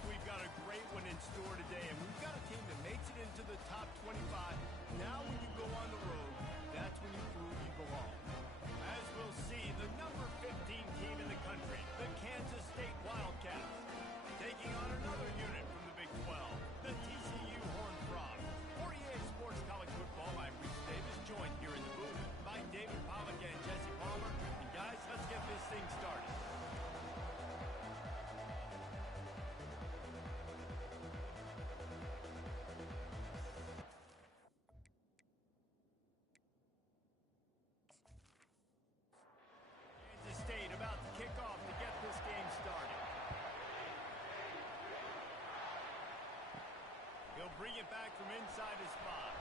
believe we've got a great one in store today, and we've got a team that makes it into the top 25. Now when you go on the road, that's when you prove you belong. As we'll see, the number 15 team in the country, the Kansas State Wildcats, taking on another unit from the Big 12, the TCU Horned Frogs. 48 Sports College Football, I'm Reese Davis, joined here in the booth by David Pollack and Jesse Palmer. And guys, let's get this thing started. Kansas State about to kick off to get this game started. He'll bring it back from inside his spot.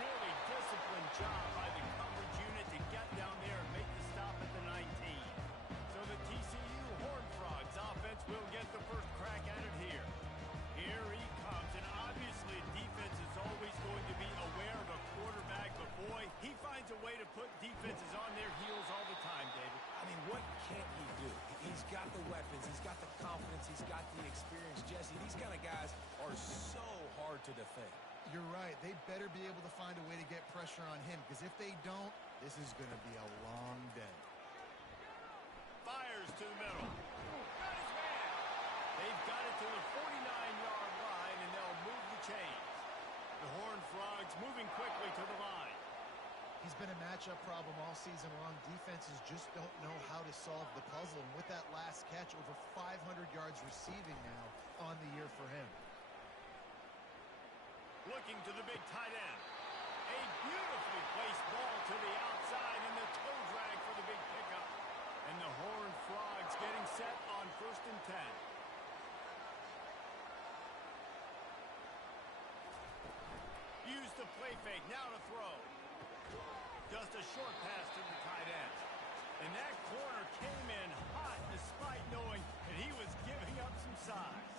Really disciplined job by the coverage unit to get down there and make the stop at the 19. So the TCU Horned Frogs offense will get the first crack at it here. Here he comes, and obviously defense is always going to be aware of a quarterback, but boy, he finds a way to put defenses on their heels all the time, David. I mean, what can't he do? He's got the weapons, he's got the confidence, he's got the experience. Jesse, these kind of guys are so hard to defend. You're right. They better be able to find a way to get pressure on him, because if they don't, this is going to be a long day. Fires to the middle. Got his man. They've got it to the 49-yard line, and they'll move the chains. The Horned Frogs moving quickly to the line. He's been a matchup problem all season long. Defenses just don't know how to solve the puzzle. And with that last catch, over 500 yards receiving now on the year for him. Looking to the big tight end. A beautifully placed ball to the outside, and the toe drag for the big pickup. And the Horned Frogs getting set on 1st and 10. Use the play fake, now to throw. Just a short pass to the tight end. And that corner came in hot despite knowing that he was giving up some size.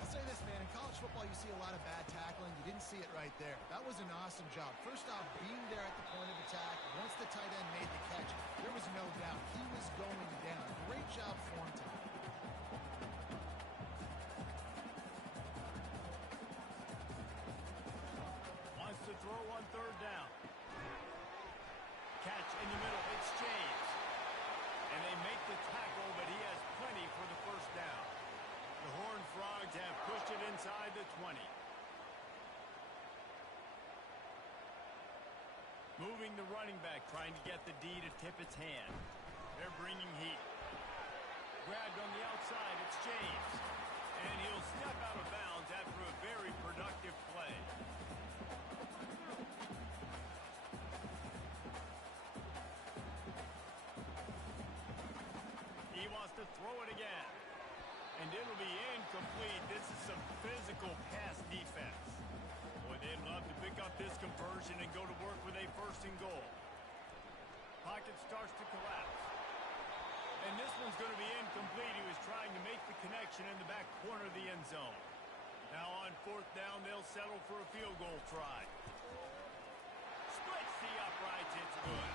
I'll say this, man, in college football you see a lot of bad tackling. You didn't see it right there. That was an awesome job. First off, being there at the point of attack. Once the tight end made the catch, there was no doubt he was going down. Great job for him tonight. Wants to throw on 3rd down. Catch in the middle, it's James. And they make the tackle, but he has plenty for the 1st down. The Horned Frogs have pushed it inside the 20. Moving the running back, trying to get the D to tip its hand. They're bringing heat. Grabbed on the outside, it's James. And he'll step out of bounds after a very productive play. He wants to throw it again. And it'll be incomplete. This is some physical pass defense. Boy, they'd love to pick up this conversion and go to work with a 1st and goal. Pocket starts to collapse. And this one's going to be incomplete. He was trying to make the connection in the back corner of the end zone. Now on 4th down, they'll settle for a field goal try. Splits the uprights. It's good.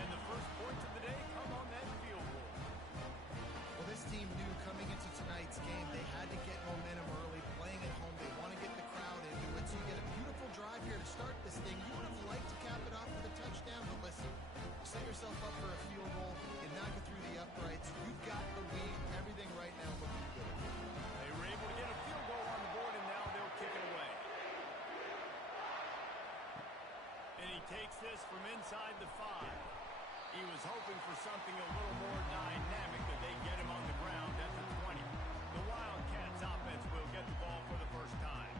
And the first points of the day come on that field goal. Well, this team knew coming into tonight's game they had to get momentum early, playing at home. They want to get the crowd into it. So you get a beautiful drive here to start this thing. You would have liked to cap it off with a touchdown, but listen, you set yourself up for a field goal, you knock it through the uprights, you've got the lead, everything right now looking good. They were able to get a field goal on the board, and now they'll kick it away. And he takes this from inside the 5. He was hoping for something a little more dynamic, that they get him on the ground at the 20. The Wildcats offense will get the ball for the first time.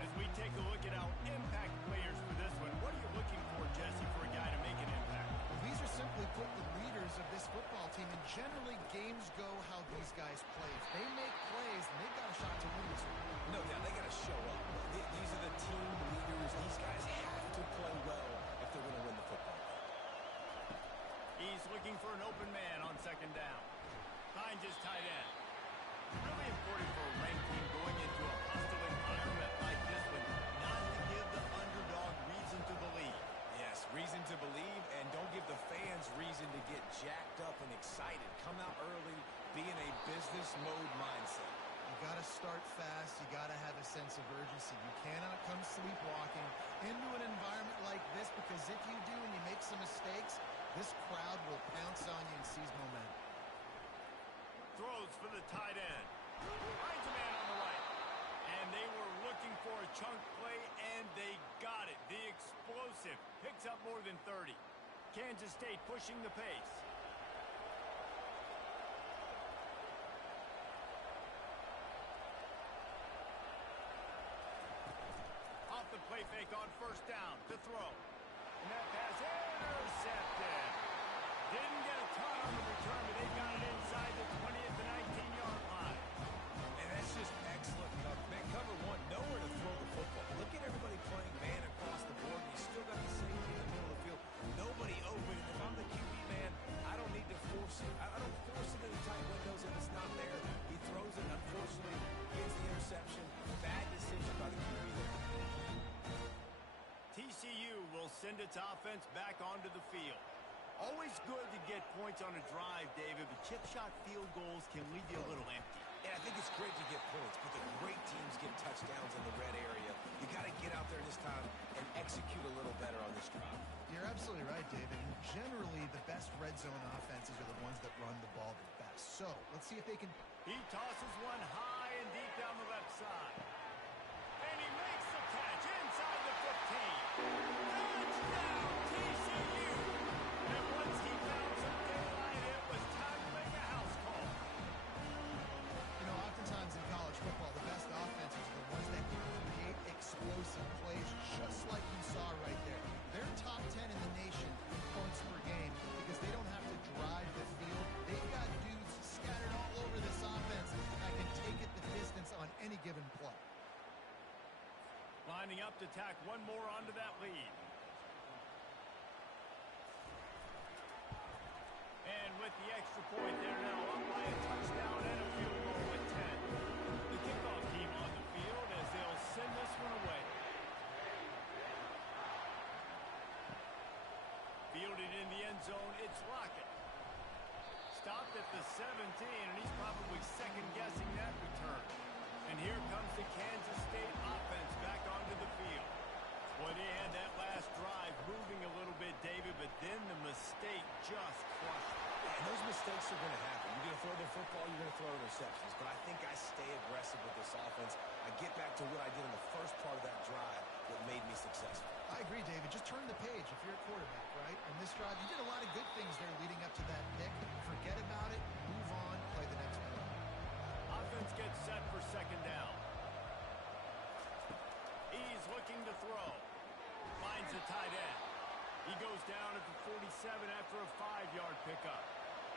As we take a look at our impact players for this one, what are you looking for, Jesse, for a guy to make an impact? Well, these are simply put the leaders of this football team, and generally games go how these guys play. If they make plays, then they've got a shot to win this one. No doubt, they got to show up. These are the team leaders. These guys have to play well if they're going to win the football game. He's looking for an open man on 2nd down. Finds his tight end. Really important for a ranked team going into a hostile environment like this one, not to give the underdog reason to believe. Yes, reason to believe, and don't give the fans reason to get jacked up and excited. Come out early, be in a business mode mindset. You got to start fast. You got to have a sense of urgency. You cannot come sleepwalking into an environment like this, because if you do and you make some mistakes, this crowd will pounce on you and seize momentum. Throws for the tight end. Finds a man on the right. And they were looking for a chunk play, and they got it. The explosive picks up more than 30. Kansas State pushing the pace. Off the play fake on first down to throw. And that pass intercepted. Didn't get a ton on the return, but they got it inside the 20 at the 19-yard line. And that's just excellent cover. Man, cover one, nowhere to throw the football. Look at everybody playing man across the board. You still got the safety in the middle of the field. Nobody open. If I'm the QB, man, I don't need to force it. I don't force it into tight windows if it's not there. He throws it, unfortunately, gets the interception. Bad decision by the QB there. TCU will send its offense back onto the field. Always good to get points on a drive, David, but chip shot field goals can leave you a little empty. And I think it's great to get points, but the great teams get touchdowns in the red area. You got to get out there this time and execute a little better on this drive. You're absolutely right, David. And generally, the best red zone offenses are the ones that run the ball the best. So let's see if they can. He tosses one high and deep down the left side. And he makes the catch inside the 15. Touchdown, TCU! And once he found some daylight, it was time to make a house call. You know, oftentimes in college football, the best offenses are the ones that can create explosive plays, just like you saw right there. They're top 10 in the nation in points per game because they don't have to drive the field. They've got dudes scattered all over this offense that can take it the distance on any given play. Lining up to tack one more onto that lead. And with the extra point, they're now up by a touchdown and a field goal with 10. The kickoff team on the field as they'll send this one away. Fielded in the end zone, it's Lockett. Stopped at the 17, and he's probably second-guessing that return. And here comes the Kansas State offense back onto the field. Boy, they had that last drive moving a little bit, David, but then the mistake just crushed it. And those mistakes are going to happen. You're going to throw the football, you're going to throw interceptions. But I think I stay aggressive with this offense. I get back to what I did in the first part of that drive that made me successful. I agree, David. Just turn the page if you're a quarterback, right? On this drive, you did a lot of good things there leading up to that pick. Forget about it, move on, play the next play. Offense gets set for second down. He's looking to throw. Finds the tight end. He goes down at the 47 after a 5-yard pickup.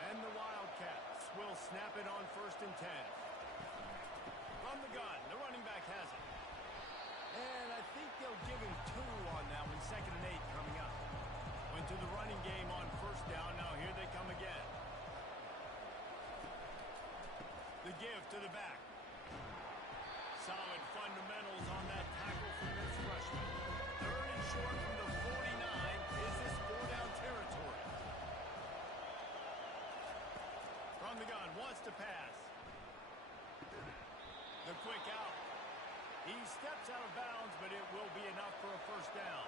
And the Wildcats will snap it on 1st and 10. From the gun, the running back has it. And I think they'll give him 2 on that one, 2nd and 8 coming up. Went to the running game on 1st down, now here they come again. The give to the back. Solid fundamentals on that tackle from this freshman. 3rd and short from the 49. Is this 4-down territory? From the gun, wants to pass. The quick out. He steps out of bounds, but it will be enough for a 1st down.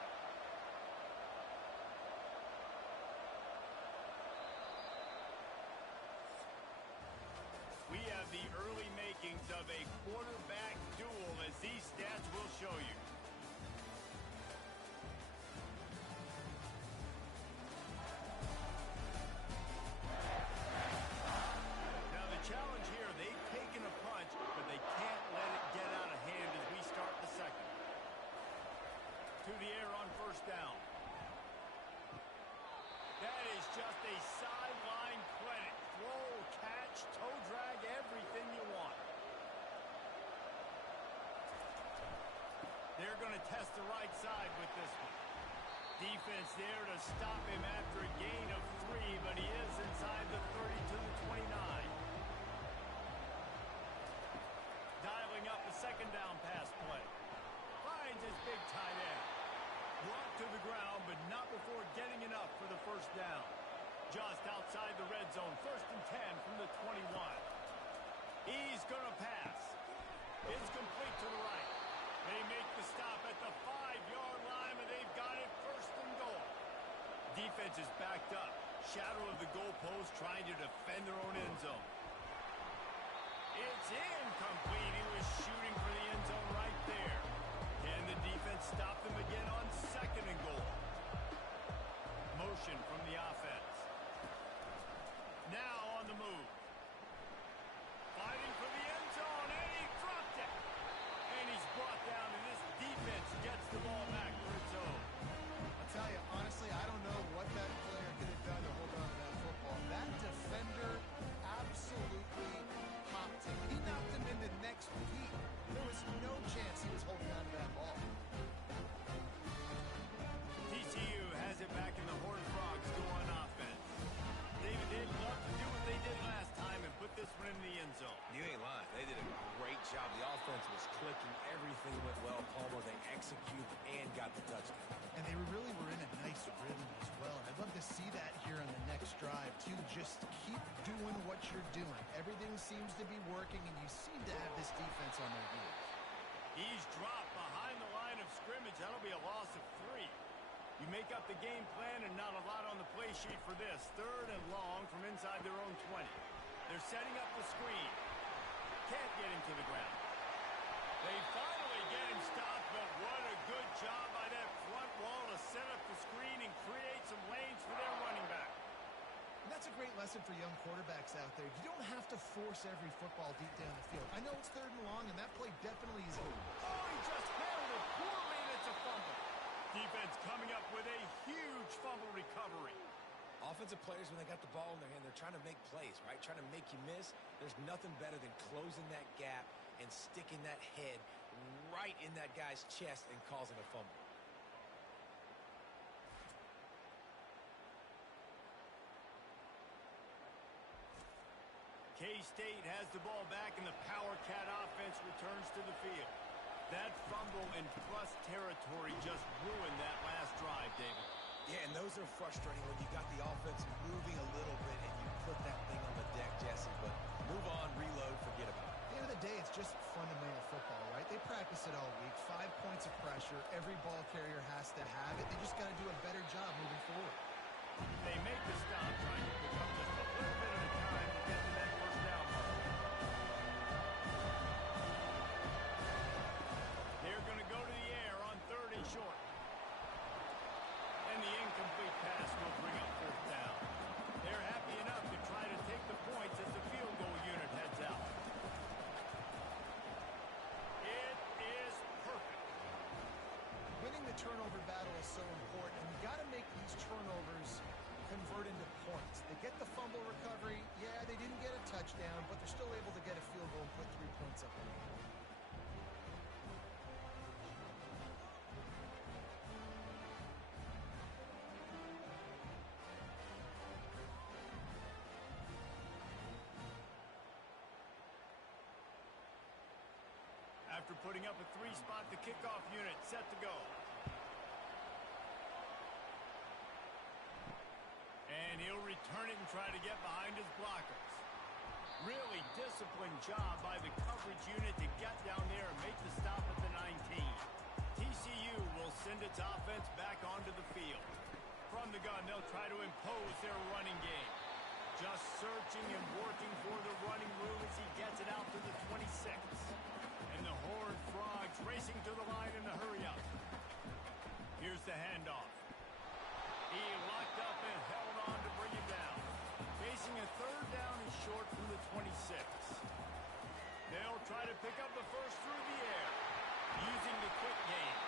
We have the early makings of a quarterback duel, as these stats will show you. Now the challenge here, they've taken a punch, but they can't let it get out of hand as we start the second. To the air on 1st down. That is just a sideline credit. Throw, catch, toe drag, everything you want. They're going to test the right side with this one. Defense there to stop him after a gain of 3, but he is inside the 30 to the 29. Dialing up the 2nd down pass play. Finds his big tight end. Brought to the ground, but not before getting enough for the 1st down. Just outside the red zone, 1st and 10 from the 21. He's going to pass. It's complete to the right. They make the stop at the 5-yard line, and they've got it first and goal. Defense is backed up. Shadow of the goalpost trying to defend their own end zone. It's incomplete. He was shooting for the end zone right there. Can the defense stop them again on second and goal? Motion from the offense. Now on the move. Fighting for the end zone, and he dropped it. And he's brought down, and this defense gets the ball back for its own. I'll tell you, honestly, I don't know what that player could have done to hold on to that football. That defender absolutely popped him. He knocked him into next feet. There was no chance he was holding on to that ball. TCU has it back, and the Horned Frogs go on offense. David, they'd love to do what they did last time and put this one in the end zone. You ain't lying. They did a great job. The offense was clicking. Everything went well. Palmer, they executed and got the touchdown. And they really were in a nice rhythm as well. And I'd love to see that here on the next drive, too. Just keep doing what you're doing. Everything seems to be working, and you seem to have this defense on their heels. He's dropped behind the line of scrimmage. That'll be a loss of 3. You make up the game plan and not a lot on the play sheet for this. 3rd and long from inside their own 20. They're setting up the screen. Can't get him to the ground. They finally get him stopped, but what a good job by that front wall to set up the screen and create some lanes for their running back. And that's a great lesson for young quarterbacks out there. You don't have to force every football deep down the field. I know it's 3rd and long, and that play definitely is over. Oh, he just handled it poorly, and it's a fumble. Defense coming up with a huge fumble recovery. Offensive players, when they got the ball in their hand, they're trying to make plays, right? Trying to make you miss. There's nothing better than closing that gap and sticking that head right in that guy's chest and causing a fumble. K-State has the ball back, and the Power Cat offense returns to the field. That fumble in plus territory just ruined that last drive, David. Yeah, and those are frustrating when you got the offense moving a little bit and you put that thing on the deck, Jesse. But move on, reload, forget about it. At the end of the day, it's just fundamental football, right? They practice it all week. 5 points of pressure. Every ball carrier has to have it. They just got to do a better job moving forward. They make the stop, trying to pick up just a little bit at a time to get to that first down mark. They're going to go to the air on 3rd and short. And the incomplete pass will bring up 4th down. They're happy enough to try to take the points as the field goal unit heads out. It is perfect. Winning the turnover battle is so important, and you got to make these turnovers convert into points. They get the fumble recovery. Yeah, they didn't get a touchdown, but they're still able to get a field goal and put 3 points up on the board. After putting up a 3-spot, the kickoff unit set to go. And he'll return it and try to get behind his blockers. Really disciplined job by the coverage unit to get down there and make the stop at the 19. TCU will send its offense back onto the field. From the gun, they'll try to impose their running game. Just searching and working for the running room as he gets it out to the 26. And the Horned Frogs racing to the line in the hurry-up. Here's the handoff. He locked up and held on to bring it down. Facing a 3rd down and short from the 26. They'll try to pick up the first through the air, using the quick game.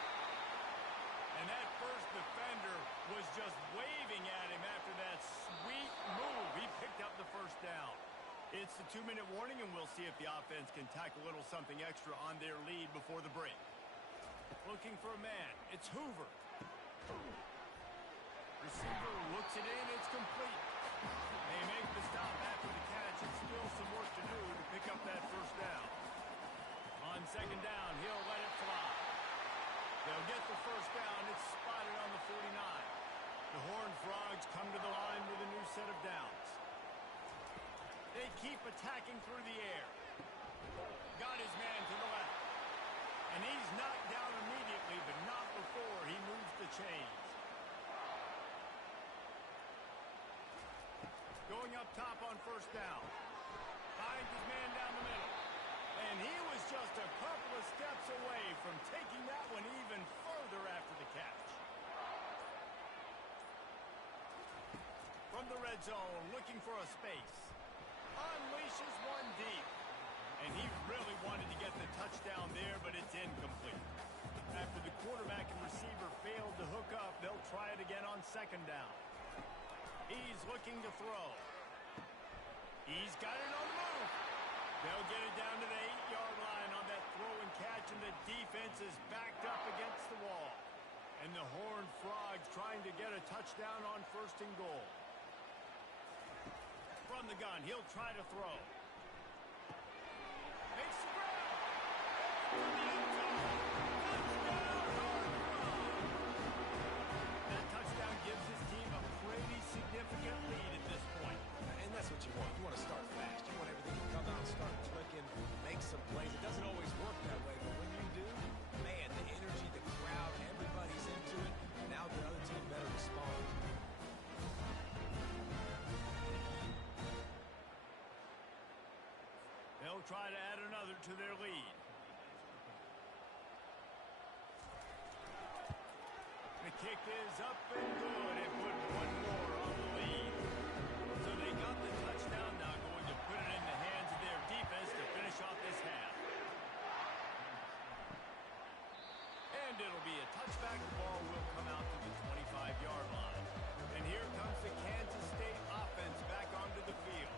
And that first defender was just waving at him after that sweet move. He picked up the first down. It's the 2-minute warning, and we'll see if the offense can tack a little something extra on their lead before the break. Looking for a man. It's Hoover. Receiver looks it in. It's complete. They make the stop after the catch, and still some work to do to pick up that first down. On 2nd down, he'll let it fly. They'll get the first down. It's spotted on the 49. The Horned Frogs come to the line with a new set of downs. They keep attacking through the air. got his man to the left. And he's knocked down immediately, but not before he moves the chains. Going up top on first down. Finds his man down the middle. And he was just a couple of steps away from taking that one even further after the catch. From the red zone, looking for a space. Unleashes one deep. And he really wanted to get the touchdown there, but it's incomplete. After the quarterback and receiver failed to hook up, they'll try it again on second down. He's looking to throw. He's got it on the move. They'll get it down to the 8-yard line on that throw and catch, and the defense is backed up against the wall. And the Horned Frogs trying to get a touchdown on first and goal. From the gun, he'll try to throw. Makes the grab. To the end zone. Touchdown, Horned Frogs. That touchdown gives his team a pretty significant lead at this point. And that's what you want. You want to start fast. You want everything to come out and start clicking, make some plays. It doesn't always work that way, but when you do, man, the energy, the crowd, everybody's into it. Now the other team better respond. They'll try to add another to their lead. The kick is up and good and put one more on the lead. So they got the touchdown, now going to put it in the hands of their defense to finish off this half. And it'll be a touchback. The ball will come out to the 25-yard line. And here comes the Kansas State offense back onto the field.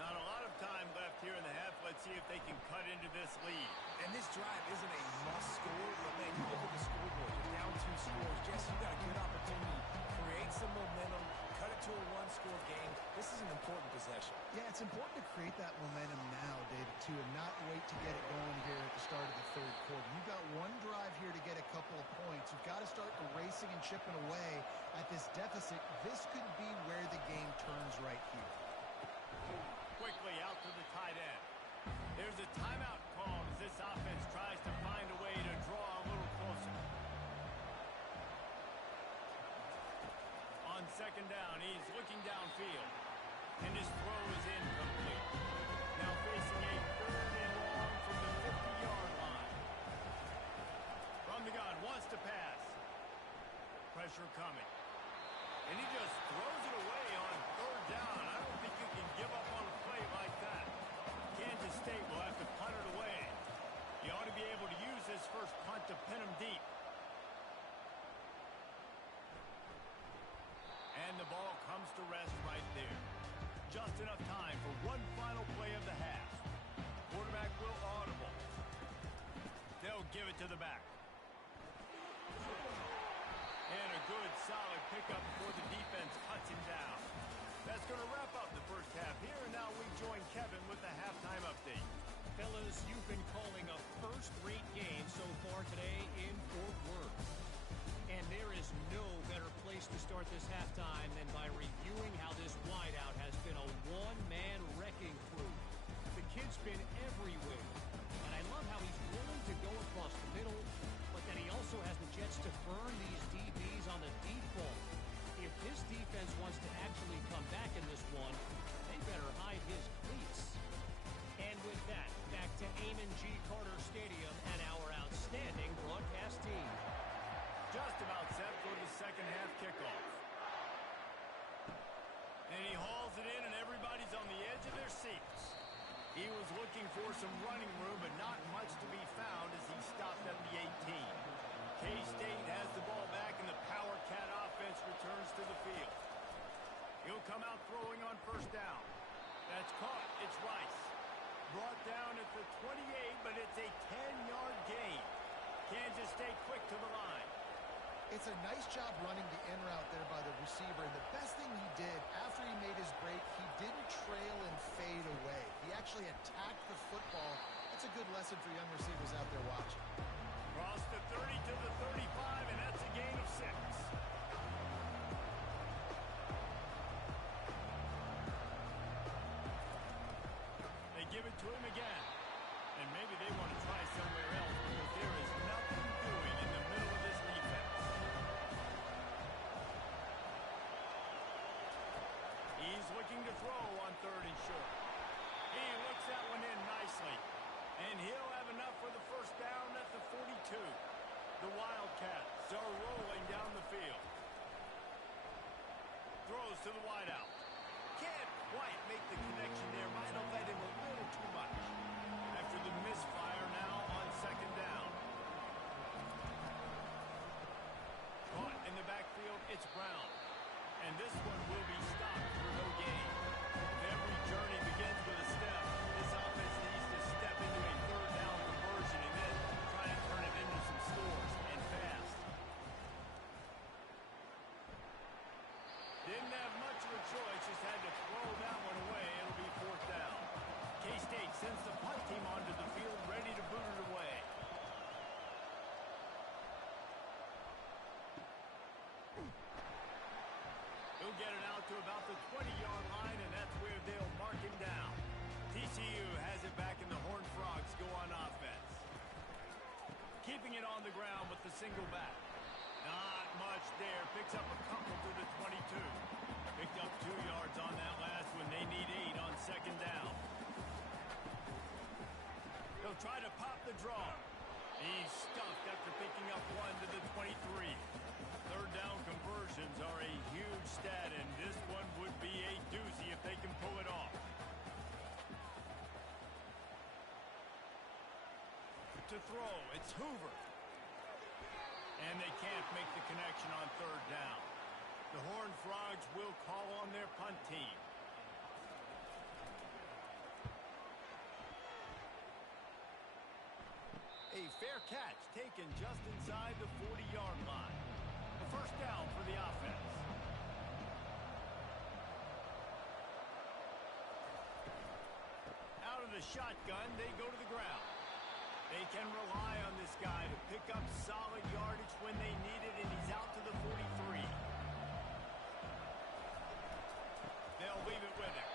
Not a lot of time left here in the half. Let's see if they can cut into this lead. And this drive isn't a must score, but man, you look at the scoreboard. You're down 2 scores. Jesse, you got a good opportunity. Create some momentum. Cut it to a 1-score game. This is an important possession. Yeah, it's important to create that momentum now, David, too, and not wait to get it going here at the start of the third quarter. You've got one drive here to get a couple of points. You've got to start erasing and chipping away at this deficit. This could be where the game turns right here. Quickly out to the tight end. There's a timeout called as this offense tries to find a way to draw a little closer. On second down, he's looking downfield. And his throw is incomplete. Now facing a third and long from the 50-yard line. From the gun, wants to pass. Pressure coming. And he just throws it away on third down. I don't think you can give up on a play like that. Kansas State will have to punt it away. You ought to be able to use this first punt to pin them deep. And the ball comes to rest right there. Just enough time for one final play of the half. Quarterback will audible. They'll give it to the back. And a good, solid pickup before the defense cuts him down. That's going to wrap up the first half here, and now we join Kevin with the halftime update. Fellas, you've been calling a first-rate game so far today in Fort Worth. And there is no better place to start this halftime than by reviewing how this wideout has been a one-man wrecking crew. The kid's been everywhere, and I love how he's willing to go across the middle, but then he also has the jets to burn these DBs on the deep ball. If this defense wants to actually come back in this one, they better hide his cleats. And with that, back to Amon G. Carter Stadium and our outstanding broadcast team. Just about set for the second half kickoff. And he hauls it in, and everybody's on the edge of their seats. He was looking for some running room, but not much to be found as he stopped at the 18. K-State has the ball back, and the Power Cat offense returns to the field. He'll come out throwing on first down. That's caught. It's Rice. Brought down at the 28, but it's a 10-yard gain. Kansas State quick to the line. It's a nice job running the in route there by the receiver, and the best thing he did after he made his break, he didn't trail and fade away. He actually attacked the football. That's a good lesson for young receivers out there watching. Cross the 30 to the 35, and that's a gain of 6. They give it to him again. And maybe they want to try somewhere else because there is nothing doing in the middle of this defense. He's looking to throw on 3rd and short. He looks that one in nicely. And he'll have enough for the first down at the 42. The Wildcats are rolling down the field. Throws to the wideout. Can't quite make the connection there. Might have led him a little too much. After the misfire now on 2nd down. Caught in the backfield, it's Brown. And this one will be stopped for no gain. If every journey begins with a step, this offense needs to step into a 3rd down conversion and then try to turn it into some scores and fast. Didn't have much of a choice, just had to throw that one away. It'll be 4th down. K-State sends the punt team onto the field, ready to boot it away. He'll get it out to about the 20-yard line, and that's where they'll mark him down. TCU has it back, and the Horned Frogs go on offense. Keeping it on the ground with the single back. Not much there. Picks up a couple to the 22. Picked up 2 yards on that last one. They need 8 on 2nd down. He'll try to pop the draw. He's stuffed after picking up 1 to the 23. 3rd down conversions are a huge stat, and this one would be a doozy if they can pull it off. To throw, it's Hoover. And they can't make the connection on 3rd down. The Horned Frogs will call on their punt team. A fair catch taken just inside the 40-yard line. The 1st down for the offense. Out of the shotgun, they go to the ground. They can rely on this guy to pick up solid yardage when they need it, and he's out to the 43. They'll leave it with him.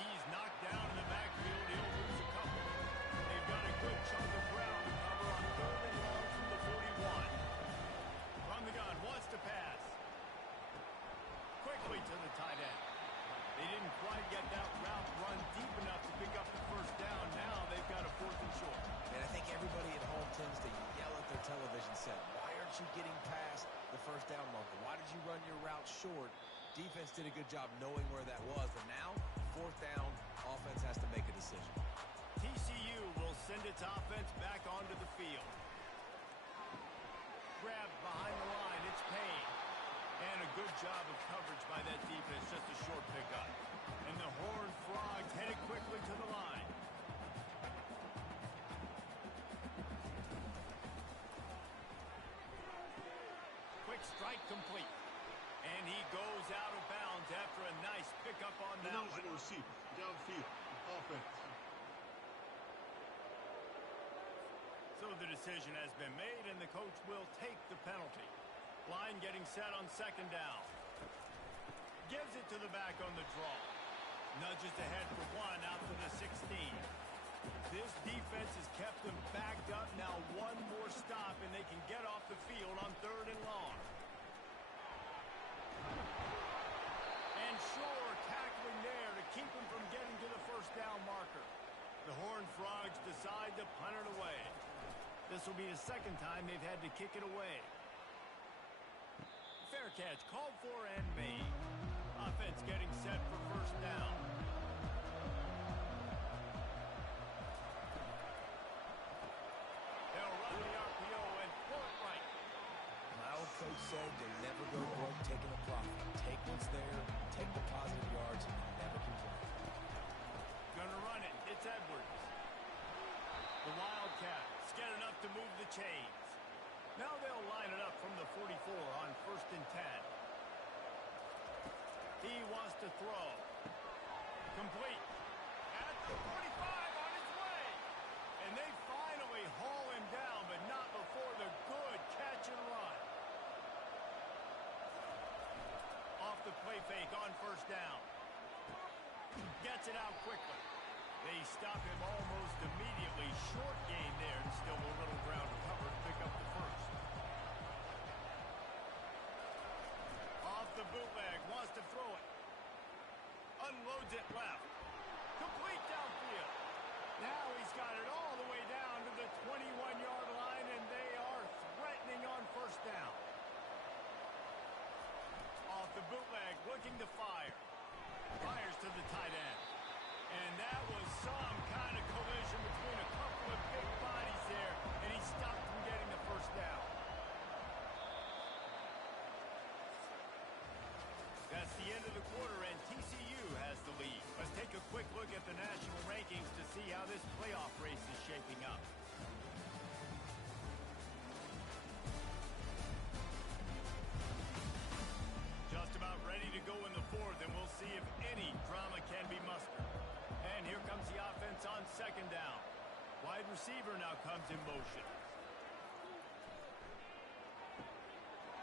He's knocked down in the backfield. He'll lose a couple. They've got a good chunk of ground to cover on 3rd and long from the 41. From the gun, wants to pass. Quickly to the tight end. They didn't quite get that route run deep enough to pick up the 1st down. Now they've got a 4th and short. And I think everybody at home tends to yell at their television set. Why aren't you getting past the 1st down marker? Why did you run your route short? Defense did a good job knowing where that was. But now, 4th down, offense has to make a decision. TCU will send its offense back onto the field. Grabbed behind the line, it's Payne. And a good job of coverage by that defense, just a short pickup. And the Horned Frogs headed quickly to the line. Quick strike complete. And he goes out of bounds after a nice pickup on that one. Receiver, downfield, offense. So the decision has been made, and the coach will take the penalty. Line getting set on 2nd down. Gives it to the back on the draw. Nudges ahead for 1 out to the 16. This defense has kept them backed up. Now 1 more stop, and they can get off the field on 3rd and long. And sure, tackling there to keep him from getting to the 1st down marker. The Horned Frogs decide to punt it away. This will be the 2nd time they've had to kick it away. Fair catch called for and made. Offense getting set for 1st down. They'll run the RPO and pull it right. My old coach said you'll never go broke taking a profit. Take what's there, take the positive yards, and never complain. Gonna run it. It's Edwards. The Wildcats get enough to move the chains. Now they'll line it up from the 44 on 1st and 10. He wants to throw. Complete. At the 45 on his way. And they finally haul him down, but not before the good catch and run. Off the play fake on 1st down. Gets it out quickly. They stop him almost immediately. Short gain there, and still a little ground to cover to pick up the first. Off the bootleg, wants to throw it. Unloads it left. Complete downfield. Now he's got it all the way down to the 21-yard line, and they are threatening on first down. Off the bootleg, looking to fire. Fires to the tight end. And that was some kind of collision between a couple of big bodies there, and he stopped from getting the first down. That's the end of the quarter, and TCU has the lead. Let's take a quick look at the national rankings to see how this playoff race is shaping up. Just about ready to go in the fourth, and we'll see if any drama can be mustered. And here comes the offense on second down. Wide receiver now comes in motion.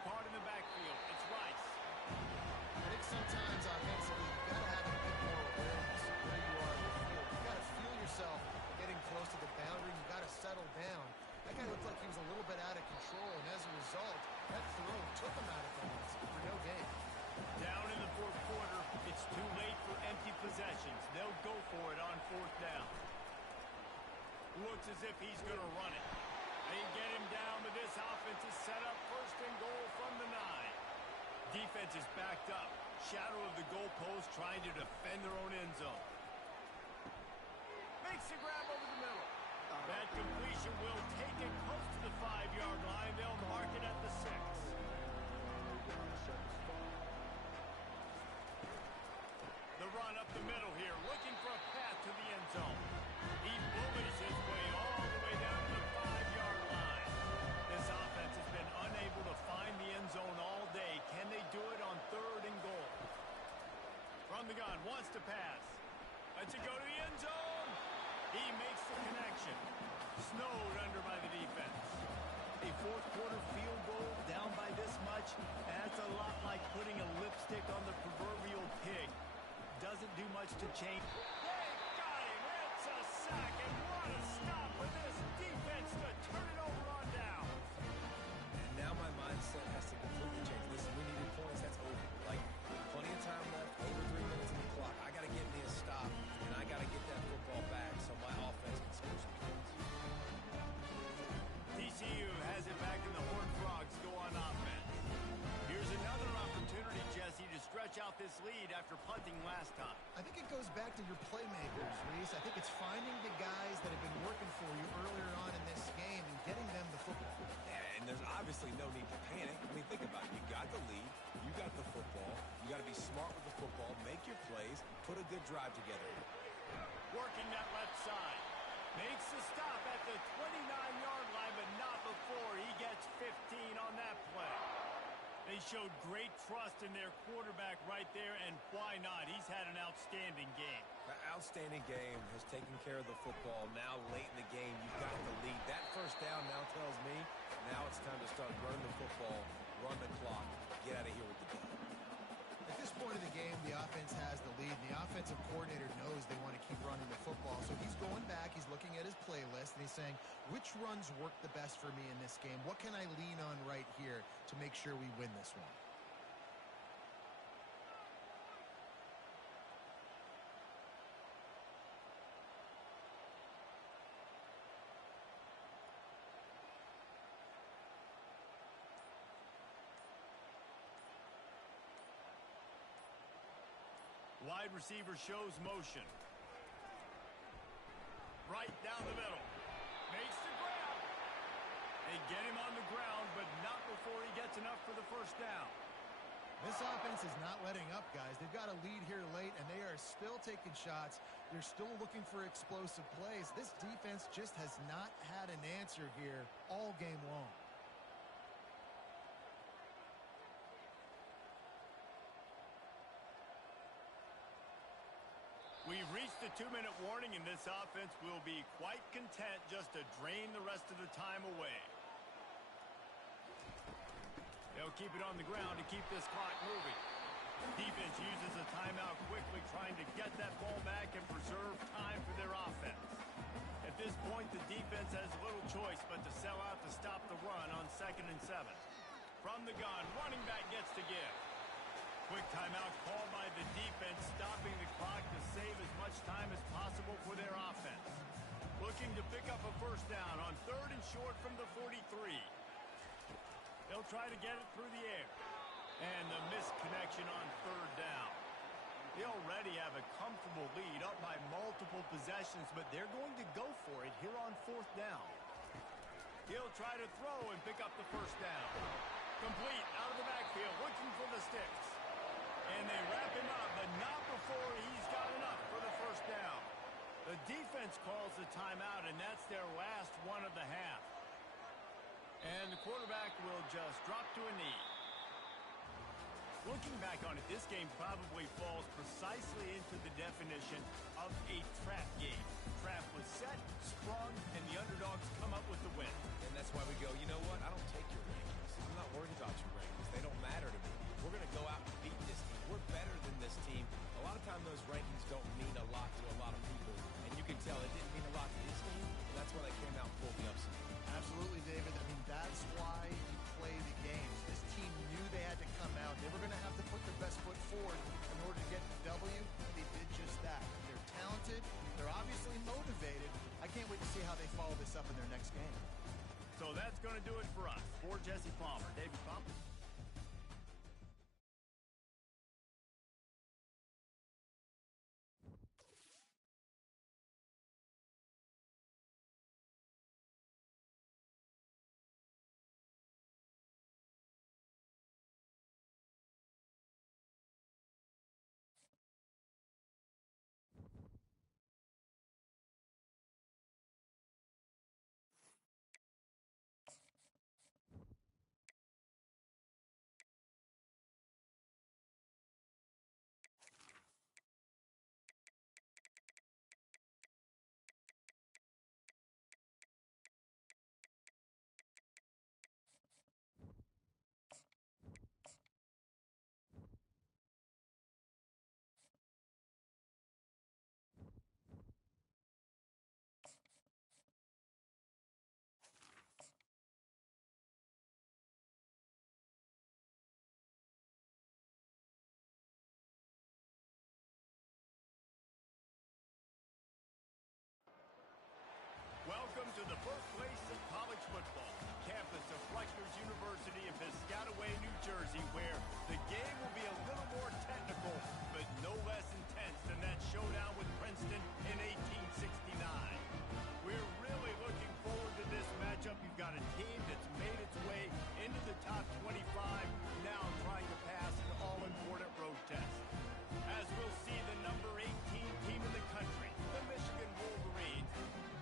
Caught in the backfield. It's Rice. I think sometimes offensively, you've got to have a bit more awareness of where you are in the field. You've got to feel yourself getting close to the boundary. You've got to settle down. That guy looked like he was a little bit out of control, and as a result, that throw took him out of bounds for no gain. Down in the fourth quarter, it's too late for empty possessions. They'll go for it on fourth down. Looks as if he's going to run it. They get him down, but this offense is set up first and goal from the 9. Defense is backed up. Shadow of the goalpost trying to defend their own end zone. Makes the grab over the middle. That completion will take it close to the 5-yard line. They'll mark it at the 6. The run up the middle here, looking for a path to the end zone. He bullies his way all the way down to the 5-yard line. This offense has been unable to find the end zone all day. Can they do it on third and goal? From the gun, wants to pass. Lets it go to the end zone. He makes the connection. Snowed under by the defense. A fourth quarter field goal down by this much, that's a lot like putting a lipstick on the proverbial pig. Doesn't do much to change. They got him. It's a sack, and what a stop for this defense to turn it over on down. And now my mindset has to completely change. Listen, we needed points. That's over. Like, plenty of time left, over 3 minutes on the clock. I got to get me a stop, and I got to get that football back so my offense can score some points. TCU has it back, and the Horned Frogs go on offense. Here's another opportunity, Jesse, to stretch out this lead after punting last time. I think it goes back to your playmakers, Reese. I think it's finding the guys that have been working for you earlier on in this game and getting them the football. Yeah, and there's obviously no need to panic. I mean, think about it. You got the lead. You got the football. You got to be smart with the football. Make your plays. Put a good drive together. Working that left side. Makes the stop at the 29-yard line, but not before he gets 15 on that play. They showed great trust in their quarterback right there, and why not? He's had an outstanding game. That outstanding game has taken care of the football. Now, late in the game, you've got the lead. That first down now tells me now it's time to start running the football, run the clock, get out of here with the game. At this point in the game, the offense has the lead, and the offensive coordinator knows they want to keep running the football. So he's going back, he's looking at his playlist, and he's saying, which runs work the best for me in this game? What can I lean on right here to make sure we win this one? Wide receiver shows motion. Right down the middle. Makes the grab. They get him on the ground, but not before he gets enough for the first down. This offense is not letting up, guys. They've got a lead here late, and they are still taking shots. They're still looking for explosive plays. This defense just has not had an answer here all game long. We've reached the 2-minute warning, and this offense will be quite content just to drain the rest of the time away. They'll keep it on the ground to keep this clock moving. Defense uses a timeout quickly, trying to get that ball back and preserve time for their offense. At this point, the defense has little choice but to sell out to stop the run on 2nd and 7. From the gun, running back gets to give. Quick timeout called by the defense, stopping the clock to save as much time as possible for their offense. Looking to pick up a first down on 3rd and short from the 43. They'll try to get it through the air. And the missed connection on 3rd down. They already have a comfortable lead, up by multiple possessions, but they're going to go for it here on 4th down. He'll try to throw and pick up the first down. Complete out of the backfield, looking for the sticks. And they wrap him up, but not before he's got enough for the first down. The defense calls the timeout, and that's their last one of the half. And the quarterback will just drop to a knee. Looking back on it, this game probably falls precisely into the definition of a trap game. The trap was set, sprung, and the underdogs come up with the win. And that's why we go, you know what? I don't take your rankings. I'm not worried about your rankings. They don't matter to me. We're going to go out and beat this team. We're better than this team. A lot of times those rankings don't mean a lot to a lot of people. And you can tell it didn't mean a lot to this team. And that's why they came out and pulled the upset. Absolutely, David. I mean, that's why you play the games. This team knew they had to come out. They were going to have to put their best foot forward in order to get the W. They did just that. They're talented. They're obviously motivated. I can't wait to see how they follow this up in their next game. So that's going to do it for us. For Jesse Palmer, David Palmer. Welcome to the birthplace of college football, the campus of Rutgers University in Piscataway, New Jersey, where the game will be a little more technical, but no less intense than that showdown with Princeton in 1869. We're really looking forward to this matchup. You've got a team that's made its way into the top 25, now trying to pass an all-important road test. As we'll see the number 18 team in the country, the Michigan Wolverines,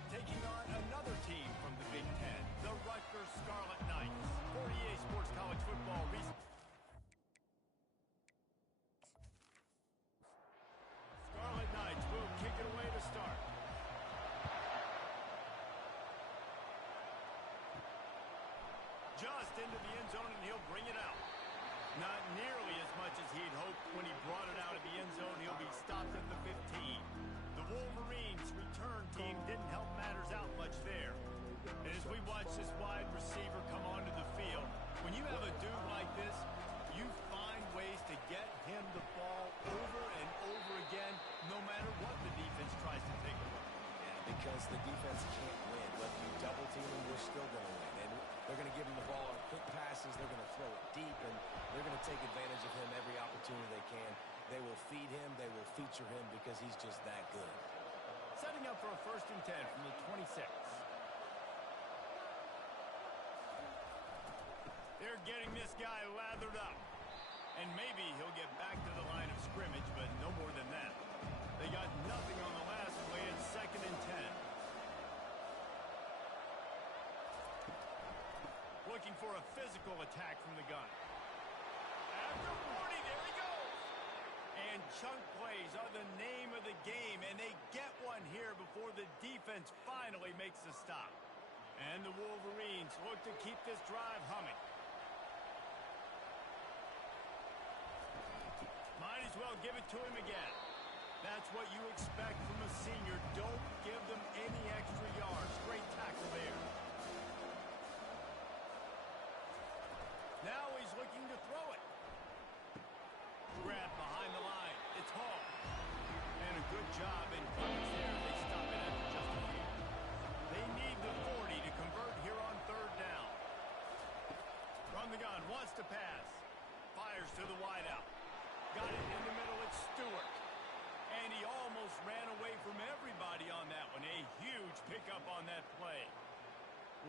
taking on another team from the Big Ten, the Rutgers Scarlet Knights. For EA Sports College Football, Scarlet Knights will kick it away to start. Just into the end zone, and he'll bring it out. Not nearly as much as he'd hoped when he brought it out of the end zone. He'll be stopped at the 15. The Wolverines' return team didn't help matters out much there. And as we watch this wide receiver come onto the field, when you have a dude like this, you find ways to get him the ball over and over again, no matter what the defense tries to take away. Yeah, because the defense can't win. Whether you double team them, we're still going to win. And they're going to give him the ball on quick passes. They're going to throw it deep, and they're going to take advantage of him every opportunity they can. They will feed him. They will feature him because he's just that good. Setting up for a 1st and 10 from the 26. They're getting this guy lathered up. And maybe he'll get back to the line of scrimmage, but no more than that. They got nothing on the last play. It's 2nd and 10. Looking for a physical attack from the gun. After 40, there he goes. And chunk plays are the name of the game, and they get one here before the defense finally makes a stop. And the Wolverines look to keep this drive humming. well give it to him again. That's what you expect from a senior. Don't give them any extra yards. Great tackle there. Now he's looking to throw it. Grab behind the line. It's Hall. And a good job in coverage there. They stop it after just a few. They need the 40 to convert here on third down. From the gun, wants to pass. Fires to the wideout. Got it in the middle. It's Stewart. And he almost ran away from everybody on that one. A huge pickup on that play.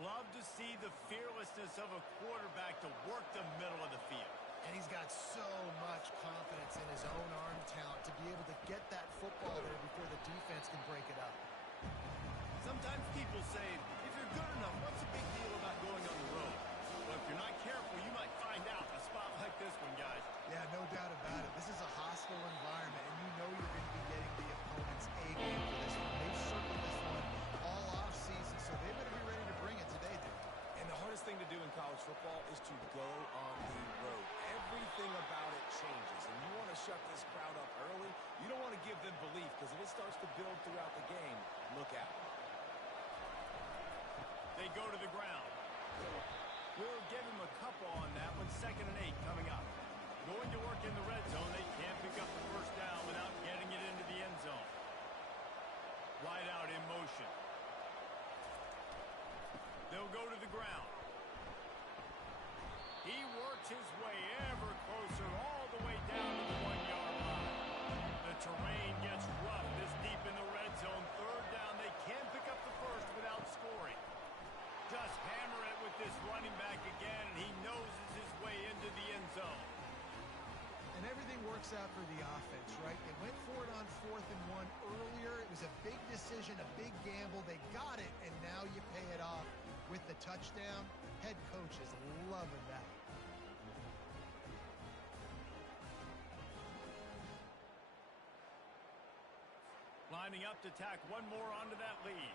Love to see the fearlessness of a quarterback to work the middle of the field. And he's got so much confidence in his own arm talent to be able to get that football there before the defense can break it up. Sometimes people say, if you're good enough, what's the big deal about going on the road? Well, if you're not careful, you might find out a spot like this one, guys. Yeah, no doubt about it. This is a hostile environment, and you know you're going to be getting the opponent's A game for this one. They've circled this one all off season, so they better be ready to bring it today, dude. And the hardest thing to do in college football is to go on the road. Everything about it changes, and you want to shut this crowd up early. You don't want to give them belief, because if it starts to build throughout the game, look out. They go to the ground. We'll give him a couple on that one. 2nd and 8 coming up. Going to work in the red zone. They can't pick up the first down without getting it into the end zone. Wide out in motion. They'll go to the ground. He works his way ever closer all the way down to the 1-yard line. The terrain gets rough this deep in the red zone. Third down. They can't pick up the first without scoring. Just hammer it with this running back again, and he noses his way into the end zone. And everything works out for the offense, right? They went for it on 4th and 1 earlier. It was a big decision, a big gamble. They got it, and now you pay it off with the touchdown. Head coach is loving that. Lining up to tack one more onto that lead.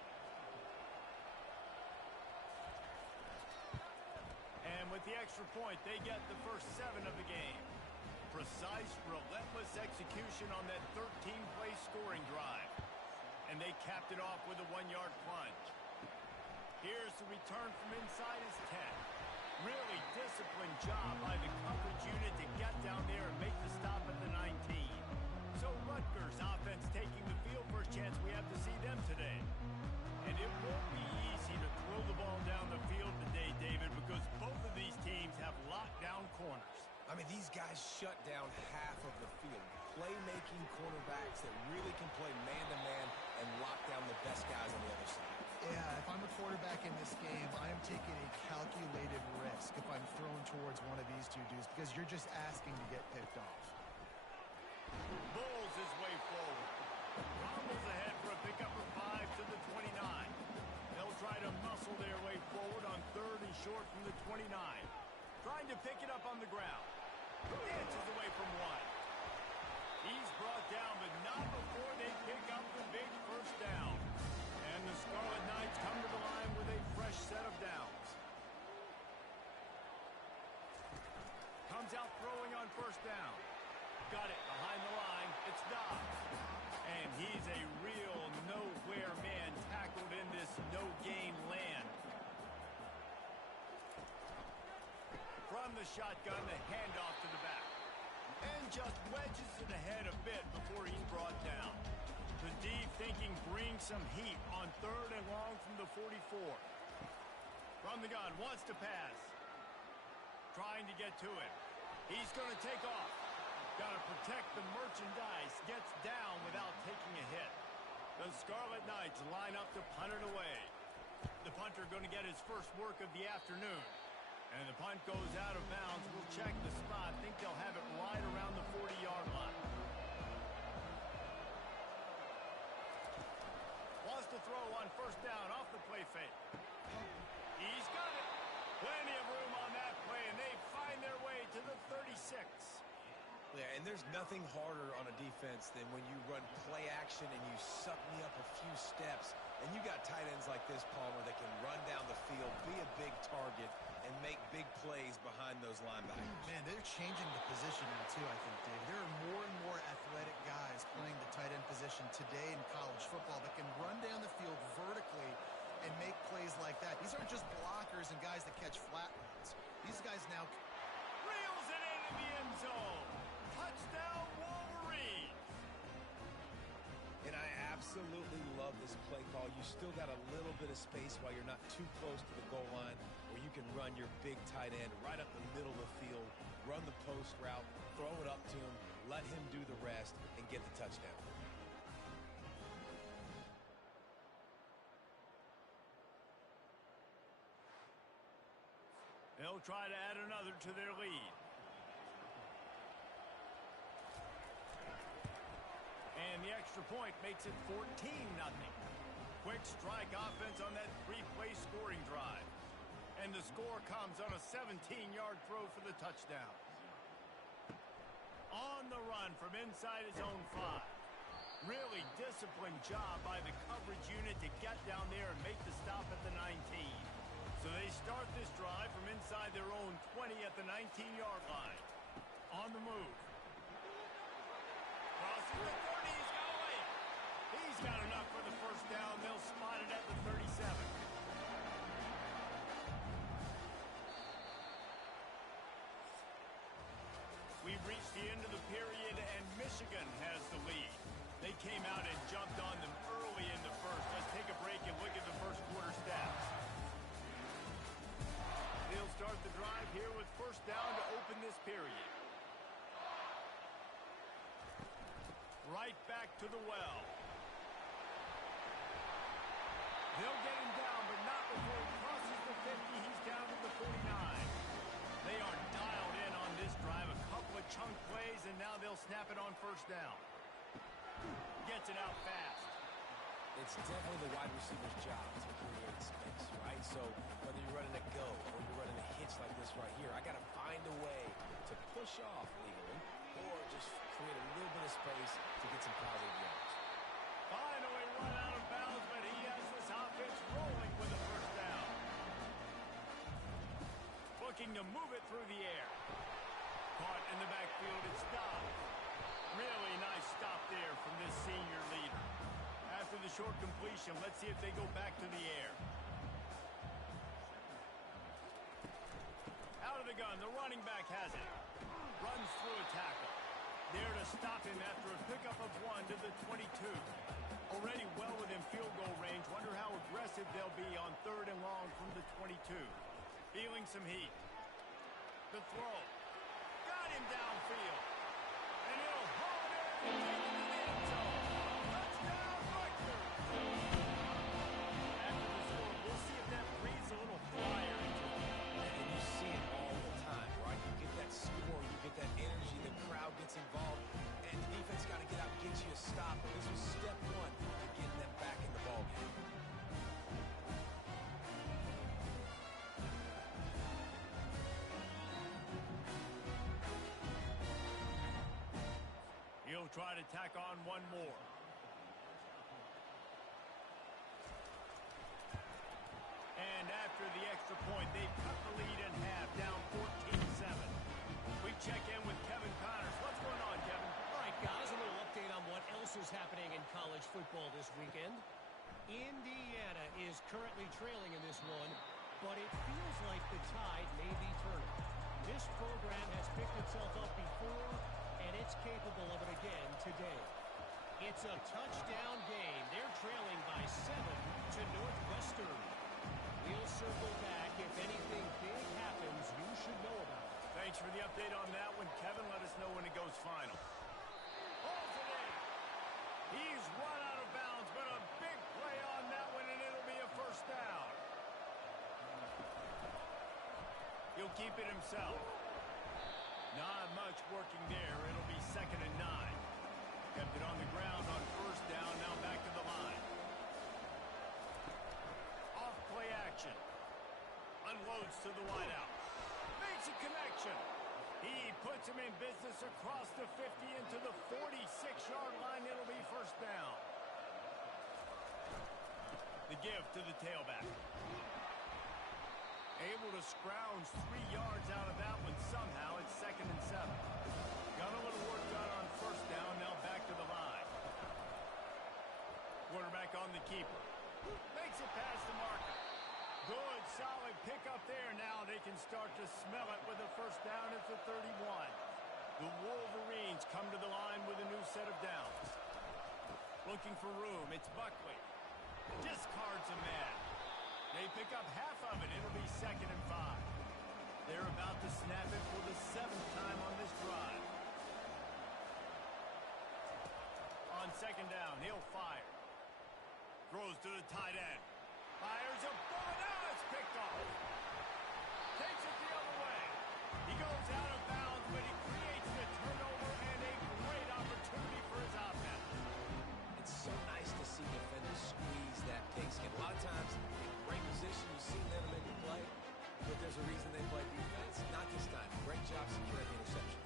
And with the extra point, they get the first 7 of the game. Precise, relentless execution on that 13-play scoring drive. And they capped it off with a 1-yard plunge. Here's the return from inside his 10. Really disciplined job by the coverage unit to get down there and make the stop at the 19. So Rutgers offense taking the field. First chance we have to see them today. And it won't be easy to throw the ball down the field today, David, because both of these teams have lockdown corners. I mean, these guys shut down half of the field. Playmaking cornerbacks that really can play man-to-man and lock down the best guys on the other side. Yeah, if I'm a quarterback in this game, I am taking a calculated risk if I'm thrown towards one of these two dudes, because you're just asking to get picked off. Bulls his way forward. Rumbles ahead for a pickup of 5 to the 29. They'll try to muscle their way forward on 3rd and short from the 29. Trying to pick it up on the ground. Dances away from 1. He's brought down, but not before they pick up the big first down. And the Scarlet Knights come to the line with a fresh set of downs. Comes out throwing on first down. Got it behind the line. It's Dobbs. And he's a real nowhere man tackled in this no-gain land. From the shotgun, the handoff to the back. And just wedges it ahead a bit before he's brought down. The D thinking brings some heat on 3rd and long from the 44. From the gun, wants to pass. Trying to get to it. He's going to take off. Got to protect the merchandise. Gets down without taking a hit. The Scarlet Knights line up to punt it away. The punter going to get his first work of the afternoon. And the punt goes out of bounds. We'll check the spot. Think they'll have it right around the 40-yard line. Wants to throw on first down off the play fake. He's got it. Plenty of room on that play, and they find their way to the 36. Yeah, and there's nothing harder on a defense than when you run play action and you suck me up a few steps. And you got tight ends like this, Palmer, that can run down the field, be a big target, and make big plays behind those linebackers. Man, they're changing the position now, too, I think, Dave. There are more and more athletic guys playing the tight end position today in college football that can run down the field vertically and make plays like that. These aren't just blockers and guys that catch flat routes. These guys now Reels it into the end zone. Touchdown, Wolverine. And I absolutely love this play call. You still got a little bit of space while you're not too close to the goal line where you can run your big tight end right up the middle of the field, run the post route, throw it up to him, let him do the rest, and get the touchdown. They'll try to add another to their lead. And the extra point makes it 14-0. Quick strike offense on that three-play scoring drive. And the score comes on a 17-yard throw for the touchdown. On the run from inside his own 5. Really disciplined job by the coverage unit to get down there and make the stop at the 19. So they start this drive from inside their own 20 at the 19-yard line. On the move. Crossing the 30, he's got away. He's got enough for the first down. They'll spot it at the 37. We've reached the end of the period, and Michigan has the lead. They came out and jumped on them early in the first. Let's take a break and look at the first quarter stats. They'll start the drive here with first down to open this period. Right back to the well. They'll get him down, but not before he crosses the 50. He's down to the 49. They are dialed in on this drive. A couple of chunk plays, and now they'll snap it on first down. Gets it out fast. It's definitely the wide receiver's job to create space, right? So whether you're running a go or you're running a hitch like this right here, I got to find a way to push off legally or just create a little bit of space to get some positive yards. Finally run out of bounds, but he has this offense rolling with a first down. Looking to move it through the air. Caught in the backfield and stopped. Really nice stop there from this senior leader. After the short completion, let's see if they go back to the air. Out of the gun, the running back has it. Runs through a tackle. There to stop him after a pickup of 1 to the 22. Already well within field goal range. Wonder how aggressive they'll be on 3rd and long from the 22. Feeling some heat. The throw. Got him downfield. And he'll haul it in and take it to the end zone. Touchdown, Rutgers! After the score, we'll see if that breathes a little fire into it. And you see it all the time, right? You get that score, you get that energy, the crowd gets involved, and the defense got to get out and get you a stop. But this was step 1 to getting them back in the ballgame. He'll try to tack on one more. And after the extra point, they've cut the lead in half, down 14-7. We check in with Kevin Connors. What's going on, Kevin? All right, guys, a little update on what else is happening in college football this weekend. Indiana is currently trailing in this one, but it feels like the tide may be turning. This program has picked itself up before, and it's capable of it again today. It's a touchdown game. They're trailing by 7 to Northwestern. We'll circle back. If anything big happens, you should know about it. Thanks for the update on that one, Kevin. Let us know when it goes final. Holds it in. He's run out of bounds, but a big play on that one, and it'll be a first down. He'll keep it himself. Not much working there. It'll be 2nd and 9. Kept it on the ground on first down. Now back to the line. Off play action. Unloads to the wideout. Makes a connection. He puts him in business across the 50 into the 46-yard line. It'll be first down. The give to the tailback. Able to scrounge 3 yards out of that one somehow. It's 2nd and 7. Got a little work done on first down. Now back to the line. Quarterback on the keeper. Makes it past the marker. Good, solid pickup there. Now they can start to smell it with a first down at the 31. The Wolverines come to the line with a new set of downs. Looking for room. It's Buckley. Discards a man. They pick up half of it. It'll be 2nd and 5. They're about to snap it for the 7th time on this drive. On 2nd down, he'll fire. Throws to the tight end. Fires a bullet. Now it's picked off. Takes it the other way. He goes out of bounds, but he creates the turnover and a great opportunity for his offense. It's so nice to see defenders squeeze that pigskin. A lot of times, in great position, you see them in the play, but there's a reason they play defense. Not this time. Great job securing the interception.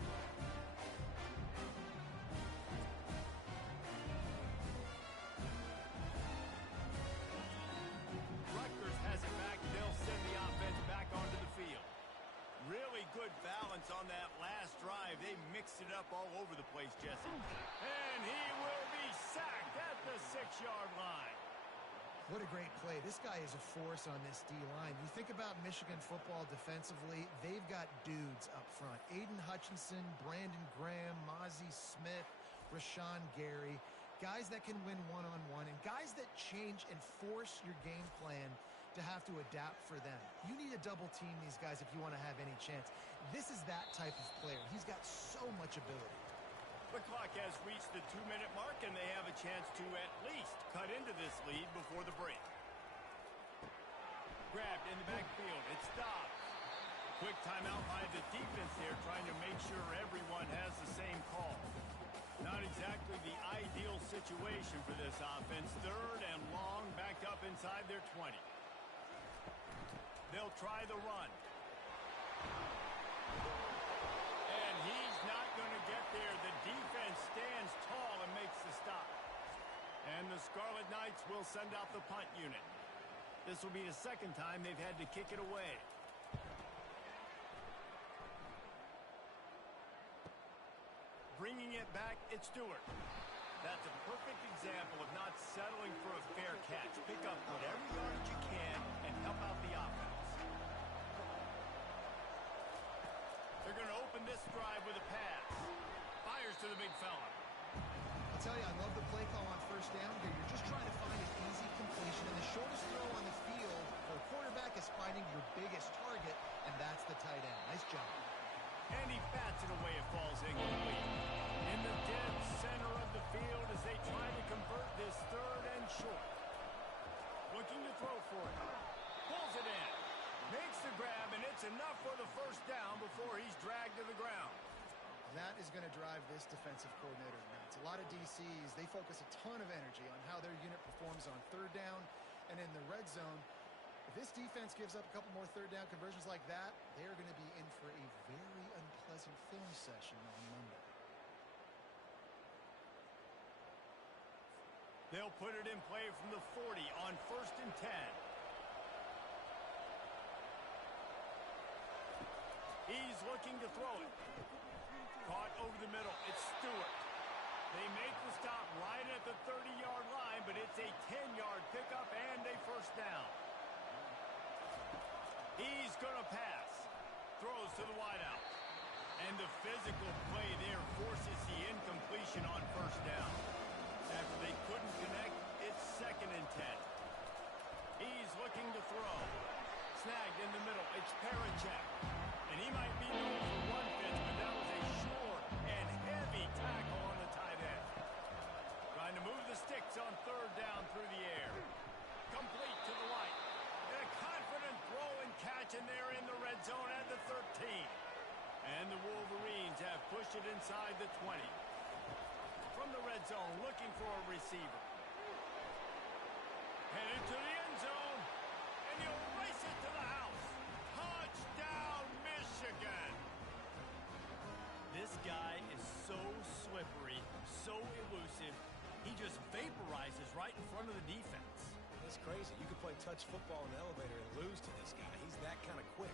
Rutgers has it back. They'll send the offense back onto the field. Really good balance on that last drive. They mixed it up all over the place, Jesse. And he will be sacked at the 6-yard line. What a great play. This guy is a force on this D-line. You think about Michigan football defensively, they've got dudes up front. Aiden Hutchinson, Brandon Graham, Mozzie Smith, Rashawn Gary. Guys that can win one-on-one and guys that change and force your game plan to have to adapt for them. You need to double team these guys if you want to have any chance. This is that type of player. He's got so much ability. The clock has reached the 2-minute mark, and they have a chance to at least cut into this lead before the break. Grabbed in the backfield. It stops. Quick timeout by the defense here, trying to make sure everyone has the same call. Not exactly the ideal situation for this offense. 3rd and long, back up inside their 20. They'll try the run. And he's not going to get there. The defense stands tall and makes the stop. And the Scarlet Knights will send out the punt unit. This will be the 2nd time they've had to kick it away. Bringing it back, it's Stewart. That's a perfect example of not settling for a fair catch. Pick up whatever yardage you can and help out the offense. They're going to open this drive with a pass. Fires to the big fella. I'll tell you, I love the play call on first down here. You're just trying to find an easy completion, and the shortest throw on the field for a quarterback is finding your biggest target, and that's the tight end. Nice job. And he bats it away. It falls incomplete. In the dead center of the field as they try to convert this 3rd and short. Looking to throw for it. Pulls it in. Makes the grab, and it's enough for the first down before he's dragged to the ground. That is going to drive this defensive coordinator nuts. A lot of DCs, they focus a ton of energy on how their unit performs on 3rd down and in the red zone. If this defense gives up a couple more 3rd down conversions like that, they are going to be in for a very unpleasant film session on Monday. They'll put it in play from the 40 on 1st and 10. He's looking to throw it. Caught over the middle. It's Stewart. They make the stop right at the 30-yard line, but it's a 10-yard pickup and a first down. He's going to pass. Throws to the wideout. And the physical play there forces the incompletion on first down. After they couldn't connect, it's 2nd and 10. He's looking to throw. Snagged in the middle. It's Parachek. And he might be known for one pitch, but that was a short and heavy tackle on the tight end. Trying to move the sticks on 3rd down through the air. Complete to the right. And a confident throw and catch, and they're in the red zone at the 13. And the Wolverines have pushed it inside the 20. From the red zone, looking for a receiver. Headed to the end zone, and he'll race it to the house. Touchdown, Michigan! This guy is so slippery, so elusive. He just vaporizes right in front of the defense. It's crazy. You could play touch football in the elevator and lose to this guy. He's that kind of quick.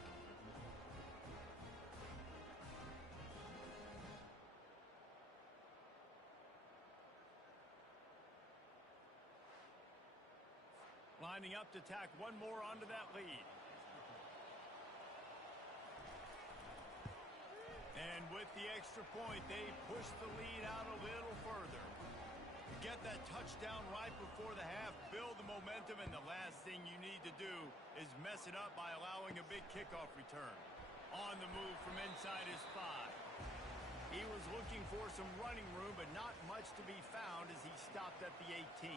Lining up to tack one more onto that lead. And with the extra point, they push the lead out a little further. Get that touchdown right before the half, build the momentum, and the last thing you need to do is mess it up by allowing a big kickoff return. On the move from inside his 5. He was looking for some running room, but not much to be found as he stopped at the 18.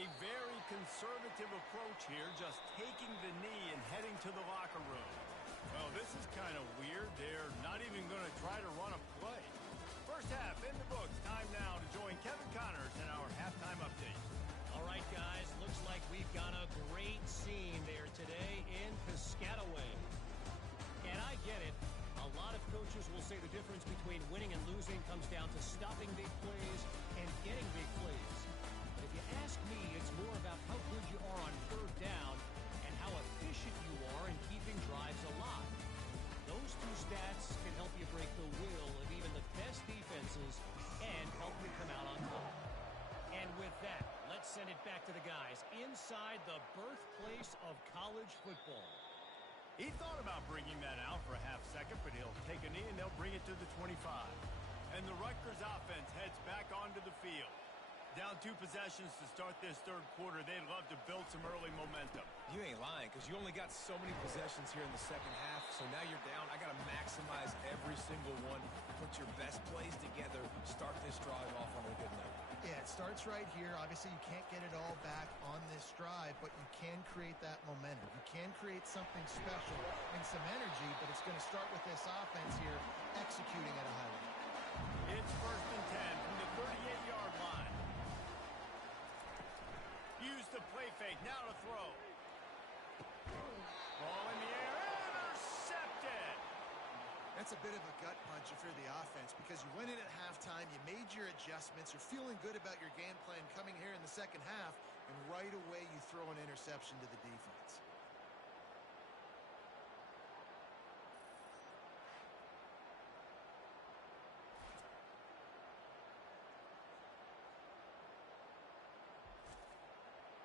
A very conservative approach here, just taking the knee and heading to the locker room. Well, this is kind of weird. They're not even going to try to run a play. First half in the books. Time now to join Kevin Connors in our halftime update. All right, guys, looks like we've got a great scene there today in Piscataway. And I get it. A lot of coaches will say the difference between winning and losing comes down to stopping big plays and getting big plays. But if you ask me, it's more about how good you are on third down and how efficient you are in keeping drives alive. Those two stats can help you break the will of even the best defenses and help you come out on top. And with that, let's send it back to the guys inside the birthplace of college football. He thought about bringing that out for a half second, but he'll take a knee and they'll bring it to the 25. And the Rutgers offense heads back onto the field. Down 2 possessions to start this third quarter. They'd love to build some early momentum. You ain't lying, because you only got so many possessions here in the second half, so now you're down. I got to maximize every single one. Put your best plays together. Start this drive off on a good note. Yeah, it starts right here. Obviously, you can't get it all back on this drive, but you can create that momentum. You can create something special and some energy, but it's going to start with this offense here executing at a high level. It's 1st and 10 from the 38-yard line. Use the play fake. Now to throw. Ball in the air. Intercepted. That's a bit of a gut punch if you're the offense because you went in at halftime, you made your adjustments, you're feeling good about your game plan coming here in the second half, and right away you throw an interception to the defense.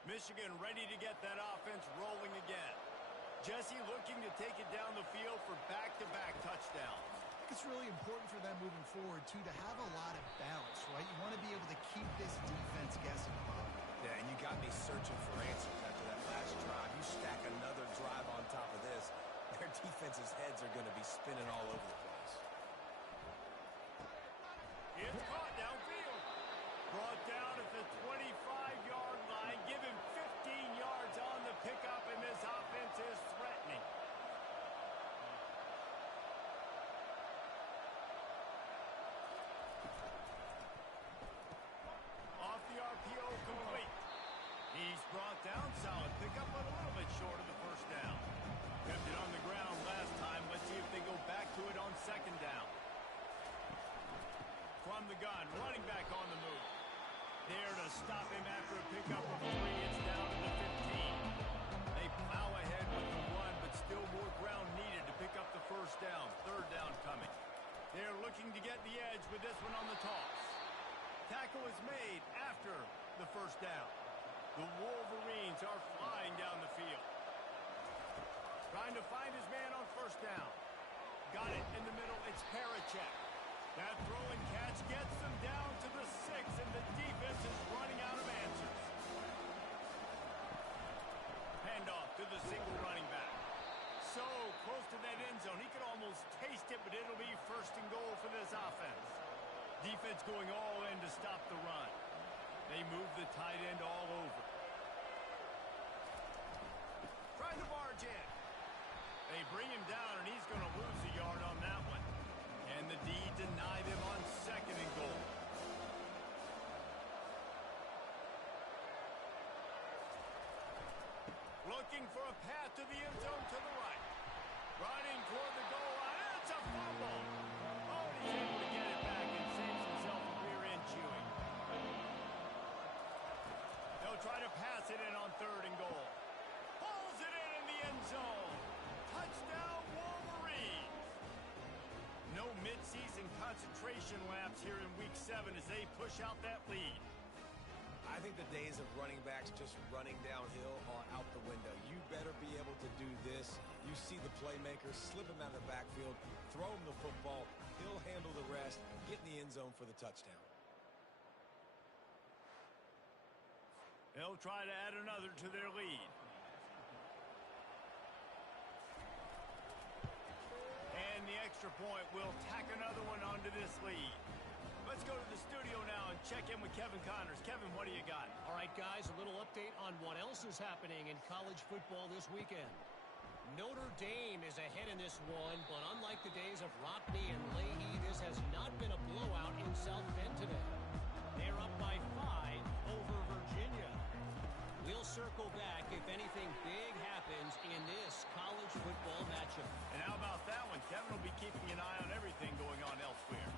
Michigan ready to get that offense rolling again. Jesse looking to take it down the field for back-to-back touchdowns. I think it's really important for them moving forward, too, to have a lot of balance, right? You want to be able to keep this defense guessing, Bob. Yeah, and you got me searching for answers after that last drive. You stack another drive on top of this, their defense's heads are going to be spinning all over the place. It's caught downfield. Brought down at the 25-yard line. Give him 15 yards on the pickup, and this offense is threatening. Off the RPO, complete. He's brought down. Solid pickup, but a little bit short of the first down. Kept it on the ground last time. Let's see if they go back to it on second down. From the gun, running back on the move. There to stop him after a pickup of 3. It's down to the 15. They plow ahead with the run, but still more ground needed to pick up the first down. Third down coming. They're looking to get the edge with this one on the toss. Tackle is made after the first down. The Wolverines are flying down the field. Trying to find his man on first down. Got it in the middle. It's Parachek. That throw and catch gets them down to the 6, and the defense is running out of answers. Handoff to the single running back. So close to that end zone. He could almost taste it, but it'll be first and goal for this offense. Defense going all in to stop the run. They move the tight end all over. Trying to barge in. They bring him down, and he's going to lose a yard on that one. And the D denied him on second and goal. Looking for a path to the end zone to the right. Running toward the goal line. It's a fumble. Oh, and he's able to get it back and saves himself a rear end chewing. They'll try to pass it in on 3rd and goal. Pulls it in the end zone. Touchdown, Wolverines. No midseason concentration laps here in Week 7 as they push out that lead. I think the days of running backs just running downhill are out the window. You better be able to do this. You see the playmaker, slip him out of the backfield, throw him the football. He'll handle the rest, get in the end zone for the touchdown. They'll try to add another to their lead. And the extra point will tack another one onto this lead. Let's go to the studio now and check in with Kevin Connors. Kevin, what do you got? All right, guys, a little update on what else is happening in college football this weekend. Notre Dame is ahead in this one, but unlike the days of Rockne and Leahy, this has not been a blowout in South Bend today. They're up by 5 over Virginia. We'll circle back if anything big happens in this college football matchup. And how about that one? Kevin will be keeping an eye on everything going on elsewhere.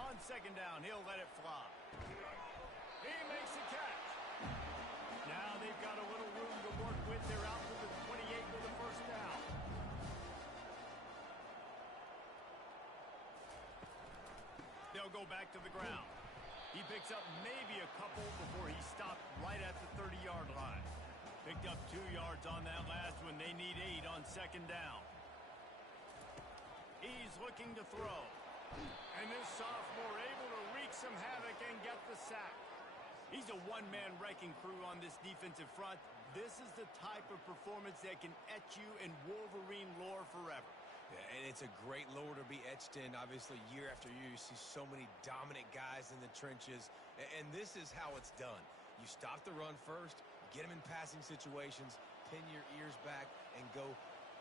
On 2nd down, he'll let it fly. He makes the catch. Now they've got a little room to work with. They're out to the 28 with a 1st down. They'll go back to the ground. He picks up maybe a couple before he stopped right at the 30-yard line. Picked up 2 yards on that last one. They need 8 on 2nd down. He's looking to throw. And this sophomore able to wreak some havoc and get the sack. He's a one-man wrecking crew on this defensive front. This is the type of performance that can etch you in Wolverine lore forever. Yeah, and it's a great lore to be etched in. Obviously, year after year, you see so many dominant guys in the trenches. And this is how it's done. You stop the run first, get them in passing situations, pin your ears back, and go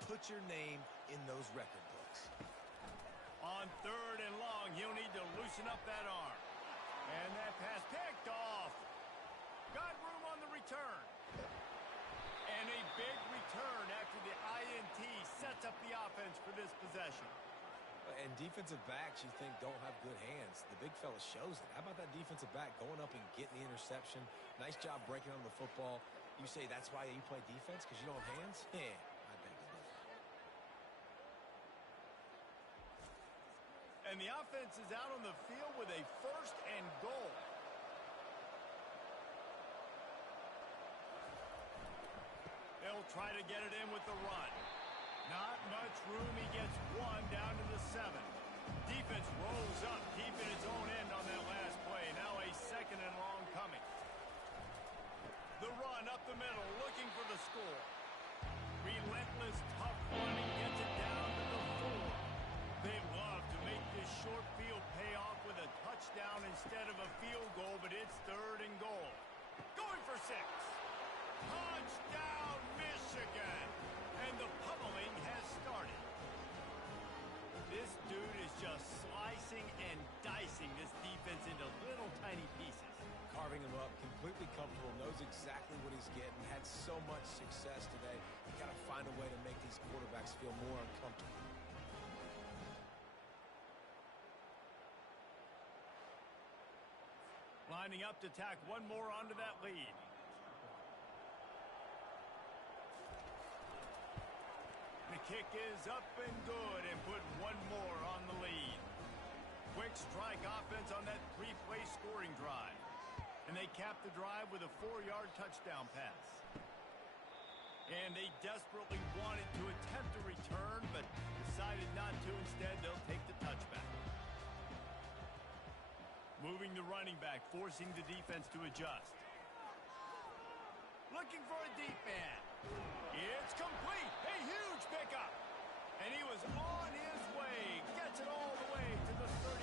put your name in those record books. On 3rd and long, he'll need to loosen up that arm. And that pass picked off. Got room on the return. And a big return after the INT sets up the offense for this possession. And defensive backs you think don't have good hands. The big fella shows it. How about that defensive back going up and getting the interception? Nice job breaking on the football. You say that's why you play defense, because you don't have hands? Yeah, I beg to differ. And the offense is out on the field with a 1st and goal. They'll try to get it in with the run. Not much room. He gets 1 down to the 7. Defense rolls up deep in its own end on that last play. Now a 2nd and long coming. The run up the middle, looking for the score. Relentless, tough running, gets it down to the 4. They love to make this short field pay off with a touchdown instead of a field goal, but it's 3rd and goal. Going for 6. Touchdown, Michigan! And the pummeling has started. This dude is just slicing and dicing this defense into little tiny pieces. Carving him up, completely comfortable, knows exactly what he's getting, had so much success today. You got to find a way to make these quarterbacks feel more uncomfortable. Lining up to tack one more onto that lead. The kick is up and good and put one more on the lead. Quick strike offense on that 3-play scoring drive. And they cap the drive with a 4-yard touchdown pass. And they desperately wanted to attempt a return, but decided not to. Instead, they'll take the touchback. Moving the running back, forcing the defense to adjust. Looking for a deep man. It's complete. A huge pickup. And he was on his way. Gets it all the way to the 38.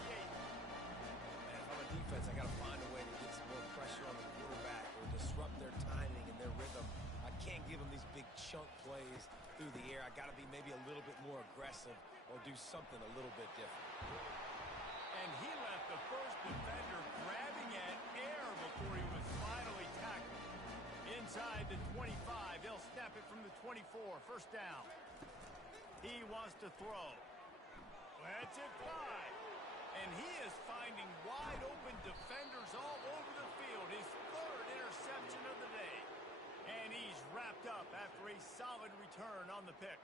And if I'm a defense, I got to find a way to get some more pressure on the quarterback or disrupt their timing and their rhythm. I can't give them these big chunk plays through the air. I got to be maybe a little bit more aggressive or do something a little bit different. And he left the first defender grabbing at air before he was finally tackled. Inside the 25, they'll snap it from the 24. 1st down. He wants to throw. Lets it fly. And he is finding wide open defenders all over the field. His third interception of the day. And he's wrapped up after a solid return on the pick.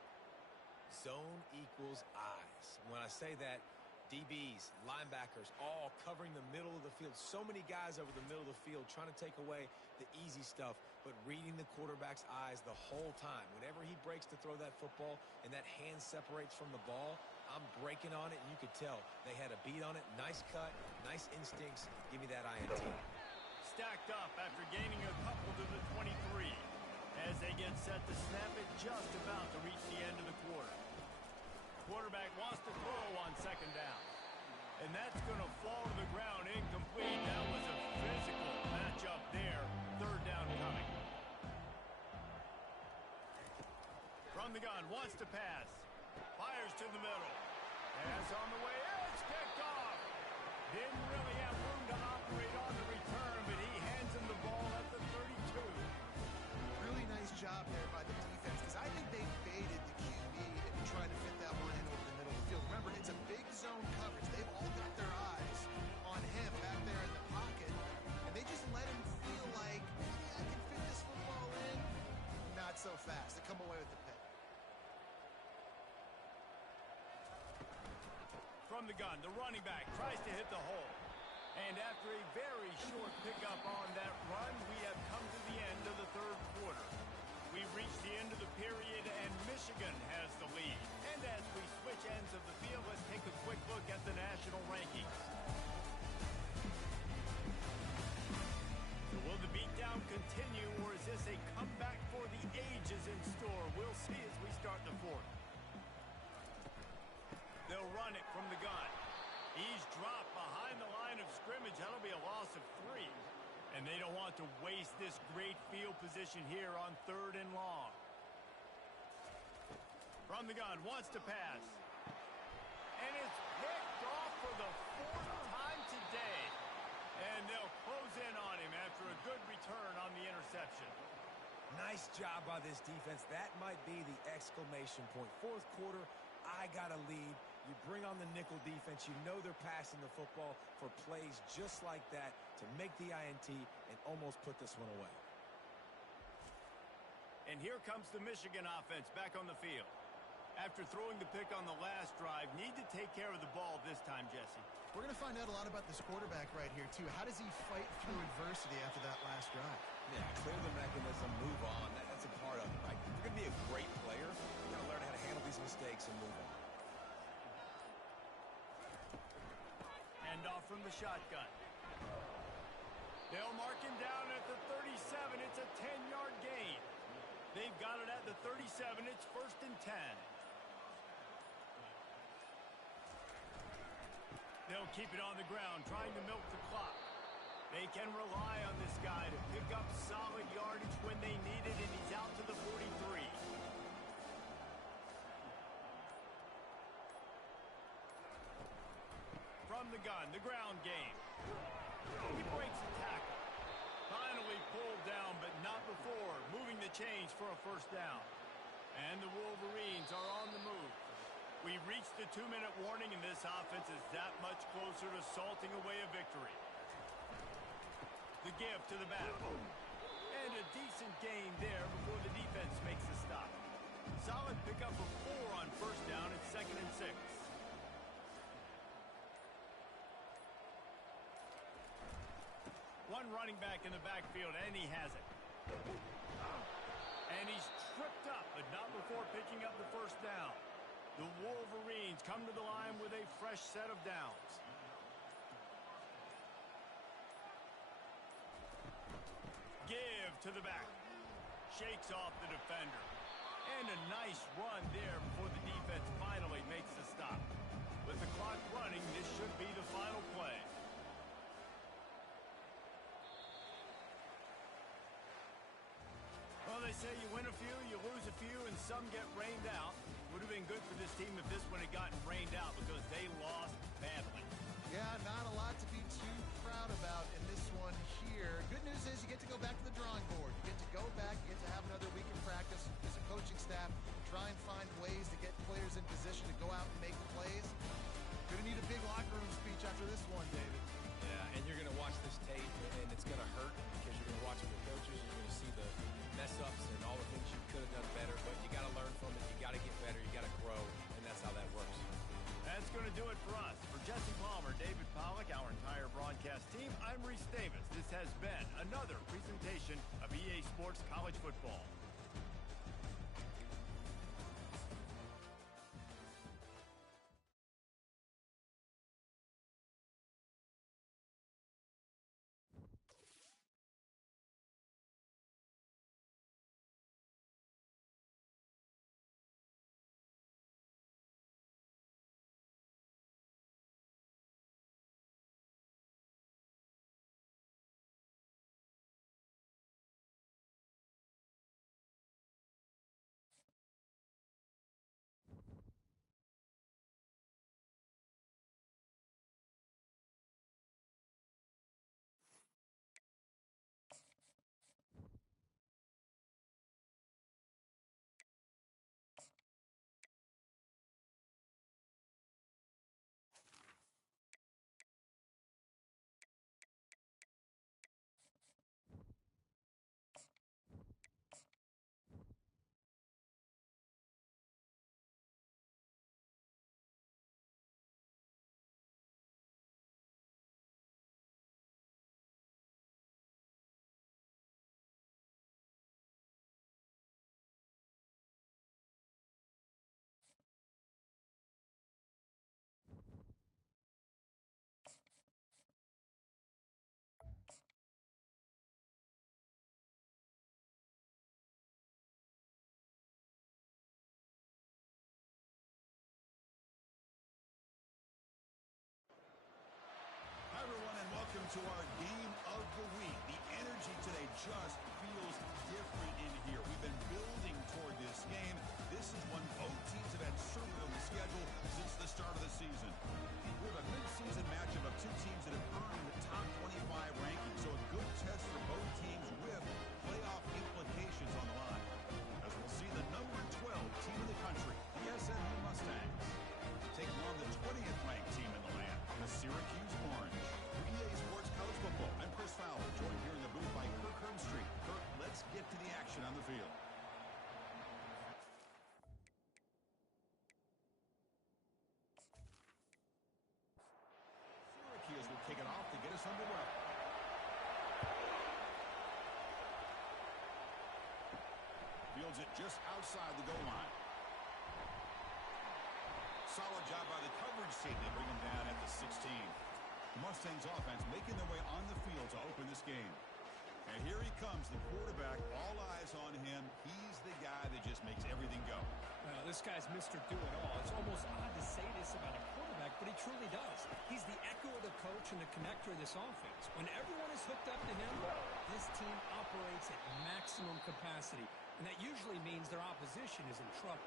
Zone equals eyes. When I say that, DBs, linebackers, all covering the middle of the field. So many guys over the middle of the field trying to take away the easy stuff, but reading the quarterback's eyes the whole time. Whenever he breaks to throw that football and that hand separates from the ball, I'm breaking on it, and you could tell they had a beat on it. Nice cut, nice instincts. Give me that INT. Stacked up after gaining a couple to the 23 as they get set to snap it just about to reach the end of the quarter. Quarterback wants to throw on second down. And that's going to fall to the ground incomplete. That was a physical matchup there. Third down coming. From the gun, wants to pass. Fires to the middle. Pass on the way. It's picked off. Didn't really have room to operate on the return, but he hands him the ball at the 32. Really nice job there by the defense, because I think they baited the QB and tried to fit that one in over the middle of the field. Remember, it's a big zone coverage. They've all got their eyes on him back there in the pocket, and they just let him feel like, I can fit this football in. Not so fast. They come away with the pick. From the gun, the running back tries to hit the hole. And after a very short pickup on that run, we have come to the end of the third quarter. We've reached the end of the period, and Michigan has the lead. And as we switch ends of the field, let's take a quick look at the national rankings. So will the beatdown continue, or is this a comeback for the ages in store? We'll see as we start the fourth. They'll run it from the gun. He's dropped behind the line of scrimmage. That'll be a loss of 3. And they don't want to waste this great field position here on third and long. From the gun, wants to pass. And it's picked off for the 4th time today. And they'll close in on him after a good return on the interception. Nice job by this defense. That might be the exclamation point. Fourth quarter, I got a lead. You bring on the nickel defense. You know they're passing the football for plays just like that to make the INT and almost put this one away. And here comes the Michigan offense back on the field. After throwing the pick on the last drive, need to take care of the ball this time, Jesse. We're going to find out a lot about this quarterback right here, too. How does he fight through adversity after that last drive? Yeah, clear the mechanism, move on. That's a part of it, right? If you're going to be a great player, you got to learn how to handle these mistakes and move on. Hand off from the shotgun. They'll mark him down at the 37. It's a 10-yard gain. They've got it at the 37. It's 1st and 10. They'll keep it on the ground, trying to milk the clock. They can rely on this guy to pick up solid yardage when they need it, and he's out to the 43. From the gun, the ground game. He breaks the tackle. Finally pulled down, but not before moving the chains for a 1st down. And the Wolverines are on the move. We've reached the 2-minute warning, and this offense is that much closer to salting away a victory. The give to the back. And a decent gain there before the defense makes the stop. Solid pickup of 4 on 1st down. It's 2nd and 6. One running back in the backfield, and he has it. And he's tripped up, but not before picking up the 1st down. The Wolverines come to the line with a fresh set of downs. Give to the back. Shakes off the defender. And a nice run there before the defense finally makes the stop. With the clock running, this should be the final play. Well, they say you win a few, you lose a few, and some get rained out. Would have been good for this team if this one had gotten rained out because they lost badly. Yeah, not a lot to be too proud about in this one here. Good news is you get to go back to the drawing board. You get to go back, you get to have another week of practice as a coaching staff, try and find ways to get players Reese Davis. This has been another presentation of EA Sports College Football. Hi, everyone, and welcome to our game of the week. The energy today just feels different in here. We've been building toward this game. This is one both teams have had circled on the schedule since the start of the season. We have a mid-season matchup of two teams that have earned the top 25 ranking, so a good test for both teams with playoff implications on the line. As we'll see the number 12 team in the country, the SMU Mustangs, taking on the 20th ranked team in the land, the Syracuse Orange. For EA Sports College Football, I'm Chris Fowler, joined here in the booth by Kirk Herbstreit. Kirk, let's get to the action on the field. Syracuse will kick it off to get us underway. Fields it just outside the goal line. Solid job by the coverage team. They bring him down at the 16. The Mustangs offense making their way on the field to open this game. And here he comes, the quarterback. All eyes on him. He's the guy that just makes everything go. Well, this guy's Mr. Do-It-All. It's almost odd to say this about a quarterback, but he truly does. He's the echo of the coach and the connector of this offense. When everyone is hooked up to him, this team operates at maximum capacity, and that usually means their opposition is in trouble.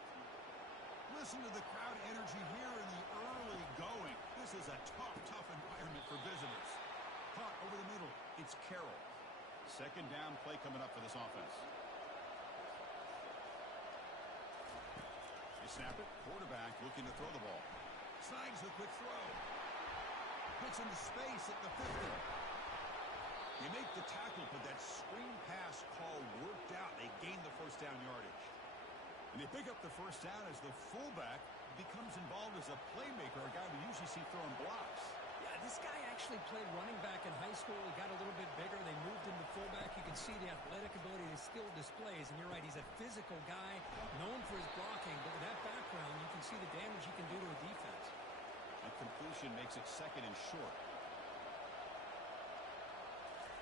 Listen to the crowd energy here in the early going. This is a tough environment for visitors. Caught over the middle. It's Carroll. Second down play coming up for this offense. They snap it. Quarterback looking to throw the ball. Snags the quick throw. Puts into space at the 50. They make the tackle, but that screen pass call worked out. They gained the first down yardage. And they pick up the first down as the fullback becomes involved as a playmaker, a guy we usually see throwing blocks. Yeah, this guy actually played running back in high school. He got a little bit bigger. They moved him to fullback. You can see the athletic ability, the skill displays. And you're right, he's a physical guy, known for his blocking. But with that background, you can see the damage he can do to a defense. A completion makes it second and short.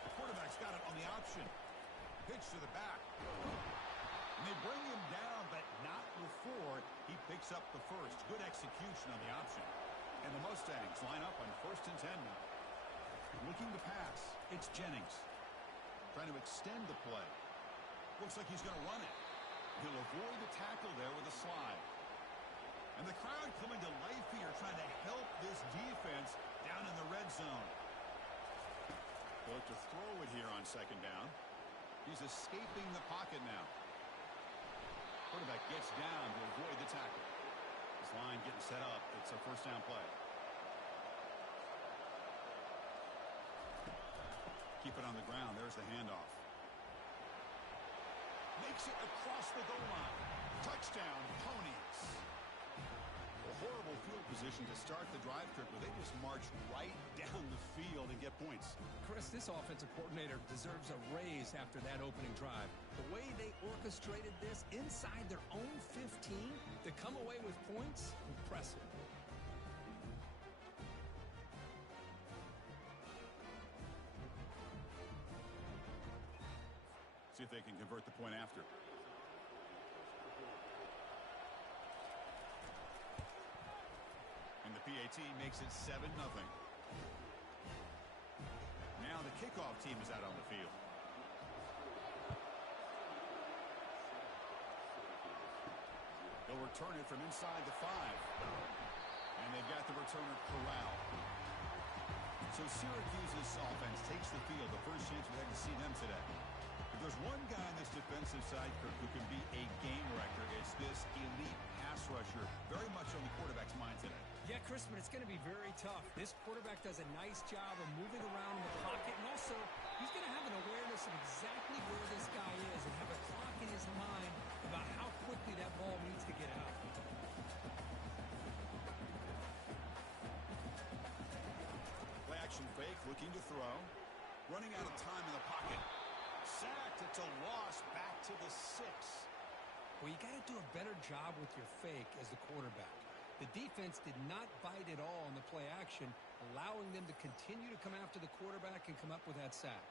The quarterback's got it on the option. Pitch to the back. And they bring him down, but not before he picks up the first. Good execution on the option. And the Mustangs line up on 1st and 10 now. Looking to pass. It's Jennings. Trying to extend the play. Looks like he's going to run it. He'll avoid the tackle there with a slide. And the crowd coming to life here, trying to help this defense down in the red zone. They'll look to throw it here on second down. He's escaping the pocket now. Quarterback gets down to avoid the tackle. This line getting set up. It's a first down play. Keep it on the ground. There's the handoff. Makes it across the goal line. Touchdown, Ponies. A horrible field position to start the drive trip, where they just march right down the field and get points. Chris, this offensive coordinator deserves a raise after that opening drive. The way they orchestrated this inside their own 15 to come away with points, impressive. See if they can convert the point after. And the PAT makes it 7-0. Now the kickoff team is out on the field. They'll return it from inside the 5. And they've got the returner corralled. So Syracuse's offense takes the field. The first chance we had to see them today. If there's one guy on this defensive side, Kirk, who can be a game wrecker, it's this elite pass rusher, very much on the quarterback's mind today. Yeah, Chris, but it's going to be very tough. This quarterback does a nice job of moving around in the pocket, and also he's going to have an awareness of exactly where this guy is and have a clock in his mind about how quickly that ball needs to get out. Play action fake, looking to throw. Running out of time in the pocket. Sacked. It's a loss back to the 6. Well, you got to do a better job with your fake as the quarterback. The defense did not bite at all on the play action, allowing them to continue to come after the quarterback and come up with that sack.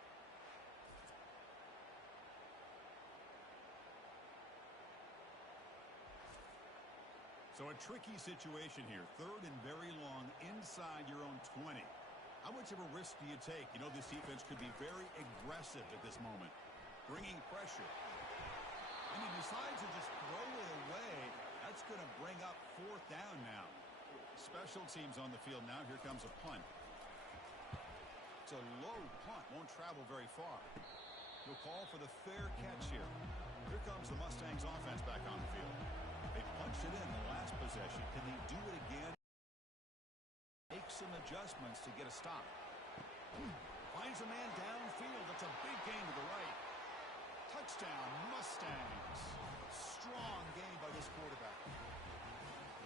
So a tricky situation here. 3rd and very long inside your own 20. How much of a risk do you take? You know, this defense could be very aggressive at this moment, bringing pressure. And he decides to just throw it away. That's going to bring up 4th down now. Special teams on the field now. Here comes a punt. It's a low punt. Won't travel very far. We'll call for the fair catch here. Here comes the Mustangs offense back on the field. They punched it in the last possession. Can they do it again? Make some adjustments to get a stop. Finds a man downfield. It's a big gain to the right. Touchdown, Mustangs. Strong game by this quarterback.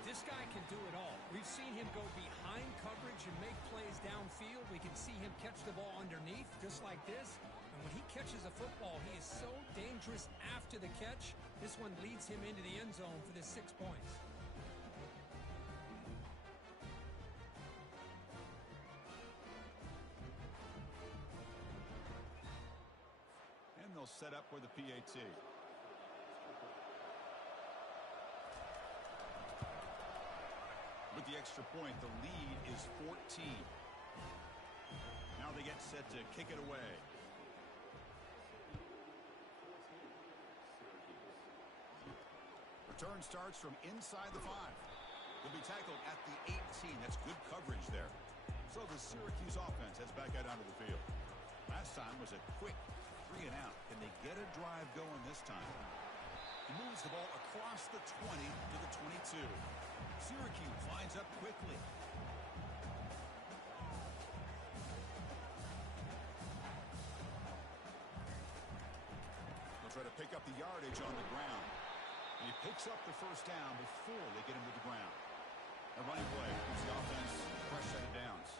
This guy can do it all. We've seen him go behind coverage and make plays downfield. We can see him catch the ball underneath, just like this. And when he catches a football, he is so dangerous after the catch. This one leads him into the end zone for the 6 points. And they'll set up for the PAT. With the extra point, the lead is 14. Now they get set to kick it away. Return starts from inside the 5. They'll be tackled at the 18. That's good coverage there. So the Syracuse offense heads back out onto the field. Last time was a quick 3 and out. Can they get a drive going this time? He moves the ball across the 20 to the 22. Syracuse lines up quickly. They'll try to pick up the yardage on the ground. And he picks up the first down before they get him to the ground. A running play puts the offense fresh set of downs.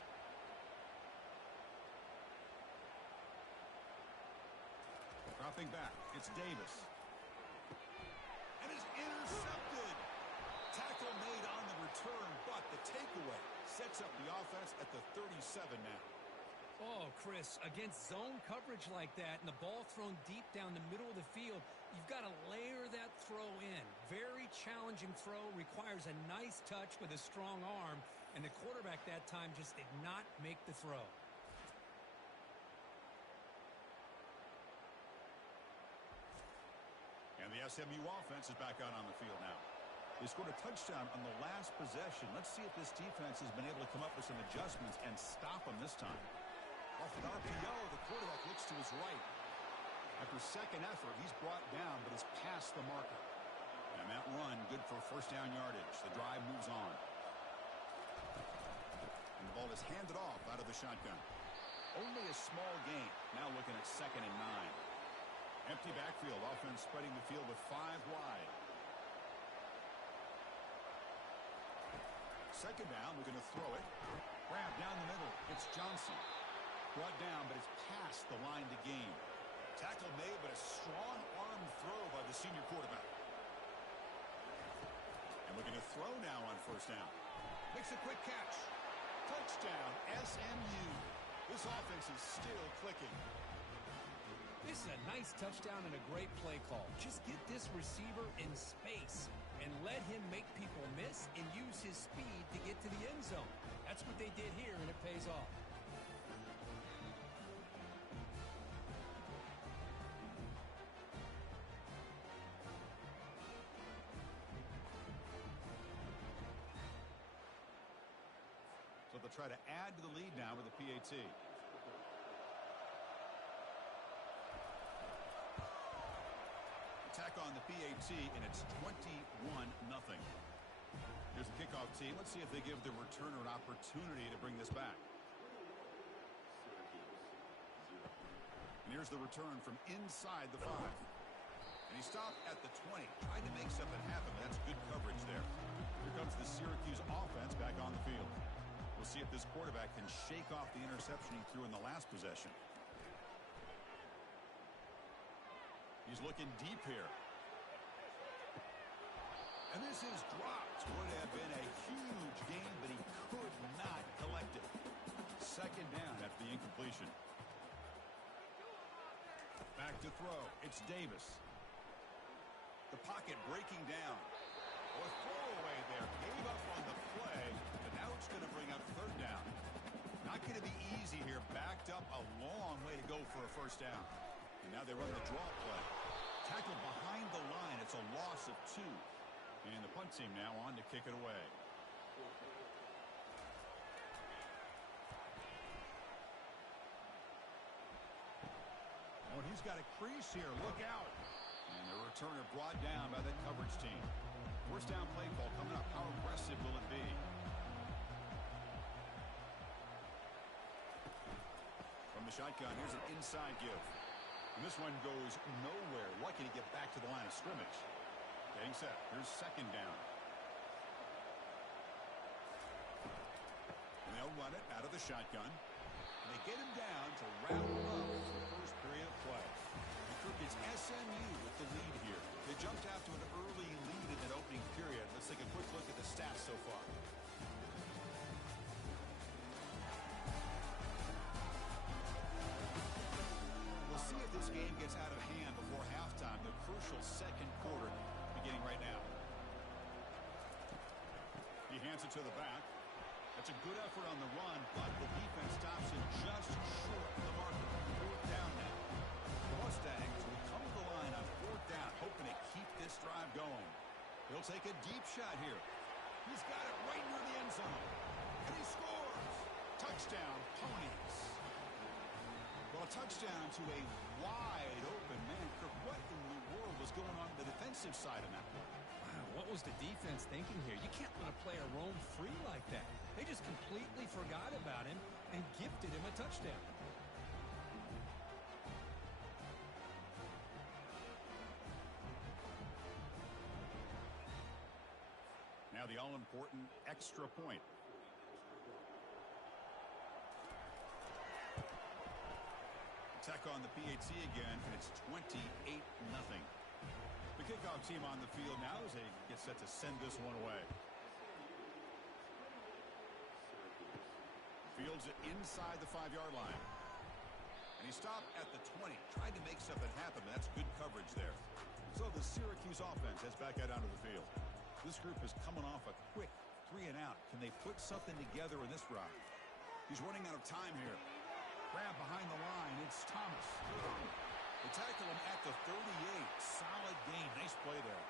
Dropping back, it's Davis. And it's intercepted. Tackle made on the return, but the takeaway sets up the offense at the 37 now. Oh, Chris, against zone coverage like that and the ball thrown deep down the middle of the field, you've got to layer that throw in. Very challenging throw, requires a nice touch with a strong arm, and the quarterback that time just did not make the throw. And the SMU offense is back out on the field now. They scored a touchdown on the last possession. Let's see if this defense has been able to come up with some adjustments and stop them this time. Off an RPO, the quarterback looks to his right. After second effort, he's brought down, but is past the marker. And that run, good for first down yardage. The drive moves on. And the ball is handed off out of the shotgun. Only a small gain. Now looking at 2nd and 9. Empty backfield. Offense spreading the field with 5 wide. second down, we're going to throw it. Grab down the middle. It's Johnson. Brought down, but it's past the line to gain. Tackle made, but a strong arm throw by the senior quarterback. And we're going to throw now on first down. Makes a quick catch. Touchdown, SMU. This offense is still clicking. This is a nice touchdown and a great play call. Just get this receiver in space and let him make people miss and use his speed to get to the end zone. That's what they did here, and it pays off. So they'll try to add to the lead now with the PAT. Attack on the PAT, and it's 21-0. Here's the kickoff team. Let's see if they give the returner an opportunity to bring this back. And here's the return from inside the 5. And he stopped at the 20, trying to make something happen. That's good coverage there. Here comes the Syracuse offense back on the field. We'll see if this quarterback can shake off the interception he threw in the last possession. He's looking deep here. And this is dropped. Would have been a huge gain, but he could not collect it. Second down after the incompletion. Back to throw. It's Davis. The pocket breaking down. Or throwaway there. Gave up on the play, but now it's going to bring up third down. Not going to be easy here. Backed up a long way to go for a first down. And now they run the draw play. Tackle behind the line. It's a loss of 2. And the punt team now on to kick it away. Oh, he's got a crease here. Look out. And the returner brought down by that coverage team. First down play call coming up. How aggressive will it be? From the shotgun, here's an inside give. And this one goes nowhere. Lucky to get back to the line of scrimmage. Getting set. Here's second down. And they'll run it out of the shotgun. And they get him down to round up the first period of play. And Kirk, it's SMU with the lead here. They jumped out to an early lead in that opening period. Let's take a quick look at the stats so far. We'll see if this game gets out of hand before halftime. The crucial second quarter beginning right now. He hands it to the back. That's a good effort on the run, but the defense stops him just short of the marker. Fourth down now. The Mustangs will come to the line on fourth down, hoping to keep this drive going. He'll take a deep shot here. He's got it right near the end zone. And he scores. Touchdown, Ponies. Well, a touchdown to a wide open man. What in the world was going on the defensive side of that play? Wow, what was the defense thinking here? You can't let a player roam free like that. They just completely forgot about him and gifted him a touchdown. Now the all-important extra point. Attack on the PAT again, and it's 28-0. The kickoff team on the field now as they get set to send this one away. Fields it inside the 5-yard line. And he stopped at the 20. Tried to make something happen, but that's good coverage there. So the Syracuse offense heads back out onto the field. This group is coming off a quick 3 and out. Can they put something together in this drive? He's running out of time here. Grab behind the line. It's Thomas. They tackle him at the 38. Solid gain. Nice play there.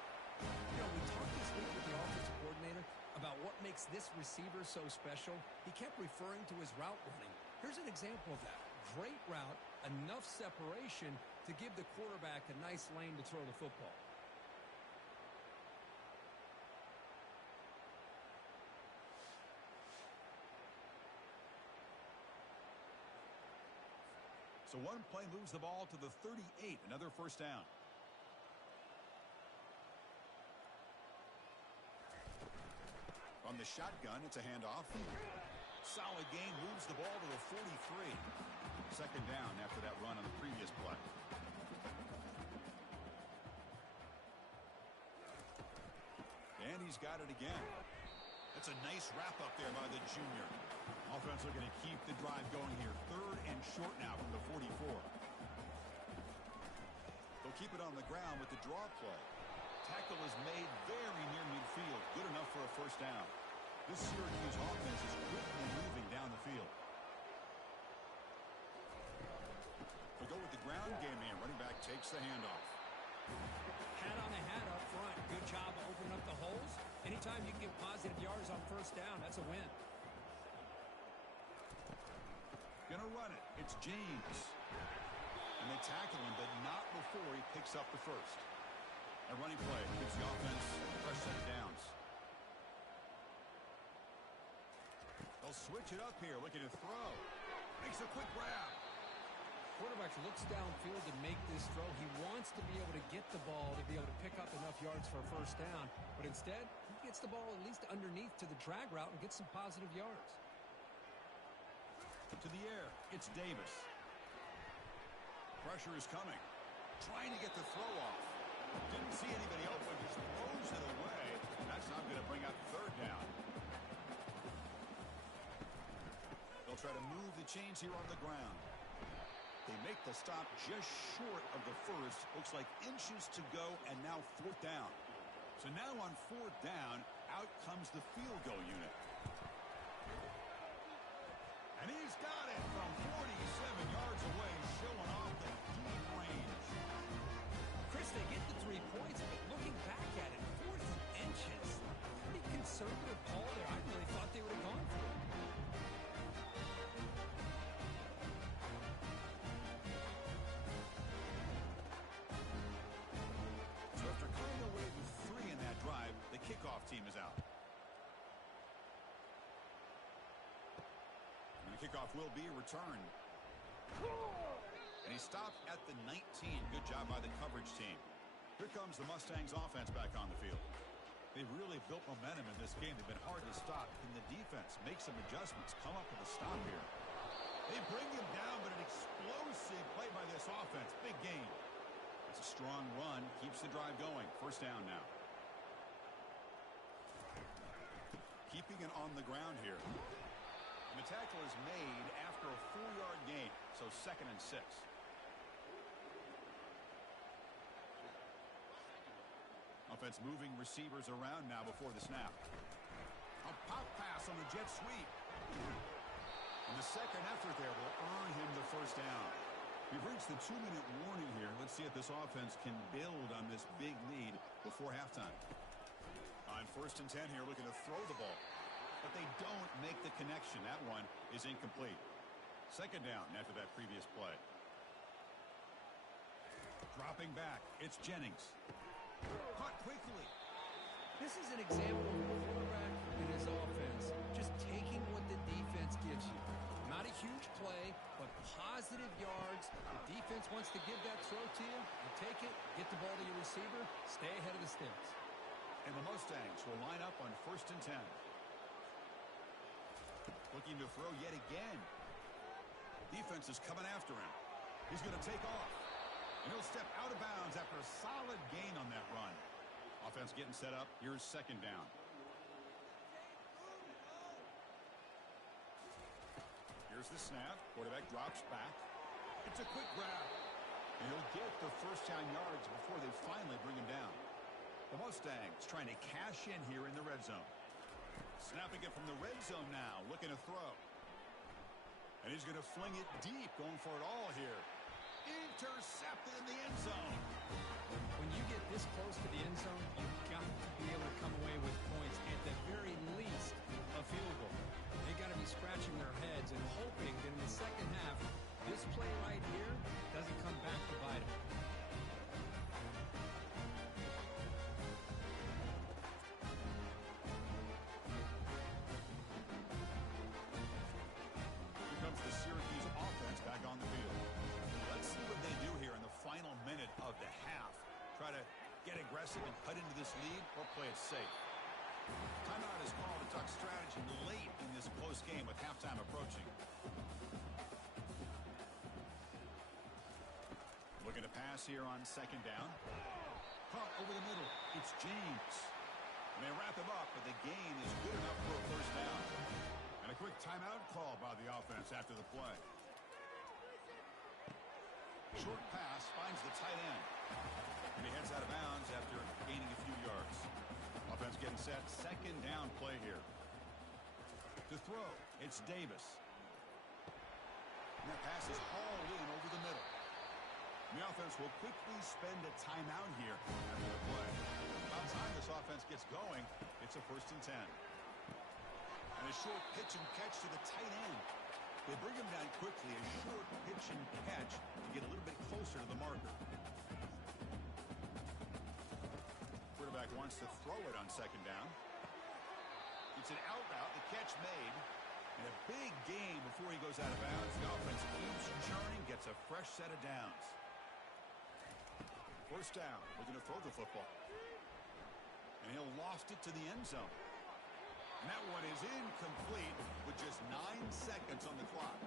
You know, we talked this week with the offensive coordinator about what makes this receiver so special. He kept referring to his route running. Here's an example of that. Great route, enough separation to give the quarterback a nice lane to throw the football. So one play moves the ball to the 38. Another first down. On the shotgun. It's a handoff. Solid gain, moves the ball to the 43. Second down after that run on the previous play. And he's got it again. That's a nice wrap up there by the junior. Offense looking to keep the drive going here. Third and short now from the 44. They'll keep it on the ground with the draw play. Tackle is made very near midfield. Good enough for a first down. This Syracuse offense is quickly moving down the field. We'll go with the ground game here. Running back takes the handoff. Hat on a hat up front. Good job of opening up the holes. Anytime you can get positive yards on first down, that's a win. Gonna run it. It's James. And they tackle him, but not before he picks up the first. A running play gives the offense a fresh set of downs. They'll switch it up here, looking to throw. Makes a quick grab. Quarterback looks downfield to make this throw. He wants to be able to get the ball to be able to pick up enough yards for a first down. But instead, he gets the ball at least underneath to the drag route and gets some positive yards. To the air, it's Davis. Pressure is coming. Trying to get the throw off. Didn't see anybody open, just throws it away. That's not going to bring up third down. They'll try to move the chains here on the ground. They make the stop just short of the first. Looks like inches to go, and now fourth down. So now on fourth down, out comes the field goal unit. And he's got it from 47 yards away, showing off the deep range. Chris, they get the 3 points, but looking back at it, 4th inches. Pretty conservative call there. I really thought they would have gone for it. So after coming away with 3 in that drive, the kickoff team is out. And the kickoff will be returned. And he stopped at the 19. Good job by the coverage team. Here comes the Mustangs offense back on the field. They've really built momentum in this game. They've been hard to stop. Can the defense make some adjustments, come up with a stop here? They bring him down, but an explosive play by this offense. Big gain. It's a strong run. Keeps the drive going. First down now. Keeping it on the ground here. And the tackle is made after a 4-yard gain. So 2nd and 6. Offense moving receivers around now before the snap. A pop pass on the jet sweep. And the second effort there will earn him the first down. We've reached the 2-minute warning here. Let's see if this offense can build on this big lead before halftime. On 1st and 10 here, looking to throw the ball. But they don't make the connection. That one is incomplete. Second down after that previous play. Dropping back, it's Jennings. Caught quickly. This is an example of a quarterback and his offense just taking what the defense gives you. Not a huge play, but positive yards. The defense wants to give that throw to you. You take it, get the ball to your receiver, stay ahead of the sticks. And the Mustangs will line up on 1st and 10. Looking to throw yet again. Defense is coming after him. He's going to take off. And he'll step out of bounds after a solid gain on that run. Offense getting set up. Here's second down. Here's the snap. Quarterback drops back. It's a quick grab. And he'll get the first down yards before they finally bring him down. The Mustangs trying to cash in here in the red zone. Snapping it from the red zone now. Looking to throw. And he's going to fling it deep. Going for it all here. Intercepted in the end zone. When you get this close to the end zone, you've got to be able to come away with points, at the very least a field goal. They got to be scratching their heads and hoping that in the second half, this play right here doesn't come back to bite them. Here comes the Syracuse offense back on the field. Let's see what they do here in the final minute of the half. Try to get aggressive and cut into this lead or play it safe. Time Timeout is called to talk strategy late in this close game with halftime approaching. Looking to pass here on second down. Caught over the middle. It's James. And they wrap him up, but the gain is good enough for a first down. And a quick timeout call by the offense after the play. Short pass finds the tight end. And he heads out of bounds after gaining a few yards. Offense getting set. Second down play here. To throw, it's Davis. And that pass is hauled in over the middle. The offense will quickly spend a timeout here after the play. By the time this offense gets going, it's a 1st and 10. And a short pitch and catch to the tight end. They bring him down quickly. A short pitch and catch to get a little bit closer to the marker. Quarterback wants to throw it on second down. It's an out route. The catch made. And a big gain before he goes out of bounds. The offense keeps churning, gets a fresh set of downs. First down, we're going to throw the football. And he'll loft it to the end zone. And that one is incomplete with just 9 seconds on the clock.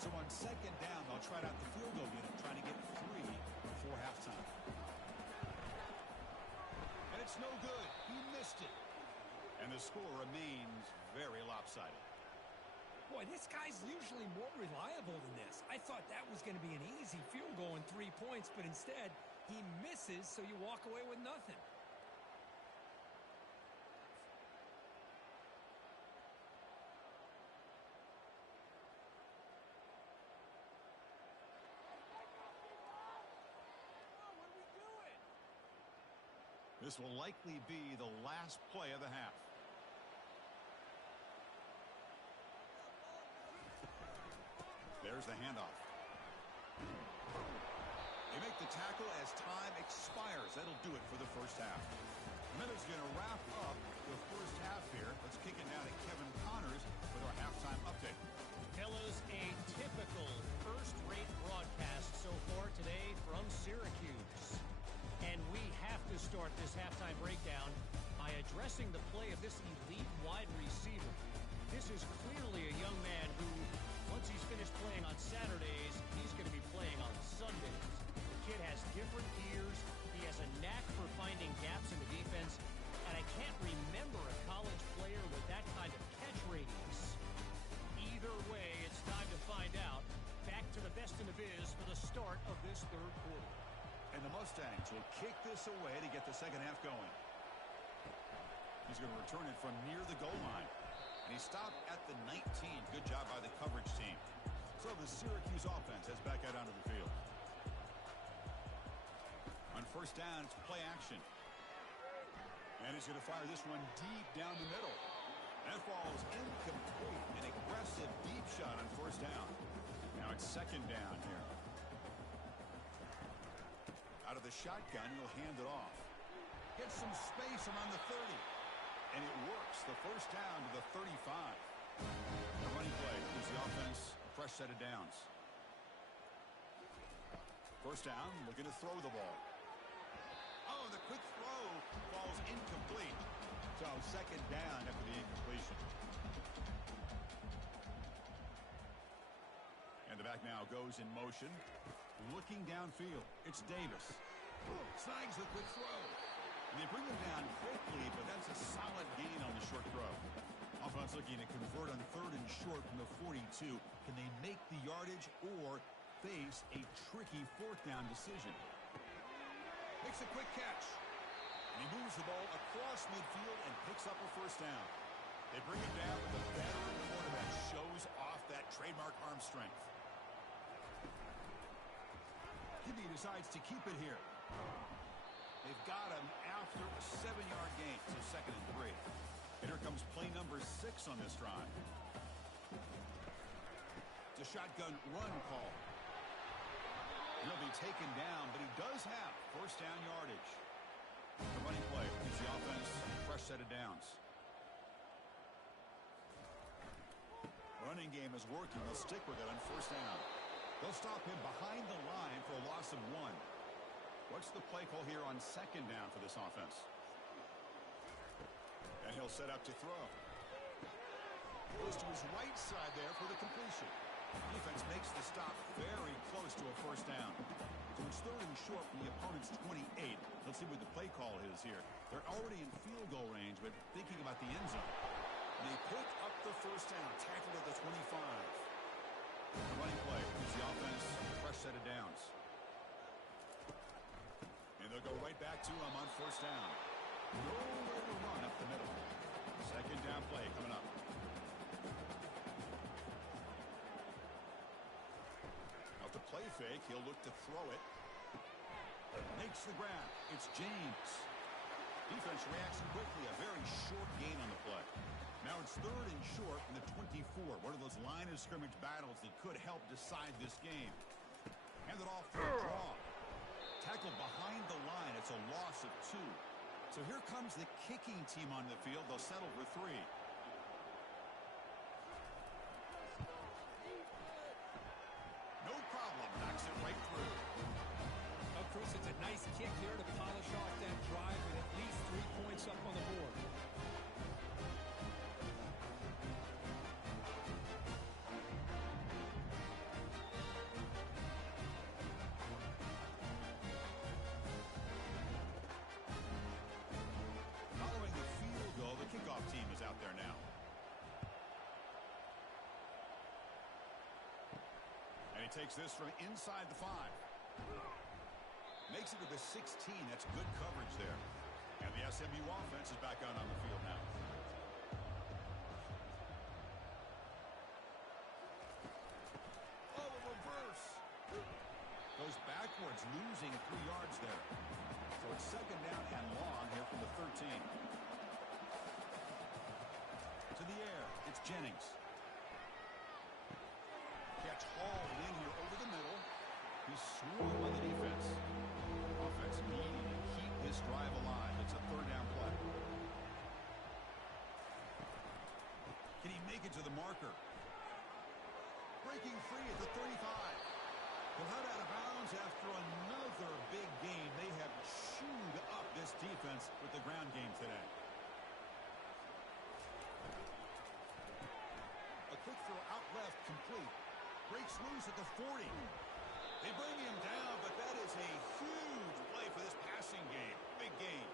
So on second down, they'll try out the field goal unit, trying to get 3 before halftime. And it's no good. He missed it. And the score remains very lopsided. Boy, this guy's usually more reliable than this. I thought that was going to be an easy field goal and 3 points, but instead, he misses, so you walk away with nothing. This will likely be the last play of the half. There's the handoff. They make the tackle as time expires. That'll do it for the first half. And that is going to wrap up the first half here. Let's kick it now to Kevin Connors with our halftime update. Fellas, a typical first-rate broadcast so far today from Syracuse. And we have to start this halftime breakdown by addressing the play of this elite wide receiver. This is clearly a young man who, once he's finished playing on Saturdays, he's going to be playing on Sundays. The kid has different ears. He has a knack for finding gaps in the defense. And I can't remember a college player with that kind of catch radius. Either way, it's time to find out. Back to the best in the biz for the start of this third quarter. And the Mustangs will kick this away to get the second half going. He's going to return it from near the goal line. And he stopped at the 19. Good job by the coverage team. So the Syracuse offense heads back out onto the field. On first down, it's play action. And he's going to fire this one deep down the middle. That falls incomplete. An aggressive deep shot on first down. Now it's second down here. Out of the shotgun, he'll hand it off. Gets some space around the 30. And it works. The first down to the 35. The running play gives the offense a fresh set of downs. First down, looking to throw the ball. Oh, the quick throw falls incomplete. So second down after the incompletion. And the back now goes in motion. Looking downfield. It's Davis. Snags the quick throw. And they bring him down quickly, but that's a solid gain on the short throw. Offense looking to convert on third and short from the 42. Can they make the yardage or face a tricky fourth down decision? Makes a quick catch. And he moves the ball across midfield and picks up a first down. They bring him down, but the veteran quarterback shows off that trademark arm strength. Kibbe decides to keep it here. They've got him after a 7-yard gain, so second and 3. And here comes play number 6 on this drive. It's a shotgun run call. He'll be taken down, but he does have first down yardage. The running play gives the offense a fresh set of downs. Running game is working. They'll stick with it on first down. They'll stop him behind the line for a loss of 1. What's the play call here on second down for this offense? And And he'll set up to throw. Goes to his right side there for the completion. Defense makes the stop very close to a first down. So it's third and short from the opponent's 28. Let's see what the play call is here. They're already in field goal range, but thinking about the end zone. They pick up the first down, tackled at the 25. The running play gives the offense a fresh set of downs. And they'll go right back to him on first down. Nowhere to run up the middle. Second down play coming up. Out the play fake, he'll look to throw it. Makes the grab. It's James. Defense reacts quickly. A very short gain on the play. Now it's third and short from the 24. One of those line of scrimmage battles that could help decide this game. Hand it off for a draw. Tackled behind the line. It's a loss of 2. So here comes the kicking team on the field. They'll settle for 3. No problem. Knocks it right through. Well, Chris, it's a nice kick here to polish off that drive with at least 3 points up on the board. Following the field goal, the kickoff team is out there now. And he takes this from inside the 5. Makes it to the 16. That's good coverage there. And the SMU offense is back out on the field now. Oh, a reverse. Goes backwards, losing 3 yards there. So it's second down and long here from the 13. To the air, it's Jennings. Catch hauled in here over the middle. He's swarmed by the defense. Offense needing to keep this drive alive. It's a third down play. Can he make it to the marker? Breaking free at the 35. He'll head out of bounds after another big game. They have chewed up this defense with the ground game today. A quick throw out left, complete. Breaks loose at the 40. They bring him down, but that is a huge play for this passing game. Big game.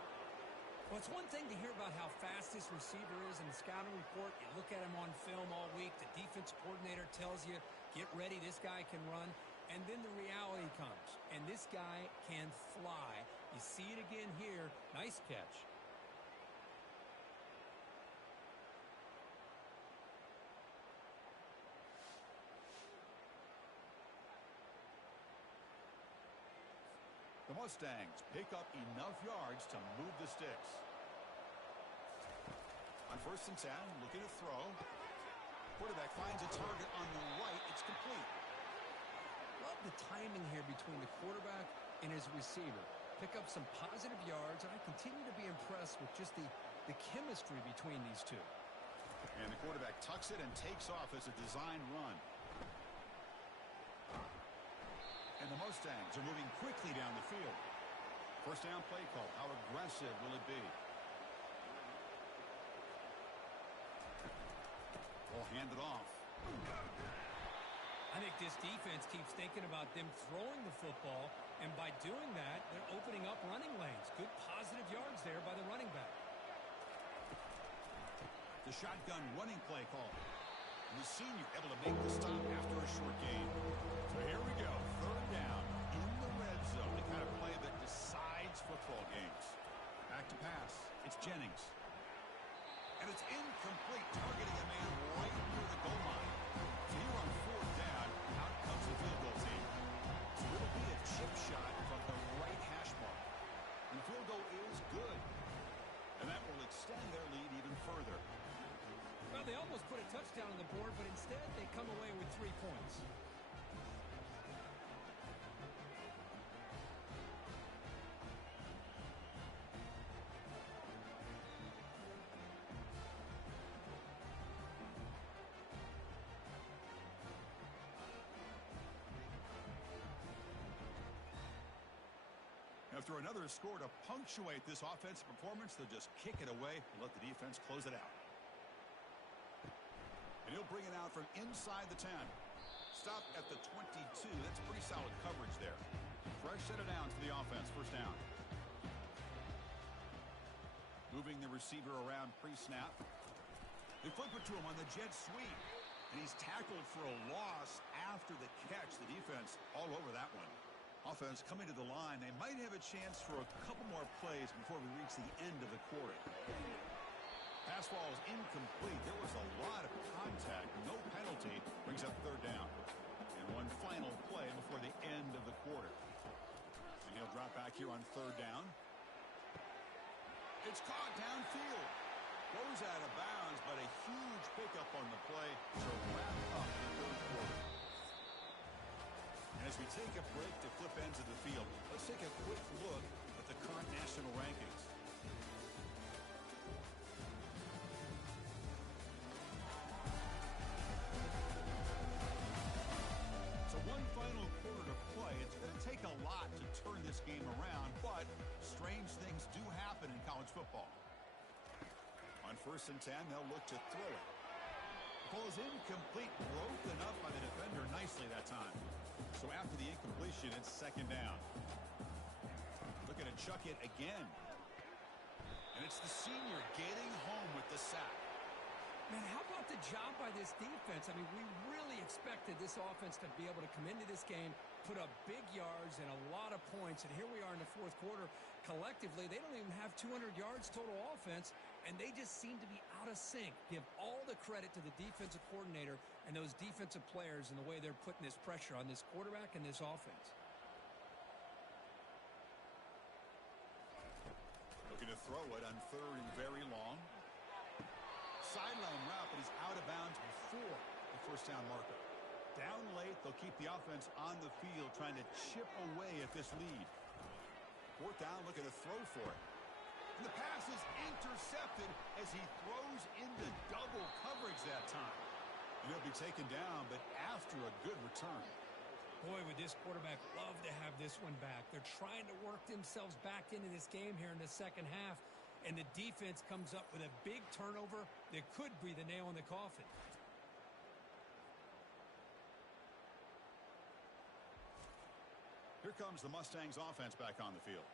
Well, it's one thing to hear about how fast this receiver is in the scouting report. You look at him on film all week. The defense coordinator tells you, get ready, this guy can run. And then the reality comes, and this guy can fly. You see it again here. Nice catch. The Mustangs pick up enough yards to move the sticks. On first and 10, looking to throw. Quarterback finds a target on the right. It's complete. Love the timing here between the quarterback and his receiver. Pick up some positive yards, and I continue to be impressed with just the chemistry between these two. And the quarterback tucks it and takes off as a design run. And the Mustangs are moving quickly down the field. First down play call. How aggressive will it be? We'll hand it off. I think this defense keeps thinking about them throwing the football, and by doing that, they're opening up running lanes. Good positive yards there by the running back. The shotgun running play call. And the senior able to make the stop after a short gain. So here we go. Third down in the red zone. The kind of play that decides football games. Back to pass. It's Jennings. And it's incomplete, targeting a man right near the goal line. So here on fourth down, out comes the field goal team. So it'll be a chip shot from the right hash mark. And the field goal is good. And that will extend their lead even further. Well, they almost put a touchdown on the board, but instead they come away with 3 points. After another score to punctuate this offensive performance, they'll just kick it away and let the defense close it out. And he'll bring it out from inside the 10. Stop at the 22. That's pretty solid coverage there. Fresh set of downs for the offense. First down. Moving the receiver around pre-snap. They flip it to him on the jet sweep. And he's tackled for a loss after the catch. The defense all over that one. Offense coming to the line. They might have a chance for a couple more plays before we reach the end of the quarter. Pass ball is incomplete. There was a lot of contact. No penalty. Brings up third down. And one final play before the end of the quarter. And he'll drop back here on third down. It's caught downfield. Goes out of bounds, but a huge pickup on the play to wrap up the third quarter. And as we take a break to flip ends of the field, let's take a quick look at the current national rankings. So one final quarter to play. It's going to take a lot to turn this game around, but strange things do happen in college football. On 1st and 10, they'll look to throw it. The ball is incomplete, broken up by the defender nicely that time. So after the incompletion, it's second down. Looking to chuck it again. And it's the senior getting home with the sack. Man, how about the job by this defense? I mean, we really expected this offense to be able to come into this game, put up big yards and a lot of points. And here we are in the fourth quarter. Collectively, they don't even have 200 yards total offense, and they just seem to be out of sync. Give all the credit to the defensive coordinator and those defensive players and the way they're putting this pressure on this quarterback and this offense. Looking to throw it on third and very long. Sideline route, but he's out of bounds before the first down marker. Down late, they'll keep the offense on the field, trying to chip away at this lead. Fourth down, looking to throw for it. And the pass is intercepted as he throws into double coverage that time. And he'll be taken down, but after a good return. Boy, would this quarterback love to have this one back. They're trying to work themselves back into this game here in the second half. And the defense comes up with a big turnover that could be the nail in the coffin. Here comes the Mustangs offense back on the field.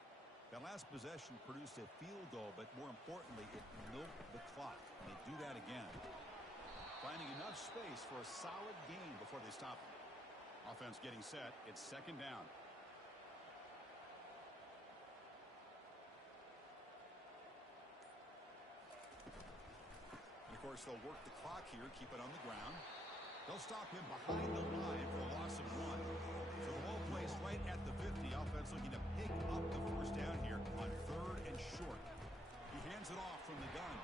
That last possession produced a field goal, but more importantly, it milked the clock. And they do that again. Finding enough space for a solid gain before they stop it. Offense getting set. It's second down. And of course, they'll work the clock here, keep it on the ground. They'll stop him behind the line for a loss of 1. So the ball plays right at the 50. Offense looking to pick up the first down here on third and short. He hands it off from the gun.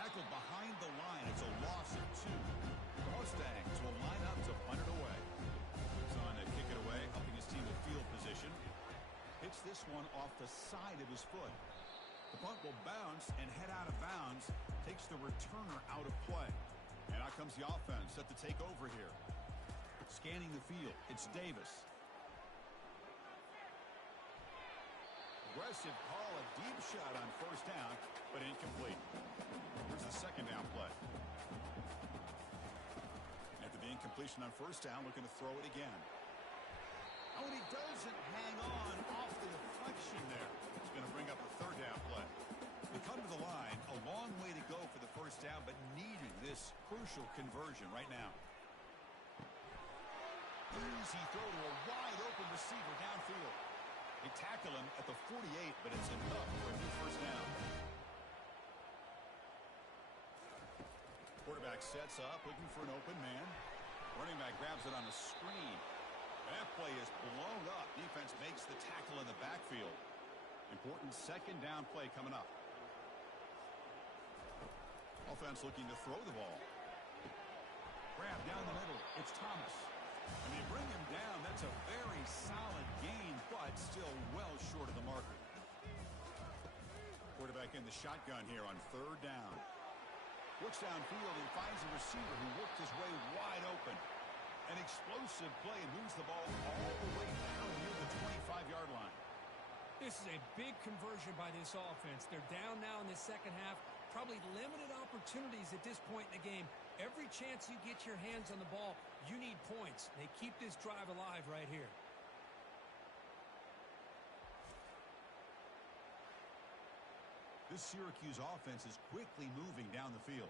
Tackled behind the line. It's a loss of 2. The Mustangs will line up to punt it away. He's on to kick it away, helping his team with field position. Hits this one off the side of his foot. The punt will bounce and head out of bounds. Takes the returner out of play. And out comes the offense set to take over here. Scanning the field, it's Davis. Aggressive call, a deep shot on first down, but incomplete. Here's the second down play. After the incompletion on first down, looking to throw it again. Oh, and he doesn't hang on off the deflection there. It's going to bring up the third down play. They come to the line, a long way to go for the first down, but needing this crucial conversion right now. Easy throw to a wide-open receiver downfield. They tackle him at the 48, but it's enough for a new first down. Quarterback sets up, looking for an open man. Running back grabs it on a screen. And that play is blown up. Defense makes the tackle in the backfield. Important second down play coming up. Offense looking to throw the ball. Grab down the middle. It's Thomas. And they bring him down. That's a very solid gain, but still well short of the marker. Quarterback in the shotgun here on third down. Looks downfield and finds a receiver who worked his way wide open. An explosive play and moves the ball all the way down near the 25-yard line. This is a big conversion by this offense. They're down now in the second half. Probably limited opportunities at this point in the game. Every chance you get your hands on the ball, you need points. They keep this drive alive right here. This Syracuse offense is quickly moving down the field.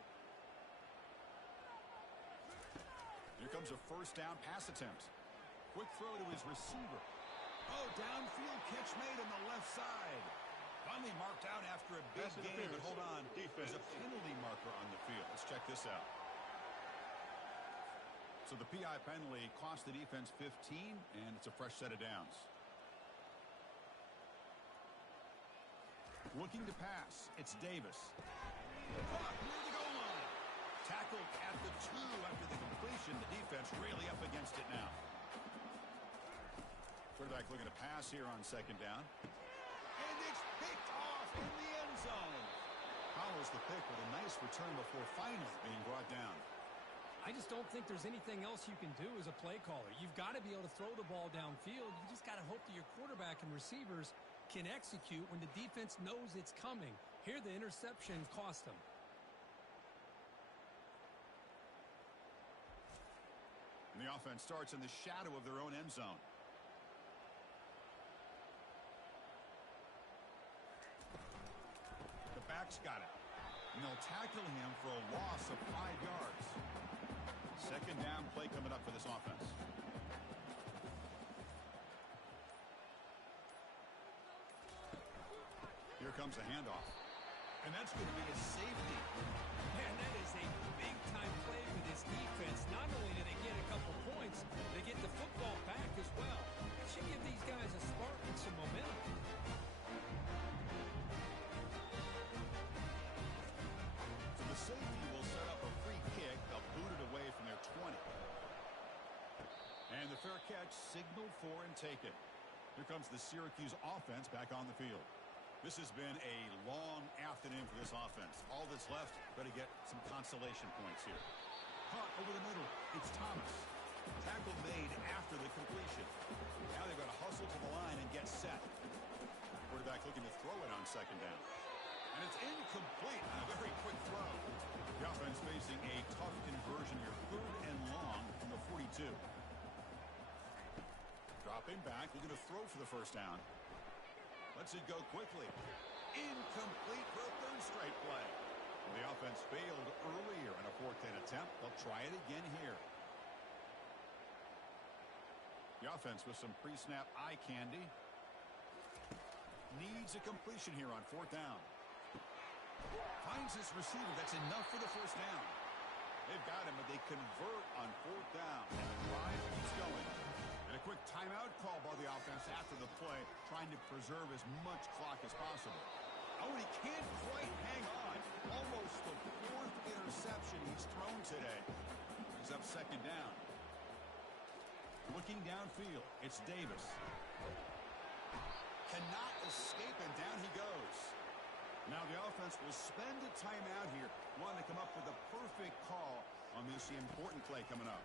Here comes a first down pass attempt. Quick throw to his receiver. Oh, downfield catch made on the left side. Finally marked out after a big game, but hold on. There's a penalty marker on the field. Let's check this out. So the PI penalty cost the defense 15, and it's a fresh set of downs. Looking to pass. It's Davis. Caught near the goal line. Tackled at the 2 after the completion. The defense really up against it now. Quarterback looking to pass here on second down. And it's picked off in the end zone. Follows the pick with a nice return before finally being brought down. I just don't think there's anything else you can do as a play caller. You've got to be able to throw the ball downfield. You just got to hope that your quarterback and receivers can execute when the defense knows it's coming. Here, the interception cost them. And the offense starts in the shadow of their own end zone. The back's got it. And they'll tackle him for a loss of 5 yards. Second down play coming up for this offense. Here comes a handoff. And that's going to be a safety. Man, that is a big-time play for this defense. Not only do they get a couple points, they get the football back as well. It should give these guys a spark and some momentum. So the safety will set up a free kick. They'll boot it away from their 20. And the fair catch signaled for and taken. Here comes the Syracuse offense back on the field. This has been a long afternoon for this offense. All that's left, better get some consolation points here. Caught over the middle. It's Thomas. Tackle made after the completion. Now they've got to hustle to the line and get set. Quarterback looking to throw it on second down. And it's incomplete on a very quick throw. The offense facing a tough conversion here. 3rd and long from the 42. Dropping back, looking to throw for the first down. Lets it go quickly. Incomplete for a 3rd straight play. Well, the offense failed earlier in a 4th down attempt. They'll try it again here. The offense with some pre-snap eye candy. Needs a completion here on 4th down. Finds his receiver. That's enough for the first down. They've got him, but they convert on 4th down. And the drive keeps going. And a quick timeout call by the offense after the play, trying to preserve as much clock as possible. Oh, and he can't quite hang on. Almost the 4th interception he's thrown today. He's up second down. Looking downfield, it's Davis. Cannot escape, and down he goes. Now the offense will spend a timeout here, wanting to come up with a perfect call on this important play coming up.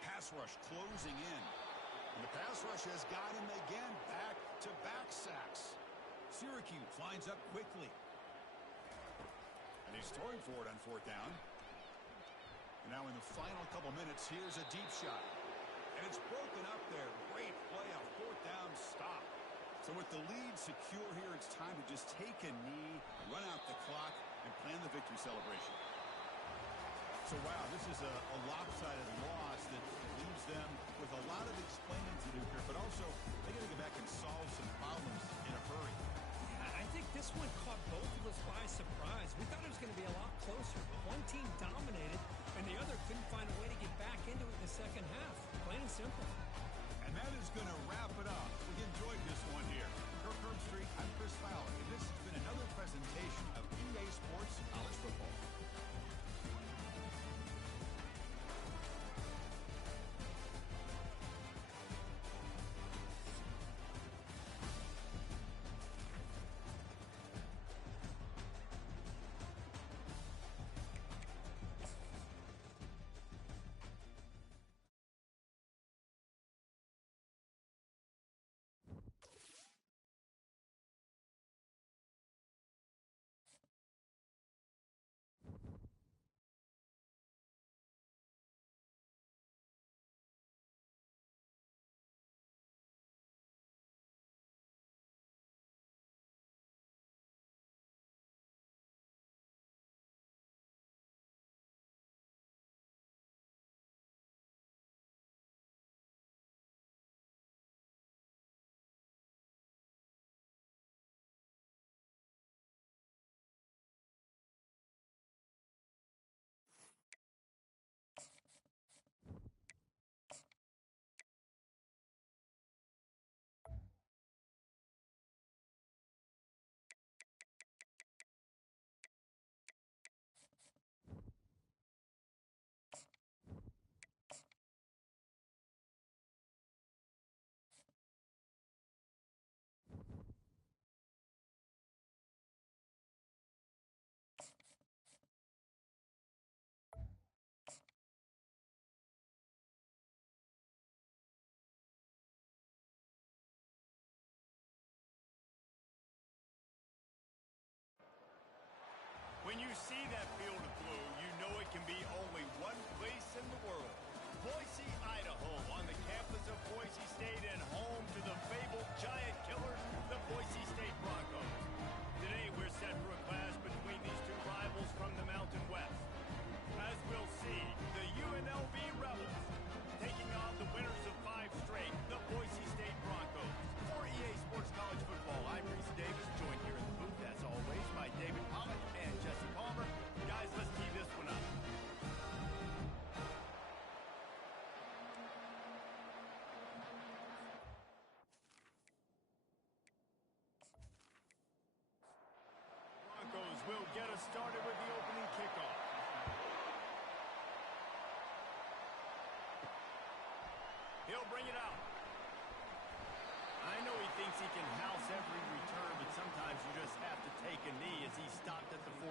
Pass rush closing in. And the pass rush has got him again. Back-to-back sacks. Syracuse lines up quickly. And he's throwing for it on 4th down. And now in the final couple minutes, here's a deep shot. And it's broken up there. Great play on 4th down stop. So with the lead secure here, it's time to just take a knee, run out the clock, and plan the victory celebration. So, wow, this is a lopsided loss that leaves them with a lot of explaining to do here, but also they got to go back and solve some problems in a hurry. I think this one caught both of us by surprise. We thought it was going to be a lot closer. One team dominated, and the other couldn't find a way to get back into it in the second half. Plain and simple. And that is going to wrap it up. We enjoyed this one here. Kirk Herbstreit, I'm Chris Fowler, and this has been another presentation of EA Sports College Football. see that field of blue, you know it can be only one place in the world. Boise, Idaho, on the campus of Boise State and home to the fabled giant killers, the Boise State Broncos. Today, we're set for a clash between these two rivals from the Mountain West. As we'll see, the UNLV Rebels taking on the winners of 5 straight, the Boise State Broncos. For EA Sports College Football, I'm Reese Davis, joined here in the booth, as always, by David Pollack and Jesse Palmer. Guys, let's tee this one up. Broncos will get us started with the opening kickoff. He'll bring it out. I know he thinks he can house every return, but sometimes you just have to take a knee as he stopped at the 14.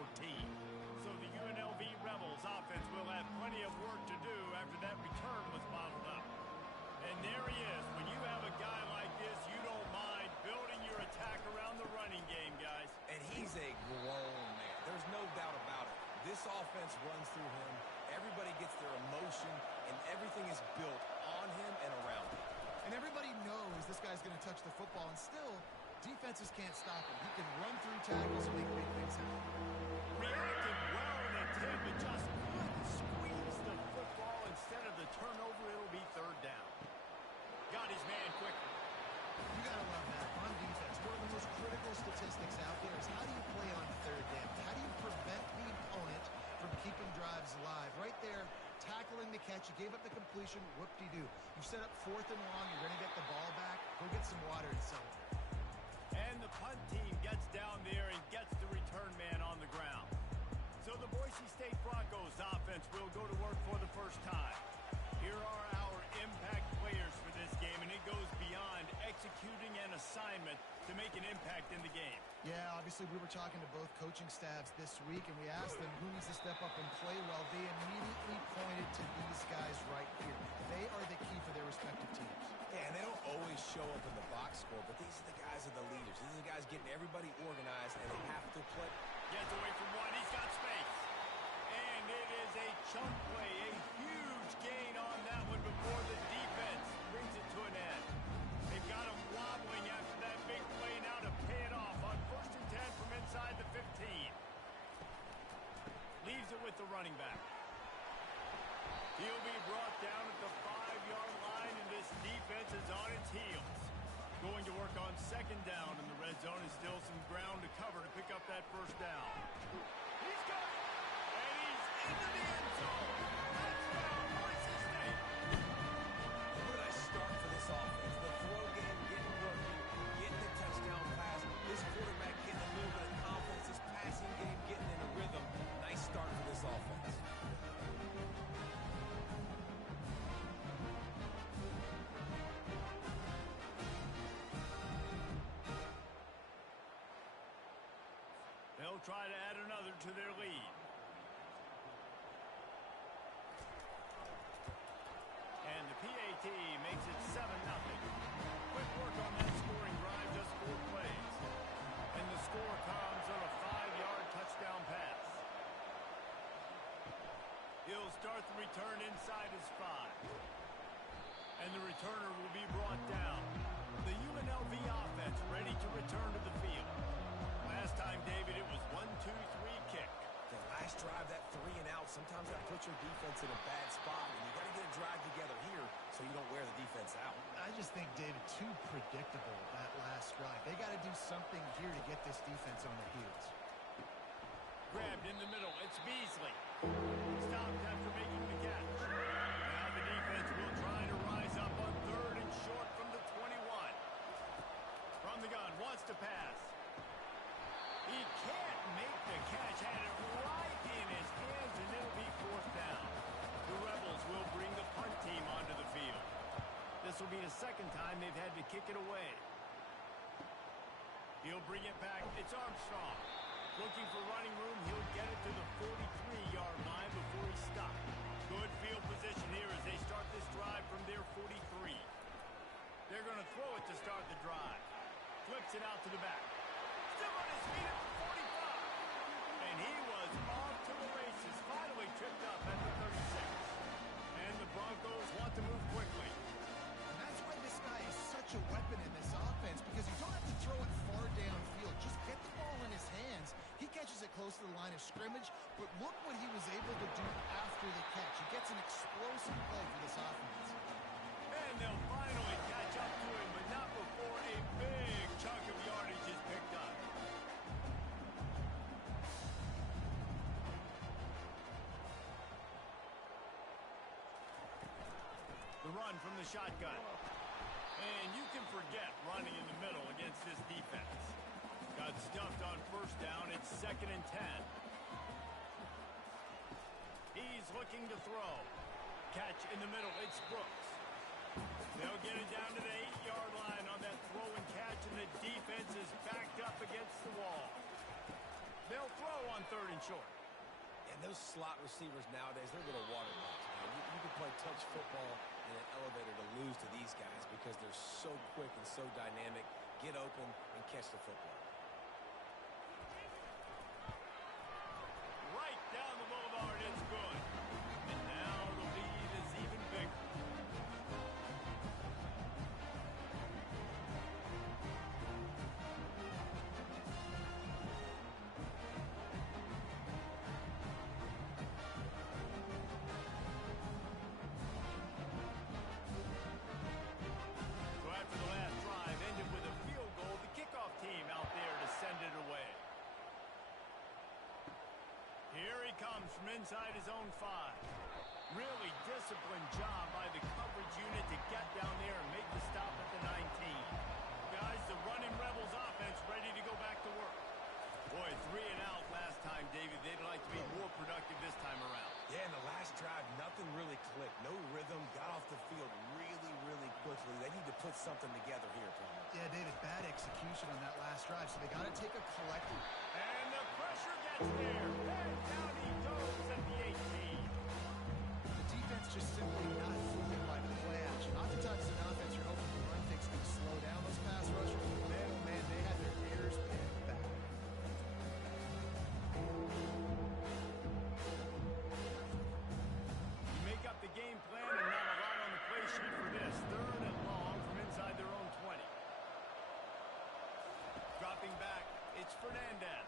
So the UNLV Rebels offense will have plenty of work to do after that return was bottled up. And there he is. When you have a guy like this, you don't mind building your attack around the running game, guys. And he's a grown man. There's no doubt about it. This offense runs through him. Everybody gets their emotion, and everything is built on him and around him. And everybody knows this guy's going to touch the football, and still, defenses can't stop him. He can run through tackles and make big things happen. Reacted well in the tip, but just couldn't squeeze the football. Instead of the turnover, it'll be 3rd down. Got his man quickly. You got to love that. On defense, one of the most critical statistics out there is how do you play on 3rd down? How do you prevent the opponent from keeping drives alive? Right there, tackling the catch. You gave up the completion. Whoop-de-doo. You set up 4th and long. You're going to get the ball back. Go get some water and celebrate. And the punt team gets down there and gets the return man on the ground. So the Boise State Broncos offense will go to work for the first time. Here are our impact players for this game, and it goes beyond executing an assignment to make an impact in the game. Yeah, obviously we were talking to both coaching staffs this week, and we asked them who needs to step up and play well. They immediately pointed to these guys right here. They are the key for their respective teams. Yeah, and they don't always show up in the box score, but these are the guys are the leaders. These are the guys getting everybody organized, and they have to play. Gets away from one. He's got space. And it is a chunk play, a huge gain on that one before the defense brings it to an end. They've got him wobbling after that big play now to pay it off on 1st and 10 from inside the 15. Leaves it with the running back. He'll be brought down at the 5-yard line, and this defense is on its heels. Going to work on 2nd down in the red zone, and still some ground to cover to pick up that 1st down. He's got it! And he's into the end zone! Touchdown, Boise State! Where did I start for this offense? The throw game getting working, getting the touchdown pass. This quarterback getting a little bit of confidence. This passing game getting in a rhythm. Nice start for this offense. They'll try to add another to their lead. And the PAT makes it 7-0. Quick work on that scoring drive, just 4 plays. And the score comes on a 5-yard touchdown pass. He'll start the return inside his 5. And the returner will be brought down. The UNLV offense ready to return to the field. Last time, David, it was 1-2-3 kick. The last drive, that 3 and out, sometimes that puts your defense in a bad spot, and you got to get a drive together here so you don't wear the defense out. I just think, David, too predictable that last drive. They got to do something here to get this defense on their heels. Grabbed in the middle. It's Beasley. Stopped after making the catch. Now the defense will try to rise up on 3rd and short from the 21. From the gun, wants to pass. He can't make the catch. Had it right in his hands, and it'll be 4th down. The Rebels will bring the punt team onto the field. This will be the 2nd time they've had to kick it away. He'll bring it back. It's Armstrong. Looking for running room. He'll get it to the 43-yard line before he stops. Good field position here as they start this drive from their 43. They're going to throw it to start the drive. Flips it out to the back. Still on his feet at the 45. And he was Outlaws off to the races. Finally tripped up at the 36. And the Broncos want to move quickly. And that's why this guy is such a weapon in this offense, because you don't have to throw it far downfield. Just get the ball in his hands. He catches it close to the line of scrimmage, but look what he was able to do after the catch. He gets an explosive play for this offense. And they'll finally catch up to him, but not before a big chunk of yardage is picked up. The run from the shotgun. And you can forget running in the middle against this defense. Got stuffed on first down. It's 2nd and 10. He's looking to throw. Catch in the middle. It's Brooks. They'll get it down to the 8-yard line on that throw and catch, and the defense is backed up against the wall. They'll throw on 3rd and short. And those slot receivers nowadays, they're little water dogs, man. You can play touch football in an elevator to lose to these guys because they're so quick and so dynamic. Get open and catch the football. Right down the boulevard, it's good. And now the lead is even bigger. So after the last drive ended with a field goal, the kickoff team out there to send it away. Here he comes from inside his own 5. Really disciplined job by the coverage unit to get down there and make the stop at the 19. Guys, the running Rebels offense ready to go back to work. Boy, 3 and out last time, David. They'd like to be more productive this time around. Yeah, in the last drive, nothing really clicked. No rhythm. Got off the field really, really quickly. They need to put something together here, Palmer. Yeah, David, bad execution on that last drive, so they got to take a collective. And the pressure gets there. And down he goes at the 18. The defense just simply not fooled by the play action. Oftentimes, as an offense, you're hoping the run fix can slow down those pass rushers. Man, oh man, they had their ears pinned back. You make up the game plan and not a lot on the play sheet for this. 3rd and long from inside their own 20. Dropping back, it's Fernandez.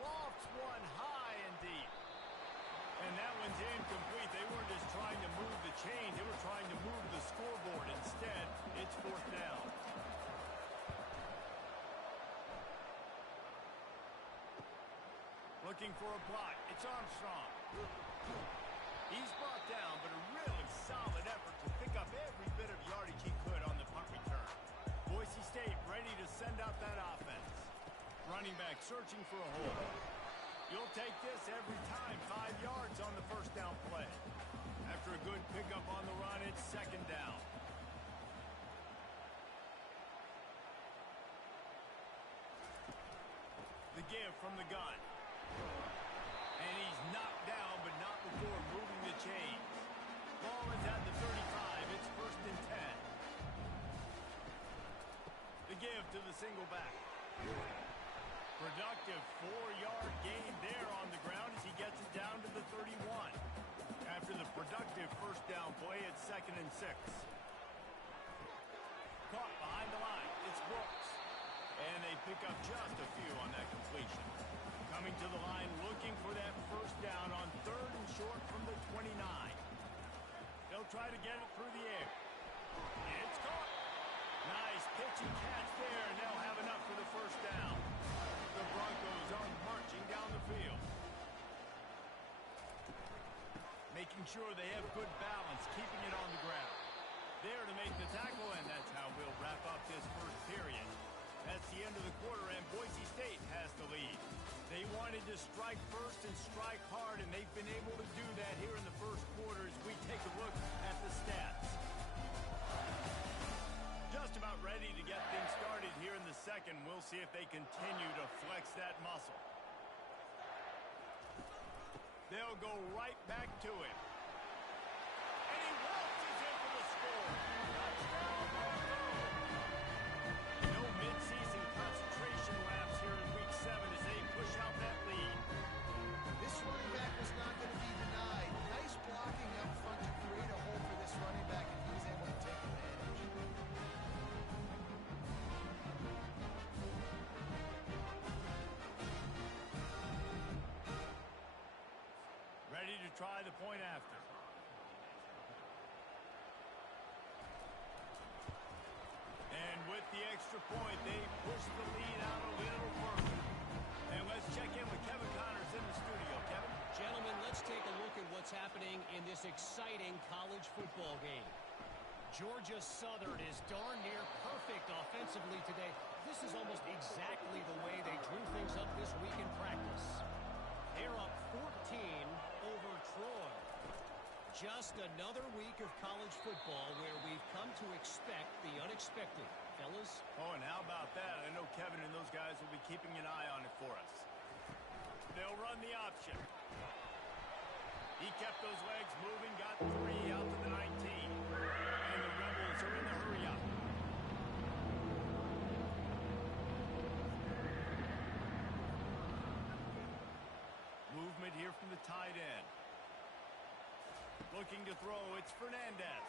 Lofts one high and deep. And that one's incomplete. They weren't just trying to move the chain. They were trying to move the scoreboard. Instead, it's 4th down. Looking for a block. It's Armstrong. He's brought down, but a really solid effort to pick up every bit of yardage he could on the punt return. Boise State ready to send out that offense. Running back searching for a hole. You'll take this every time. 5 yards on the first down play. After a good pickup on the run, it's 2nd down. The give from the gun. And he's knocked down, but not before moving the chains. Ball is at the 35. It's 1st and 10. The give to the single back. Productive 4-yard gain there on the ground as he gets it down to the 31. After the productive first down play, it's 2nd and 6. Caught behind the line. It's Brooks. And they pick up just a few on that completion. Coming to the line, looking for that first down on 3rd and short from the 29. They'll try to get it through the air. It's caught. Nice pitch and catch there, and they'll have enough for the first down. The Broncos are marching down the field. Making sure they have good balance, keeping it on the ground. There to make the tackle, and that's how we'll wrap up this first period. That's the end of the quarter, and Boise State has the lead. They wanted to strike first and strike hard, and they've been able to do that here in the first quarter as we take a look at the stats. Just about ready to get things started here in the second. We'll see if they continue to flex that muscle. They'll go right back to him. And he waltzes in for the score. Touchdown, Broncos! No midseason concentration laps here in Week 7 as they push out that lead. point after. And with the extra point, they push the lead out a little further. And let's check in with Kevin Connors in the studio. Kevin? Gentlemen, let's take a look at what's happening in this exciting college football game. Georgia Southern is darn near perfect offensively today. This is almost exactly the way they drew things up this week in practice. They're up 14 over Troy. Just another week of college football where we've come to expect the unexpected. Fellas? Oh, and how about that? I know Kevin and those guys will be keeping an eye on it for us. They'll run the option. He kept those legs moving, got 3 out to the 19. And the Rebels are in the hurry up. Movement here from the tight end. Looking to throw, it's Fernandez.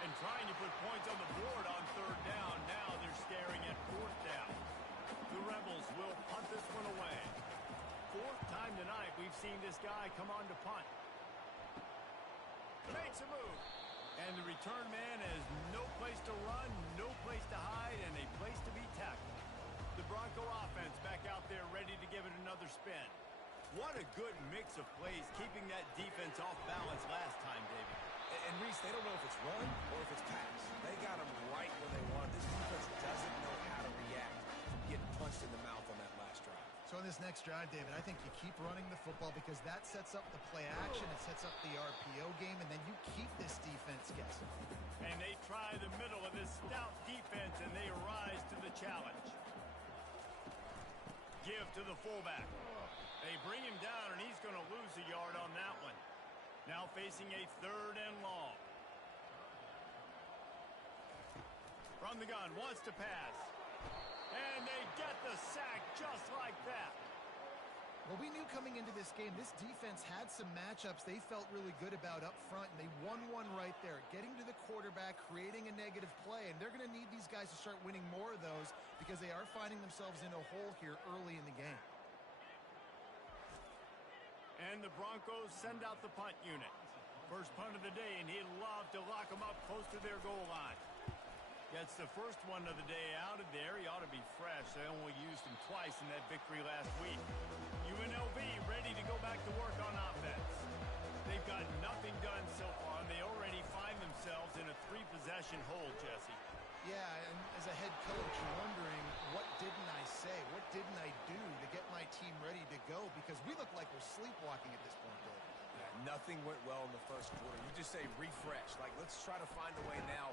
And trying to put points on the board on 3rd down. Now they're staring at 4th down. The Rebels will punt this one away. 4th time tonight we've seen this guy come on to punt. Makes a move. And the return man has no place to run, no place to hide, and a place to be tackled. The Bronco offense back out there ready to give it another spin. What a good mix of plays, keeping that defense off balance last time, David. And Reese, they don't know if it's run or if it's pass. They got them right where they want. This defense doesn't know how to react from getting punched in the mouth on that last drive. So in this next drive, David, I think you keep running the football because that sets up the play action. It sets up the RPO game, and then you keep this defense guessing. And they try the middle of this stout defense, and they rise to the challenge. Give to the fullback. They bring him down, and he's going to lose a yard on that one. Now facing a 3rd and long. From the gun, wants to pass. And they get the sack just like that. Well, we knew coming into this game, this defense had some matchups they felt really good about up front, and they won one right there, getting to the quarterback, creating a negative play, and they're going to need these guys to start winning more of those because they are finding themselves in a hole here early in the game. And the Broncos send out the punt unit. First punt of the day, and he'd love to lock them up close to their goal line. Gets the first one of the day out of there. He ought to be fresh. They only used him twice in that victory last week. UNLV ready to go back to work on offense. They've got nothing done so far, and they already find themselves in a 3-possession hole, Jesse. Yeah, and as a head coach, wondering, what didn't I say? What didn't I do to get my team ready to go? Because we look like we're sleepwalking at this point, Bill. Yeah, nothing went well in the first quarter. You just say refresh. Like, let's try to find a way now.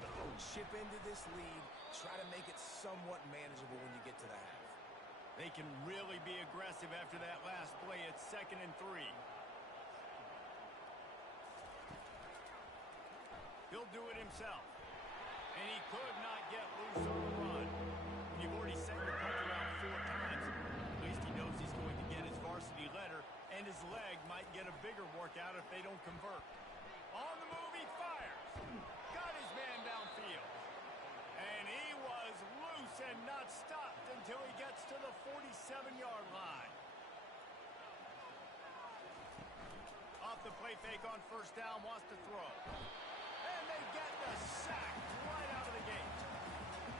Chip into this lead. Try to make it somewhat manageable when you get to the half. They can really be aggressive after that last play. It's 2nd and 3. He'll do it himself. And he could not get loose on the run. You've already sent your punt around 4 times. At least he knows he's going to get his varsity letter, and his leg might get a bigger workout if they don't convert. On the move, he fires. Got his man downfield. And he was loose and not stopped until he gets to the 47-yard line. Off the play fake on 1st down, wants to throw. And they get the sack right out of the gate.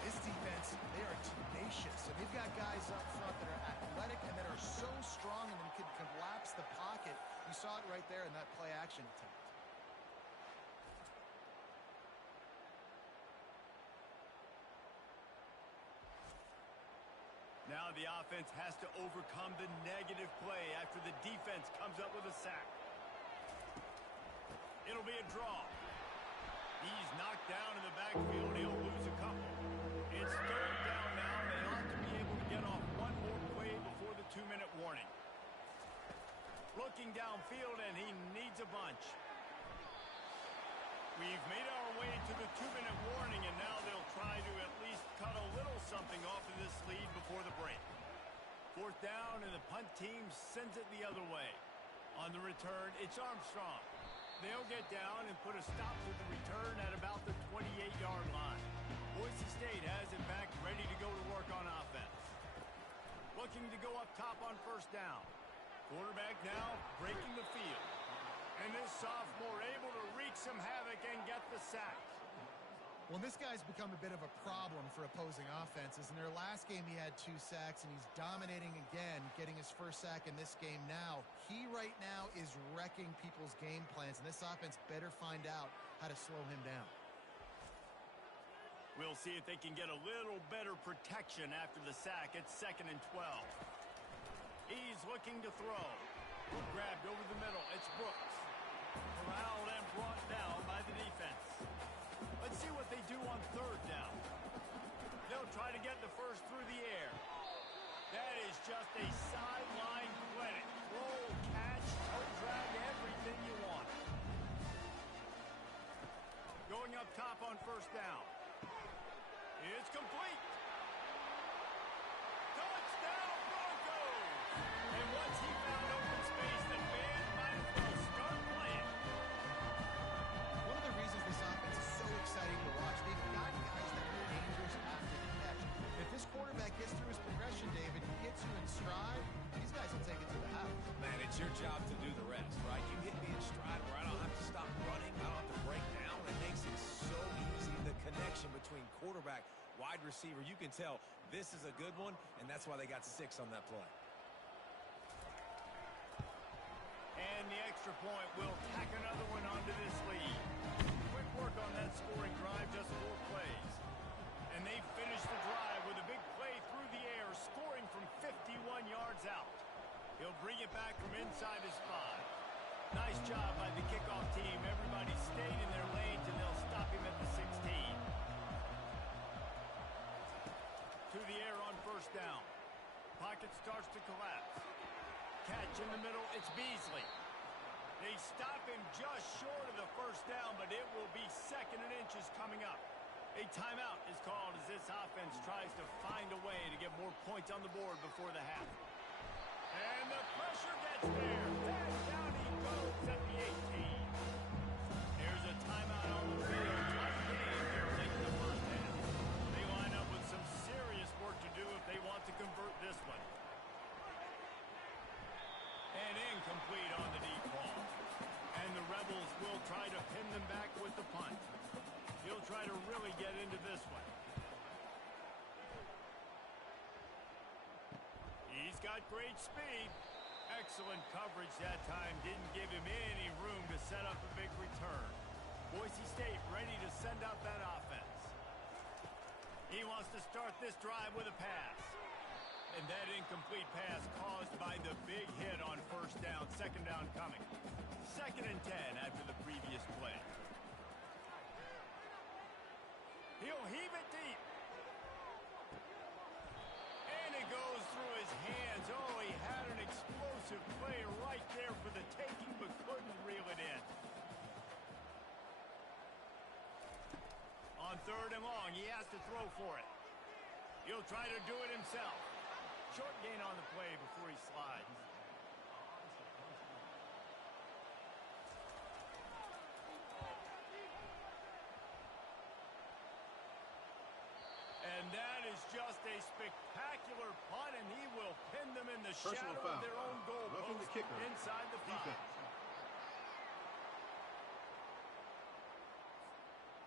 This defense, they are tenacious. And they've got guys up front that are athletic and that are so strong and can collapse the pocket. You saw it right there in that play action attempt. Now the offense has to overcome the negative play after the defense comes up with a sack. It'll be a draw. He's knocked down in the backfield. He'll lose a couple. It's 3rd down now. They ought to be able to get off one more play before the 2-minute warning. Looking downfield, and he needs a bunch. We've made our way to the 2-minute warning, and now they'll try to at least cut a little something off of this lead before the break. 4th down, and the punt team sends it the other way. On the return, it's Armstrong. They'll get down and put a stop to the return at about the 28-yard line. Boise State has it back, ready to go to work on offense. Looking to go up top on 1st down. Quarterback now breaking the field. And this sophomore able to wreak some havoc and get the sack. Well, this guy's become a bit of a problem for opposing offenses. In their last game, he had 2 sacks, and he's dominating again, getting his first sack in this game now. He right now is wrecking people's game plans, and this offense better find out how to slow him down. We'll see if they can get a little better protection after the sack. It's 2nd and 12. He's looking to throw. Grabbed over the middle. It's Brooks. Corralled and brought down by the defense. Let's see what they do on 3rd down. They'll try to get the first through the air. That is just a sideline clinic. Roll, catch, toe drag, everything you want. Going up top on 1st down. It's complete. Touchdown Broncos! And once he found open space, the fans might as well start playing. One of the reasons this offense is so exciting to watch, they've got guys that are dangerous after the catch. If this quarterback gets through his progression, David, gets you in stride, these guys will take it to the house. Man, it's your job to do the rest, right? You hit me in stride where I don't have to stop running. I don't have to break down. It makes it so easy. The connection between quarterback, wide receiver, you can tell this is a good one, and that's why they got 6 on that play. And the extra point will tack another one onto this lead. Quick work on that scoring drive, just 4 plays. And they finish the drive with a big play through the air, scoring from 51 yards out. He'll bring it back from inside his 5. Nice job by the kickoff team. Everybody stayed in their lanes, and they'll stop him at the 16. To the air on 1st down. Pocket starts to collapse. Catch in the middle, it's Beasley. They stop him just short of the 1st down, but it will be 2nd and inches coming up. A timeout is called as this offense tries to find a way to get more points on the board before the half. And the pressure gets there. Back down he goes at the 18. There's a timeout on the field. Tough game here late in the 1st half. They line up with some serious work to do if they want to convert this one. And incomplete on the deep ball. And the Rebels will try to pin them back with the punt. He'll try to really get into this one. He's got great speed. Excellent coverage that time. Didn't give him any room to set up a big return. Boise State ready to send out that offense. He wants to start this drive with a pass. And that incomplete pass caused by the big hit on 1st down. 2nd down coming. 2nd and 10 after the previous play. He'll heave it deep. And it goes through his hands. Oh, he had an explosive play right there for the taking, but couldn't reel it in. On 3rd and long, he has to throw for it. He'll try to do it himself. Short gain on the play before he slides. And that is just a spectacular punt, and he will pin them in the Personal shadow foul. of their own goal Roughing post the kicker. inside the 5. Defense.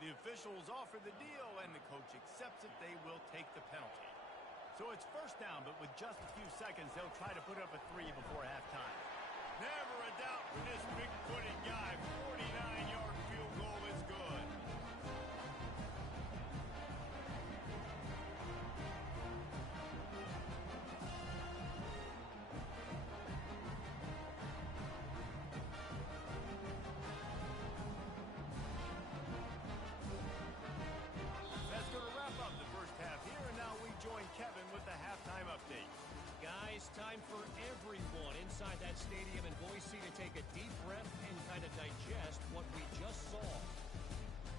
The officials offer the deal, and the coach accepts it. They will take the penalty. So it's 1st down, but with just a few seconds, they'll try to put up a 3 before halftime. Never a doubt for this big-footed guy. 49-yard field goal is good. That's going to wrap up the 1st half here, and now we join Kevin with the halftime update. Guys, time for everyone inside that stadium in Boise to take a deep breath and kind of digest what we just saw.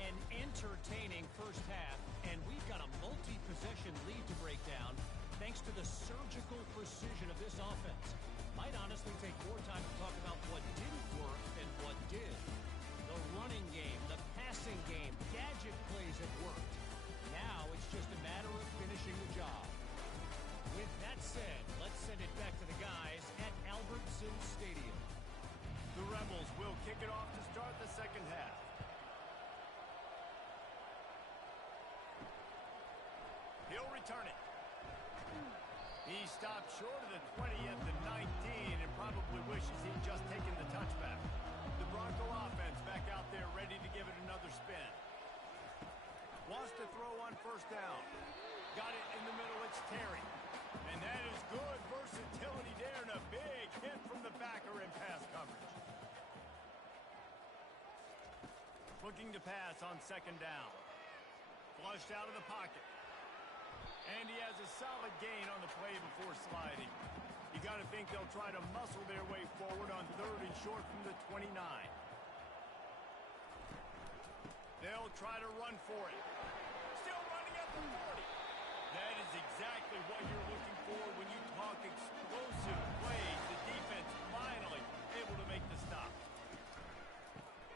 An entertaining 1st half, and we've got a multi-possession lead to break down thanks to the surgical precision of this offense. Might honestly take more time to talk about what didn't work than what did. The running game, the passing game, gadget plays have worked. Now it's just a matter of finishing the job. With that said, let's send it back to the guys at Albertson it off to start the second half. He'll return it. He stopped short of the 20 at the 19 and probably wishes he'd just taken the touchback. The Bronco offense back out there ready to give it another spin. Wants to throw on first down. Got it in the middle. It's Terry. And that is good versatility there and a big hit from the backer in pass coverage. Looking to pass on second down. Flushed out of the pocket. And he has a solid gain on the play before sliding. You got to think they'll try to muscle their way forward on third and short from the 29. They'll try to run for it. Still running at the 40. That is exactly what you're looking for when you talk explosive plays. The defense finally able to make the stop.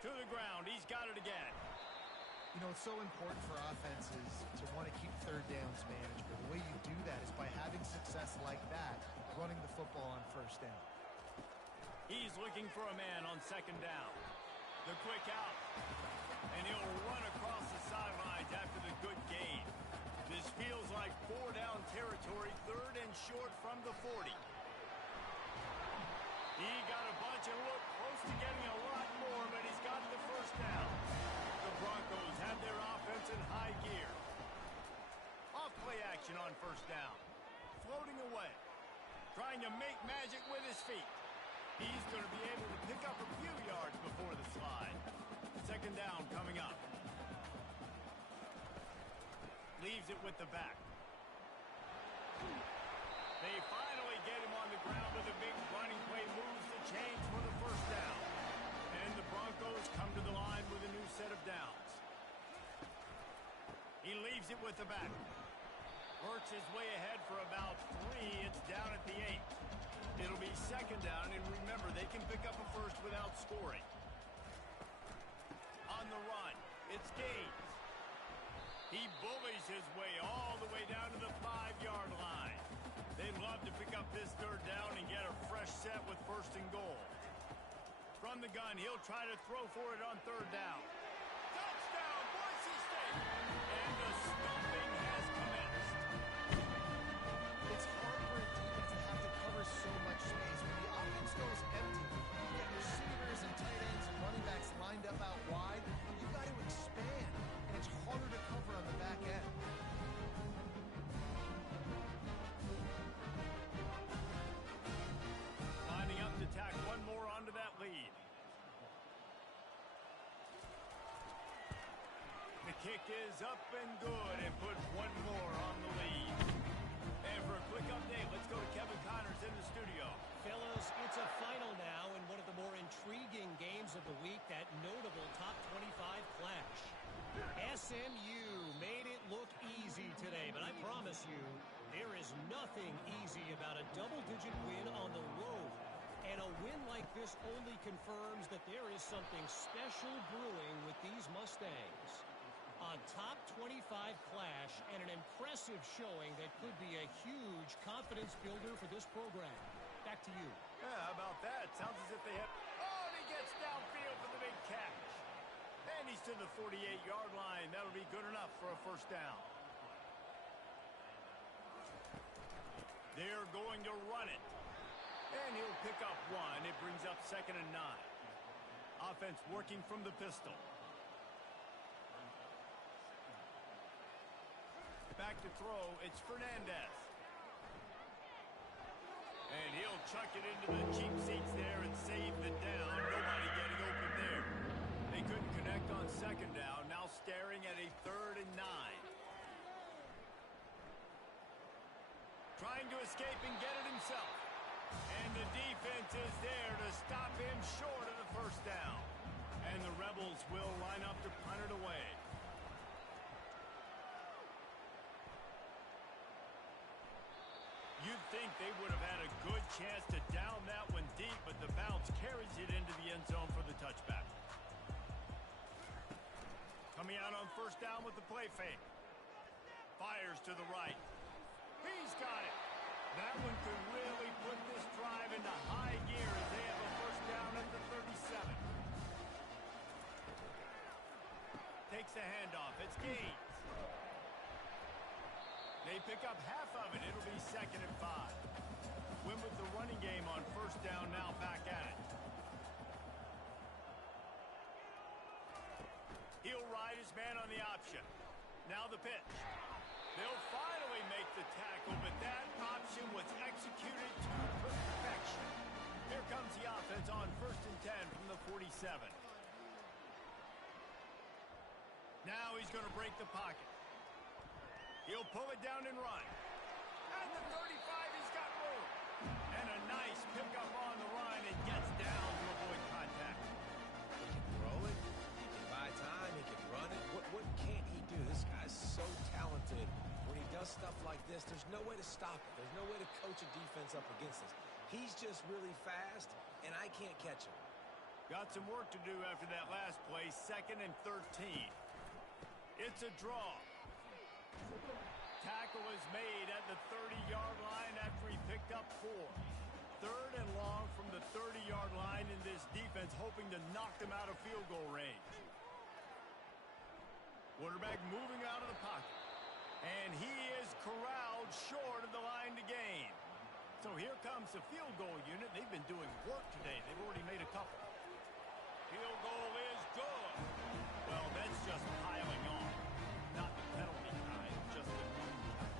To the ground. He's got it again. You know, it's so important for offenses to want to keep third downs managed, but the way you do that is by having success like that, running the football on first down. He's looking for a man on second down. The quick out. And he'll run across the sidelines after the good gain. This feels like 4-down territory, third and short from the 40. He got a bunch and looked close to getting a lot more, but he's got the first down. The Broncos have their offense in high gear. Off play action on first down. Floating away. Trying to make magic with his feet. He's going to be able to pick up a few yards before the slide. Second down coming up. Leaves it with the back. They finally get him on the ground with a big running play. Moves the chains for the first down. And the Broncos come to the line with a new set of downs. He leaves it with the back. Works his way ahead for about 3. It's down at the 8. It'll be second down, and remember, they can pick up a first without scoring. On the run, it's Gaines. He bullies his way all the way down to the 5-yard line. They'd love to pick up this third down and get a fresh set with first and goal. From the gun, he'll try to throw for it on third down. Touchdown, Boise State! And the stomping has commenced. It's hard for a defense to have to cover so much space. When the offense goes empty, you get receivers and tight ends and running backs lined up out wide. You got to expand, and it's harder to cover on the back end. Lining up to tack one more onto that lead. The kick is up and good and puts one more on the lead. And for a quick update, let's go to Kevin Connors in the studio. Fellas, it's a final now in one of the more intriguing games of the week, that notable top 25 clash. SMU made it look easy today, but I promise you, there is nothing easy about a double-digit win on the road. And a win like this only confirms that there is something special brewing with these Mustangs. A top 25 clash and an impressive showing that could be a huge confidence builder for this program. Back to you. Yeah, how about that? Sounds as if they have... Oh, and he gets downfield for the big catch. And he's to the 48-yard line. That'll be good enough for a first down. They're going to run it. And he'll pick up one. It brings up 2nd and 9. Offense working from the pistol. Back to throw. It's Fernandez. And he'll chuck it into the cheap seats there and save the down. Nobody getting open there. They couldn't connect on second down. Now staring at a 3rd and 9. Trying to escape and get it himself. And the defense is there to stop him short of the first down. And the Rebels will line up to punt it away. You'd think they would have had a good chance to down that one deep, but the bounce carries it into the end zone for the touchback. Coming out on first down with the play fake. Fires to the right. He's got it. That one could really put this drive into high gear as they have a first down at the 37. handoff. It's Gaines. They pick up half of it. It'll be 2nd and 5. Win with the running game on 1st down, now back at it. He'll ride his man on the option. Now the pitch. They'll finally make the tackle, but that option was executed to perfection. Here comes the offense on 1st and 10 from the 47. Now he's going to break the pocket. He'll pull it down and run. At the 35, he's got room. And a nice pickup on the run and gets down to avoid contact. He can throw it. He can buy time. He can run it. What can't he do? This guy's so talented. When he does stuff like this, there's no way to stop it. There's no way to coach a defense up against this. He's just really fast, and I can't catch him. Got some work to do after that last play. 2nd and 13. It's a draw. Tackle is made at the 30-yard line after he picked up 4. 3rd and long from the 30-yard line, in this defense hoping to knock them out of field goal range. Quarterback moving out of the pocket. And he is corralled short of the line to gain. So here comes the field goal unit. They've been doing work today. They've already made a couple. Field goal is good. Well, that's just piling on. Not the penalty kind, just the moon kind.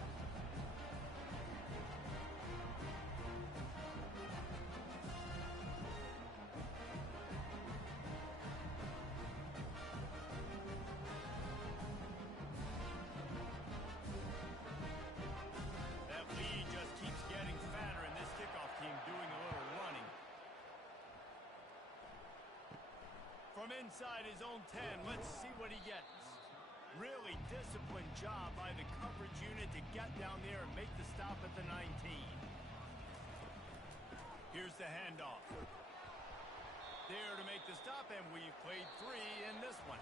That lead just keeps getting fatter, and this kickoff team doing a little running. From inside his own 10, let's see what he gets. Really disciplined job by the coverage unit to get down there and make the stop at the 19. Here's the handoff. There to make the stop, and we've played 3 in this one.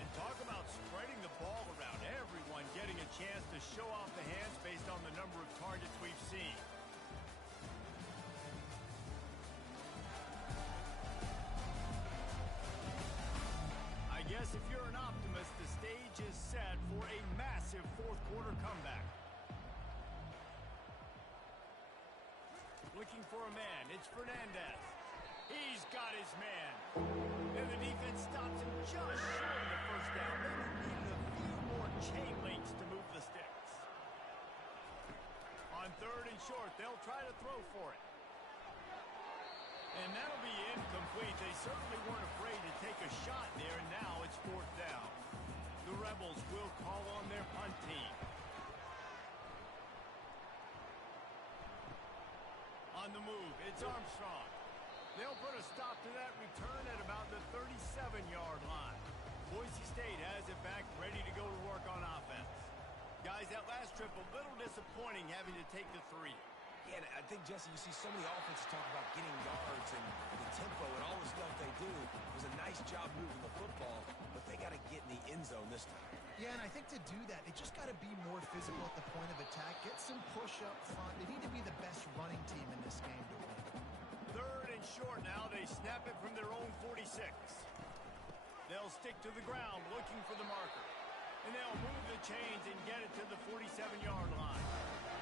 And talk about spreading the ball around. Everyone getting a chance to show off the hands based on the number of targets we've seen. I guess if you're an optimist, the stage is set for a massive 4th quarter comeback. Looking for a man. It's Fernandez. He's got his man. And the defense stops him just short of the 1st down. Maybe needed a few more chain links to move the sticks. On 3rd and short, they'll try to throw for it. And that'll be incomplete. They certainly weren't afraid to take a shot there, and now it's 4th down. The Rebels will call on their punt team. On the move, it's Armstrong. They'll put a stop to that return at about the 37-yard line. Boise State has it back, ready to go to work on offense. Guys, that last trip, a little disappointing having to take the 3. Yeah, and I think, Jesse, you see so many offenses talk about getting yards and the tempo and all the stuff they do. It was a nice job moving the football, but they got to get in the end zone this time. Yeah, and I think to do that, they just got to be more physical at the point of attack, get some push up front. They need to be the best running team in this game to win. 3rd and short now. They snap it from their own 46. They'll stick to the ground looking for the marker. And they'll move the chains and get it to the 47-yard line.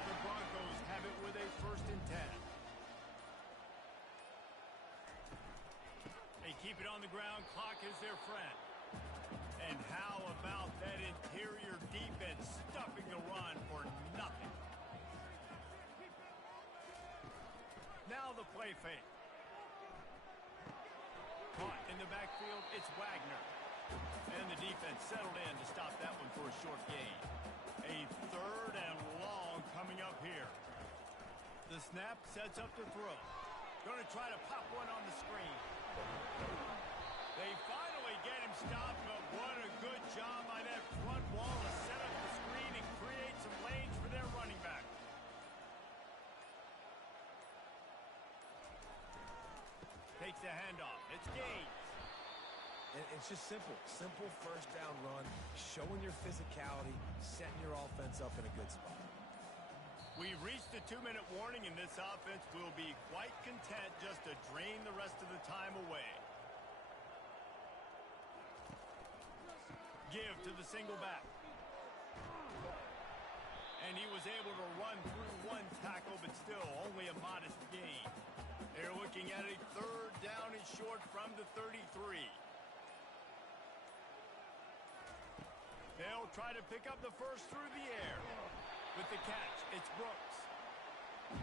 The Broncos have it with a 1st and 10. They keep it on the ground. Clock is their friend. And how about that interior defense stuffing the run for nothing? Now the play fake. Caught in the backfield, it's Wagner. And the defense settled in to stop that one for a short gain. A 3rd and long coming up here. The snap sets up the throw. Going to try to pop one on the screen. They finally get him stopped, but what a good job by that front wall to set up the screen and create some lanes for their running back. Takes the handoff. It's Gaines. And it's just simple. Simple 1st down run, showing your physicality, setting your offense up in a good spot. We've reached the 2-minute warning, and this offense will be quite content just to drain the rest of the time away. Give to the single back. And he was able to run through one tackle, but still only a modest gain. They're looking at a third down and short from the 33. They'll try to pick up the first through the air. With the catch, it's Brooks.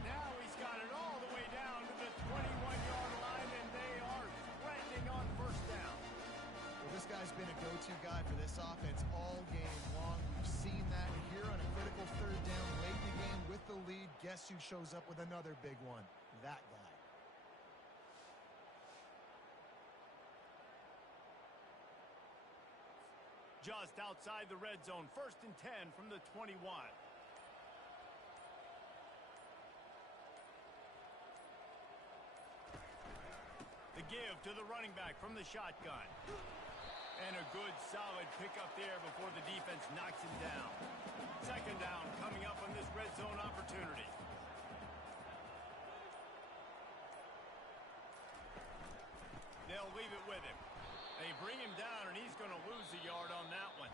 Now he's got it all the way down to the 21-yard line, and they are threatening on first down. Well, this guy's been a go-to guy for this offense all game long. We've seen that here on a critical third down late in the game with the lead. Guess who shows up with another big one? That guy. Just outside the red zone, 1st and 10 from the 21. The give to the running back from the shotgun. And a good, solid pickup there before the defense knocks him down. 2nd down coming up on this red zone opportunity. They'll leave it with him. They bring him down, and he's going to lose a yard on that one.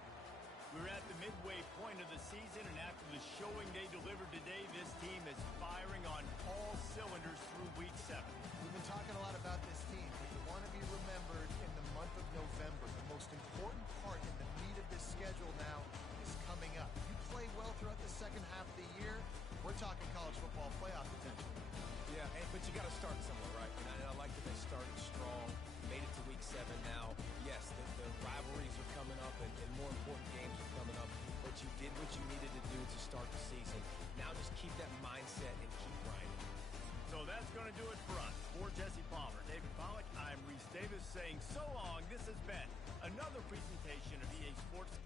We're at the midway point of the season, and after the showing they delivered today, this team is firing on all cylinders through Week 7. We've been talking a lot about this team, but you want to be remembered in the month of November. The most important part in the meat of this schedule now is coming up. If you play well throughout the second half of the year, we're talking college football playoff potential. Yeah, but you got to start somewhere, right? And I like that they started strong, made it to Week 7 now. Yes, the rivalries are coming up, and more important games are coming up, but you did what you needed to do to start the season. Now just keep that mindset and keep grinding. So that's going to do it for us. For Jesse Palmer, David Pollack, I'm Reese Davis saying so long. This has been another presentation of EA Sports.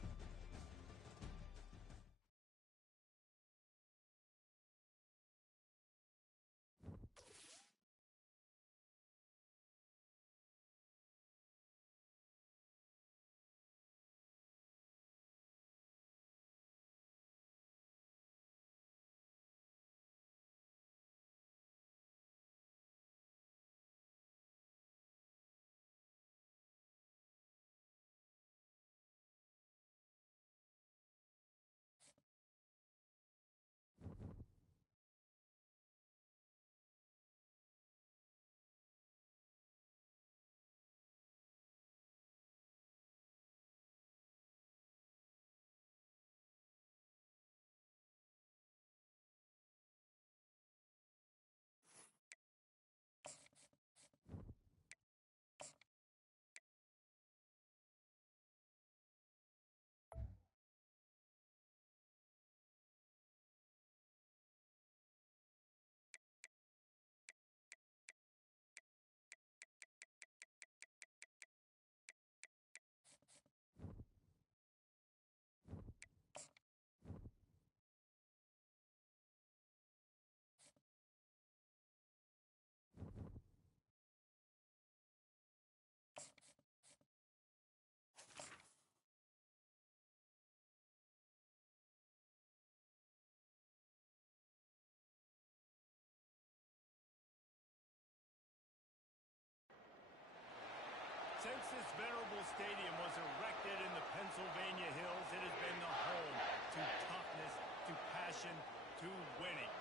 Since this venerable stadium was erected in the Pennsylvania Hills, it has been the home to toughness, to passion, to winning.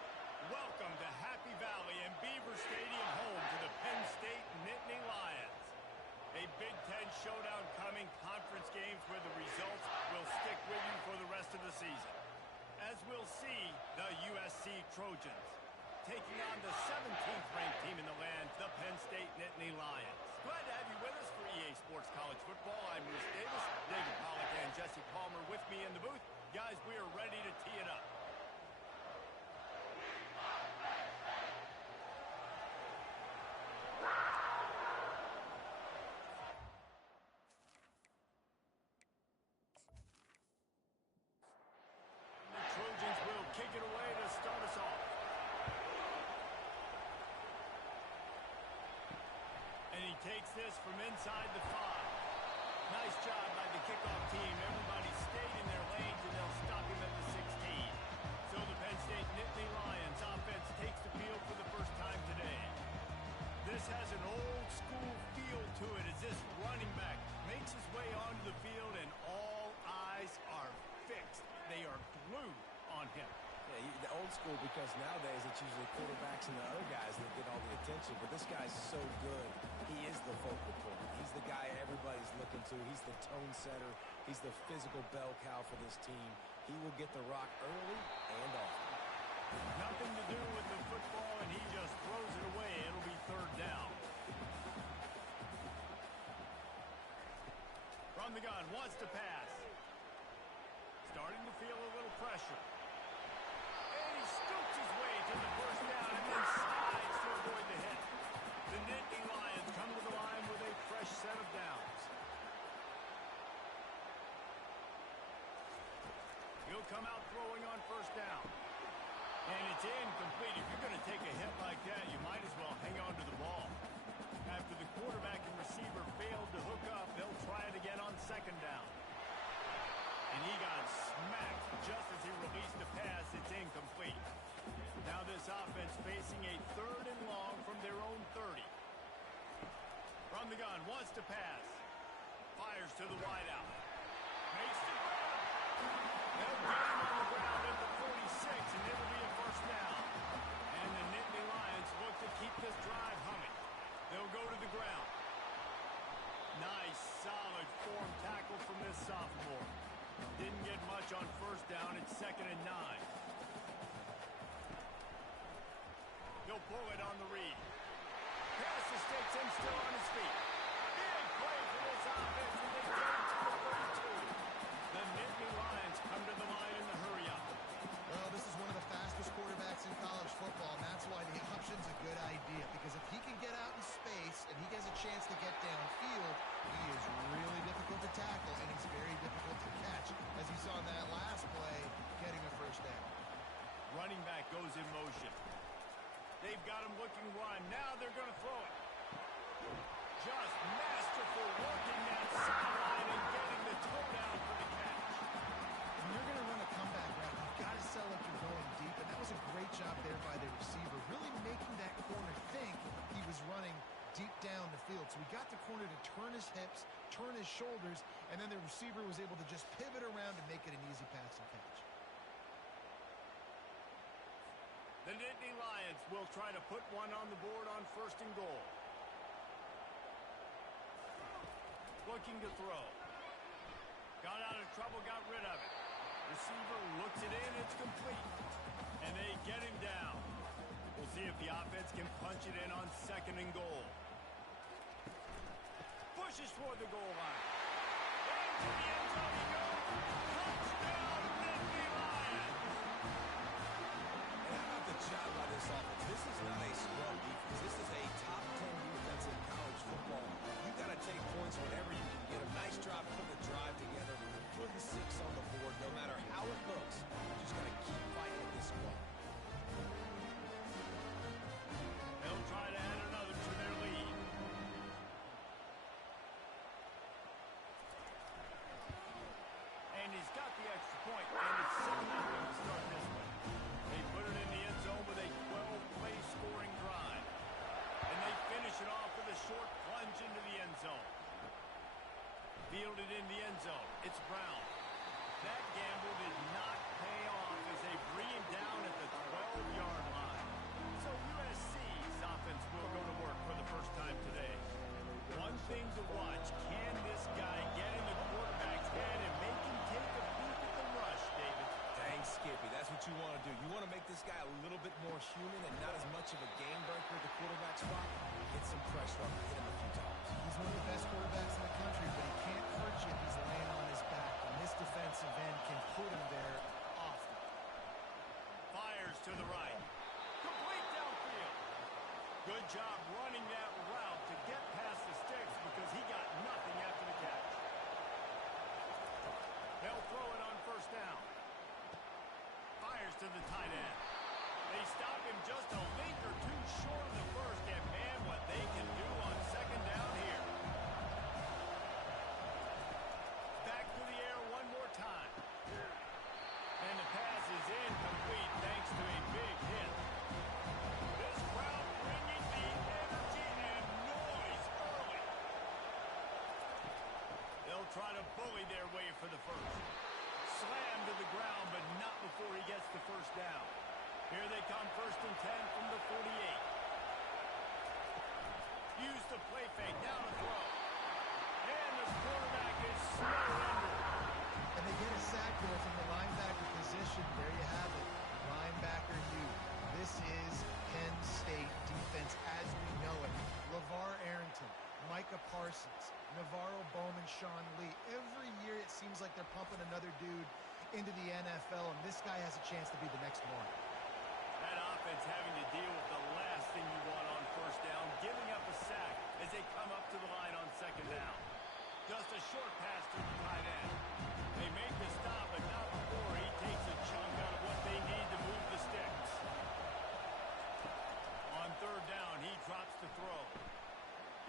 Welcome to Happy Valley and Beaver Stadium, home to the Penn State Nittany Lions. A Big Ten showdown coming, conference games where the results will stick with you for the rest of the season. As we'll see, the USC Trojans taking on the 17th ranked team in the land, the Penn State Nittany Lions. Glad to have you with us for EA Sports College Football. I'm Reese Davis, David Pollack and Jesse Palmer with me in the booth. Guys, we are ready to tee it up. The Trojans will kick it away to start us off. And he takes this from inside the 5. Nice job by the kickoff team. Everybody stayed in their lanes, and they'll stop him at the 16. So the Penn State Nittany Lions offense takes the field for the first time today. This has an old-school feel to it as this running back makes his way onto the field, and all him. Yeah, the old school, because nowadays it's usually quarterbacks and the other guys that get all the attention. But this guy's so good. He is the focal point. He's the guy everybody's looking to. He's the tone setter. He's the physical bell cow for this team. He will get the rock early and often. Nothing to do with the football, and he just throws it away. It'll be third down. From the gun, wants to pass. Starting to feel a little pressure. And he scoops his way to the first down and then slides to avoid the hit. The Nittany Lions come to the line with a fresh set of downs. He'll come out throwing on first down. And it's incomplete. If you're going to take a hit like that, you might as well hang on to the ball. After the quarterback and receiver failed to hook up, they'll try it again on second down. And he got smacked just as he released the pass. It's incomplete. Now this offense facing a third and long from their own 30. From the gun, wants to pass. Fires to the wideout. Makes the grab. They'll get him on the ground at the 46, and it'll be a first down. And the Nittany Lions look to keep this drive humming. They'll go to the ground. Nice, solid form tackle from this sophomore. Didn't get much on first down. It's 2nd and 9. He'll pull it on the read. Pass escapes him, still on his feet. Big play for this offense, and they get it to the 32. The Nittany Lions come to the line in the hurry-up. Well, this is one of the fastest quarterbacks in college football, and that's why the option's a good idea. Because if he can get out in space and he has a chance to get downfield, he is really difficult to tackle, and he's very difficult to catch. As you saw in that last play, getting a first down. Running back goes in motion. They've got him looking run. Now they're going to throw it. Just masterful working that sideline and getting the toe down for the catch. When you're going to run a comeback route, you've got to sell like you're going deep, and that was a great job there by the receiver, really making that corner think he was running deep down the field. So he got the corner to turn his hips, turn his shoulders, and then the receiver was able to just pivot around and make it an easy pass and catch. The Nittany Lions will try to put one on the board on 1st and goal. Looking to throw. Got out of trouble, got rid of it. Receiver looks it in, it's complete. And they get him down. We'll see if the offense can punch it in on 2nd and goal. Pushes toward the goal line. Into the end zone he goes. Touchdown, Nittany Lions! How about the job by this offense? This is not a scrub defense. This is a top 10 defense in college football. You got to take points whenever you can get them. Nice job putting the drive together, putting 6 on the board. No matter how it looks, you just got to keep fighting with this squad. They'll try to add another to their lead. And he's got the extra point, and it's 7-0 to start this one. They put it in the end zone with a 12-play scoring drive. And they finish it off with a short plunge into the end zone. Fielded in the end zone. It's Brown. That gamble did not pay off as they bring him down at the 12-yard line. So USC's offense will go to work for the first time today. One thing to watch, can this guy get in the quarterback's head and make him take a peek at the rush, David? Dang, Skippy, that's what you want to do. You want to make this guy a little bit more human and not as much of a game breaker at the quarterback spot. Get some pressure on him, hit him a few times. He's one of the best quarterbacks in the country, but he can't hurt you if he's laying on his back. And this defensive end can put him there often. Fires to the right. Complete downfield. Good job running that route to get past the sticks because he got nothing after the catch. They'll throw it on first down. Fires to the tight end. They stop him just a link or two short of the first, and man, what they can do on second down here. Back to the air one more time. And the pass is incomplete thanks to a big hit. This crowd bringing the energy and noise early. They'll try to bully their way for the first. slammed to the ground, but not before he gets the first down. Here they come, 1st and 10 from the 48. Use the play fake, now to throw. And the quarterback is snowed under. And they get a sack there from the linebacker position. There you have it. Linebacker U. This is Penn State defense as we know it. LeVar Arrington, Micah Parsons, Navarro Bowman, Sean Lee. Every year it seems like they're pumping another dude into the NFL, and this guy has a chance to be the next one. That offense having to deal with the last thing you want on 1st down, giving up a sack as they come up to the line on 2nd down. Just a short pass to the tight end. They make the stop, but not before he takes a chunk out of what they need to move the sticks. On 3rd down, he drops to throw.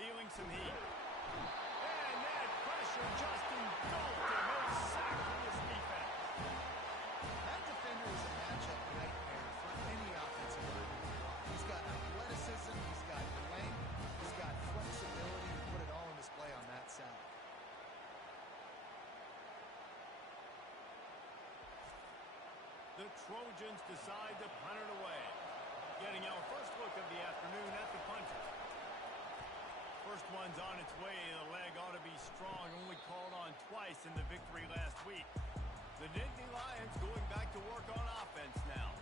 Feeling some heat. And that pressure just engulfed him. A sack from this defense. That defender is a matchup nightmare for any offensive lineman. He's got athleticism, he's got length, he's got flexibility to put it all on display on that side. The Trojans decide to punt it away. Getting our first look of the afternoon at the punter. First one's on its way. The leg ought to be strong. Only called on twice in the victory last week. The Nittany Lions going back to work on offense now.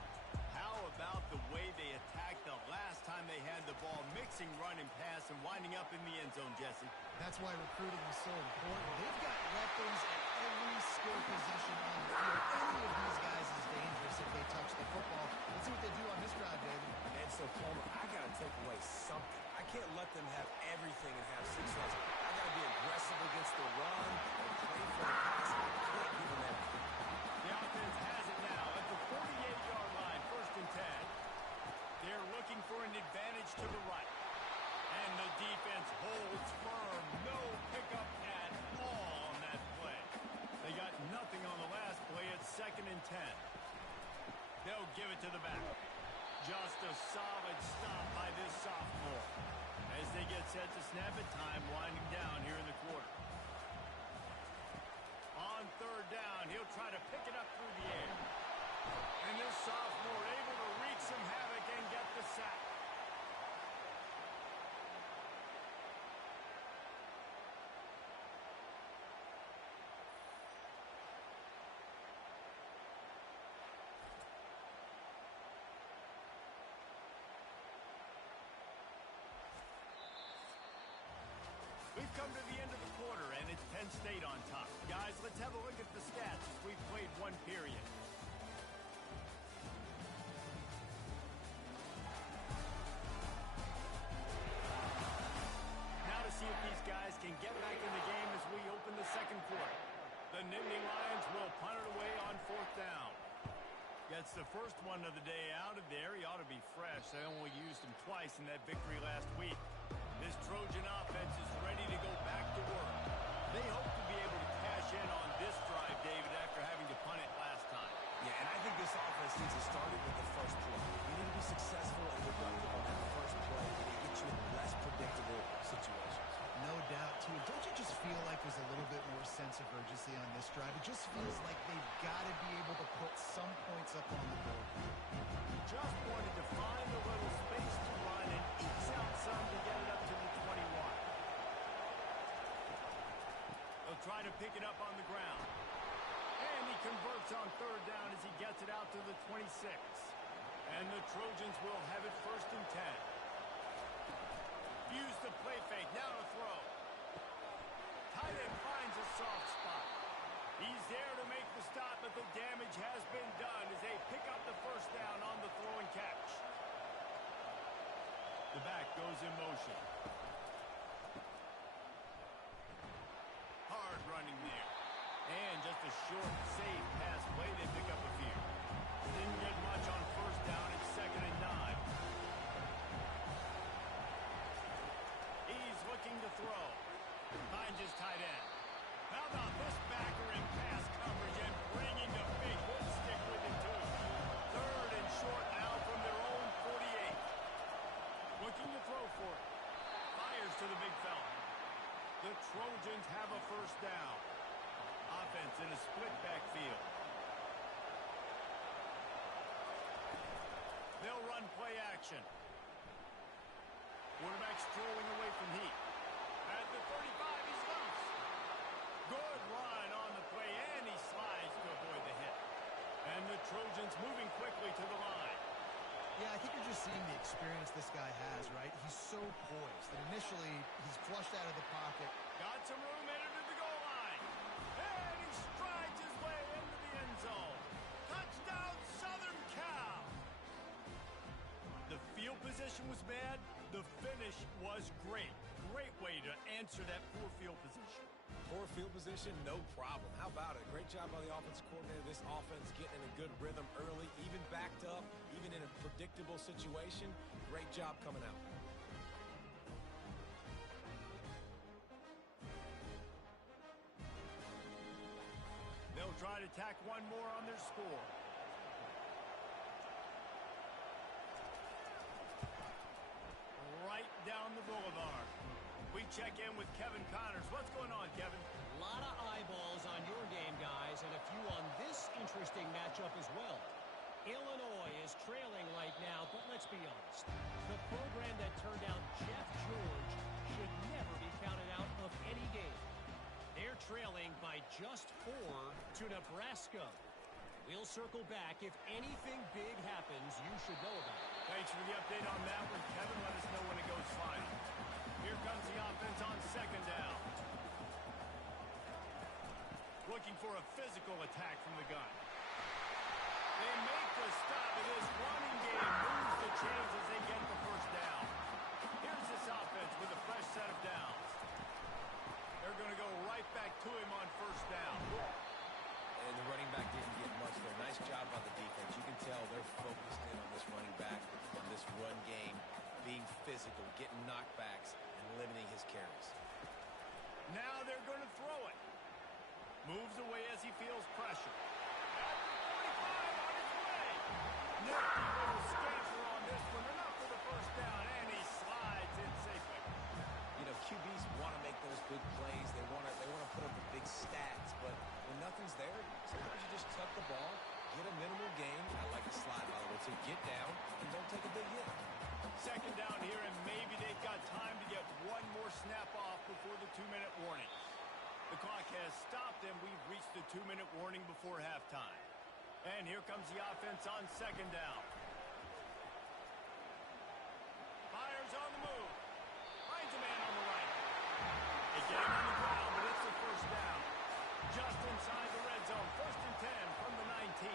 How about the way they attacked the last time they had the ball, mixing run and pass and winding up in the end zone, Jesse? That's why recruiting is so important. They've got weapons at every skill position on the field. Any of these guys is dangerous if they touch the football. Let's see what they do on this drive, David. And so, Palmer, I got to take away something. I can't let them have everything and have success. I got to be aggressive against the run and play for the pass. I can't give them everything. The offense has it now at the 48-yard line, 1st and 10. They're looking for an advantage to the right. And the defense holds firm. No pickup at all on that play. They got nothing on the last play. It's 2nd and 10. They'll give it to the back. Just a solid stop by this sophomore. As they get set to snap it, time winding down here in the quarter. On 3rd down, he'll try to pick it up through the air. And this sophomore able to wreak some havoc and get the sack. We've come to the end of the quarter, and it's Penn State on top. Guys, let's have a look at the stats as we've played one period. Now to see if these guys can get back in the game as we open the 2nd quarter. The Nittany Lions will punt it away on 4th down. Gets the first one of the day out of there. He ought to be fresh. They only used him twice in that victory last week. This Trojan offense is ready to go back to work. They hope to be able to cash in on this drive, David, after having to punt it last time. Yeah, and I think this offense needs to start it with the first play. You need to be successful and productive on that first play, and it gets you in less predictable situations. No doubt, too. Don't you just feel like there's a little bit more sense of urgency on this drive? It just feels like they've got to be able to put some points up on the board. Just wanted to find a little space to run and ekes out some to get it up to the 21. They'll try to pick it up on the ground. And he converts on 3rd down as he gets it out to the 26. And the Trojans will have it 1st and 10. Use the play fake, now to throw. Tight end finds a soft spot. He's there to make the stop, but the damage has been done as they pick up the 1st down on the throw and catch. The back goes in motion. Hard running there. And just a short, safe pass play. They pick up a few. Didn't get much on 1st down. It's 2nd and 9. He's looking to throw. Finds his tight end. How about this backer in pass coverage and bringing the big hook stick with him too. 3rd and short now from their own 48. Looking to throw for it. Fires to the big fella. The Trojans have a 1st down. offense in a split backfield. They'll run play action. Quarterback strolling away from heat. At the 35, he's loose. Good run on the play, and he slides to avoid the hit. And the Trojans moving quickly to the line. Yeah, I think you're just seeing the experience this guy has, right? He's so poised. And initially, he's flushed out of the pocket. Got some room, headed to the goal line. And he strides his way into the end zone. Touchdown, Southern Cal! The field position was bad. The finish was great. Great way to answer that poor field position. Poor field position, no problem. How about it? Great job by the offensive coordinator. This offense getting in a good rhythm early, even backed up, even in a predictable situation. Great job coming out. They'll try to tack one more on their score. Right down the boulevard. We check in with Kevin Connors. What's going on, Kevin? A lot of eyeballs on your game, guys, and a few on this interesting matchup as well. Illinois is trailing right now, but let's be honest. The program that turned out Jeff George should never be counted out of any game. They're trailing by just 4 to Nebraska. We'll circle back. If anything big happens, you should know about it. Thanks for the update on that one, Kevin. Let us know when it goes final. Here comes the offense on second down. Looking for a physical attack from the gun. They make the stop. It is running game. Moves the chains as they get the first down. Here's this offense with a fresh set of downs. They're going to go right back to him on first down. And the running back didn't get much there. Nice job by the defense. You can tell they're focused in on this running back, on this run game, being physical, getting knockbacks, and limiting his carries. Now they're going to throw it. Moves away as he feels pressure. At the 45 on his way. Nifty little scamper on this one. Enough for the first down, and he slides in safely. You know, QBs want to make those big plays. They want to put up the big stats, but when nothing's there, sometimes you just tuck the ball, get a minimal gain. I like the slide, by the way, so get down and don't take a big hit. Second down here, and maybe they've got time to get one more snap off before the 2-minute warning. The clock has stopped, and we've reached the 2-minute warning before halftime. And here comes the offense on second down. Fires on the move. Finds a man on the right. They get him on the ground, but it's the first down. Just inside the red zone. First and 10 from the 19.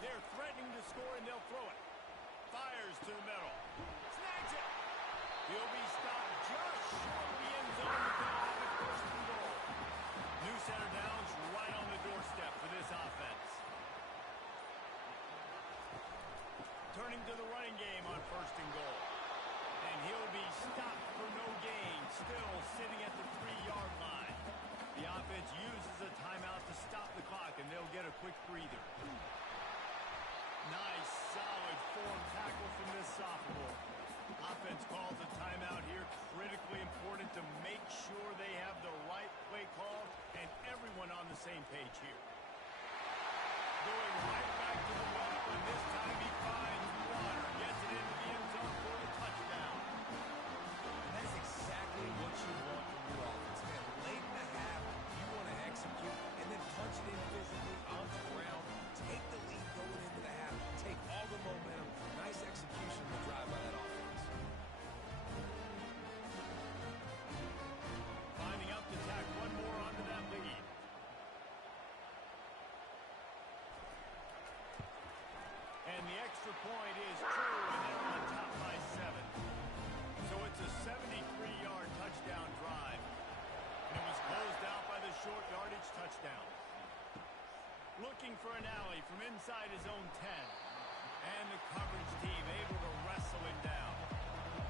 They're threatening to score, and they'll throw it. Fires to the middle. Snags it. He'll be stopped just short of the end zone. They'll have it first and goal. New center downs right on the doorstep for this offense. Turning to the running game on first and goal. And he'll be stopped for no gain. Still sitting at the 3-yard line. The offense uses a timeout to stop the clock, and they'll get a quick breather. Nice, solid form tackle from this sophomore. Offense calls a timeout here. Critically important to make sure they have the right play call and everyone on the same page here. Going right back to the well, and this time he finds water. Gets it into the end zone for the touchdown. That is exactly what you want from your offense. Man, late in the half, you want to execute and then punch it in physically on the ground. Take the lead going into the half. Take all the momentum. Nice execution to drive by that offense. Lining up to tack one more onto that lead. And the extra point is true, and they're on top by 7. So it's a 73-yard touchdown drive. And it was closed out by the short yardage touchdown. Looking for an alley from inside his own 10. And the coverage team able to wrestle him down.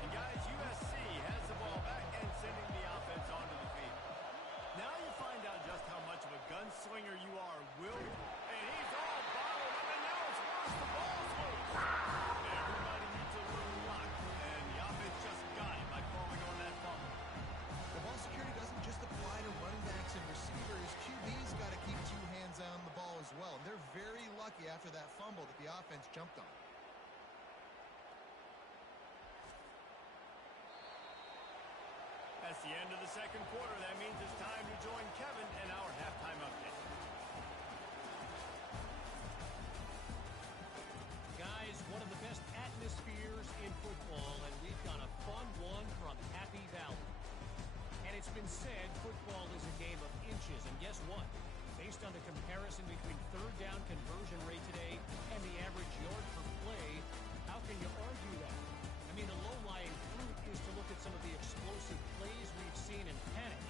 And guys, USC has the ball back and sending the offense onto the field. Now you find out just how much of a gunslinger you are, Will. And he's all bottled up, and now it's worse. The ball's loose. Everybody needs a little luck, and the offense just got him by falling on that fumble. The ball security doesn't just apply to running backs and offense jumped on. That's the end of the second quarter. That means it's time to join Kevin in our halftime update. Guys, one of the best atmospheres in football, and we've got a fun one from Happy Valley. And it's been said football is a game of inches, and guess what? Based on the comparison between third down conversion rate today and the average yard per play, how can you argue that? I mean, the low-lying fruit is to look at some of the explosive plays we've seen and panic.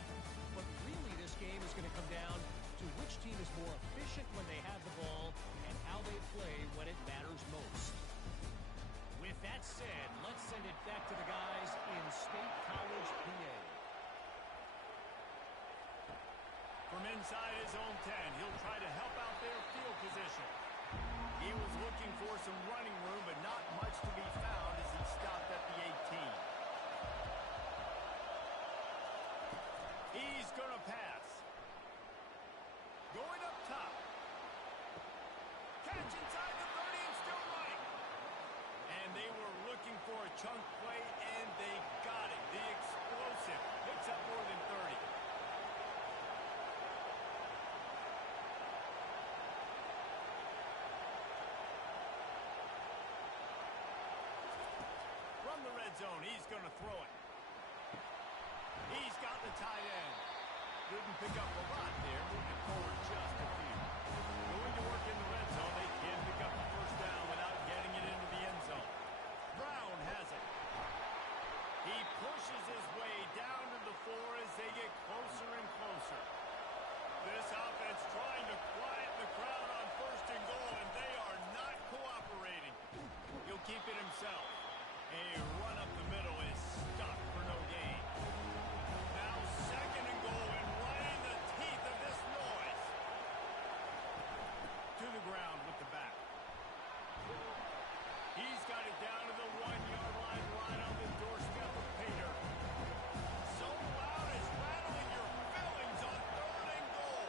But really, this game is going to come down to which team is more efficient when they have the ball and how they play when it matters most. With that said, let's send it back to the guys in State College, PA. From inside his own 10, he'll try to help out their field position. He was looking for some running room, but not much to be found as he stopped at the 18. He's going to pass. Going up top. Catch inside the 30 and still running. And they were looking for a chunk play, and they got it. The explosive picks up more than 30. From the red zone, he's going to throw it. He's got the tight end. Didn't pick up a lot there, moving forward just a few. Going to work in the red zone, they can pick up the first down without getting it into the end zone. Brown has it. He pushes his way down to the floor as they get closer and closer. This offense trying to quiet the crowd on first and goal, and they are not cooperating. He'll keep it himself. A run up the middle is stuck for no gain. Now second and goal, and right in the teeth of this noise. To the ground with the back. He's got it down to the 1-yard line, right on the doorstep of Pater. So loud it's rattling your fillings on third and goal.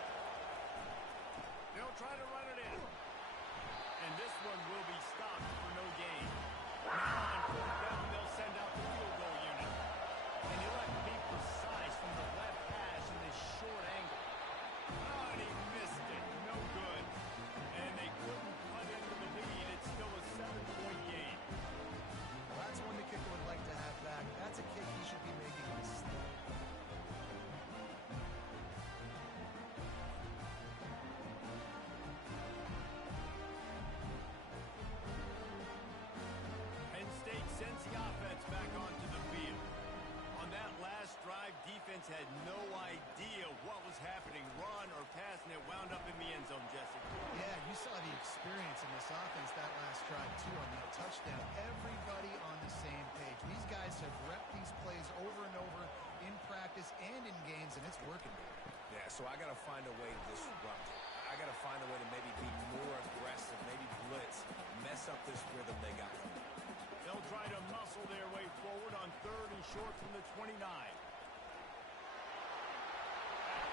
They'll try to run it in. And this one will be stopped for no gain. Now on fourth down, they'll send out the field goal unit. And he'll have to be precise from the left hash in this short angle. Oh, and he missed it. No good. And they couldn't cut into the lead. It's still a 7-point game. Well, that's one the kicker would like to have back. That's a kick he should be making instead. Penn State sends the offense back onto the field. On that last drive, defense had no idea what was happening, run or pass, and it wound up in the end zone, Jesse. Yeah, you saw the experience in this offense that last drive, too, on that touchdown. Everybody on the same page. These guys have repped these plays over and over in practice and in games, and it's working. Yeah, so I got to find a way to disrupt it. I got to find a way to maybe be more aggressive, maybe blitz, mess up this rhythm they got going. They'll try to muscle their way forward on third and short from the 29. At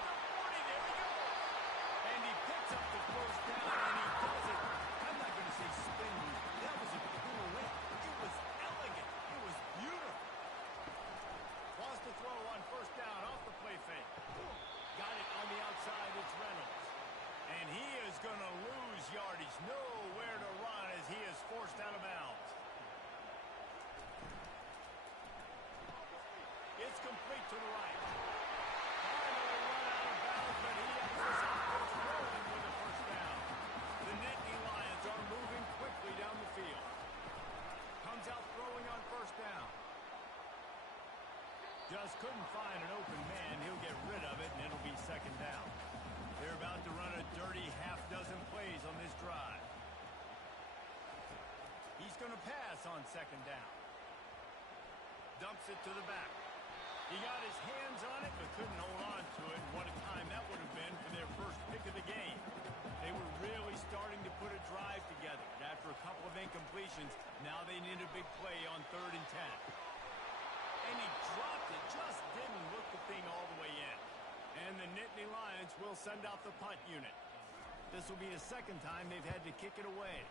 the 40, there we go. And he picks up the first down, and he does it. I'm not going to say spin move. That was a pirouette. It was elegant. It was beautiful. Lost the throw on first down off the play fake. Got it on the outside. It's Reynolds. And he is going to lose yardage. Nowhere to run as he is forced out of bounds. It's complete to the right. Finally run out of bounds, but he has this offense rolling with a first down. The Nittany Lions are moving quickly down the field. Comes out throwing on first down. Just couldn't find an open man. He'll get rid of it, and it'll be second down. They're about to run a dirty half-dozen plays on this drive. He's going to pass on second down. Dumps it to the back. He got his hands on it, but couldn't hold on to it. What a time that would have been for their first pick of the game. They were really starting to put a drive together. After a couple of incompletions, now they need a big play on third and 10. And he dropped it, just didn't look the thing all the way in. And the Nittany Lions will send out the punt unit. This will be the second time they've had to kick it away.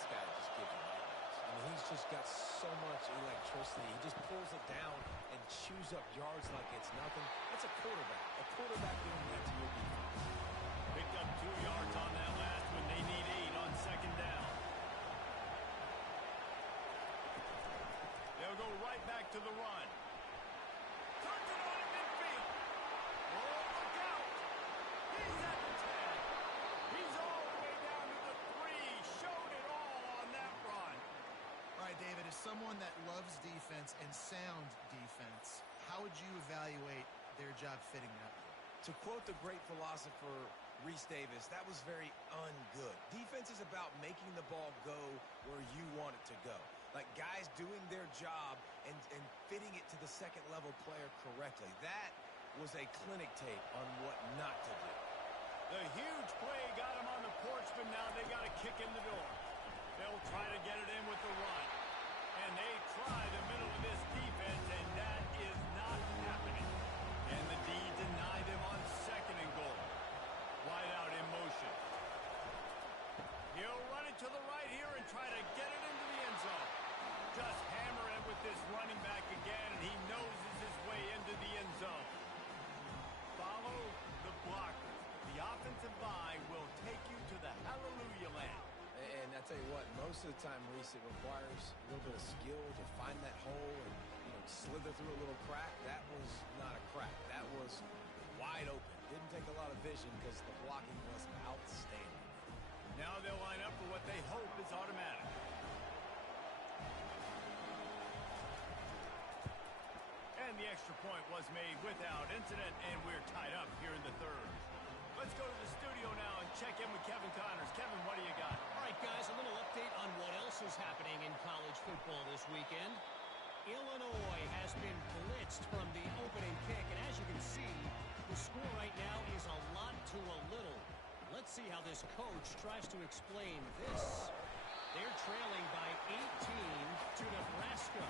this guy just gives you nightmares. I mean, he's just got so much electricity. He just pulls it down and chews up yards like it's nothing. That's a quarterback. A quarterback doing that to your defense. Picked up 2 yards on that last one. They need 8 on second down. They'll go right back to the run. Turns it on in midfield. Oh, look out. He's at the 10. He's all the way down to the 3. Showed it all on that run. All right, David, as someone that loves defense and sound defense, how would you evaluate their job fitting that? To quote the great philosopher Reese Davis, that was very ungood. Defense is about making the ball go where you want it to go. Like guys doing their job and fitting it to the second level player correctly. That was a clinic tape on what not to do. The huge play got him on the porch, but now they got a kick in the door. They'll try to get it in with the run. And they try the middle of this defense, and that is not happening. And the D denied him on second and goal. Wide out in motion. He'll run it to the right here and try to get it into the end zone. Just hammer it with this running back again, and he noses his way into the end zone. Follow the blockers. The offensive line will take you to the hallelujah land. And I tell you what, most of the time, Reese, it requires a little bit of skill to find that hole and slither through a little crack. That was not a crack. That was wide open. Didn't take a lot of vision because the blocking was outstanding. Now they'll line up for what they hope is automatic. And the extra point was made without incident, and we're tied up here in the third. Let's go to the studio now and check in with Kevin Connors. Kevin, what do you got? All right, guys, a little update on what else is happening in college football this weekend. Illinois has been blitzed from the opening kick, and as you can see, the score right now is a lot to a little. Let's see how this coach tries to explain this. They're trailing by 18 to Nebraska.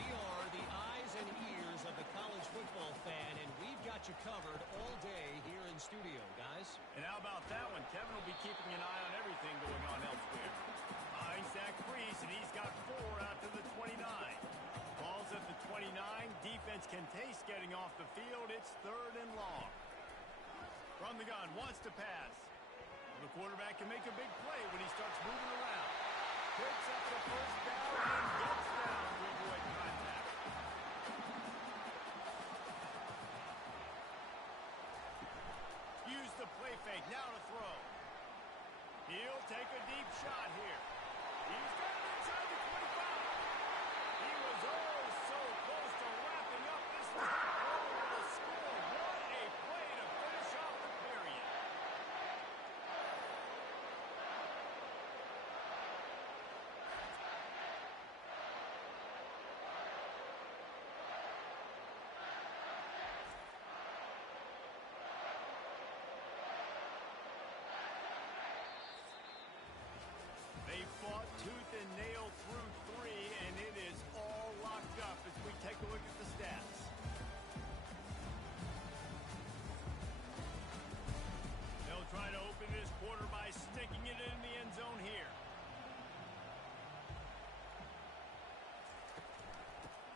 We are the eyes and ears of the college football fan, and we've got you covered all day here in studio, guys. And how about that one? Kevin will be keeping an eye on everything going on elsewhere. Behind Zach Priest, and he's got 4 out to the 29. Ball's at the 29. Defense can taste getting off the field. It's 3rd and long. From the gun, wants to pass. The quarterback can make a big play when he starts moving around. Picks up the first down and gets down to avoid contact. Use the play fake, now to throw. He'll take a deep shot here. He's got it inside the 25. He was oh so close to wrapping up this time. Over the score. What a play to finish off the period. They fought tooth and nail through 3, and it is all locked up as we take a look at the stats. They'll try to open this quarter by sticking it in the end zone here.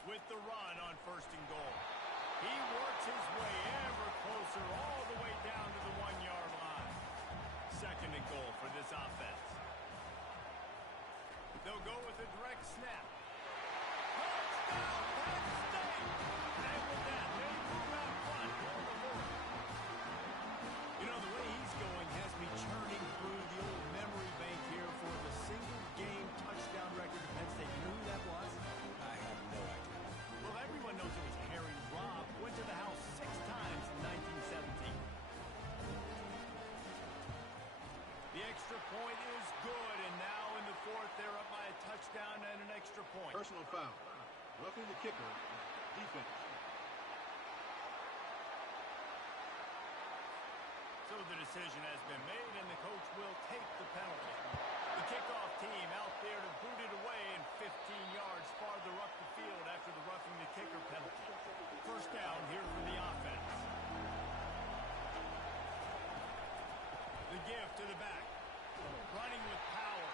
With the run on 1st and goal. He works his way ever closer all the way down to the 1-yard line. 2nd and goal for this offense. They'll go with a direct snap. Touchdown, Penn State! And with that, they move out front. You know, the way he's going has me churning through the old memory bank here for the single-game touchdown record of Penn State. You know who that was? I have no idea. Well, everyone knows it was Harry Robb. Went to the house 6 times in 1917. The extra point is good, and now in the 4th, they're up by a touchdown and an extra point. Personal foul. Roughing the kicker. Defense. So the decision has been made, and the coach will take the penalty. The kickoff team out there to boot it away, and 15 yards farther up the field after the roughing the kicker penalty. 1st down here for the offense. The give to the back. Running with power.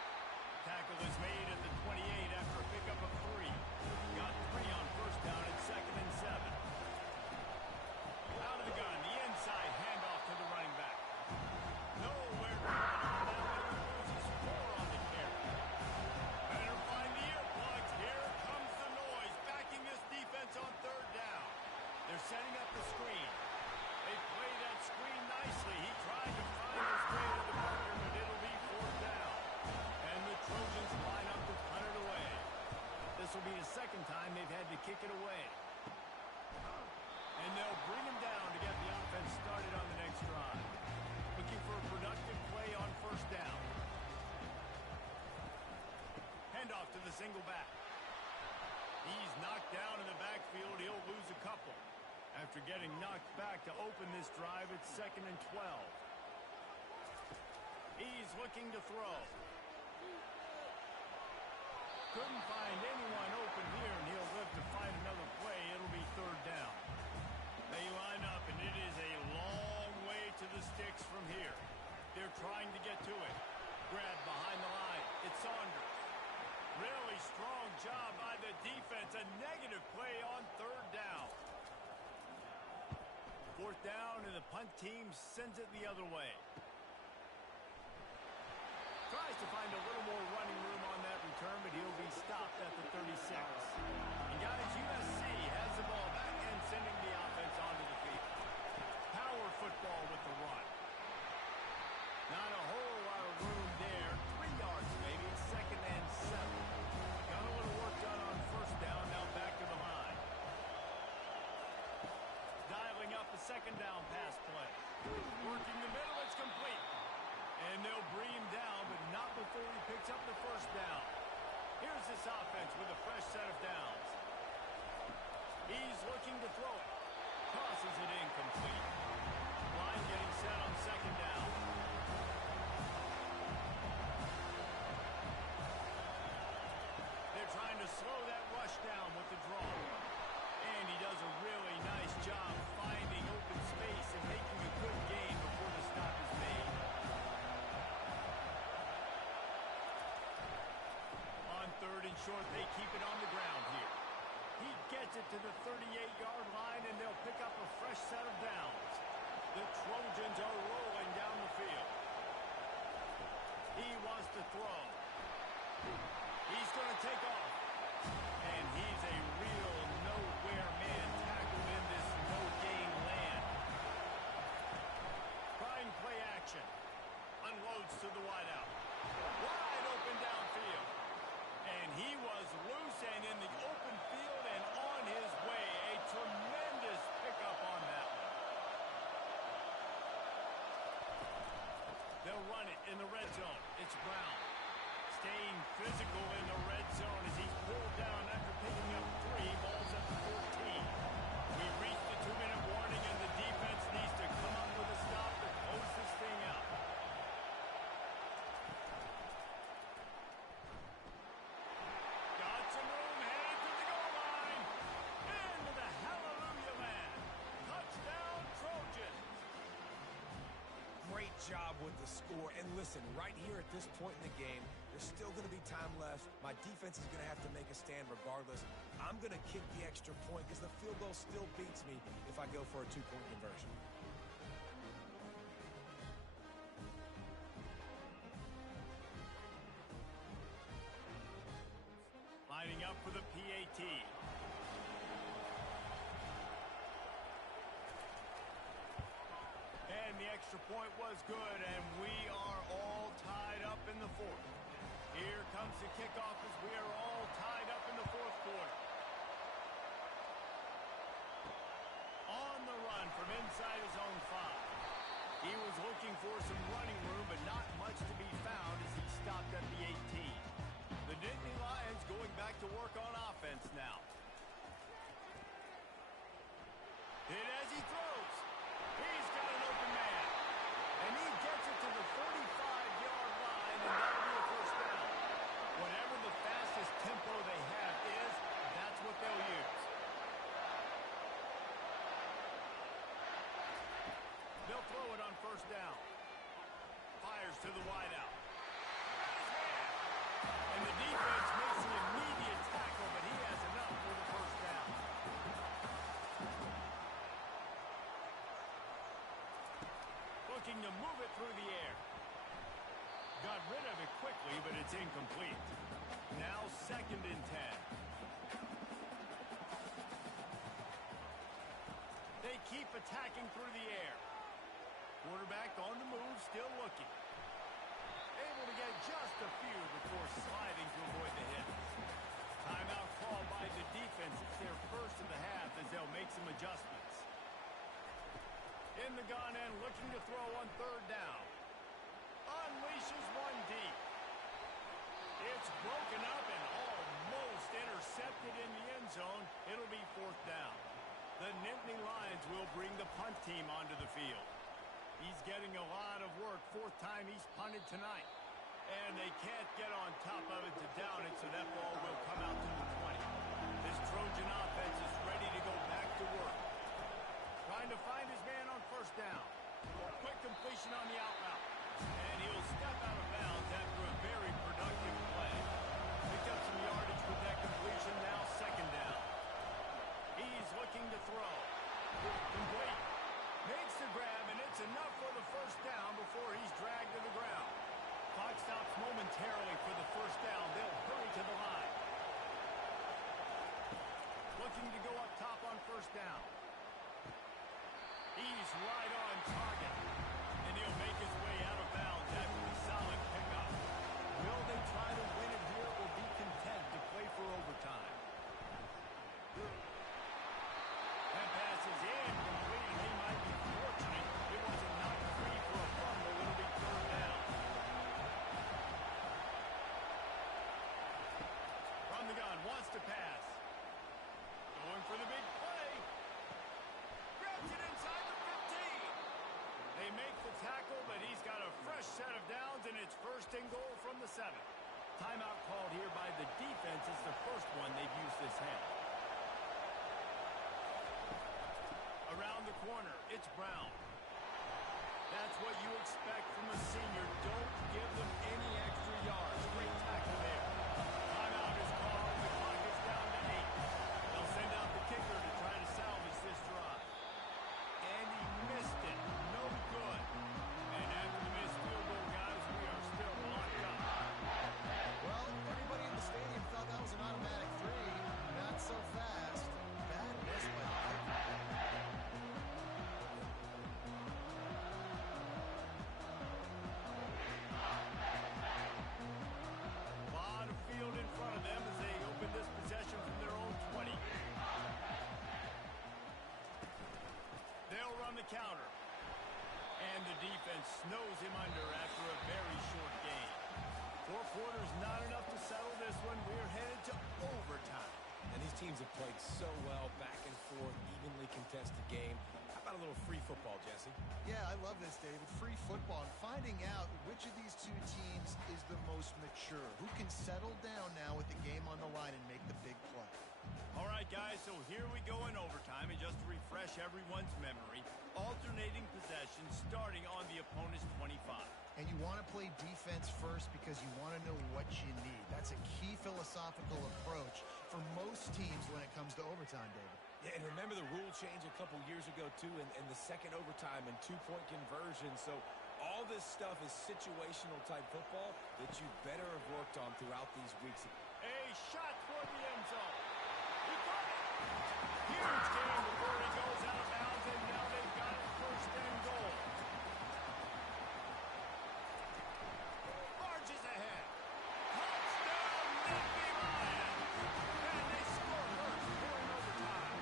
the gun. The inside handoff to the running back. Nowhere to run on that one. Loses 4 on the carry. Better find the earplugs. Here comes the noise. Backing this defense on 3rd down. They're setting up the screen. They play that screen nicely. He tried to find his way to the marker, but it'll be 4th down. And the Trojans line up to punt it away. This will be the 2nd time they've had to kick it away. And they'll bring him down to get the offense started on the next drive. Looking for a productive play on 1st down. Handoff to the single back. He's knocked down in the backfield. He'll lose a couple. After getting knocked back to open this drive, it's 2nd and 12. He's looking to throw. Couldn't find anyone open here, and he'll live to find another play. It'll be 3rd down. They line up, and it is a long way to the sticks from here. They're trying to get to it. Grab behind the line. It's Saunders. Really strong job by the defense. A negative play on 3rd down. 4th down, and the punt team sends it the other way. Tries to find a little more running room on that return, but he'll be stopped at the 36. And guys, USC has the ball back and sending the offense onto the field. Power football with the run. Not a whole lot of room there. 3 yards maybe. 2nd and 7. Got a little work done on 1st down. Now back to the line. Dialing up a 2nd down pass play. Working the middle. It's complete. And they'll bring him down, but not before he picks up the 1st down. Here's this offense with a fresh set of downs. He's looking to throw it. Tosses it incomplete. Line getting set on 2nd down. They're trying to slow that rush down with the draw. And he does a really nice job finding open space and making a good gain before the stop is made. On 3rd and short, they keep it on the ground here. He gets it to the 38-yard line, and they'll pick up a fresh set of downs. The Trojans are rolling down the field. He wants to throw. He's going to take off. And he's a real nowhere man tackled in this no-gain land. Trying play action. Unloads to the wideout. Wide open downfield. And he was loose and in the open field and on his way. A tremendous pickup on that one. They'll run it in the red zone. It's Brown. Staying physical in the red zone as he's pulled down after picking up 3. Balls at the 14. We've reached the 2-minute warning, and the defense needs to come up with a stop to close this thing out. Got some room, headed to the goal line. Into the hallelujah land. Touchdown, Trojans. Great job with the score. And listen, right here at this point in the game, there's still going to be time left. My defense is going to have to make a stand regardless. I'm going to kick the extra point because the field goal still beats me if I go for a 2-point conversion. Lining up for the PAT. And the extra point was good, and we are all tied up in the 4th. Here comes the kickoff as we are all tied up in the 4th quarter. On the run from inside his own 5. He was looking for some running room, but not much to be found as he stopped at the 18. The Nittany Lions going back to work on offense now. Hit as he throws. He's got an open man. And he gets it to the 45-yard line, and that'll be a 1st down. Whatever the fastest tempo they have is, that's what they'll use. They'll throw it on 1st down. It's incomplete. Now 2nd and 10. They keep attacking through the air. Quarterback on the move, still looking. Able to get just a few before sliding to avoid the hit. Timeout call by the defense. It's their first of the half as they'll make some adjustments. In the gun and looking to throw on 3rd down. Unleashes one deep. It's broken up and almost intercepted in the end zone. It'll be 4th down. The Nittany Lions will bring the punt team onto the field. He's getting a lot of work. 4th time he's punted tonight. And they can't get on top of it to down it, so that ball will come out to the 20. This Trojan offense is ready to go back to work. Trying to find his man on 1st down. Quick completion on the out route. And he'll step out of bounds after a very productive play. Picked up some yardage with that completion, now 2nd down. He's looking to throw. Complete. Makes the grab, and it's enough for the 1st down before he's dragged to the ground. Clock stops momentarily for the 1st down. They'll hurry to the line. Looking to go up top on 1st down. He's right on target. And he'll make his way out of bounds after the solid pickup. Will they try to win it here or be content to play for overtime? That pass is incomplete, and they might be fortunate it wasn't knocked free for a fumble. It'll be 3rd down. From the gun, wants to pass. Going for the big play. Grabs it inside the 15. They make the tackle, but he's got a fresh set of downs, and it's 1st and goal from the 7. Timeout called here by the defense. It's the first one they've used this half. Around the corner, it's Brown. That's what you expect from a senior. Don't give them any extra yards. Great tackle there. Timeout is called. The clock is down to 8. They'll send out the kicker to try to salvage this drive. And he missed it. No good. And after the missed field goal, guys, we are still locked up. Well, everybody in the stadium thought that was an automatic 3. Not so fast. Bad miss by the kicker. Counter. And the defense snows him under after a very short game. 4 quarters not enough to settle this one. We're headed to overtime. And these teams have played so well, back and forth, evenly contested game. How about a little free football, Jesse? Yeah, I love this, David. Free football and finding out which of these 2 teams is the most mature. Who can settle down now with the game on the line and make the big play. All right, guys, so here we go in overtime. And just to refresh everyone's memory, alternating possessions starting on the opponent's 25. And you want to play defense first because you want to know what you need. That's a key philosophical approach for most teams when it comes to overtime, David. Yeah, and remember the rule change a couple years ago, too, and the second overtime and 2-point conversion. So all this stuff is situational type football that you better have worked on throughout these weeks. A shot toward the end zone. He got it. Huge game before he goes out of bounds, and now they've got it 1st and goal. Marches ahead. Touchdown, Nittany Lions. And they score first here in overtime.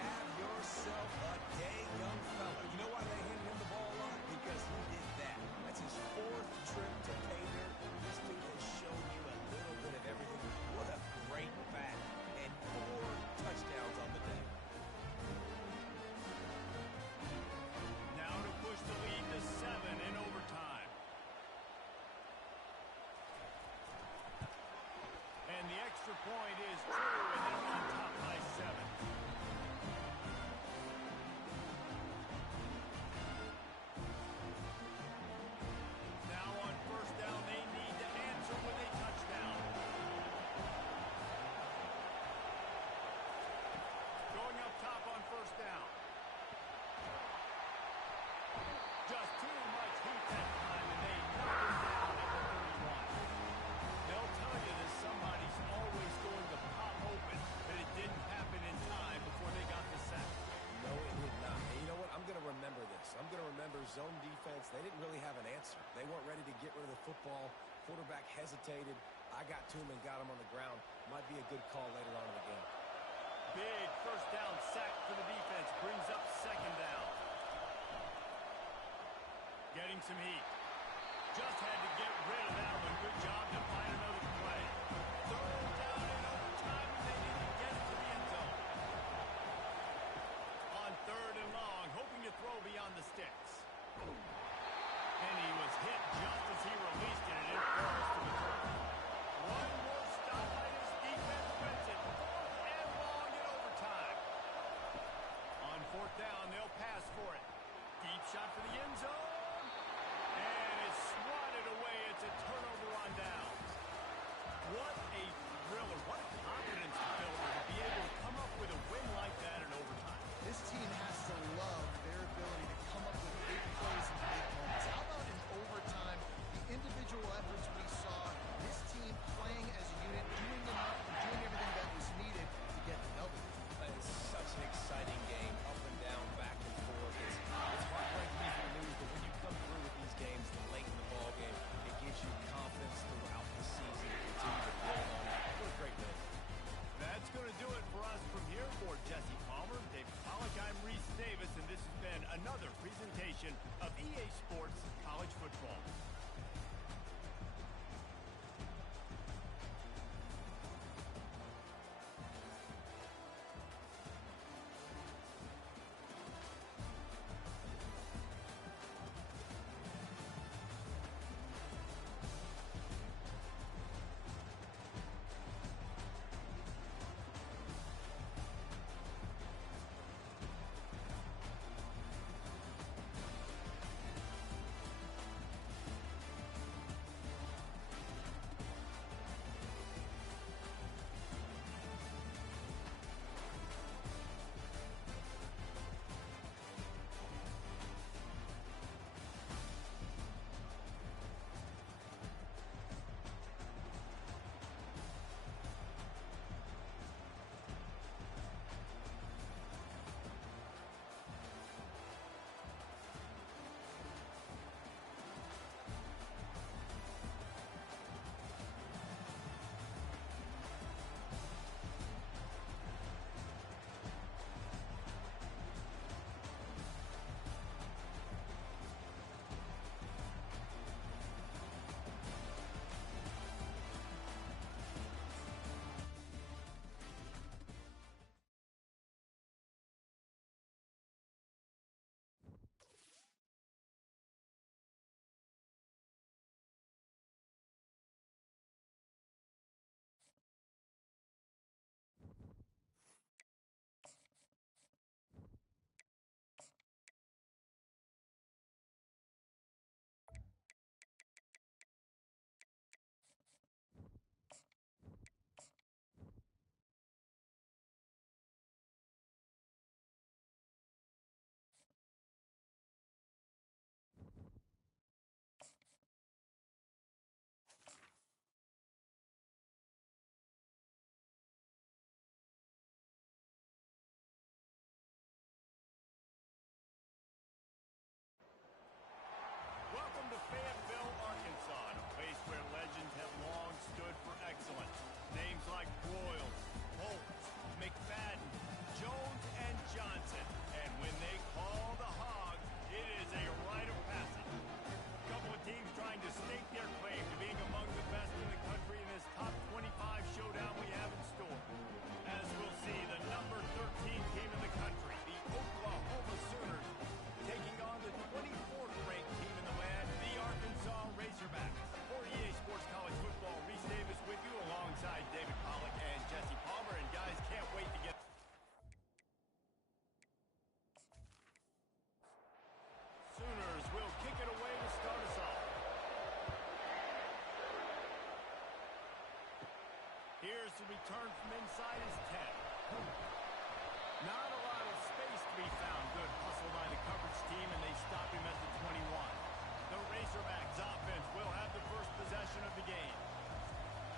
Have yourself a day, young fella. You know why they handed him the ball a lot? Because he did that. That's his 4th trip to pay dirt. This dude has shown you a little bit of everything. What a great back. And 4 touchdowns on the day. Now to push the lead to 7 in overtime. And the extra point is true, and they're on top by 7. Now on 1st down, they need to answer with a touchdown. Going up top on 1st down. Just too much heat that time, and they knock him down at the 31. They didn't really have an answer. They weren't ready to get rid of the football. Quarterback hesitated. I got to him and got him on the ground. Might be a good call later on in the game. Big first down sack for the defense. Brings up second down. Getting some heat. Just had to get rid of that one. Good job to find another play. Third down in overtime, and they didn't get it to the end zone. On third and long, hoping to throw beyond the sticks. And he was hit just as he released it, and it falls to the turf. One more stop by his defense wins it. Fourth and long in overtime. On fourth down, they'll pass for it. Deep shot for the end zone. And it's swatted away. It's a turnover on downs. What a thriller. What a confidence builder to be able to come up with a win like that in overtime. This team has to love their ability to come up with big plays in big moments. How about in overtime, the individual efforts we saw, this team playing as a unit, doing enough, doing everything that was needed to get the W. It's such an exciting game, up and down, back and forth. It's heartbreaking if you lose, but when you come through with these games late in the ball game, it gives you confidence throughout the season to continue to build on that. What a great win. That's going to do it for us from here. For Jesse Palmer, David Pollack, I'm Reese Davis, and this has been another presentation of EA Sports College Football. Welcome to Fayetteville, Arkansas, a place where legends have long stood for excellence. Names like Broyles, Holtz, McFadden, Jones, and Johnson. And when they call the Hogs, it is a rite of passage. A couple of teams trying to stake their claim to being among the best in the country in this top 25 showdown we have in store. As we'll see, the number 13 team in the country, the Oklahoma Sooners, taking on the 24th ranked team in the land, the Arkansas Razorbacks. For EA Sports College Football, Reese Davis with you alongside David Pollack and Jesse Palmer. And guys, can't wait to get... Sooners will kick it away to start us off. Here's the return from inside his 10. Not a lot of space to be found. Good hustle by the coverage team, and they stop him at the 21. The Razorbacks offense will have the first possession of the game.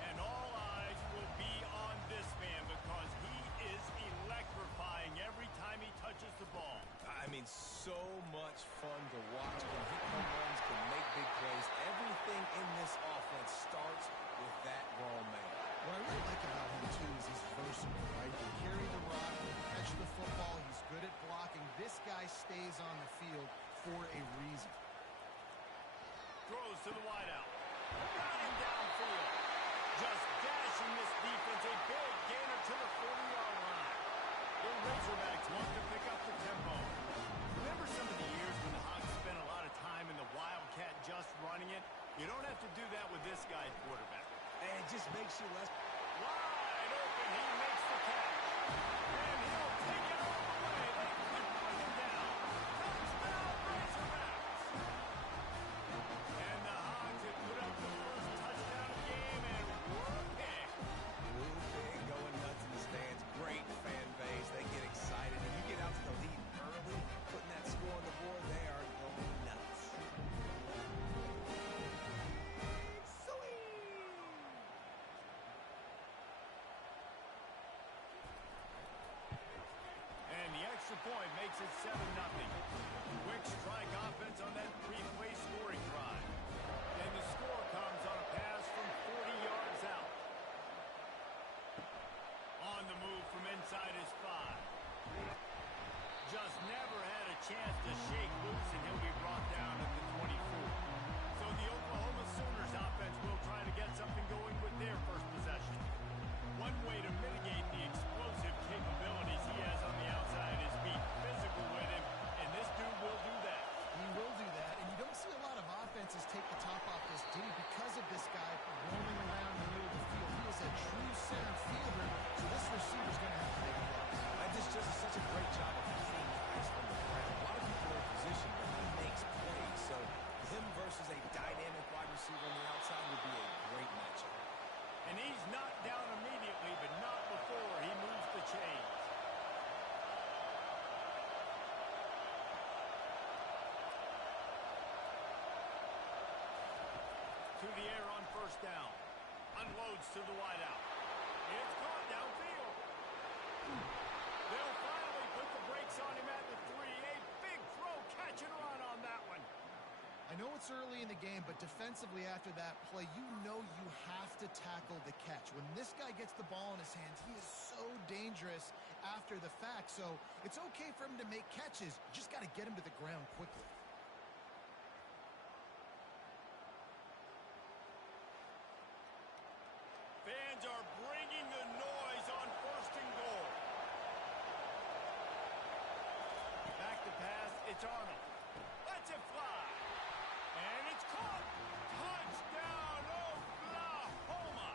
And all eyes will be on this man because he is electrifying every time he touches the ball. I mean, so much fun to watch him hit home runs to the wideout. Running downfield. Just dashing this defense. A big gainer to the 40-yard line. The Razorbacks want to pick up the tempo. Remember some of the years when the Hawks spent a lot of time in the Wildcat just running it? You don't have to do that with this guy at quarterback. And it just makes you less... Wide open. He makes the catch. And he'll take it all the way. They couldn't bring him down. Touchdown, Razorbacks. And the Hogs have put up the first touchdown of the game, and we're big. Blue pig going nuts in the stands. Great fan base. They get excited. And you get out to the lead early, putting that score on the board, they are going nuts. And the extra point makes it 7-0. Quick strike offense on that three-play scoring drive. And the score comes on a pass from 40 yards out. On the move from inside his 5. Just never had a chance to shake loose, and he'll be brought down at the 24. So the Oklahoma Sooners offense will try to get something going with their first possession. One way to mitigate the explosive capabilities he has on the outside is be physical with him, and this dude will do that. He will do that, and you don't see a lot of offenses take the top off this dude because of this guy roaming around in the middle of the field. He is a true center fielder, so this receiver's going to have to make a block. And this just is such a great job of hitting guys on the ground. A lot of people are in position, but he makes plays. So him versus a dynamic wide receiver on the outside would be a great matchup. And he's knocked down immediately, but not before he moves the chains. To the air on first down. Unloads to the wideout. It's caught downfield. They'll finally put the brakes on him at the 3. A big throw, catch and run on that one. I know it's early in the game, but defensively after that play, you know you have to tackle the catch. When this guy gets the ball in his hands, he is so dangerous after the fact. So it's okay for him to make catches. You just got to get him to the ground quickly. Fans are bringing the noise on first and goal. Back to pass, it's Arnold. Lets it fly. And it's caught. Touchdown, Oklahoma.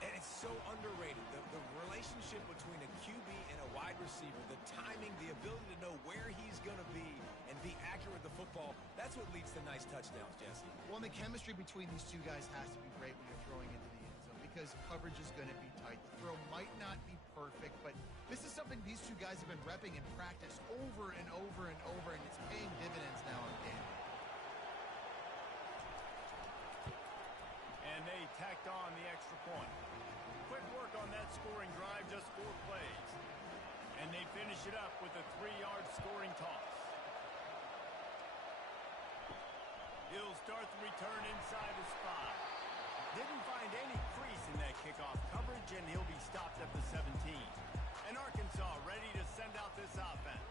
And it's so underrated. The relationship between a QB and a wide receiver, the timing, the ability to know where he's going to be and be accurate with the football, that's what leads to nice touchdowns, Jesse. Well, and the chemistry between these two guys has to be great when you're throwing into the end zone because coverage is going to be tight. The throw might not be perfect, but this is something these two guys have been repping in practice over and over and over, and it's paying dividends now on game. And they tacked on the extra point. Quick work on that scoring drive, just 4 plays. And they finish it up with a 3-yard scoring toss. He'll start the return inside his 5. Didn't find any crease in that kickoff coverage, and he'll be stopped at the 17. And Arkansas ready to send out this offense.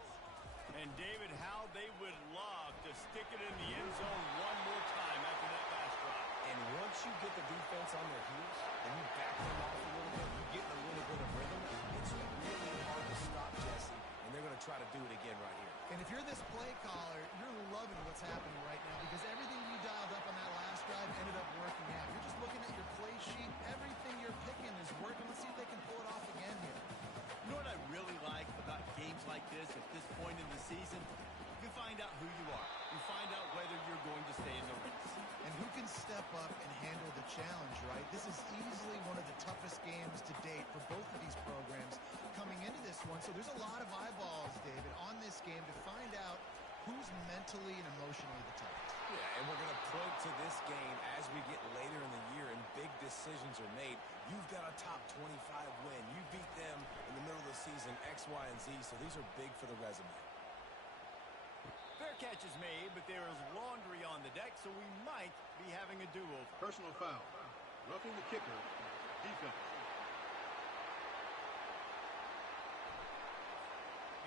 And David, how they would love to stick it in the end zone one more time after that last drive. And once you get the defense on their heels and you back them off a little bit, you get in a little bit of rhythm, it's really hard to stop, Jesse. And they're going to try to do it again right here. And if you're this play caller, you're loving what's happening right now because everything you dialed up on that last drive ended up working out. You're just looking at your play sheet. Everything you're picking is working. Let's see if they can pull it off again here. You know what I really like about games like this at this point in the season? You find out who you are. You find out whether you're going to stay in the race. And who can step up and handle the challenge, right? This is easily one of the toughest games to date for both of these programs coming into this one. So there's a lot of eyeballs, David, on this game to find out who's mentally and emotionally the toughest. Yeah, and we're going to point to this game as we get later in the year and big decisions are made. You've got a top 25 win. You beat them in the middle of the season, X, Y, and Z, so these are big for the resume. Fair catch is made, but there is laundry on the deck, so we might be having a do-over. Personal foul. Roughing the kicker. Defense.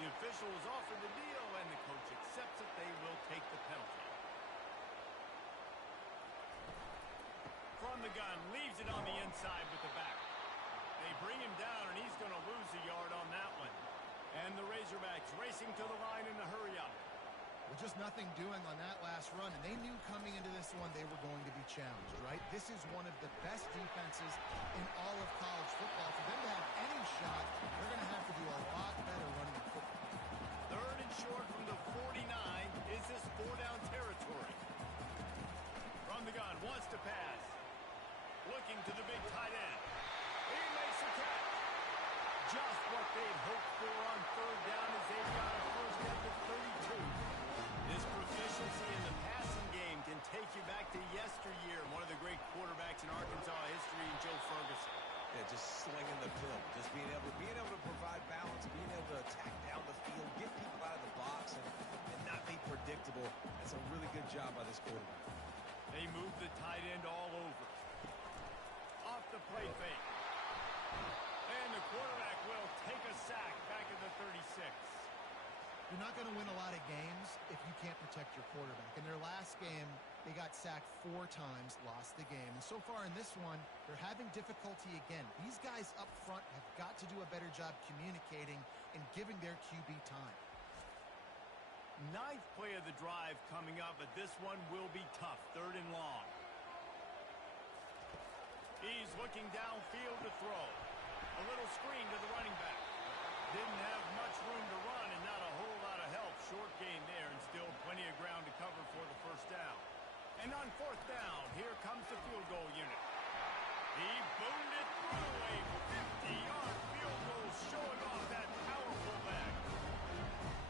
The official is offered the deal, and the coach accepts it. They will take the penalty. From the gun, leaves it on the inside with the back. They bring him down, and he's going to lose a yard on that one. And the Razorbacks racing to the line in a hurry-up. Well, just nothing doing on that last run, and they knew coming into this one they were going to be challenged, right? This is one of the best defenses in all of college football. For them to have any shot, they're going to have to do a lot better running the football. Third and short from the 49. Is this four-down territory? From the gun, wants to pass. Looking to the big tight end. He makes the catch. Just what they'd hoped for on third down as they've got a first at the 32. This proficiency in the passing game can take you back to yesteryear. One of the great quarterbacks in Arkansas history, Joe Ferguson. Yeah, just slinging the pill, just being able to provide balance, being able to attack down the field, get people out of the box, and not be predictable. That's a really good job by this quarterback. They move the tight end all over. Off the play fake. And the quarterback will take a sack back at the 36. You're not going to win a lot of games if you can't protect your quarterback. In their last game, they got sacked 4 times, lost the game. And so far in this one, they're having difficulty again. These guys up front have got to do a better job communicating and giving their QB time. Ninth play of the drive coming up, but this one will be tough. Third and long. He's looking downfield to throw. A little screen to the running back. Didn't have much room to run and not a whole lot of help. Short gain there and still plenty of ground to cover for the first down. And on fourth down, here comes the field goal unit. He boomed it through a 50-yard field goal, showing off that powerful leg.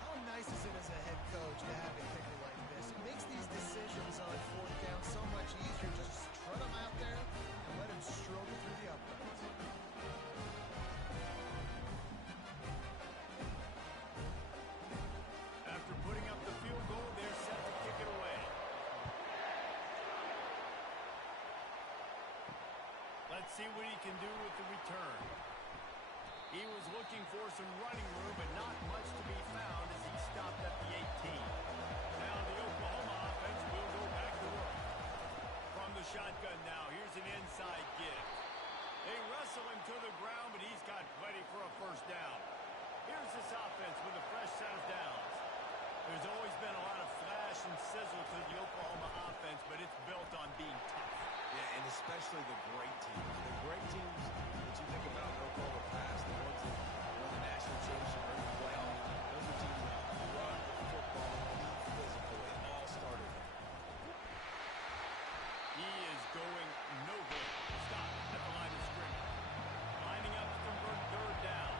How nice is it as a head coach to have a kicker like this? It makes these decisions on fourth down so much easier. Just strut him out there and let him struggle through the uprights. After putting up the field goal, they're set to kick it away. Let's see what he can do with the return. He was looking for some running room, but not much to be found as he stopped at the 18. Now the Oklahoma offense will go back to work. From the shotgun now, here's an inside give. They wrestle him to the ground, but he's got plenty for a first down. Here's this offense with a fresh set of downs. There's always been a lot of flash and sizzle to the Oklahoma offense, but it's built on being tough. Yeah, and especially the great teams. The great teams that you think about in Oklahoma past, the ones that won the national championship or the playoff, those are teams that run the football, be physical. It all started there. He is going no good. Stop at the line of scrimmage. Lining up to convert third down.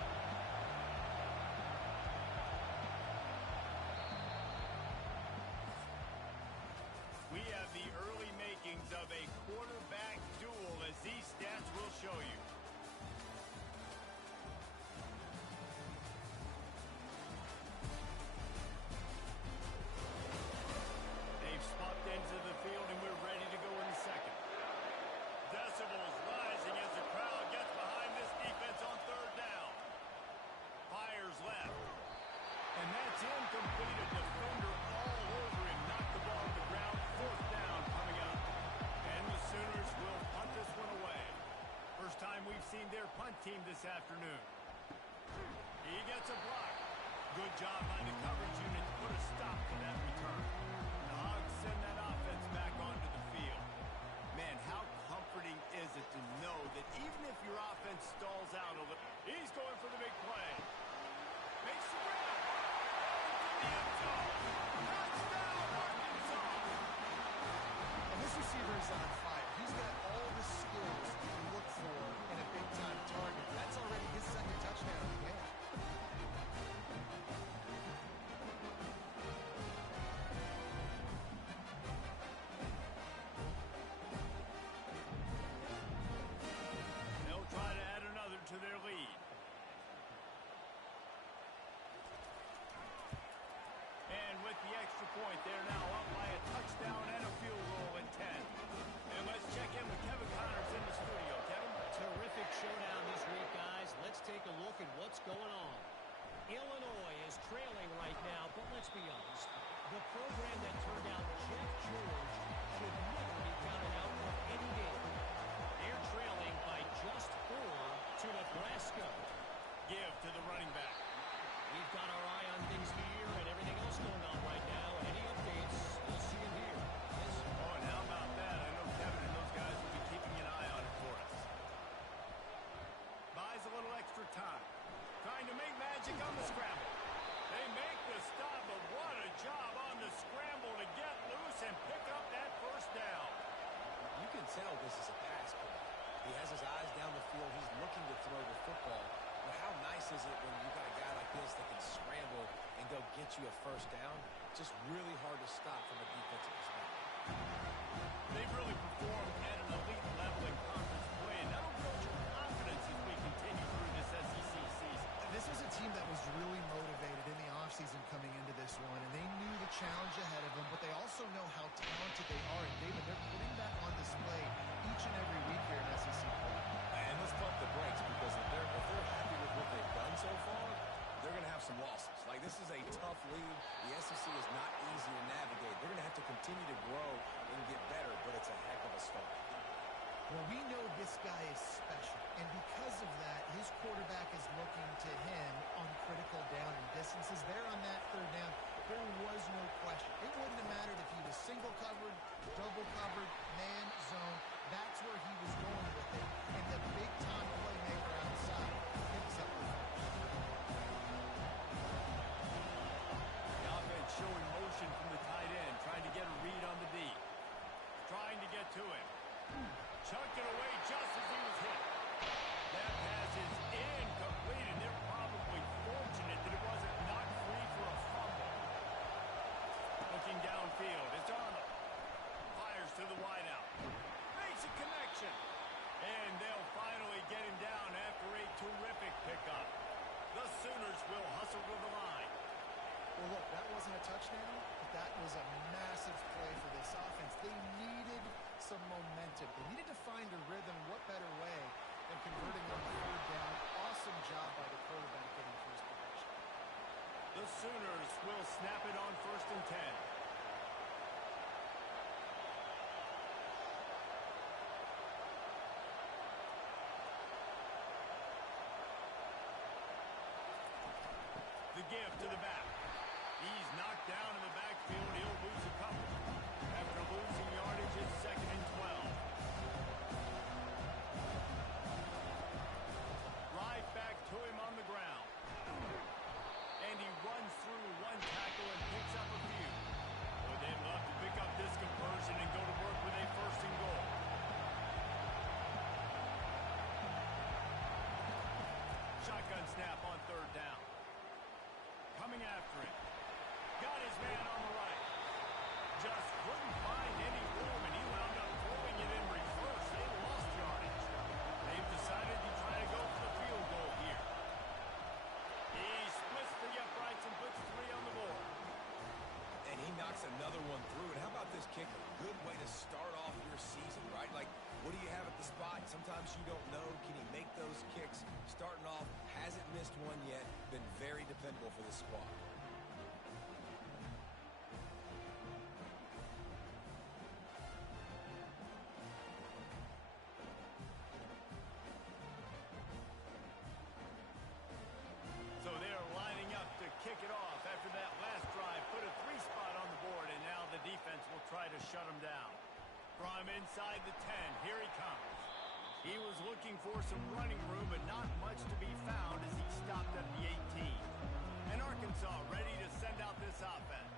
We have the early makings of a quarterback duel, as these stats will show you. They've swapped ends of the field, and we're ready to go in the second. Decibels rising as the crowd gets behind this defense on third down. Fires left. And that's incomplete. A defender all over him. Knocked the ball to the ground. Fourth down coming up. And the Sooners will punt this one away. First time we've seen their punt team this afternoon. He gets a block. Good job by the coverage unit to put a stop to that return. The Hogs send that offense back onto the field. Man, how comforting is it to know that even if your offense stalls out a little, he's going for the big play. Makes the grab. Into the end zone. Touchdown, Arkansas. And this receiver is on fire. He's got all the skills you look for in a big-time target. That's already his second touchdown of the game. They'll try to add another to their lead. And with the extra point, they're now up by a touchdown and a field goal at 10. get you a first down. Just really hard to stop from a defensive perspective. They've really performed at an elite level in conference play, and that'll build your confidence as we continue through this SEC season. This was a team that was really motivated in the offseason coming into this one, and they knew the challenge ahead of them, but they also know how talented they are. And, David, they're putting that on display each and every week here in SEC play. And let's pump the brakes, because if they're happy with what they've done so far, they're going to have some losses. Like, this is a tough league. The SEC is not easy to navigate. They're going to have to continue to grow and get better, but it's a heck of a start. Well, we know this guy is special, and because of that, his quarterback is looking to him on critical down and distances. There on that third down, there was no question. It wouldn't have mattered if he was single covered, double covered, man, zone. That's where he was going with it, and the big-time playmaker outside picks up the first. The offense showing motion from the tight end, trying to get a read on the D. Trying to get to him. Chucked it away just as he was hit. That pass is incomplete, and they're probably fortunate that it wasn't knocked free for a fumble. Looking downfield, it's Arnold. Fires to the wideout. Makes a connection. And they'll finally get him down after a terrific pickup. The Sooners will hustle to the line. Well, look, that wasn't a touchdown, but that was a massive play for this offense. They needed some momentum. They needed to find a rhythm. What better way than converting on the third down? Awesome job by the quarterback getting first possession. The Sooners will snap it on 1st and 10. The give to the back. He's knocked down in the backfield. He'll lose a couple. After losing yardage, it's 2nd and 12. Right back to him on the ground. And he runs through one tackle and picks up a few. Well, they'd love to pick up this conversion and go to work with a 1st and goal. Shotgun snap on 3rd down. Coming after him. Got his man on the right. Just couldn't find any room, and he wound up throwing it in reverse. They lost yardage. They've decided to try to go for the field goal here. He splits the uprights and puts 3 on the board. And he knocks another one through. And how about this kicker? Good way to start off your season, right? Like, what do you have at the spot? Sometimes you don't know. Can he make those kicks? Starting off, hasn't missed one yet. Been very dependable for this squad. So they're lining up to kick it off after that last drive. Put a 3 spot on the board, and now the defense will try to shut them down. From inside the 10, here he comes. He was looking for some running room, but not much to be found as he stopped at the 18. And Arkansas ready to send out this offense.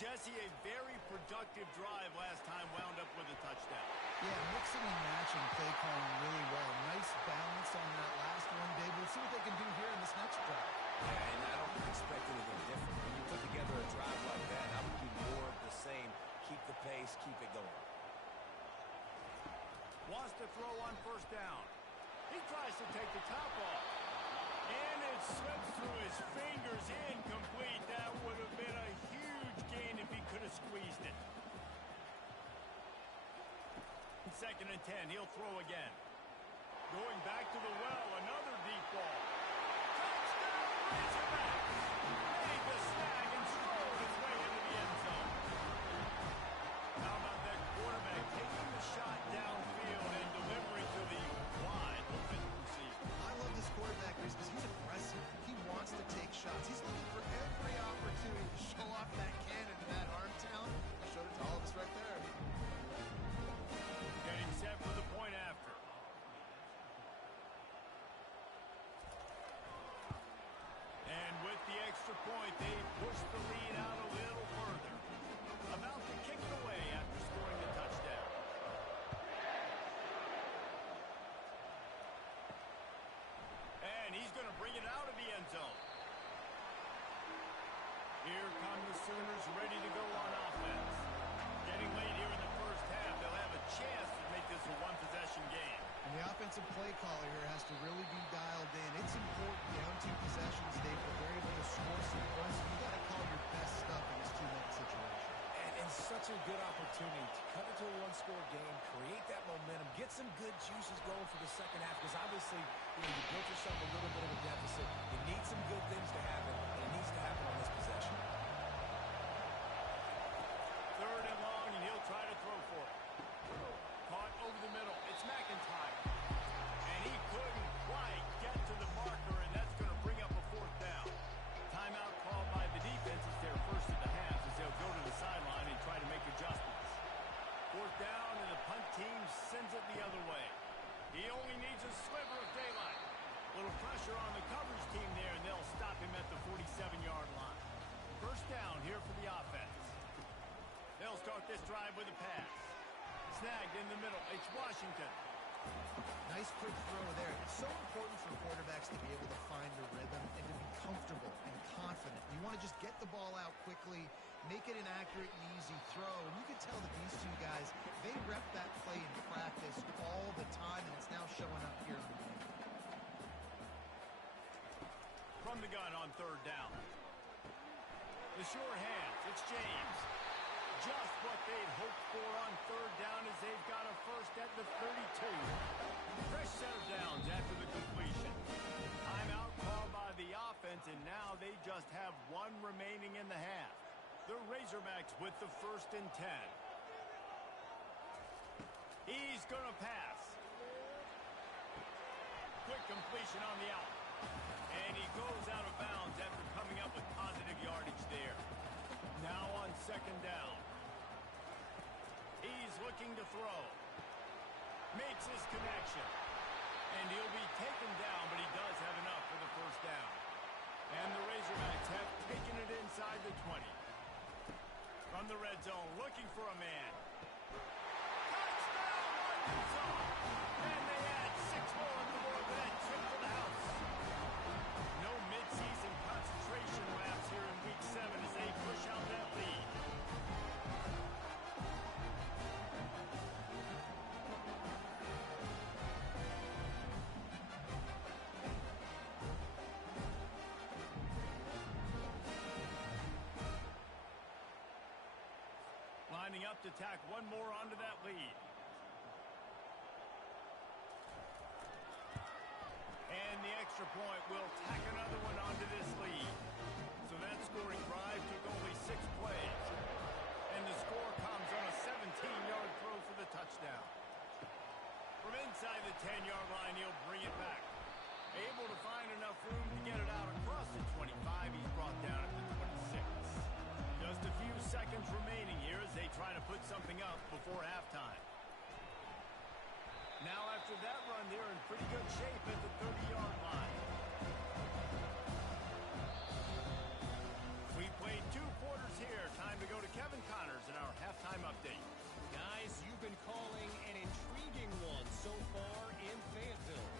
Jesse, a very productive drive last time, wound up with a touchdown. Yeah, mixing and matching play calling really well. Nice balance on that last one, Dave. Let's see what they can do here in this next drive. Yeah, and I don't expect anything different. When you put together a drive like that, I would do more of the same. Keep the pace, keep it going. Wants to throw on 1st down. He tries to take the top off. And it slips through his fingers, incomplete. That would have been a huge gain if he could have squeezed it. 2nd and 10, he'll throw again. Going back to the well, another deep ball. Touchdown, Razorbacks! Made the snag and strode his way into the end zone. How about that quarterback taking the shot downfield and delivering to the wide open receiver? I love this quarterback because he's aggressive. He wants to take shots. He's looking for every opportunity to show off that cannon and that arm talent. I showed it to all of us right there. Getting set for the point after. And with the Sooners ready to go on offense. Getting late here in the first half, they'll have a chance to make this a one-possession game. And the offensive play caller here has to really be dialed in. It's important down 2 possessions, Dave, but they're able to score some points. You got to call your best stuff in this 2-minute situation. And such a good opportunity to cut into a one-score game, create that momentum, get some good juices going for the second half, because obviously, you built yourself a little bit of a deficit. You need some good things to happen, and it needs to happen on this possession. Third and long, and he'll try to throw for it. Caught over the middle. It's McIntyre. And he couldn't quite get to the marker, and that's going to bring up a 4th down. Timeout called by the defense is their first of the half as they'll go to the sideline and try to make adjustments. 4th down, and the punt team sends it the other way. He only needs a sliver of daylight. A little pressure on the coverage team there, and they'll stop him at the 47-yard line. First down here for the offense. They'll start this drive with a pass. Snagged in the middle. It's Washington. Nice quick throw there. It's so important for quarterbacks to be able to find the rhythm and to be comfortable and confident. You want to just get the ball out quickly, make it an accurate and easy throw. And you can tell that these 2 guys, they rep that play in practice all the time, and it's now showing up here in the game. From the gun on 3rd down. The sure hands. It's James. Just what they'd hoped for on 3rd down as they've got a first at the 32. Fresh set of downs after the completion. Timeout called by the offense, and now they just have 1 remaining in the half. The Razorbacks with the 1st and 10. He's going to pass. Quick completion on the out. And he goes out of bounds after coming up with positive yardage there. Now on 2nd down. He's looking to throw. Makes his connection. And he'll be taken down, but he does have enough for the first down. And the Razorbacks have taken it inside the 20. From the red zone, looking for a man. Touchdown, Arkansas! And they add 6 more on the board with that trip to the house. No midseason concentration laps here in Week 7 as they push out that lead. Lining up to tack 1 more onto that lead. And the extra point will tack another one onto this lead. So that scoring drive took only 6 plays. And the score comes on a 17-yard throw for the touchdown. From inside the 10-yard line, he'll bring it back. Able to find enough room to get it out across the 25. He's brought down at the 26. Just a few seconds remaining here as they try to put something up before halftime. Now after that run, they're in pretty good shape at the 30-yard line. We played 2 quarters here. Time to go to Kevin Connors in our halftime update. Guys, you've been calling an intriguing one so far in Fayetteville.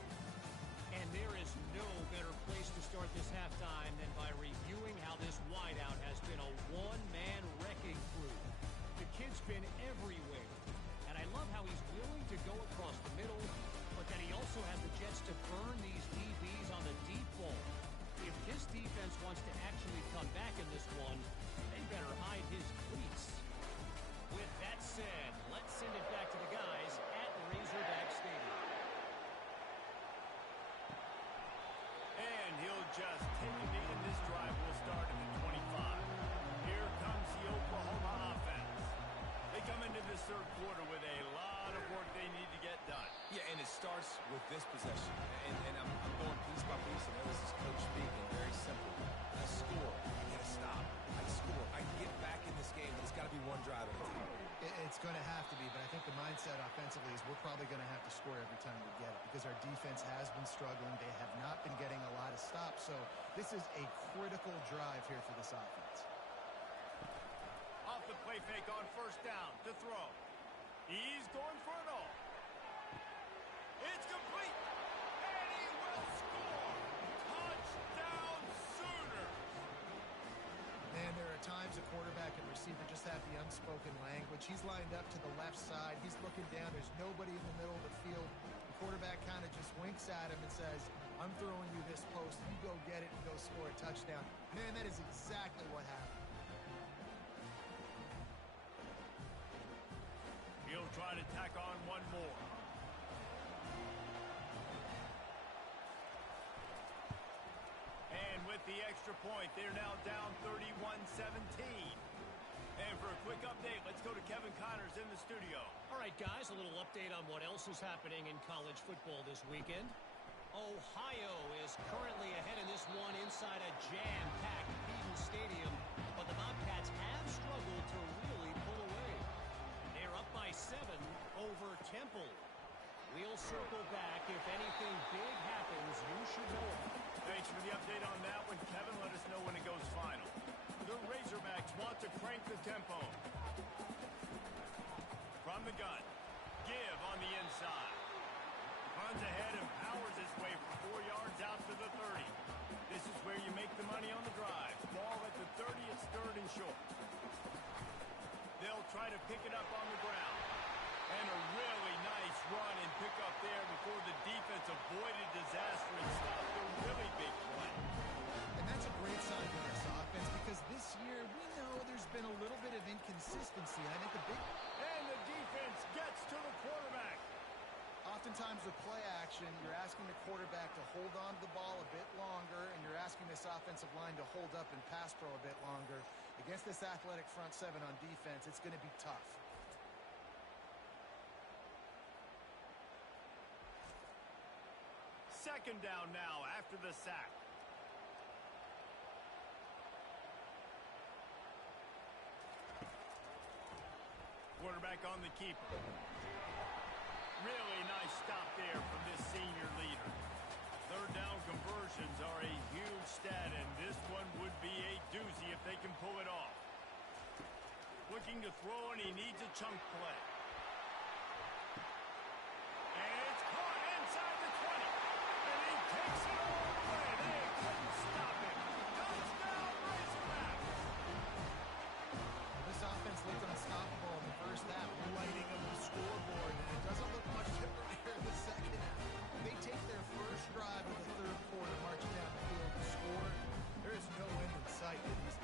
And there is no better place to start this halftime than by reviewing how this wideout has been a one-man wrecking crew. The kid's been everywhere. And I love how he's willing to go across the middle, but then he also has the jets to burn these DBs on the deep ball. If this defense wants to actually come back in this one, they better hide his cleats. With that said, let's send it back to the guys at Razorback Stadium. And he'll just take a knee, and this drive will start at the 25. Here comes the Oklahoma offense. They come into this 3rd quarter with a lot of work they need to get done. Yeah, and it starts with this possession. And I'm going piece by piece. I know this is coach speaking, very simple. I score, I get a stop. I score, I get back in this game, but it's got to be one drive at a time. It's going to have to be, but I think the mindset offensively is we're probably going to have to score every time we get it because our defense has been struggling. They have not been getting a lot of stops, so this is a critical drive here for this offense. Off the play fake on 1st down to throw. He's going for it all. It's complete, and he will score. Touchdown Sooners. And there are times a quarterback receiver just have the unspoken language. He's lined up to the left side. He's looking down. There's nobody in the middle of the field. The quarterback kind of just winks at him and says, I'm throwing you this post. You go get it and go score a touchdown. Man, that is exactly what happened. He'll try to tack on one more. And with the extra point, they're now down 31-17. And for a quick update, let's go to Kevin Connors in the studio. All right, guys, a little update on what else is happening in college football this weekend. Ohio is currently ahead in this one inside a jam-packed Eaton Stadium, but the Bobcats have struggled to really pull away. They're up by 7 over Temple. We'll circle back. If anything big happens, you should know it. Thanks for the update on that one, Kevin. Let us know when it goes final. The Razorbacks want to crank the tempo. From the gun, give on the inside. Runs ahead and powers his way for 4 yards out to the 30. This is where you make the money on the drive. Ball at the 30, it's third and short. They'll try to pick it up on the ground. And a really nice run and pick up there before the defense avoided disaster and stopped a really big play. And that's a great sign for this offense because this year we know there's been a little bit of inconsistency. I think the big... And the defense gets to the quarterback. Oftentimes with play action, you're asking the quarterback to hold on to the ball a bit longer, and you're asking this offensive line to hold up and pass pro a bit longer. Against this athletic front seven on defense, it's going to be tough. Second down now after the sack. Quarterback on the keeper. Really nice stop there from this senior leader. Third down conversions are a huge stat, and this one would be a doozy if they can pull it off. Looking to throw, and he needs a chunk play. And it's caught inside the 20. And he takes it all the way. They couldn't stop him. Touchdown, Razorbacks! This offense looked unstoppable in the first half, lighting up the scoreboard, and it doesn't look much different here in the second half. They take their first drive of the third quarter, marching down the field to score. There is no end in sight to these.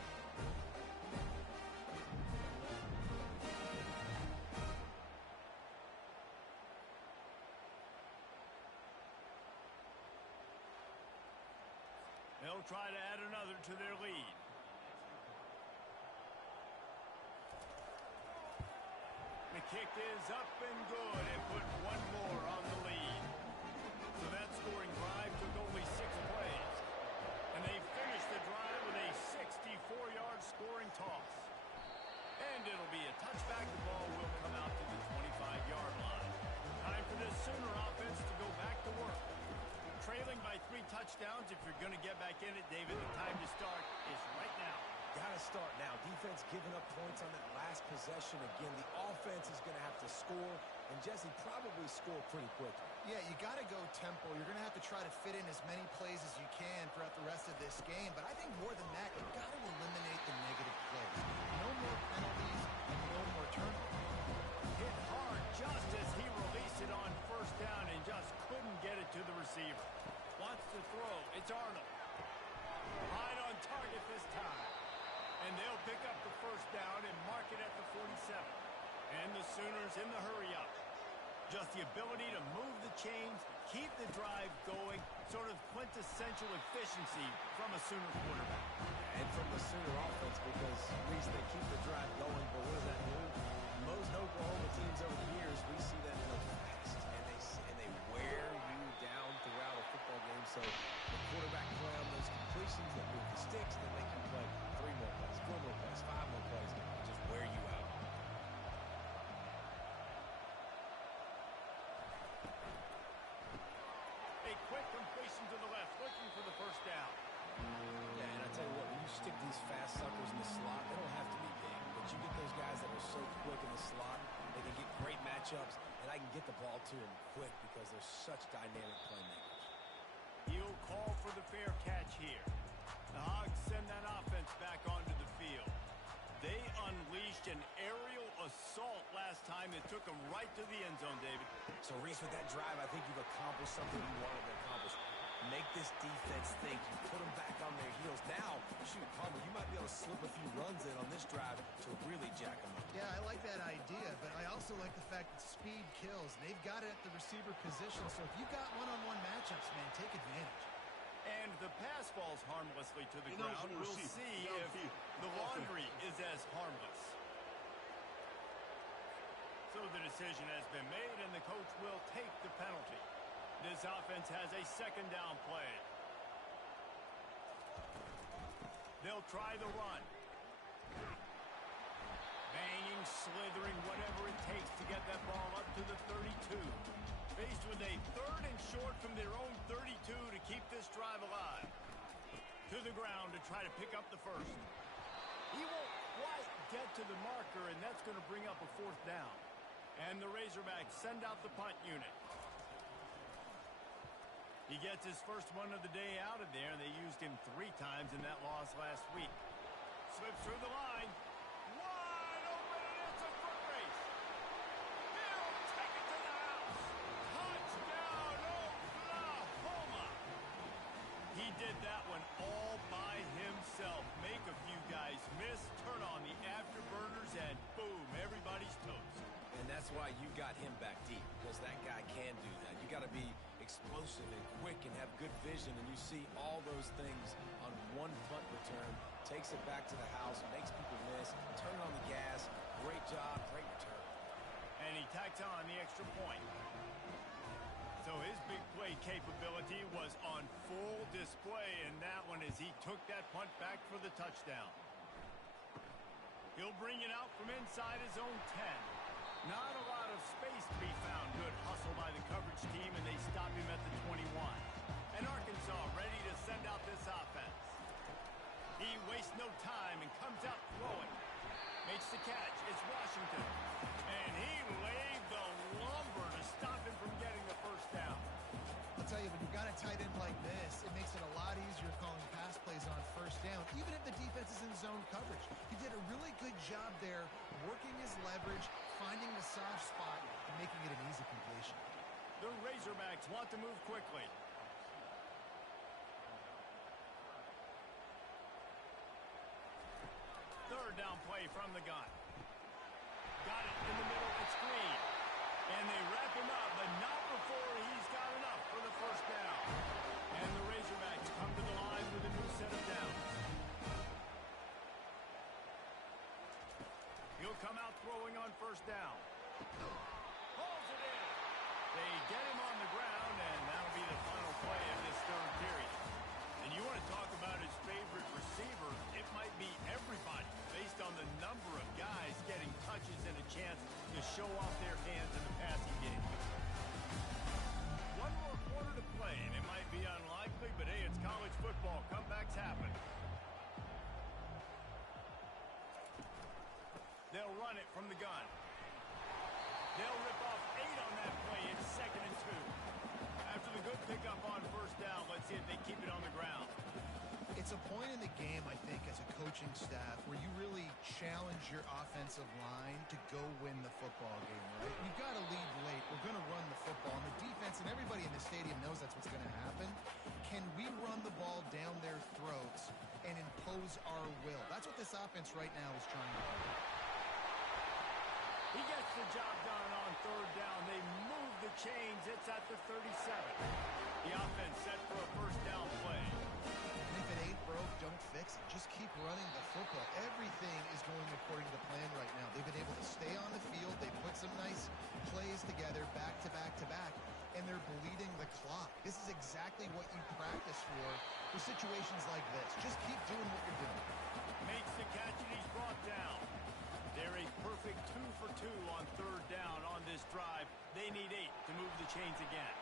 They'll try to add another to their lead. The kick is up and good and put one more on the lead. So that scoring drive took only 6 plays. And they finished the drive with a 64-yard scoring toss. And it'll be a touchback. The ball will come out to the 25-yard line. Time for this Sooner offense to go back to work. Trailing by 3 touchdowns. If you're going to get back in it, David, the time to start is right now. Got to start now. Defense giving up points on that last possession. Again, the offense is going to have to score, and Jesse probably score pretty quickly. Yeah, you got to go tempo. You're going to have to try to fit in as many plays as you can throughout the rest of this game. But I think more than that, you got to eliminate the negative plays. No more penalties and no more turnovers. Hit hard just as he released it on first down and just couldn't get it to the receiver. Wants to throw. It's Arnold. Right on target this time. And they'll pick up the first down and mark it at the 47. And the Sooners in the hurry-up. Just the ability to move the chains, keep the drive going, sort of quintessential efficiency from a Sooner quarterback. And from the Sooner offense, because at least they keep the drive going, but what does that do? Most Oklahoma teams over the years, we see them go fast, and they wear you down throughout a football game. So the quarterback play on those completions that move the sticks, then they can play 3 more plays, 4 more plays, 5 more plays, and just wear you out. A quick completion to the left, looking for the first down. Yeah, and I tell you what, when you stick these fast suckers in the slot, they don't have to be big, but you get those guys that are so quick in the slot, they can get great matchups, and I can get the ball to them quick because they're such dynamic playmakers. He'll call for the fair catch here. The Hogs send that offense back onto the field. They unleashed an aerial assault last time that took them right to the end zone, David. So, Reese, with that drive, I think you've accomplished something you wanted to accomplish. Make this defense think. You put them back on their heels. Now, shoot, Palmer, you might be able to slip a few runs in on this drive to really jack them up. Yeah, I like that idea, but I also like the fact that speed kills. They've got it at the receiver position, so if you've got one-on-one matchups, man, take advantage. And the pass falls harmlessly to the ground. We'll see if the laundry is as harmless. So the decision has been made, and the coach will take the penalty. This offense has a second down play. They'll try the run. Banging, slithering, whatever it takes to get that ball up to the 32. Faced with a third and short from their own 32 to keep this drive alive. To the ground to try to pick up the first. He won't quite get to the marker, and that's going to bring up a fourth down. And the Razorbacks send out the punt unit. He gets his first one of the day out of there. They used him 3 times in that loss last week. Slips through the line. Wide open, and it's a foot race. He'll take it to the house. Touchdown, Oklahoma. He did that one all by himself. Make a few guys miss, turn on the afterburners, and boom, everybody's toast. And that's why you got him back deep, because that guy can do that. You got to be explosive and quick and have good vision, and you see all those things on one punt return. Takes it back to the house, makes people miss, turn on the gas. Great job, great return. And he tacks on the extra point. So his big play capability was on full display in that one as he took that punt back for the touchdown. He'll bring it out from inside his own 10. Not a lot of space to be found. Good hustle by the coverage team, and they stop him at the 21. And Arkansas ready to send out this offense. He wastes no time and comes out throwing. Makes the catch. It's Washington. And he laid the lumber to stop him from getting the first down. I'll tell you, when you've got a tight end like this, it makes it a lot easier calling pass plays on first down, even if the defense is in zone coverage. He did a really good job there, working his leverage, finding the soft spot, and making it an easy completion. The Razorbacks want to move quickly. Third down play from the gun. Got it in the middle. It's Green. And they wrap him up, but not before he's got enough for the first down. And the Razorbacks come to the line with a new set of downs. He'll come out throwing on first down. Pulls it in. They get him on the ground, and that'll be the final play of this third period. And you want to talk about his favorite receiver, it might be everybody based on the number of guys getting touches and a chance to show off their hands in the passing game. One more quarter to play, and it might be unlikely, but hey, it's college football. Comebacks happen. They'll run it from the gun. They'll rip off 8 on that play. It's 2nd and 2. After the good pickup on first down, let's see if they keep it on the ground. It's a point in the game, I think, as a coaching staff where you really challenge your offensive line to go win the football game, right? You've got to lead late. We're going to run the football. And the defense and everybody in the stadium knows that's what's going to happen. Can we run the ball down their throats and impose our will? That's what this offense right now is trying to do. He gets the job done on third down. They move the chains. It's at the 37. The offense set for a first down play. And if it ain't broke, don't fix it. Just keep running the football. Everything is going according to plan right now. They've been able to stay on the field. They put some nice plays together back to back to back, and they're bleeding the clock. This is exactly what you practice for situations like this. Just keep doing what you're doing. Makes the catch, and he's brought down. They're a perfect 2 for 2 on third down on this drive. They need 8 to move the chains again.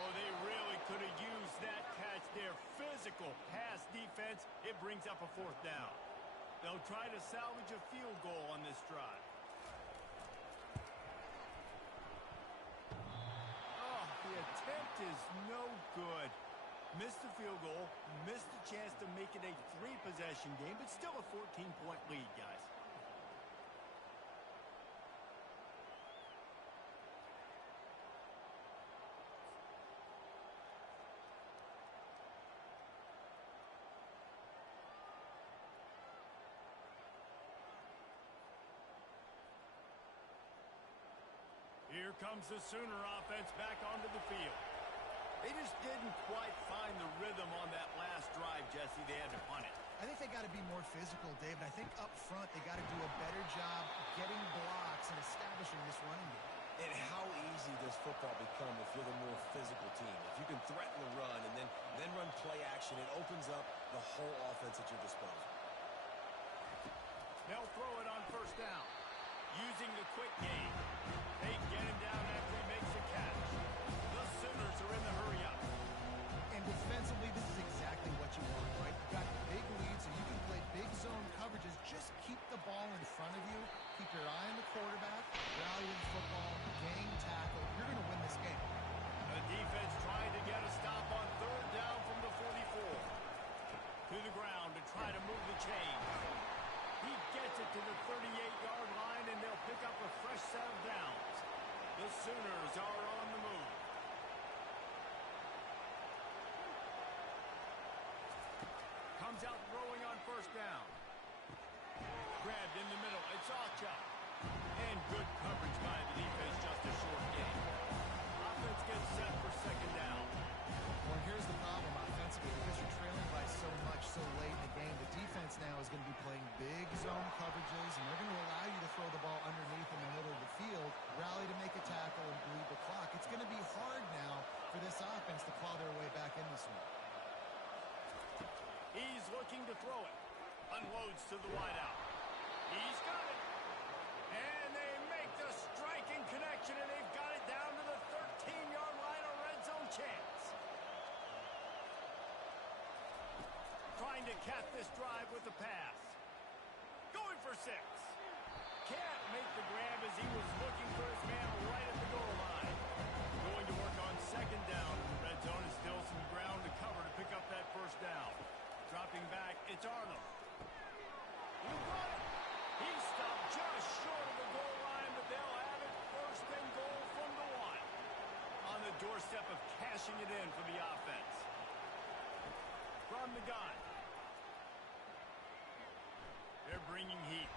Oh, they really could have used that catch. Their physical pass defense, it brings up a fourth down. They'll try to salvage a field goal on this drive. Oh, the attempt is no good. Missed the field goal, missed the chance to make it a 3-possession game, but still a 14-point lead, guys. Here comes the Sooner offense back onto the field. They just didn't quite find the rhythm on that last drive, Jesse. They had to punt it. I think they got to be more physical, David. I think up front they got to do a better job getting blocks and establishing this running game. And how easy does football become if you're the more physical team? If you can threaten the run and then run play action, it opens up the whole offense at your disposal. They'll throw it on first down. Using the quick game. They get him down after he makes a catch. The Sooners are in the hurry up. And defensively, this is exactly what you want, right? You've got big leads, so you can play big zone coverages. Just keep the ball in front of you. Keep your eye on the quarterback. Rally with the football. Gang tackle. You're going to win this game. The defense trying to get a stop on third down from the 44. To the ground to try to move the chains. He gets it to the 38-yard line, and they'll pick up a fresh set of downs. The Sooners are on the move. Comes out throwing on first down. Grabbed in the middle. It's Ocha. And good coverage by the defense, just a short gain. Offense gets set for second down. Well, here's the problem offensively. Because you're trailing by so much so late in the game, the defense now is going to be playing big zone coverages, and they're going to allow you to throw the ball underneath in the middle of the field, rally to make a tackle, and bleed the clock. It's going to be hard now for this offense to claw their way back in this one. He's looking to throw it. Unloads to the wideout. He's got it. And they make the striking connection, and they've got it down to the 13-yard line, a red zone chance. Trying to cap this drive with the pass. Going for 6. Can't make the grab as he was looking for his man right at the goal line. Going to work on second down. The red zone is still some ground to cover to pick up that first down. Dropping back, it's Arnold. He got it. He stopped just short of the goal line, but they'll have it first and goal from the 1. On the doorstep of cashing it in for the offense. From the gun. They're bringing heat.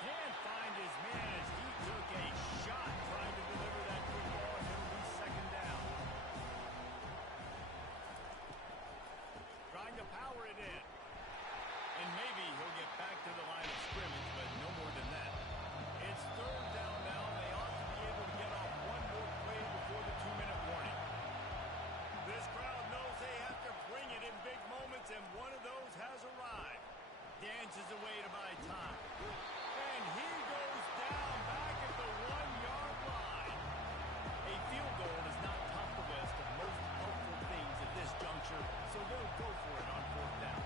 Can't find his man as he took a shot trying to deliver that football, and it'll be second down. Trying to power it in. And maybe he'll get back to the line of scrimmage, but no more than that. It's third down now, and they ought to be able to get off one more play before the 2-minute warning. This crowd knows they have to bring it in big moments, and one of those has arrived. Dances away to buy time. And he goes down back at the 1-yard line. A field goal is not top the list of most helpful things at this juncture, so they'll go for it on fourth down.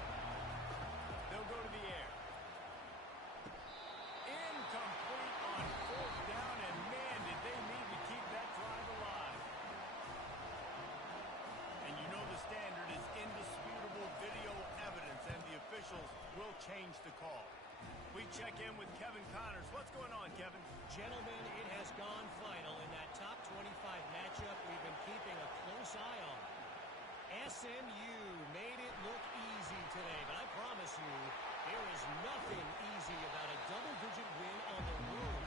They'll go to the air. Incomplete on fourth down, and man, did they need to keep that drive alive. And you know the standard is indisputable video evidence, and the officials will change the call. We check in with Kevin Connors. What's going on, Kevin? Gentlemen, it has gone final in that top 25 matchup we've been keeping a close eye on. SMU made it look easy today, but I promise you, there is nothing easy about a double-digit win on the road.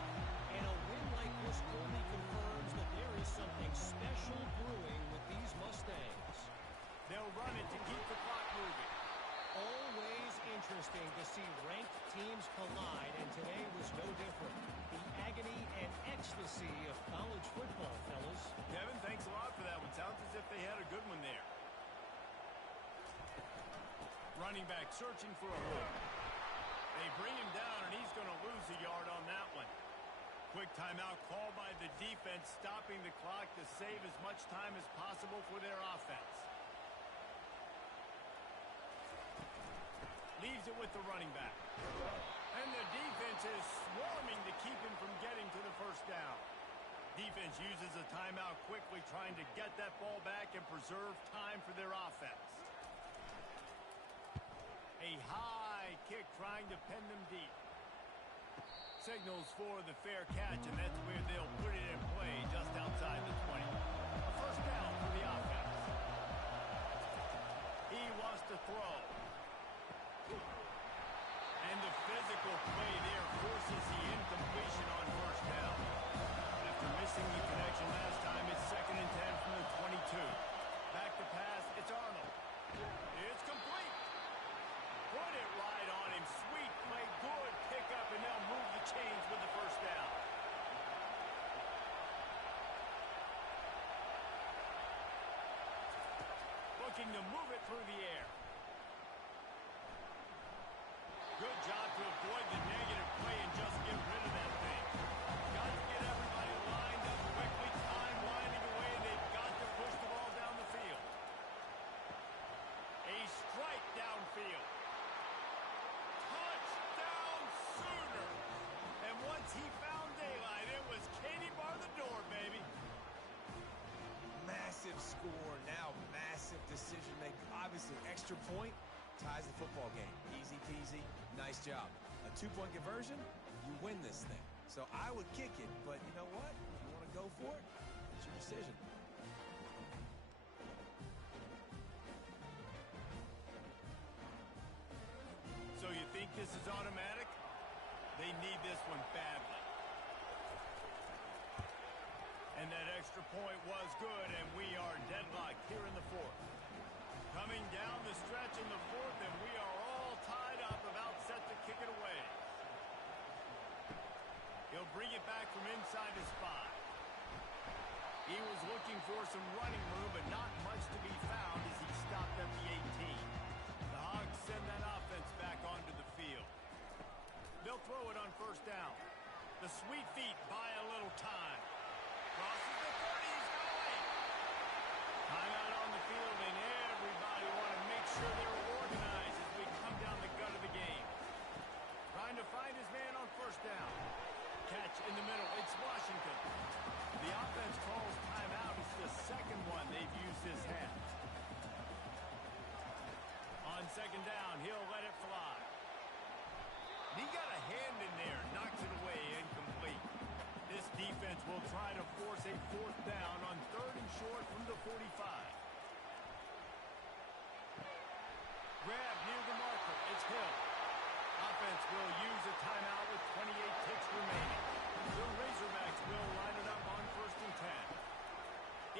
And a win like this only confirms that there is something special brewing with these Mustangs. They'll run it to keep the clock moving. Always interesting to see ranked teams collide, and today was no different. The agony and ecstasy of college football, fellas. Kevin, thanks a lot for that one. Sounds as if they had a good one there. Running back searching for a hole. They bring him down, and he's going to lose a yard on that one. Quick timeout call by the defense, stopping the clock to save as much time as possible for their offense. Leaves it with the running back. And the defense is swarming to keep him from getting to the first down. Defense uses a timeout quickly, trying to get that ball back and preserve time for their offense. A high kick trying to pin them deep. Signals for the fair catch, and that's where they'll put it in play just outside the 20. A first down for the offense. He wants to throw. And the physical play there forces the incompletion on first down. After missing the connection last time, it's 2nd and 10 from the 22. Back to pass, it's Arnold. It's complete. Put it right on him. Sweet play, good pickup, and they'll move the chains with the first down. Looking to move it through the air. Good job to avoid the negative play and just get rid of that thing. Got to get everybody lined up quickly. Time winding away. They've got to push the ball down the field. A strike downfield. Touchdown Sooner. And once he found daylight, it was Katie bar the door, baby. Massive score, now massive decision making. Obviously, extra point ties the football game. Easy peasy, nice job. A 2-point conversion, you win this thing. So I would kick it, but you know what? If you want to go for it, it's your decision. So you think this is automatic? They need this one badly. And that extra point was good, and we are deadlocked here in the 4th. Coming down the stretch in the 4th, and we are all tied up, about set to kick it away. He'll bring it back from inside his 5. He was looking for some running room, but not much to be found as he stopped at the 18. The Hogs send that offense back onto the field. They'll throw it on first down. The sweet feet buy a little time. Crosses the 30, he's going. Timeout on the field, and everybody want to make sure they're organized as we come down the gut of the game. Trying to find his man on first down. Catch in the middle, it's Washington. The offense calls timeout. It's the second one they've used this half. On second down, he'll let it fly. He got a hand in there, knocks it away, incomplete. This defense will try to force a 4th down on 3rd and short from the 45. Grab near the marker, it's Hill. Offense will use a timeout with 28 ticks remaining. The Razorbacks will line it up on 1st and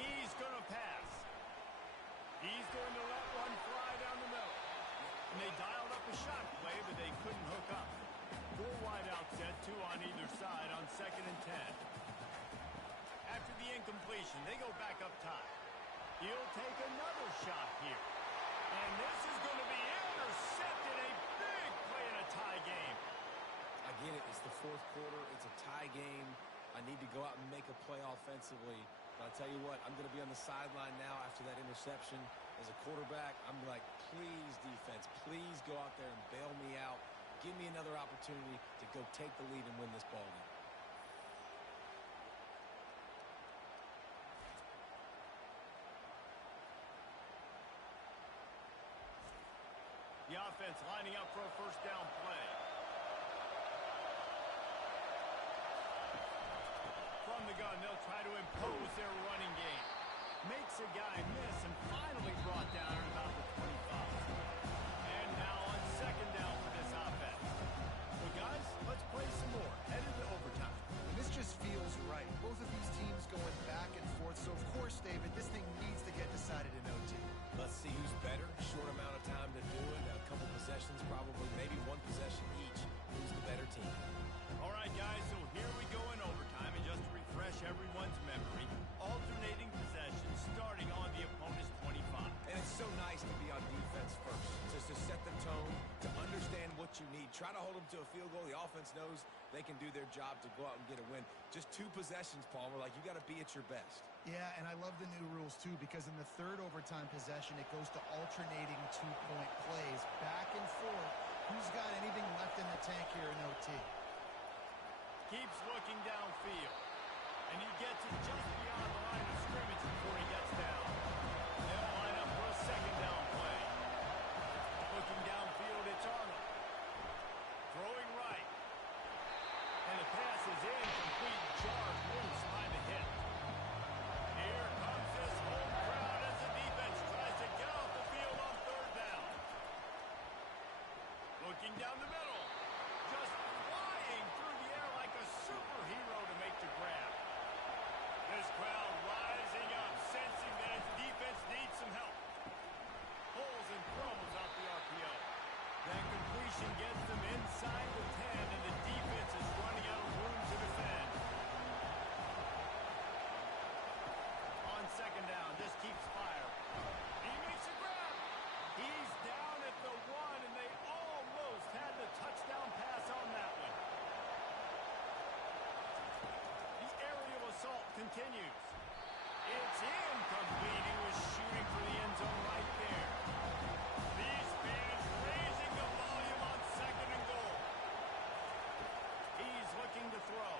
10. He's going to pass. He's going to let one fly down the middle. And they dialed up a shot play, but they couldn't hook up. 4 wide out set, 2 on either side on 2nd and 10. After the incompletion, they go back up top. He'll take another shot here. And this is going to be intercepted. A big play in a tie game. I get it. It's the 4th quarter. It's a tie game. I need to go out and make a play offensively. But I'll tell you what, I'm going to be on the sideline now after that interception. As a quarterback, I'm like, please, defense, please go out there and bail me out. Give me another opportunity to go take the lead and win this ball game. The offense lining up for a first down play. From the gun, they'll try to impose their running game. Makes a guy miss and finally brought down at about the 25. And now on second down for this offense. Well, guys, let's play some more. Headed to overtime. This just feels right. Both of these teams going back and forth. So, of course, David, this thing needs to get decided in OT. Let's see who's better. Short amount of time to do it. A couple possessions, probably maybe 1 possession each. Who's the better team? All right, guys, so here we go in overtime. And just to refresh everyone's memory, alternating possessions starting on the opponent's 25. And it's so nice to be on defense first. Just to set the tone, to understand what you need. Try to hold them to a field goal. The offense knows they can do their job to go out and get a win. Just 2 possessions, Palmer. Like, you got to be at your best. Yeah, and I love the new rules, too, because in the 3rd overtime possession, it goes to alternating 2-point plays. Back and forth. Who's got anything left in the tank here in OT? Keeps looking downfield. And he gets it continues. It's incomplete. He was shooting for the end zone right there. These fans raising the volume on 2nd and goal. He's looking to throw.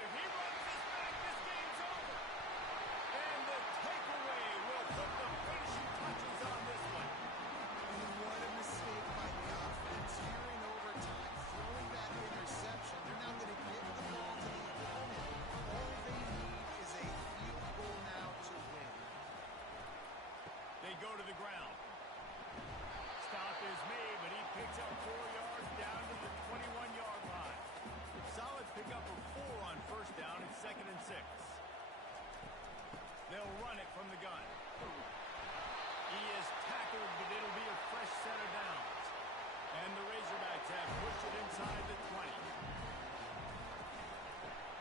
If he runs this back, this game's over. And the takeaway will put the finishing touches on this one. And what a mistake by the offense. Here in overtime, throwing that interception. They're now going to give the ball to the opponent. All they need is a field goal now to win. They go to the ground. Stop is made, but he picks up 4 yards down to the 21-yard line. Solid pickup of 4 on first down and 2nd and 6. They'll run it from the gun. He is tackled, but it'll be a fresh set of downs. And the Razorbacks have pushed it inside the 20.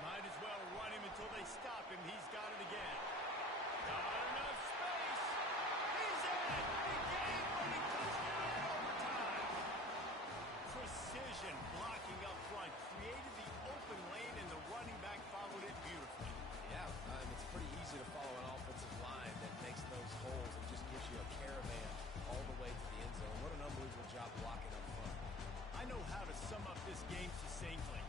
Might as well run him until they stop him. He's got it again. Not enough space. He's in. The game-winning touchdown in overtime. Precision blocking up front created the open lane, and the running back followed it beautifully. Yeah, it's pretty easy to follow an offensive line that makes those holes and just gives you a caravan all the way to the end zone. What an unbelievable job blocking up front. I know how to sum up this game succinctly.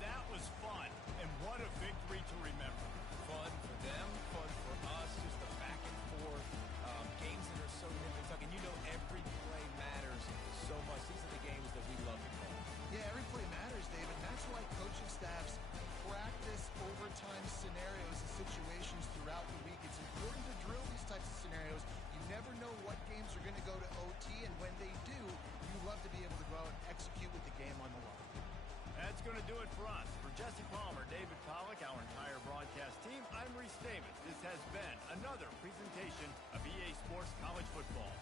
That was fun, and what a victory to remember. Fun for them, fun for us, just the back and forth, games that are so nip and tuck. And you know every play matters so much. These are the games that we love to call. Yeah, every play matters, David. And that's why coaching staffs practice overtime scenarios and situations throughout the week. It's important to drill these types of scenarios. You never know what games are going to go to OT, and when they do, you love to be able to go out and execute with the game on the line. That's going to do it for us. For Jesse Palmer, David Pollack, our entire broadcast team, I'm Reese Davis. This has been another presentation of EA Sports College Football.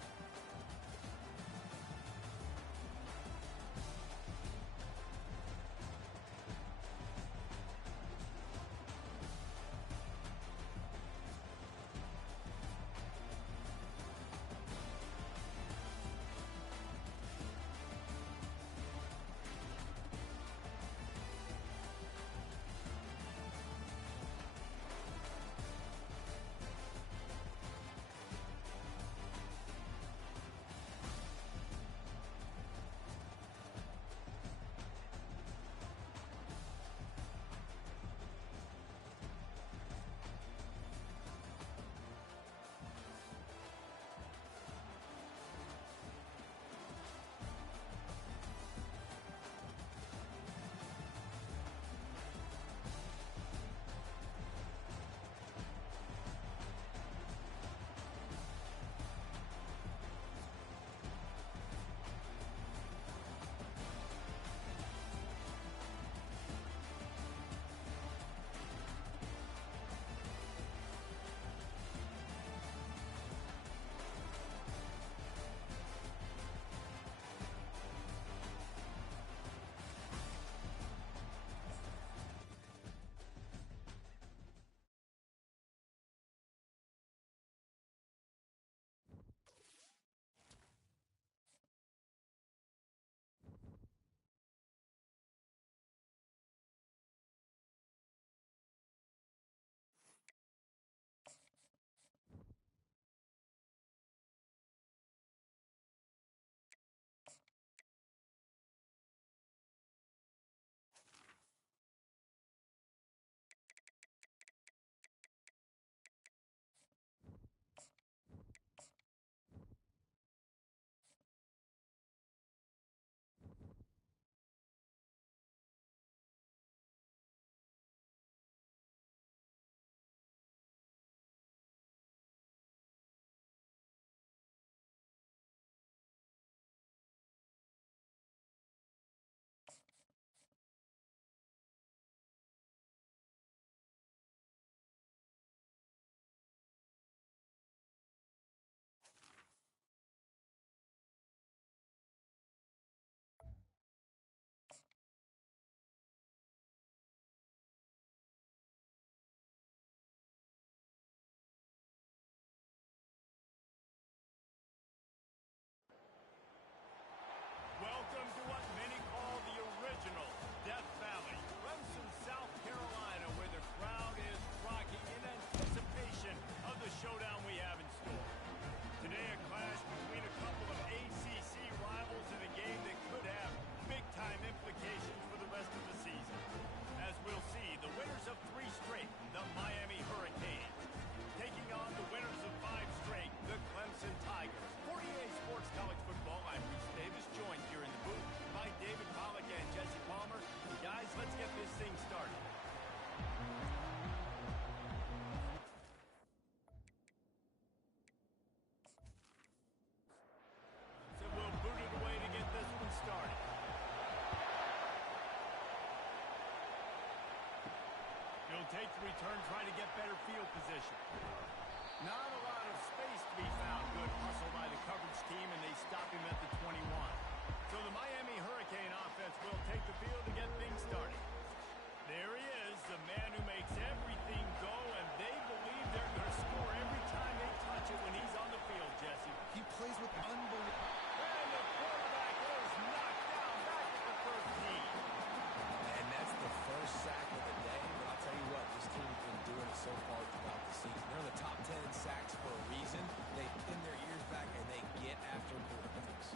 take the return, trying to get better field position. Not a lot of space to be found. Good hustle by the coverage team, and they stop him at the 21. So the Miami Hurricane offense will take the field to get things started. There he is, the man who makes everything go, and they believe they're going to score every time they touch it when he's on the field, Jesse. He plays with unbelievable... And the quarterback is knocked down back at the 13. And that's the first sack of the day. But I'll tell you what, this team's been doing it so far throughout the season. They're in the top 10 in sacks for a reason. They pin their ears back, and they get after quarterbacks.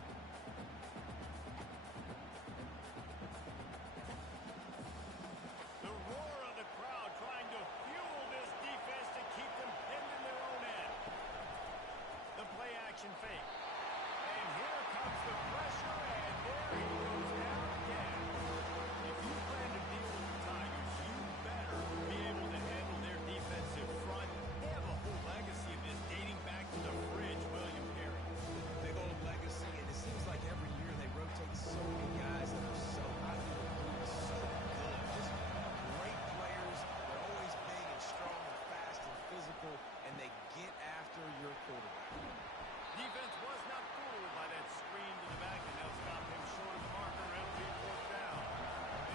The roar of the crowd trying to fuel this defense to keep them pinned in their own end. The play action fake. And here comes the pressure, and there he goes down again. If you plan to deal with the Tigers, you better be able to handle their defensive front. They have a whole legacy of this dating back to the fridge, William Perry. Big old legacy, and it seems like every year they rotate so many guys that are so highly recruited, so good. Just great players. They're always big and strong and fast and physical, and they get after your quarterback. Defense was not fooled by that screen to the back, and they'll stop him short of the marker. It'll be fourth down.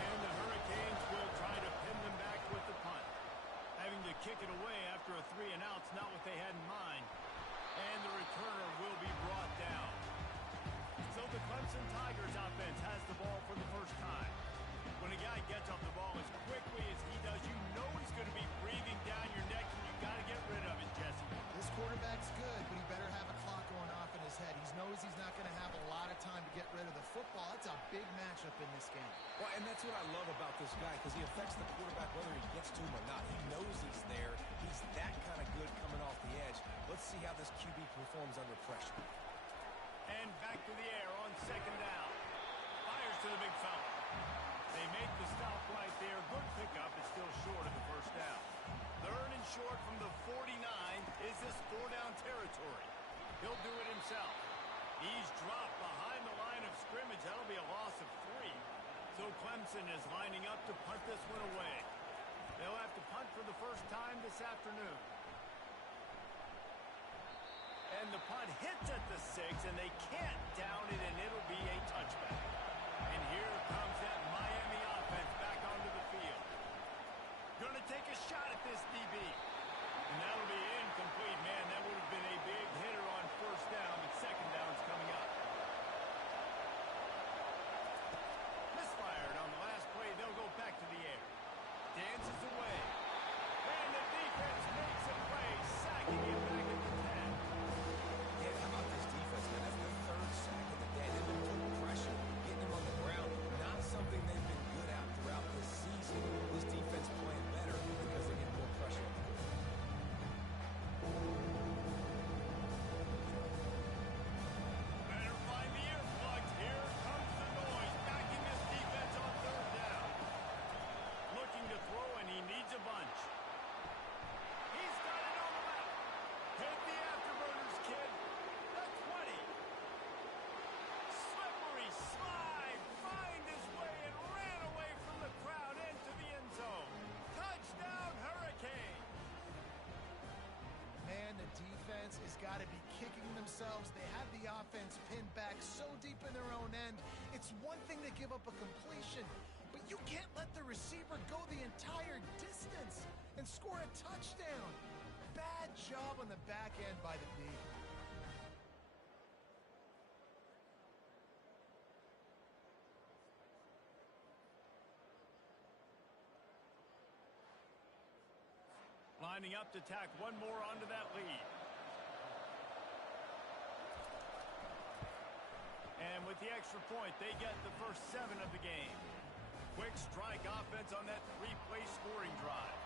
And the Hurricanes will try to pin them back with the punt. Having to kick it away after a 3-and-out's not what they had in mind. And the returner will be brought down. So the Clemson Tigers offense has the ball for the first time. When a guy gets off the ball as quickly as he does, you know he's going to be breathing down your neck, and you've got to get rid of it, Jesse. This quarterback's good, but he better have a clock going off in his head. He knows he's not going to have a lot of time to get rid of the football. It's a big matchup in this game. Well, and that's what I love about this guy, because he affects the quarterback whether he gets to him or not. He knows he's there. He's that kind of good coming off the edge. Let's see how this QB performs under pressure. And back to the air on second down. Fires to the big fella. They make the stop right there. Good pickup. It's still short of the first down. Third and short from the 49. Is this 4-down territory? He'll do it himself. He's dropped behind the line of scrimmage. That'll be a loss of 3. So Clemson is lining up to punt this one away. They'll have to punt for the first time this afternoon. And the punt hits at the 6, and they can't down it, and it'll be a touchback. And here comes that Miami offense back onto the field. Going to take a shot at this DB. And that'll be incomplete. Man, that would have been a big hitter on first down, but second down's coming up. Misfired on the last play. They'll go back to the air. Dances away. And the defense makes a play, sacking him back at the 10. Yeah, how about this defense, man? That's the third sack of the day. They've been putting pressure, getting him on the ground. Not something they've been good at throughout this season. This defense playing better because they're getting more pressure on the quarterback. Better find the earplugs. Here comes the noise, backing this defense on third down. Looking to throw, and he needs a bunch. He's got it on the left. Hit the afterburners, kid. The 20. Slippery slide. Find his way and ran away from the crowd into the end zone. Touchdown, Hurricane. Man, the defense has got to be kicking themselves. They have the offense pinned back so deep in their own end. It's one thing to give up a completion, but you can't let the receiver go the entire distance and score a touchdown. Bad job on the back end by the D. Lining up to tack one more onto that lead. And with the extra point, they get the first 7 of the game. Quick strike offense on that 3-play scoring drive.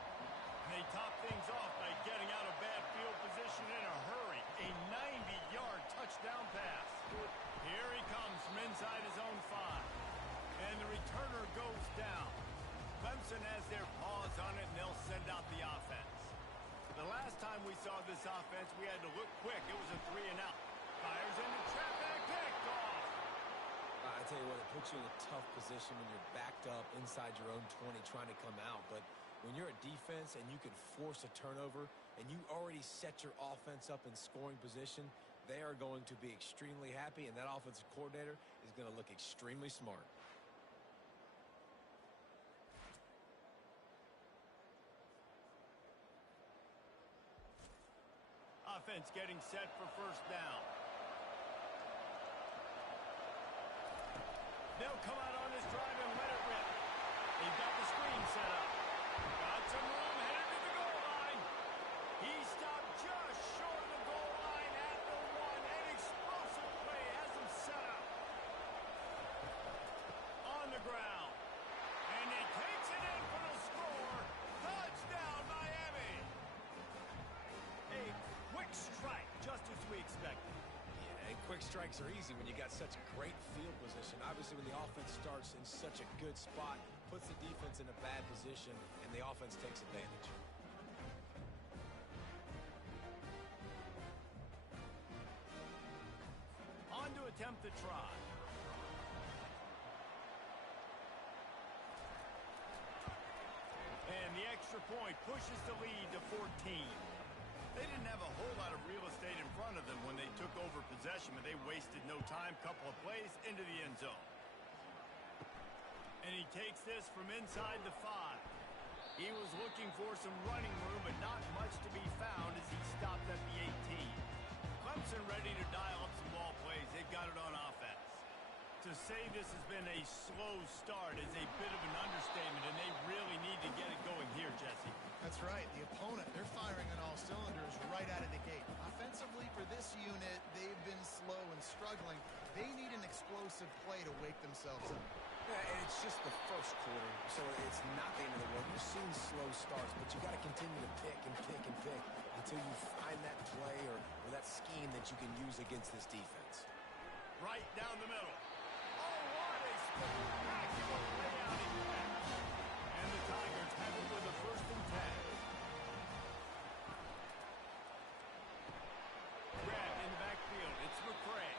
And they top things off by getting out of bad field position in a hurry. A 90-yard touchdown pass. Here he comes from inside his own 5. And the returner goes down. Clemson has their paws on it, and they'll send out the offense. The last time we saw this offense, we had to look quick. It was a 3-and-out. Fires into trap back, picked off. I tell you what, it puts you in a tough position when you're backed up inside your own 20 trying to come out. But When you're a defense and you can force a turnover and you already set your offense up in scoring position, they are going to be extremely happy, and that offensive coordinator is going to look extremely smart. Offense getting set for first down. They'll come out on this drive and let it rip. They've got the screen set up. Got some room, headed to the goal line. He stopped just short of the goal line at the 1. An explosive play has him set up. On the ground. And he takes it in for the score. Touchdown, Miami. A quick strike, just as we expected. And quick strikes are easy when you got such great field position. Obviously, when the offense starts in such a good spot, puts the defense in a bad position, and the offense takes advantage. On to attempt the try. And the extra point pushes the lead to 14. They didn't have a whole lot of real estate in front of them when they took over possession, but they wasted no time. Couple of plays into the end zone. And he takes this from inside the 5. He was looking for some running room, but not much to be found as he stopped at the 18. Clemson ready to dial up some ball plays. They've got it on offense. To say this has been a slow start is a bit of an understatement, and they really need to get it going here, Jesse. That's right. The opponent, they're firing on all cylinders right out of the gate. Offensively for this unit, they've been slow and struggling. They need an explosive play to wake themselves up. Yeah, and it's just the first quarter, so it's not the end of the world. You're seeing slow starts, but you got to continue to pick and pick and pick until you find that play or that scheme that you can use against this defense. Right down the middle. Oh, what a spectacular layout he had. And the Tigers have it with a 1st and 10. Grab in the backfield. It's McCray.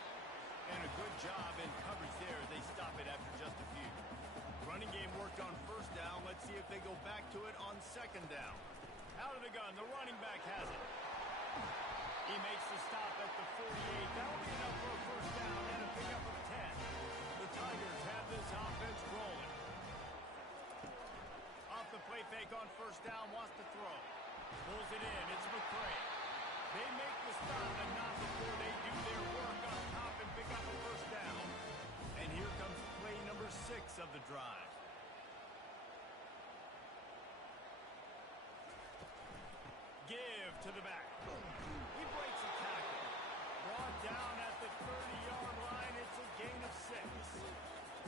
And a good job in coverage there. They stop it after just a few. Running game worked on 1st down. Let's see if they go back to it on 2nd down. Out of the gun. The running back has it. He makes the stop at the 48. That'll be enough for a 1st down and a pickup of 10. The Tigers have this offense rolling. Off the play fake on 1st down. Wants to throw. Pulls it in. It's McCray. They make the stop, and not before they do their work up top and pick up a 1st down. And here comes play number 6 of the drive. Give to the back. He breaks a tackle. Brought down at the 30-yard line. It's a gain of 6.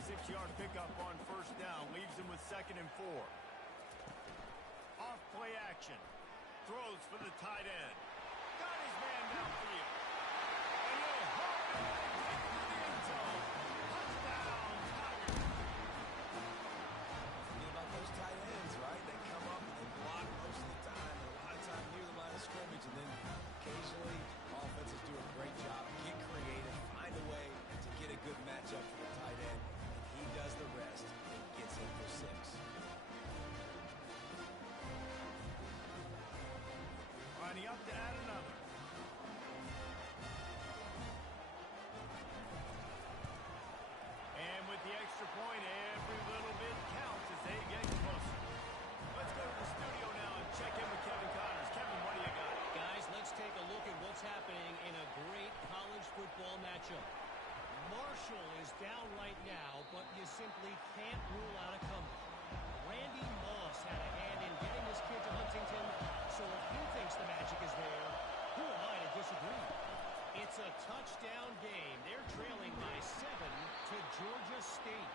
6-yard pickup on 1st down. Leaves him with 2nd and 4. Off play action. Throws for the tight end. Got his man downfield. And he'll hop it and take it to the end zone. Touchdown, Tigers. Forget about those tight ends, right? They come up and they block most of the time, and a lot of time near the line of scrimmage, and then occasionally offenses do a great job, get creative, find a way to get a good matchup for the tight end, and he does the rest and gets in for 6. Lining up to add another. And with the extra point, every little bit counts as they get closer. Let's go to the studio now and check in with Kevin Connors. Kevin, what do you got? Guys, let's take a look at what's happening in a great college football matchup. Marshall is down right now, but you simply can't rule out a comeback. Randy Moss had a hand in getting this kid to Huntington, so if he thinks the magic is there, who am I to disagree? It's a touchdown game. They're trailing by 7 to Georgia State.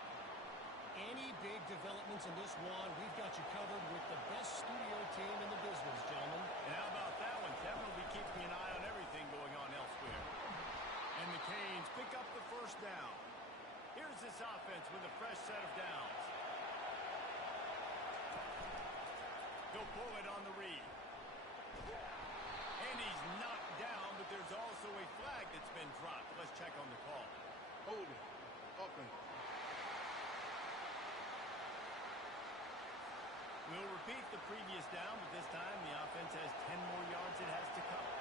Any big developments in this one, we've got you covered with the best studio team in the business, gentlemen. And how about that one? Kevin will be keeping an eye on everything going on elsewhere. And the Canes pick up the 1st down. Here's this offense with a fresh set of downs. They'll pull it on the read. And he's knocked down, but there's also a flag that's been dropped. Let's check on the call. Holding. Offense. We'll repeat the previous down, but this time the offense has 10 more yards it has to cover.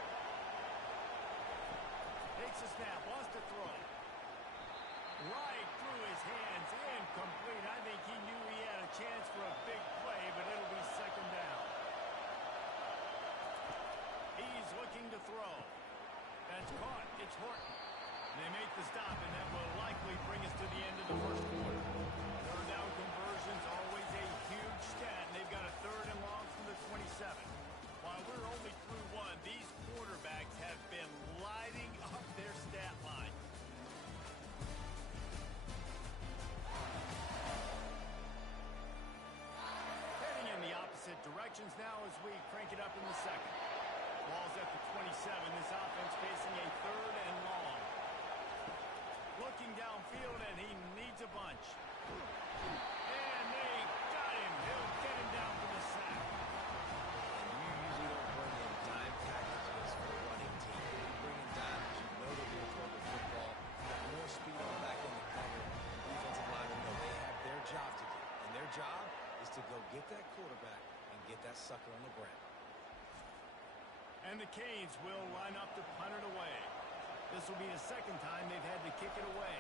Takes a snap, wants to throw. Right through his hands, incomplete. I think he knew he had a chance for a big play, but it'll be second down. He's looking to throw. That's caught. It's Horton. They make the stop, and that will likely bring us to the end of the first quarter. Third down conversions, always a huge stat, and they've got a third and long from the 27. While we're only through one, these quarterbacks have been lighting up their stat line. Heading in the opposite directions now as we crank it up in the second. Ball's at the 27. This offense facing a third and long. Looking downfield, and he needs a bunch. And they got him. He'll get him down for the sack. And you usually don't bring in dime packages for a running team. When you bring in dimes, you know they're going to throw the football. You got more speed on the back end of the cover. And defensive linemen know they have their job to do. And their job is to go get that quarterback and get that sucker on the ground. And the Canes will line up to punt it away. This will be the second time they've had to kick it away.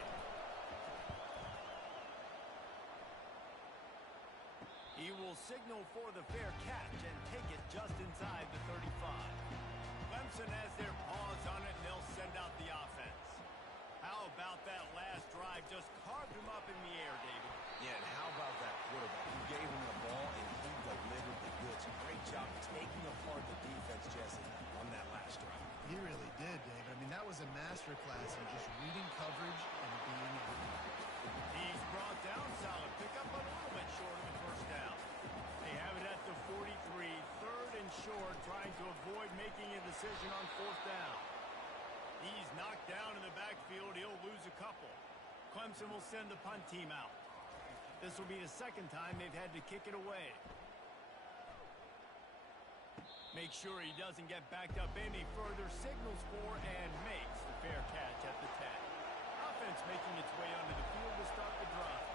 He will signal for the fair catch and take it just inside the 35. Clemson has their paws on it, and they'll send out the offense. How about that last drive? Just carved him up in the air, David. Yeah, and how about that quarterback? He gave him the ball, and he delivered the goods. Great job taking apart the defense, Jesse, on that last drive. He really did, David. I mean, that was a masterclass in just reading coverage and being accurate. He's brought down solid. Pick up a little bit short of the first down. They have it at the 43. Third and short, trying to avoid making a decision on fourth down. He's knocked down in the backfield. He'll lose a couple. Clemson will send the punt team out. This will be the second time they've had to kick it away. Make sure he doesn't get backed up any further. Signals for and makes the fair catch at the 10. Offense making its way onto the field to start the drive.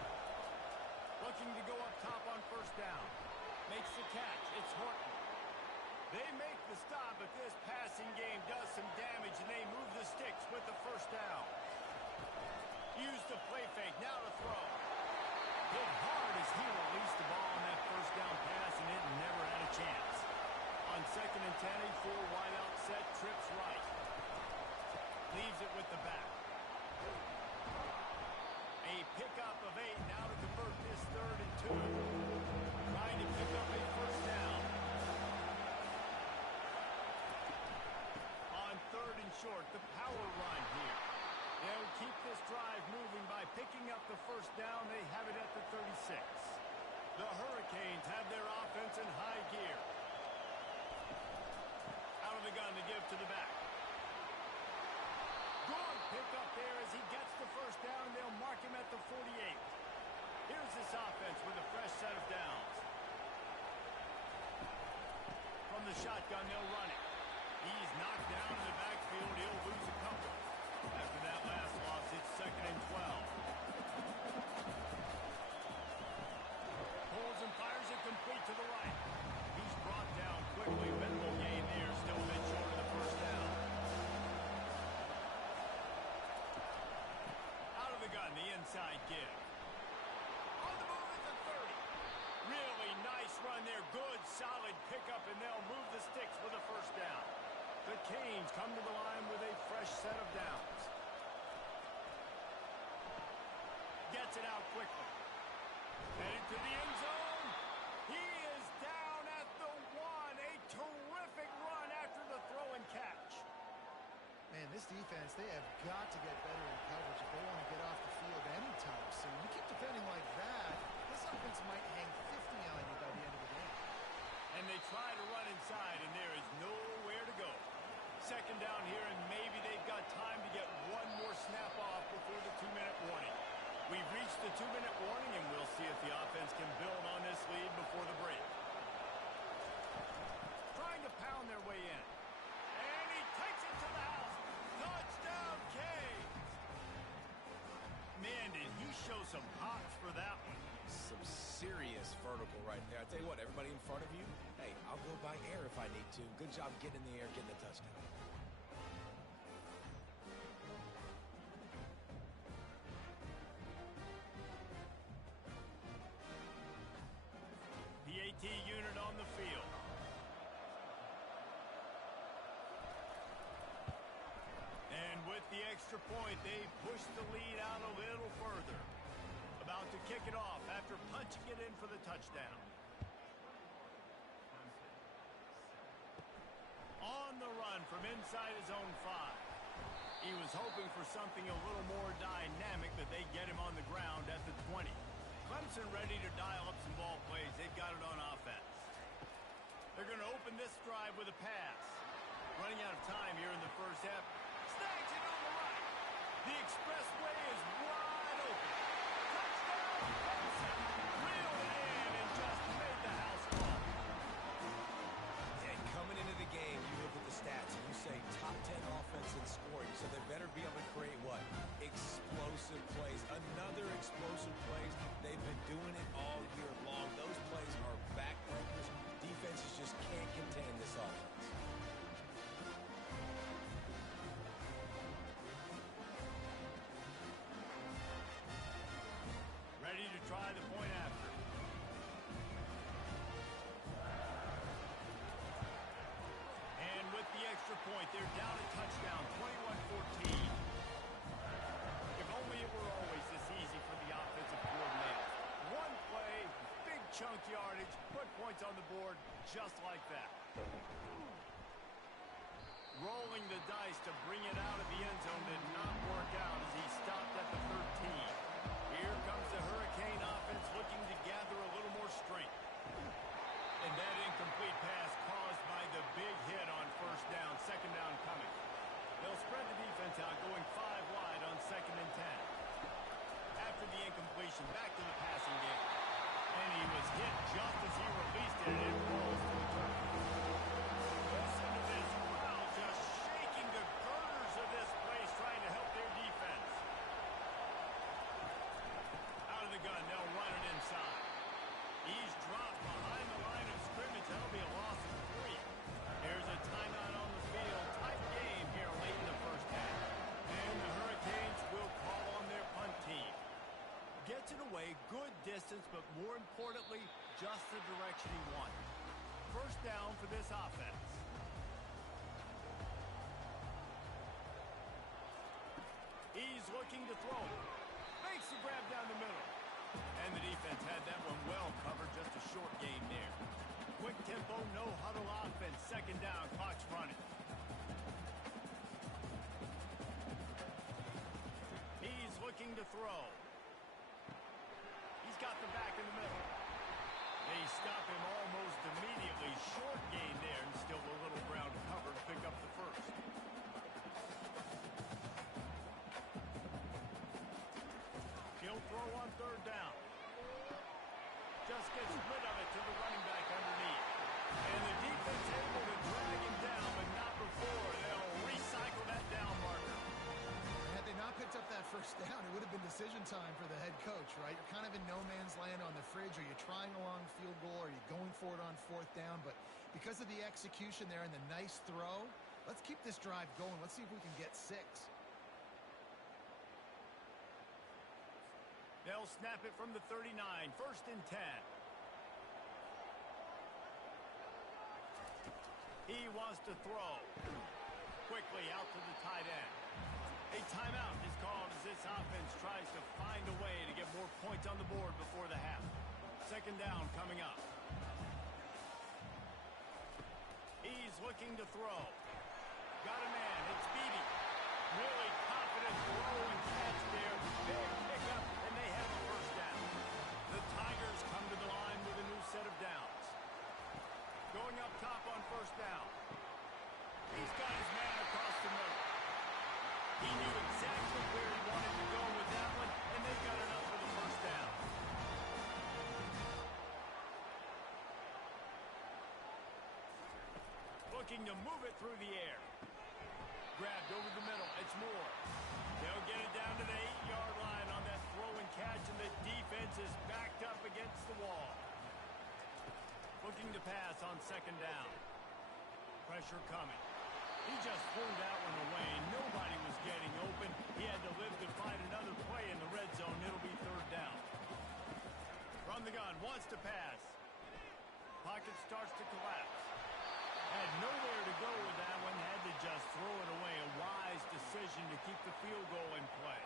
Looking to go up top on first down. Makes the catch. It's Horton. They make the stop, but this passing game does some damage, and they move the sticks with the first down. Use the play fake. Now to throw. Hit hard as he released the ball on that first down pass, and it never had a chance. On second and 10, a full wide out set, trips right. Leaves it with the back. A pickup of 8 now to convert this third and 2. Trying to pick up a first down. On third and short, the power run here. They'll keep this drive moving by picking up the first down. They have it at the 36. The Hurricanes have their offense in high gear. Out of the gun to give to the back. Good pick up there as he gets the first down. They'll mark him at the 48. Here's this offense with a fresh set of downs. From the shotgun, they'll run it. He's knocked down in the backfield. He'll lose a couple. After that last loss, it's second and 12. Pulls and fires it complete to the right. He's brought down quickly. Minimal gain there. Still a bit short of the first down. Out of the gun, the inside give. On the move at the 30. Really nice run there. Good, solid pickup, and they'll move the sticks with a first down. The Canes come to the line with a fresh set of downs. Gets it out quickly. Headed to the end zone. He is down at the 1. A terrific run after the throw and catch. Man, this defense, they have got to get better in coverage if they want to get off the field anytime soon. You keep defending like that, this offense might hang 50 on you by the end of the game. And they try to run inside, and there is nowhere to go. Second down here, and maybe they've got time to get one more snap off before the 2-minute warning. We've reached the 2-minute warning, and we'll see if the offense can build on this lead before the break. Trying to pound their way in. And he takes it to the house. Touchdown, Canes! Man, did he show some hops for that one. Some serious vertical right there. I tell you what, everybody in front of you, hey, I'll go by air if I need to. Good job getting in the air, getting the touchdown. The AT unit on the field. And with the extra point, they push the lead out a little further. About to kick it off after punching it in for the touchdown. On the run from inside his own 5. He was hoping for something a little more dynamic, but they get him on the ground at the 20. Clemson ready to dial up some ball plays. They've got it on offense. They're going to open this drive with a pass. Running out of time here in the first half. Snags it on the right. The expressway is wide open. Touchdown, Clemson. Reeled it in and just made the house call. And coming into the game, you look at the stats and you say top 10 offense in scoring. So they better be able to create what? Explosive plays. Another explosive plays. They've been doing it all year long. Those plays are backbreakers. Defenses just can't contain this offense. Ready to try the point after. And with the extra point, they're down a touchdown, 21-14. If only it were always this easy for the offensive coordinator. One play, big chunk yardage, put points on the board just like that. Rolling the dice to bring it out of the end zone did not work out as he stopped at the 13. Here comes the Hurricane offense looking to gather a little more strength. And that incomplete pass caused by the big hit on first down, second down coming. They'll spread the defense out, going 5 wide on 2nd and 10. After the incompletion, back to the passing game. And he was hit just as he released it, and it rolls to the turf. Listen to this crowd just shaking the girders of this place, trying to help their defense. Out of the gun, they'll run it inside. He's dropped behind the line of scrimmage. That'll be a loss of 3. There's a timeout on the field. Tight game here late in the first half. And the Hurricanes will call on their punt team. Gets it away, good distance, but more importantly, just the direction he wanted. First down for this offense. He's looking to throw it. Makes the grab down the middle. And the defense had that one well covered, just a short game there. Quick tempo, no huddle offense. Second down, clock's running. He's looking to throw. He's got the back in the middle. They stop him almost immediately. Short gain there, and still a little ground covered. Pick up the first. He'll throw on third down. Just gets rid of it to the running back underneath. And the defense able to drag him down, but not before. They'll recycle that down marker. Had they not picked up that first down, it would have been decision time for the head coach, right? You're kind of in no man's land on the fridge. Are you trying a long field goal? Are you going for it on fourth down? But because of the execution there and the nice throw, let's keep this drive going. Let's see if we can get 6. They'll snap it from the 39. First and 10. He wants to throw. Quickly out to the tight end. A timeout is called as this offense tries to find a way to get more points on the board before the half. Second down coming up. He's looking to throw. Got a man. It's Beebe. Really confident throw and catch there. Big pickup, and they have a first down. The Tigers come to the line with a new set of downs. Going up top on first down. He's got his man across the middle. He knew exactly where he wanted to go with that one, and they got it up for the first down. Looking to move it through the air. Grabbed over the middle. It's Moore. They'll get it down to the 8-yard line on that throw throw and catch, and the defense is backed up against the wall. Looking to pass on second down. Pressure coming. He just threw that one away. Nobody was getting open. He had to live to find another play in the red zone. It'll be third down. From the gun, wants to pass. Pocket starts to collapse. Had nowhere to go with that one. Had to just throw it away. A wise decision to keep the field goal in play.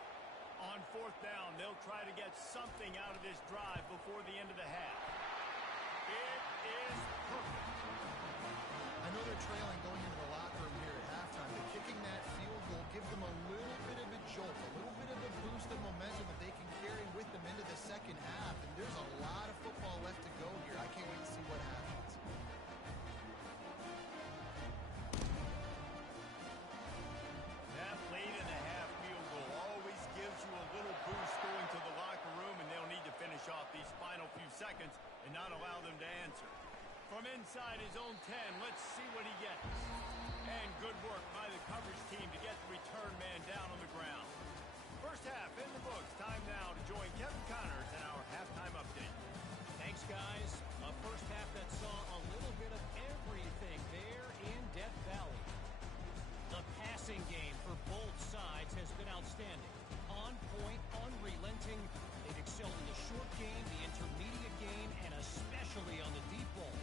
On fourth down, they'll try to get something out of this drive before the end of the half. It is perfect. I know they're trailing going into the locker room here at halftime, but kicking that field goal gives them a little bit of a jolt, a little bit of a boost of momentum that they can carry with them into the second half. And there's a lot of football left to go here. I can't wait to see what happens. That late in the half field goal always gives you a little boost going to the locker room, and they'll need to finish off these final few seconds and not allow them to answer. From inside his own 10, let's see what he gets. And good work by the coverage team to get the return man down on the ground. First half in the books. Time now to join Kevin Connors in our halftime update. Thanks, guys. A first half that saw a little bit of everything there in Death Valley. The passing game for both sides has been outstanding. On point, unrelenting. They've excelled in the short game, the intermediate game, and especially on the deep ball.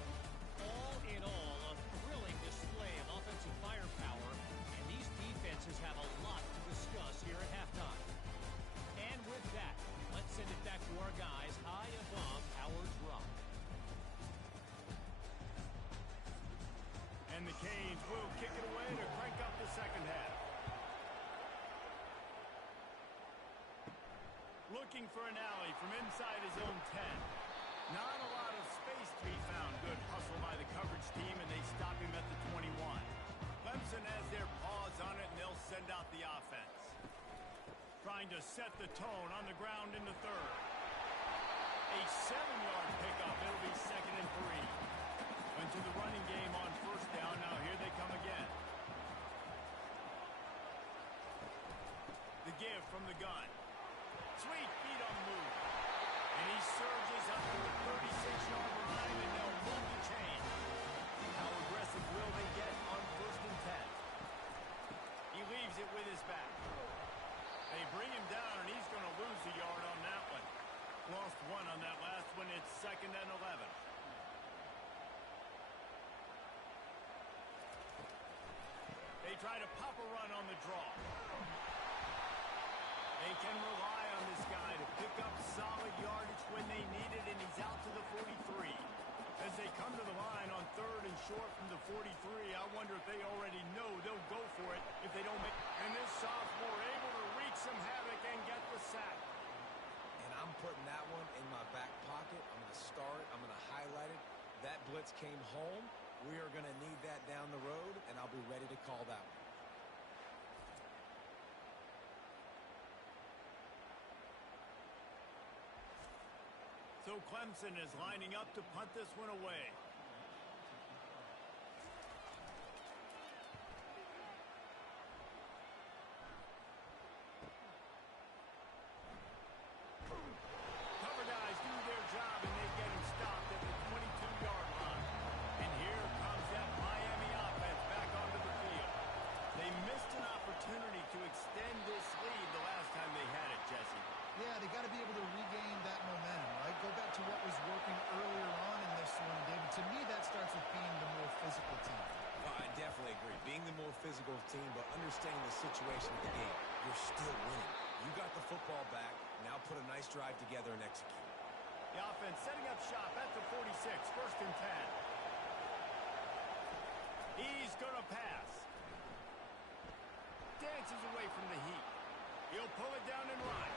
All in all, a thrilling display of offensive firepower, and these defenses have a lot to discuss here at halftime. And with that, let's send it back to our guys high above Howard's Rock. And the Canes will kick it away to crank up the second half. Looking for an alley from inside his own 10. Not a lot of space to be found. Good hustle by the coverage team, and they stop him at the 21. Clemson has their paws on it, and they'll send out the offense. Trying to set the tone on the ground in the third. A 7-yard pickup. It'll be 2nd and 3. Went to the running game on first down. Now here they come again. The give from the gun. Sweet feet on the move. And he surges up to the 36-yard line, and they'll move the chain. How aggressive will they get on 1st and 10? He leaves it with his back. They bring him down, and he's going to lose a yard on that one. Lost one on that last one. It's 2nd and 11. They try to pop a run on the draw. They can rely on this guy to pick up solid yardage when they need it, and he's out to the 43. As they come to the line on 3rd and short from the 43, I wonder if they already know they'll go for it if they don't make. And this sophomore able to wreak some havoc and get the sack. And I'm putting that one in my back pocket. I'm going to star it. I'm going to highlight it. That blitz came home. We are going to need that down the road, and I'll be ready to call that one. So Clemson is lining up to punt this one away. Cover guys do their job, and they get him stopped at the 22-yard line. And here comes that Miami offense back onto the field. They missed an opportunity to extend this lead the last time they had it, Jesse. Yeah, they got to be able to regain that momentum, right? Go back to what was working earlier on in this one, David. To me, that starts with being the more physical team. Well, I definitely agree. Being the more physical team, but understanding the situation of the game. You're still winning. You got the football back. Now put a nice drive together and execute. The offense setting up shop at the 46, 1st and 10. He's going to pass. Dances away from the heat. He'll pull it down and run.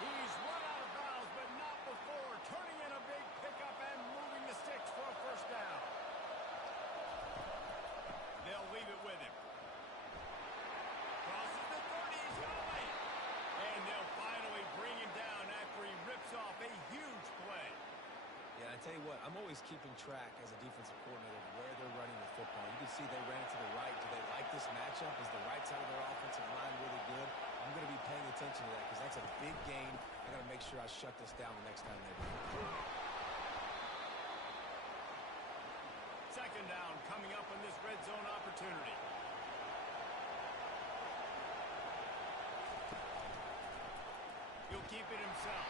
He's run out of bounds, but not before. Turning in a big pickup and moving the sticks for a 1st down. They'll leave it with him. Crosses the 30. He's going. And they'll finally bring him down after he rips off a huge play. Yeah, I tell you what, I'm always keeping track as a defensive coordinator of where they're running the football. You can see they ran it to the right. Do they like this matchup? Is the right side of their offensive line really good? I'm going to be paying attention to that because that's a big gain. I got to make sure I shut this down the next time they do it. Second down coming up on this red zone opportunity. He'll keep it himself.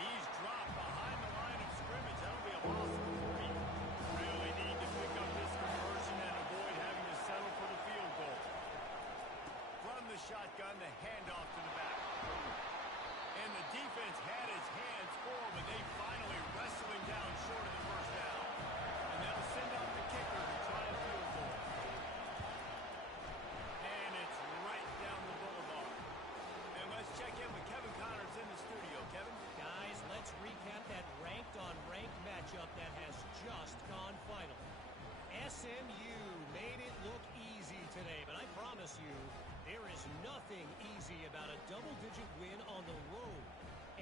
He's dropped behind the line of scrimmage. That'll be a loss of 3. Really need to pick up this conversion and avoid having to settle for the field goal. From the shotgun, the handoff to the back. And the defense had his hands full, but they finally wrestle him down short of the first down. And that'll send out the kicker to try a field goal. And it's right down the boulevard. And let's check in with Kevin Connors in the studio. Kevin? Guys, let's recap that ranked-on-ranked matchup that has just gone final. SMU made it look easy today, but I promise you, there is nothing easy about a double-digit win on the road.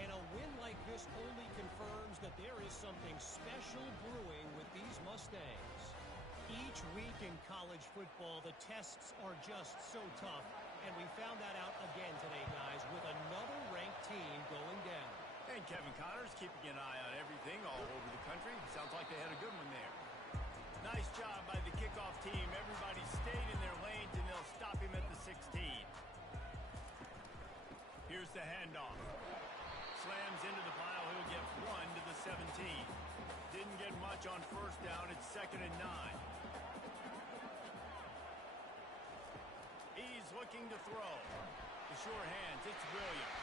And a win like this only confirms that there is something special brewing with these Mustangs. Each week in college football, the tests are just so tough, and we found that out again today, guys, with another ranked team going down. And Kevin Connors keeping an eye on everything all over the country. Sounds like they had a good one there. Nice job by the kickoff team. Everybody stayed in their lanes, and they'll stop him at the 16. Here's the handoff. Slams into the pile. He'll get 1 to the 17. Didn't get much on first down. It's 2nd and 9. He's looking to throw. The sure hands. It's Williams.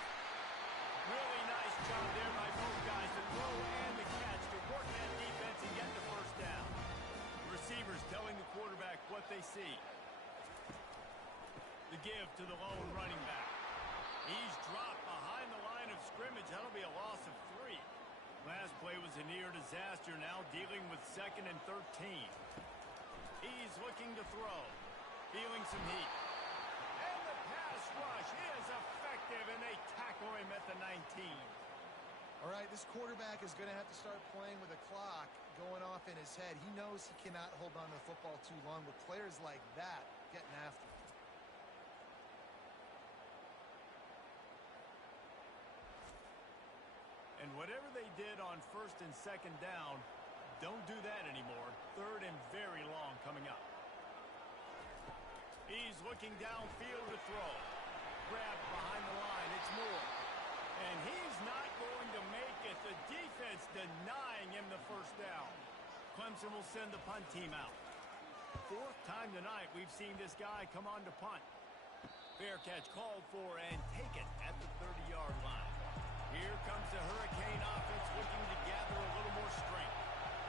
Really nice job there by both guys, the throw and the catch, to work that defense and get the first down. Receivers telling the quarterback what they see. The give to the lone running back. He's dropped behind the line of scrimmage. That'll be a loss of 3. Last play was a near disaster, now dealing with 2nd and 13. He's looking to throw. Feeling some heat. And the pass rush is effective, and they tackle him at the 19. All right, this quarterback is going to have to start playing with a clock going off in his head. He knows he cannot hold on to the football too long with players like that getting after him. And whatever they did on 1st and 2nd down, don't do that anymore. 3rd and very long coming up. He's looking downfield to throw. Grabbed behind the line. It's Moore. And he's not going to make it. The defense denying him the first down. Clemson will send the punt team out. 4th time tonight we've seen this guy come on to punt. Fair catch called for and taken at the 30-yard line. Here comes the Hurricane offense looking to gather a little more strength.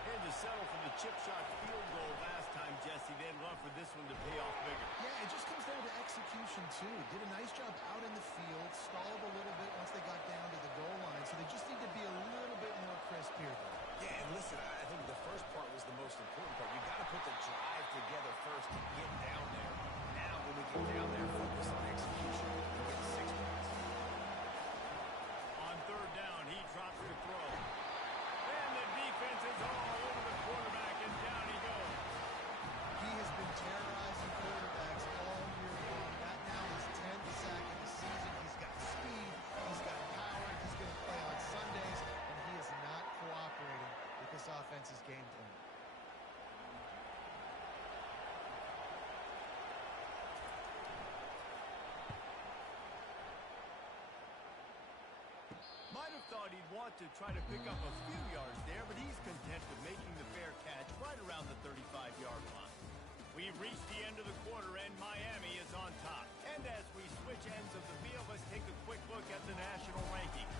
And to settle for the chip shot field goal last time, Jesse, they'd love for this one to pay off bigger. Yeah, it just comes down to execution, too. Did a nice job out in the field, stalled a little bit once they got down to the goal line, so they just need to be a little bit more crisp here, though. Yeah, and listen, I think the first part was the most important part. You got to put the drive together first to get down there. Now, when we get down there, focus on execution. We get 6 points. On 3rd down, he drops the throw. And the defense is all over the quarterback, and down he goes. He has been terrorizing quarterbacks all year long. That now is 10th sack of the season. He's got speed. He's got power. He's going to play on Sundays, and he is not cooperating with this offense's game plan. Might have thought he'd want to try to pick up a few yards there, but he's content with making the fair catch right around the 35-yard line. We've reached the end of the quarter, and Miami is on top. And as we switch ends of the field, let's take a quick look at the national rankings.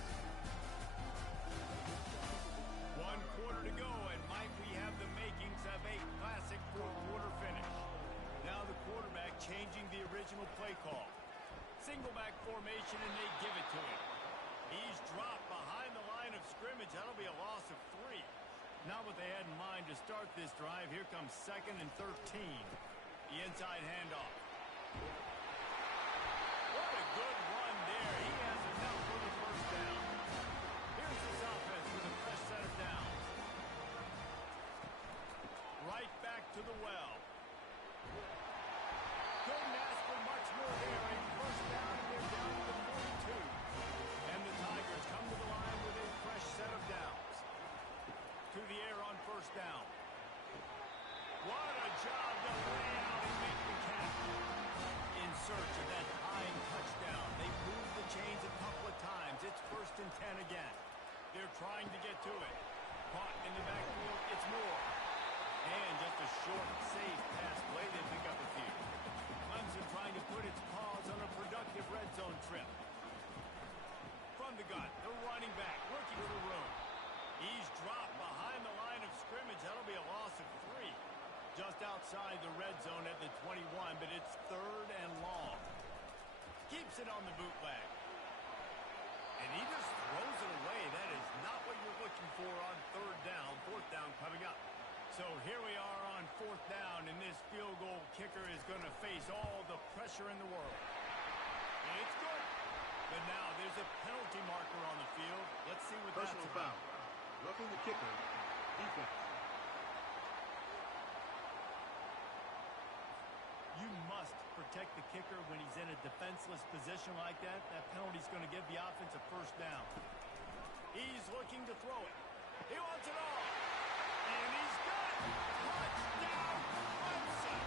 1 quarter to go, and Mike, we have the makings of a classic 4th-quarter finish. Now the quarterback changing the original play call. Single back formation, and they give it to him. He's dropped behind the line of scrimmage. That'll be a loss of 3. Not what they had in mind to start this drive. Here comes 2nd and 13. The inside handoff. What a good run there. He has enough for the first down. Here's this offense with a fresh set of downs. Right back to the well. Couldn't ask for much more there. A first down, and they're down can again. They're trying to get to it. Caught in the backfield, it's Moore. And just a short, safe pass play, they pick up a few. Clemson trying to put its paws on a productive red zone trip. From the gun, the running back looking for room. He's dropped behind the line of scrimmage. That'll be a loss of 3. Just outside the red zone at the 21, but it's 3rd and long. Keeps it on the bootleg. And he just throws it away. That is not what you're looking for on 3rd down. 4th down coming up. So here we are on 4th down, and this field goal kicker is going to face all the pressure in the world. And it's good. But now there's a penalty marker on the field. Let's see what that's Personal about. foul. Roughing the kicker. Defense. You must protect the kicker when he's in a defenseless position like that. That penalty's going to give the offense a 1st down. He's looking to throw it. He wants it all. And he's got it. Touchdown, Clemson.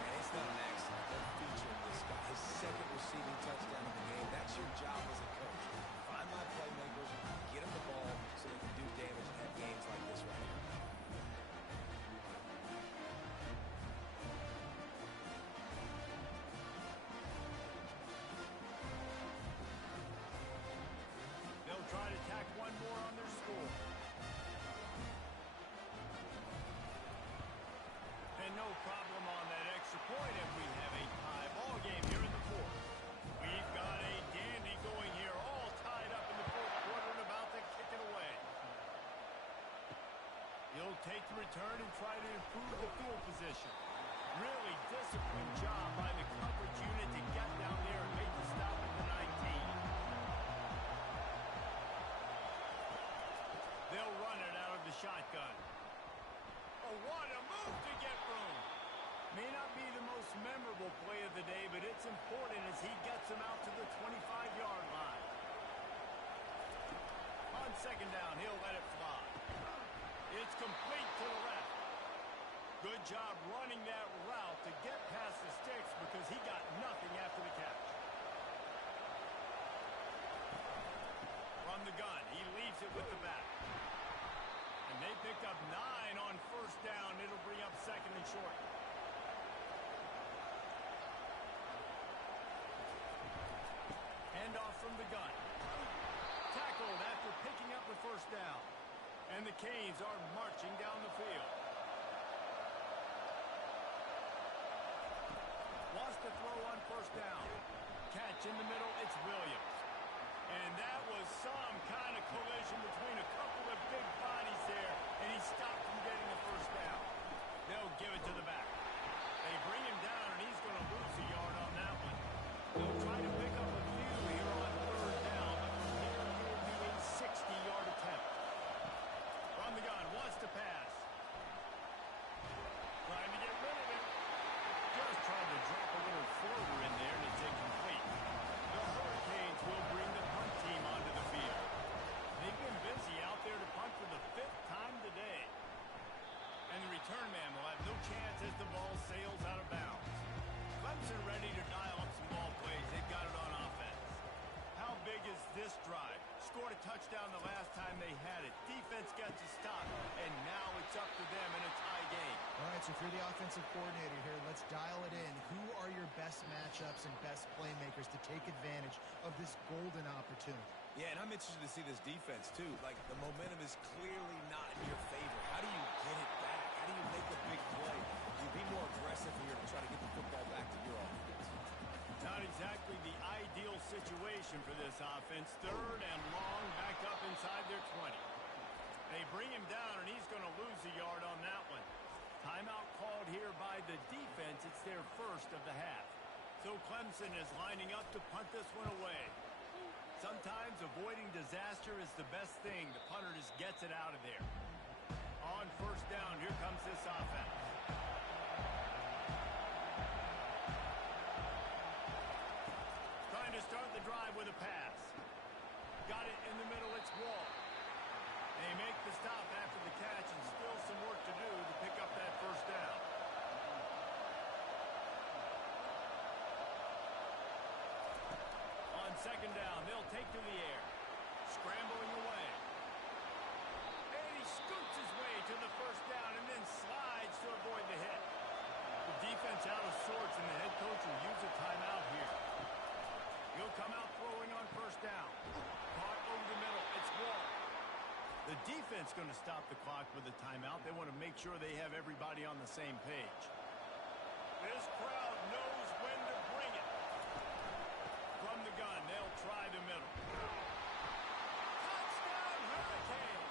And it's not an accident. They're featuring this guy. His 2nd receiving touchdown of the game. That's your job as a coach. Find my playmakers, get them the ball so they can do damage and have games like this right here. They'll try to tack one more on their score. And no problem on that extra point, and we have a tie ball game here in the 4th. We've got a dandy going here, all tied up in the 4th quarter and about to kick it away. He'll take the return and try to improve the field position. Really disciplined job by the coverage unit to get down there and make the stop at the 19. They'll run it out of the shotgun. Oh, what a move to get room. May not be the most memorable play of the day, but it's important as he gets him out to the 25-yard line. On 2nd down, he'll let it fly. It's complete to the left. Good job running that route to get past the sticks because he got nothing after the catch. From the gun, he leaves it with the back. And they picked up 9 on 1st down. It'll bring up 2nd and short. Handoff from the gun. Tackled after picking up the 1st down. And the Canes are marching down the field. Wants to throw on 1st down. Catch in the middle, it's Williams. And that was some kind of collision between a couple of big bodies there, and he stopped from getting the 1st down. They'll give it to the back. They bring him down, and he's going to lose a yard on that one. They'll try to pick up a few here on 3rd down, but from here it will be a 60-yard attempt. From the gun, wants to pass. Trying to get rid of it. Just tried to drop a little floater in there, and it's incomplete. The Hurricanes will bring the punt team onto the field. They've been busy out there to punt for the 5th time today. And the return man will have no chance as the ball sails out of bounds. Clemson ready to dial up some ball plays. They've got it on offense. How big is this drive? Scored a touchdown the last time they had it. Defense gets a stop, and now it's up to them in a tie game. All right, so if you're the offensive coordinator here, let's dial it in. Who are your best matchups and best playmakers to take advantage of this golden opportunity? Yeah, and I'm interested to see this defense, too. Like, the momentum is clearly not in your favor. How do you get it back? How do you make a big play? You be more aggressive here to try to get the football back to your offense. Not exactly the ideal situation for this offense. 3rd and long, back up inside their 20. They bring him down, and he's going to lose a yard on that one. Timeout called here by the defense. It's their 1st of the half. So Clemson is lining up to punt this one away. Sometimes avoiding disaster is the best thing. The punter just gets it out of there. On 1st down, here comes this offense. Trying to start the drive with a pass. Got it in the middle, it's Wall. They make the stop after the catch and still some work to do to pick up that 1st down. On second down, they'll take to the air. Scrambling away. And he scoots his way to the first down and then slides to avoid the hit. The defense out of sorts, and the head coach will use a timeout here. He'll come out throwing on first down. Caught over the middle. It's Wall. The defense going to stop the clock with a timeout. They want to make sure they have everybody on the same page. This crowd knows when to bring it. From the gun, they'll try the middle. Touchdown, Hurricanes!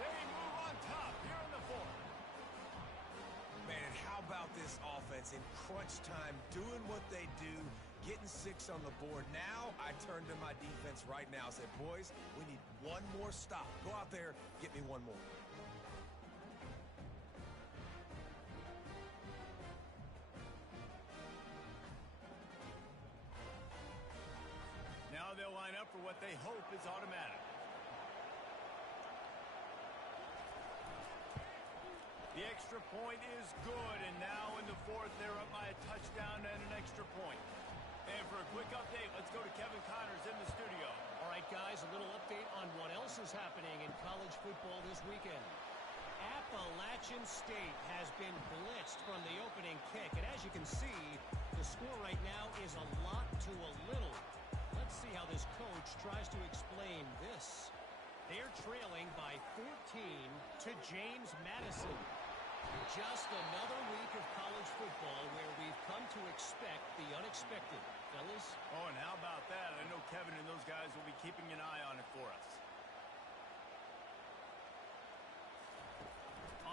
They move on top here in the fourth. Man, and how about this offense in crunch time, doing what they do, getting 6 on the board. Now I turn to my defense right now and say, boys, we need one more stop. Go out there, get me one more. Now they'll line up for what they hope is automatic. The extra point is good, and now in the fourth, they're up by a touchdown and an extra point. And for a quick update, let's go to Kevin Connors in the studio. All right, guys, a little update on what else is happening in college football this weekend. Appalachian State has been blitzed from the opening kick, and as you can see, the score right now is a lot to a little. Let's see how this coach tries to explain this. They're trailing by 14 to James Madison. Just another week of college football where we've come to expect the unexpected. Fellas? Oh, and how about that? I know Kevin and those guys will be keeping an eye on it for us.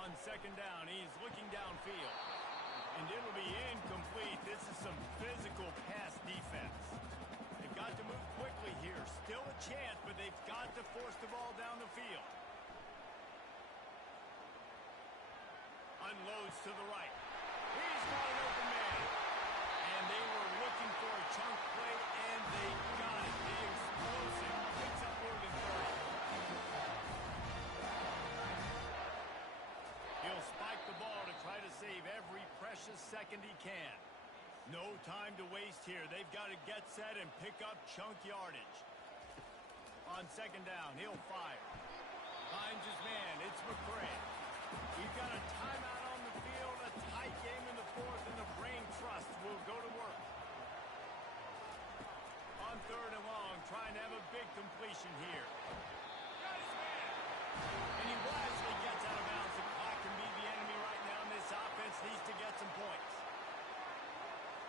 On second down, he's looking downfield. And it'll be incomplete. This is some physical pass defense. They've got to move quickly here. Still a chance, but they've got to force the ball down the field. Unloads to the right. He's got an open man. And they were looking for a chunk play, and they got it. The explosive picks up more than 30. He'll spike the ball to try to save every precious second he can. No time to waste here. They've got to get set and pick up chunk yardage. On second down, he'll fire. Finds his man. It's McCray. We've got a timeout on the field, a tight game in the fourth, and the Brain Trust will go to work. On third and long, trying to have a big completion here. Got his man! And he wisely gets out of bounds. The clock can be the enemy right now, and this offense needs to get some points.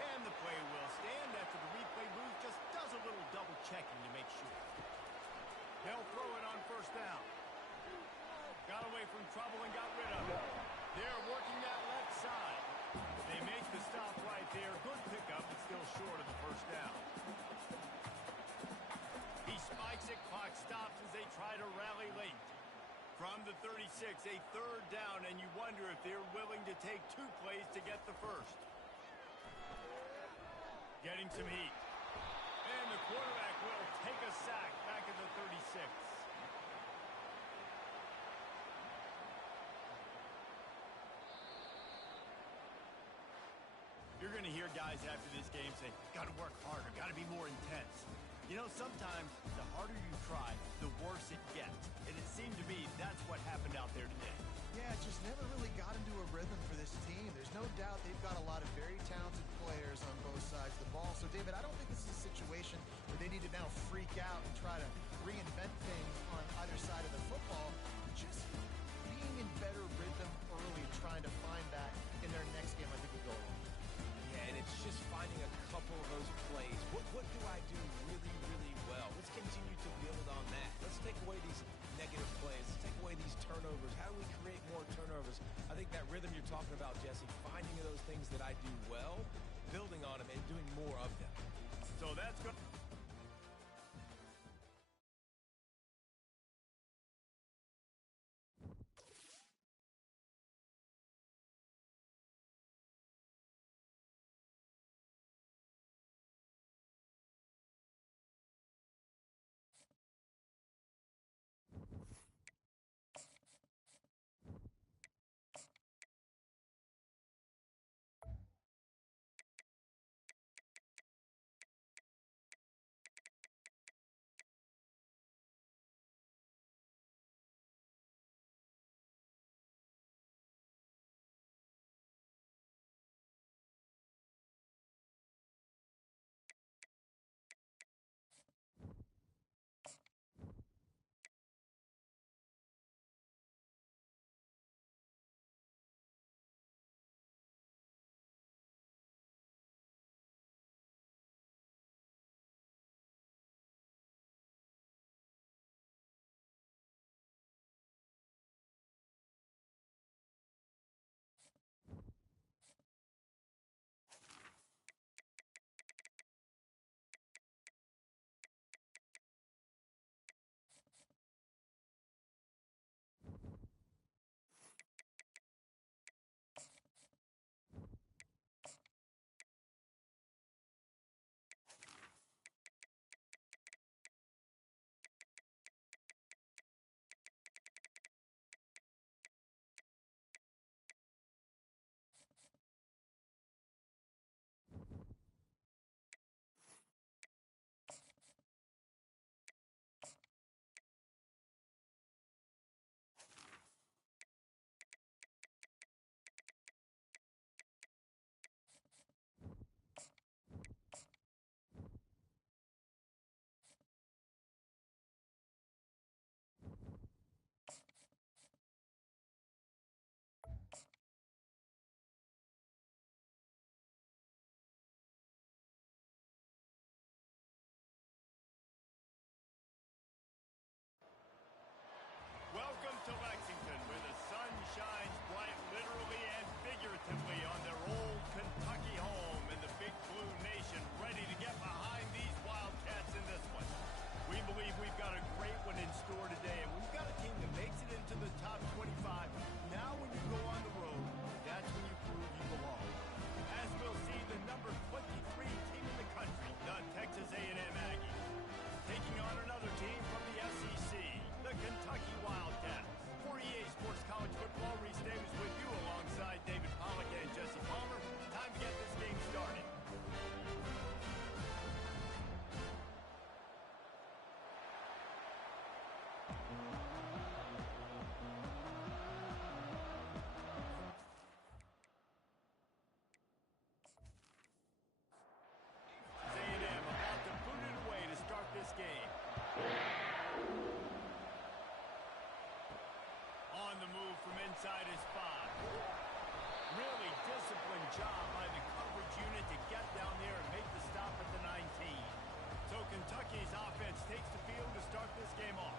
And the play will stand after the replay booth just does a little double checking to make sure. They'll throw it on first down. Got away from trouble and got rid of it. They're working that left side. They make the stop right there. Good pickup, but still short of the first down. He spikes it. Clock stops as they try to rally late. From the 36, a third down, and you wonder if they're willing to take 2 plays to get the first. Getting some heat. And the quarterback will take a sack back at the 36. You're going to hear guys after this game say, got to work harder, got to be more intense. You know, sometimes the harder you try, the worse it gets. And it seemed to me that's what happened out there today. Yeah, it just never really got into a rhythm for this team. There's no doubt they've got a lot of very talented players on both sides of the ball. So, David, I don't think this is a situation where they need to now freak out and try to reinvent things on either side of the football. Just being in better rhythm early, trying to find that in their next game, I think would go a long way. Yeah, and it's just finding a couple of those plays. What do I do really, really well? Let's continue to build on that. Let's take away these negative plays. Let's take away these turnovers. How do we create more turnovers? I think that rhythm you're talking about, Jesse, finding those things that I do well, building on them, and doing more of them. So that's good. Kentucky's offense takes the field to start this game off.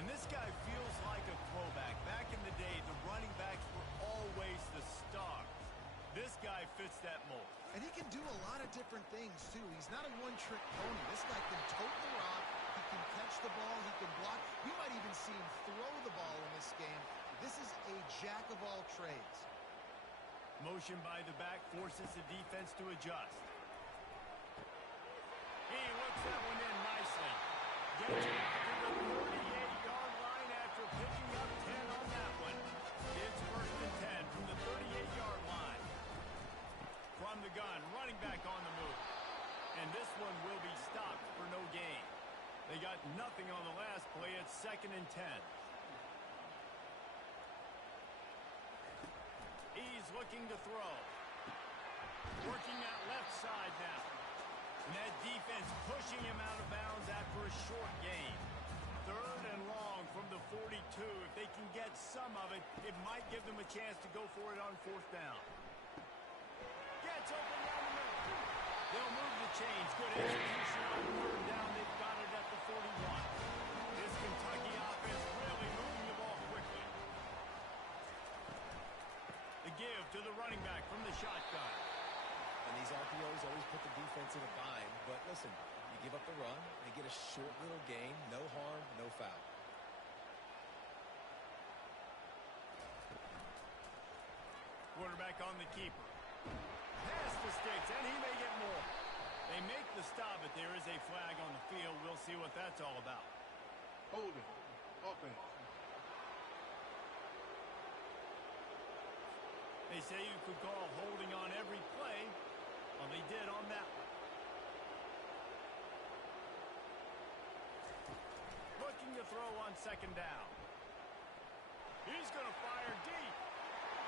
And this guy feels like a throwback. Back in the day, the running backs were always the stars. This guy fits that mold. And he can do a lot of different things, too. He's not a one-trick pony. This guy can tote the rock. He can catch the ball. He can block. We might even see him throw the ball in this game. This is a jack of all trades. Motion by the back forces the defense to adjust. He looks that one in nicely. Gets it out to the 38-yard line after picking up 10 on that one. It's 1st and 10 from the 38-yard line. From the gun, running back on the move. And this one will be stopped for no gain. They got nothing on the last play. It's 2nd and 10. He's looking to throw. Working that left side now. And that defense pushing him out of bounds after a short gain. 3rd and long from the 42. If they can get some of it, it might give them a chance to go for it on 4th down. Gets open down the middle. They'll move the chains. Good execution on 3rd down. They've got it at the 41. This Kentucky offense really moving the ball quickly. The give to the running back from the shotgun. And these RPOs always put the defense in a bind. But listen, you give up the run, they get a short little gain, no harm, no foul. Quarterback on the keeper. Pass the sticks, and he may get more. They make the stop, but there is a flag on the field. We'll see what that's all about. Holding. Offense. They say you could call holding on every play. Well, they did on that one. Looking to throw on 2nd down. He's going to fire deep.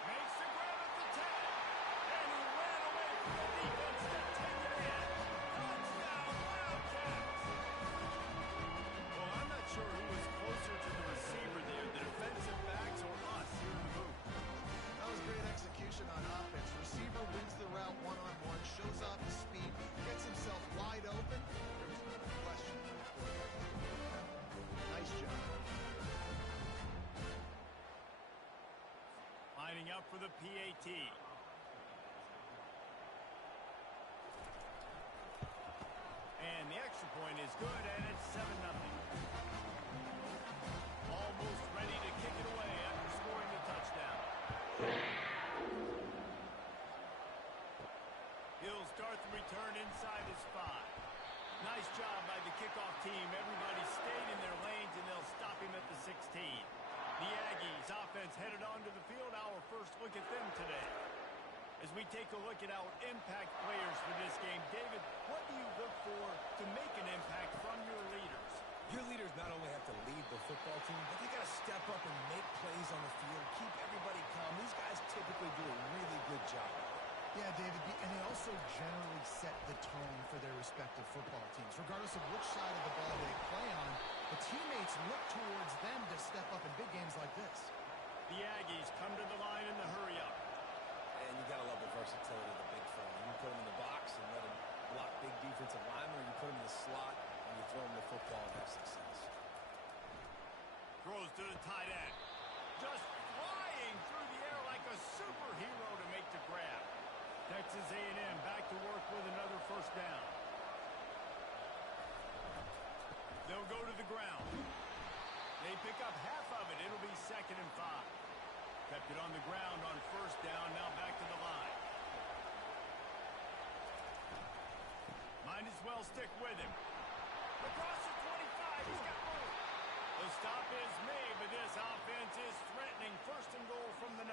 Makes the grab at the 10. And he ran away from the defense to take it in. Touchdown, Wildcats. Well, I'm not sure who was closer to the receiver there, the defensive backs or us here in the booth. That was great execution on offense. Receiver wins the route one-on-one, shows off his speed, gets himself wide open. There was no question. Nice job. Lining up for the PAT. And the extra point is good, and it's 7-0. Almost ready to kick it away after scoring the touchdown. He'll start the return inside his 5. Nice job by the kickoff team. Everybody stayed in their lanes, and they'll stop him at the 16. The Aggies offense headed onto the field. Our first look at them today. As we take a look at our impact players for this game, David, what do you look for to make an impact from your leaders? Your leaders not only have to lead the football team, but they got to step up and make plays on the field, keep everybody calm. These guys typically do a really good job. Yeah, David, and they also generally set the tone for their respective football teams. Regardless of which side of the ball they play on, the teammates look towards them to step up in big games like this. The Aggies come to the line in the hurry-up. And you got to love the versatility of the big fella. You put him in the box and let him block big defensive linemen, or you put him in the slot and you throw him the football and have success. Throws to the tight end. Just flying through the air like a superhero to make the grab. Texas A&M back to work with another 1st down. They'll go to the ground. They pick up half of it. It'll be 2nd and 5. Kept it on the ground on 1st down. Now back to the line. Might as well stick with him. Across the 25. He's got more. The stop is made, but this offense is threatening. 1st and goal from the 9.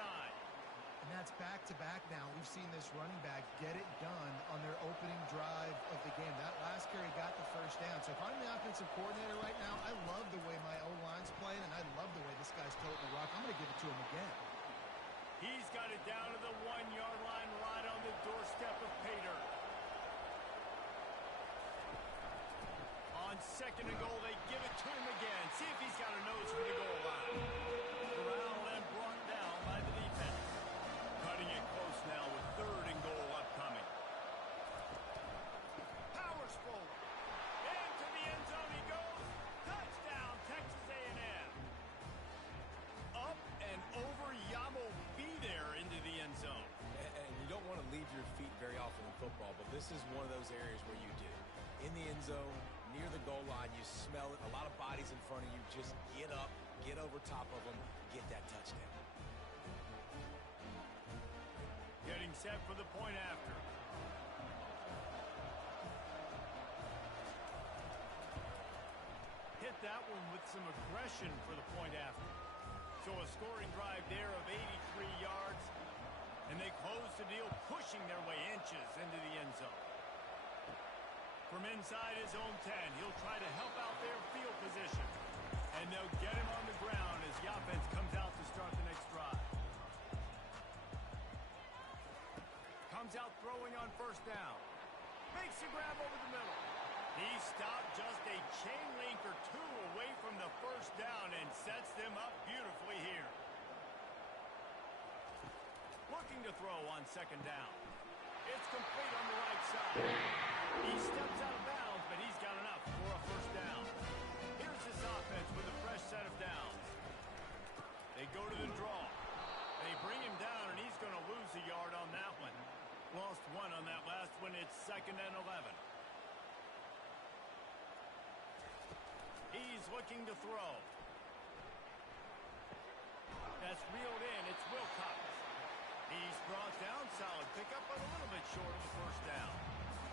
And that's back-to-back now. We've seen this running back get it done on their opening drive of the game. That last carry got the 1st down. So if I'm the offensive coordinator right now, I love the way my O-line's playing, and I love the way this guy's toting the rock. I'm going to give it to him again. He's got it down to the 1-yard line right on the doorstep of Pater. On 2nd and goal, they give it to him again. See if he's got a nose for the goal line. Corralled and brought down by the defense. Cutting it close now with 3rd and goal upcoming. Powers forward. football, but this is one of those areas where you do. In the end zone, near the goal line, you smell it. A lot of bodies in front of you. Just get up, get over top of them, get that touchdown. Getting set for the point after. Hit that one with some aggression for the point after. So a scoring drive there of 83 yards. And they close the deal, pushing their way inches into the end zone. From inside his own 10, he'll try to help out their field position. And they'll get him on the ground as the offense comes out to start the next drive. Comes out throwing on first down. Makes a grab over the middle. He stopped just a chain link or two away from the first down and sets them up beautifully here. Looking to throw on second down. It's complete on the right side. He steps out of bounds, but he's got enough for a first down. Here's this offense with a fresh set of downs. They go to the draw. They bring him down, and he's going to lose a yard on that one. Lost one on that last one. It's 2nd and 11. He's looking to throw. That's reeled in. It's Wilcox. He's brought down, solid pickup, but a little bit short of the first down.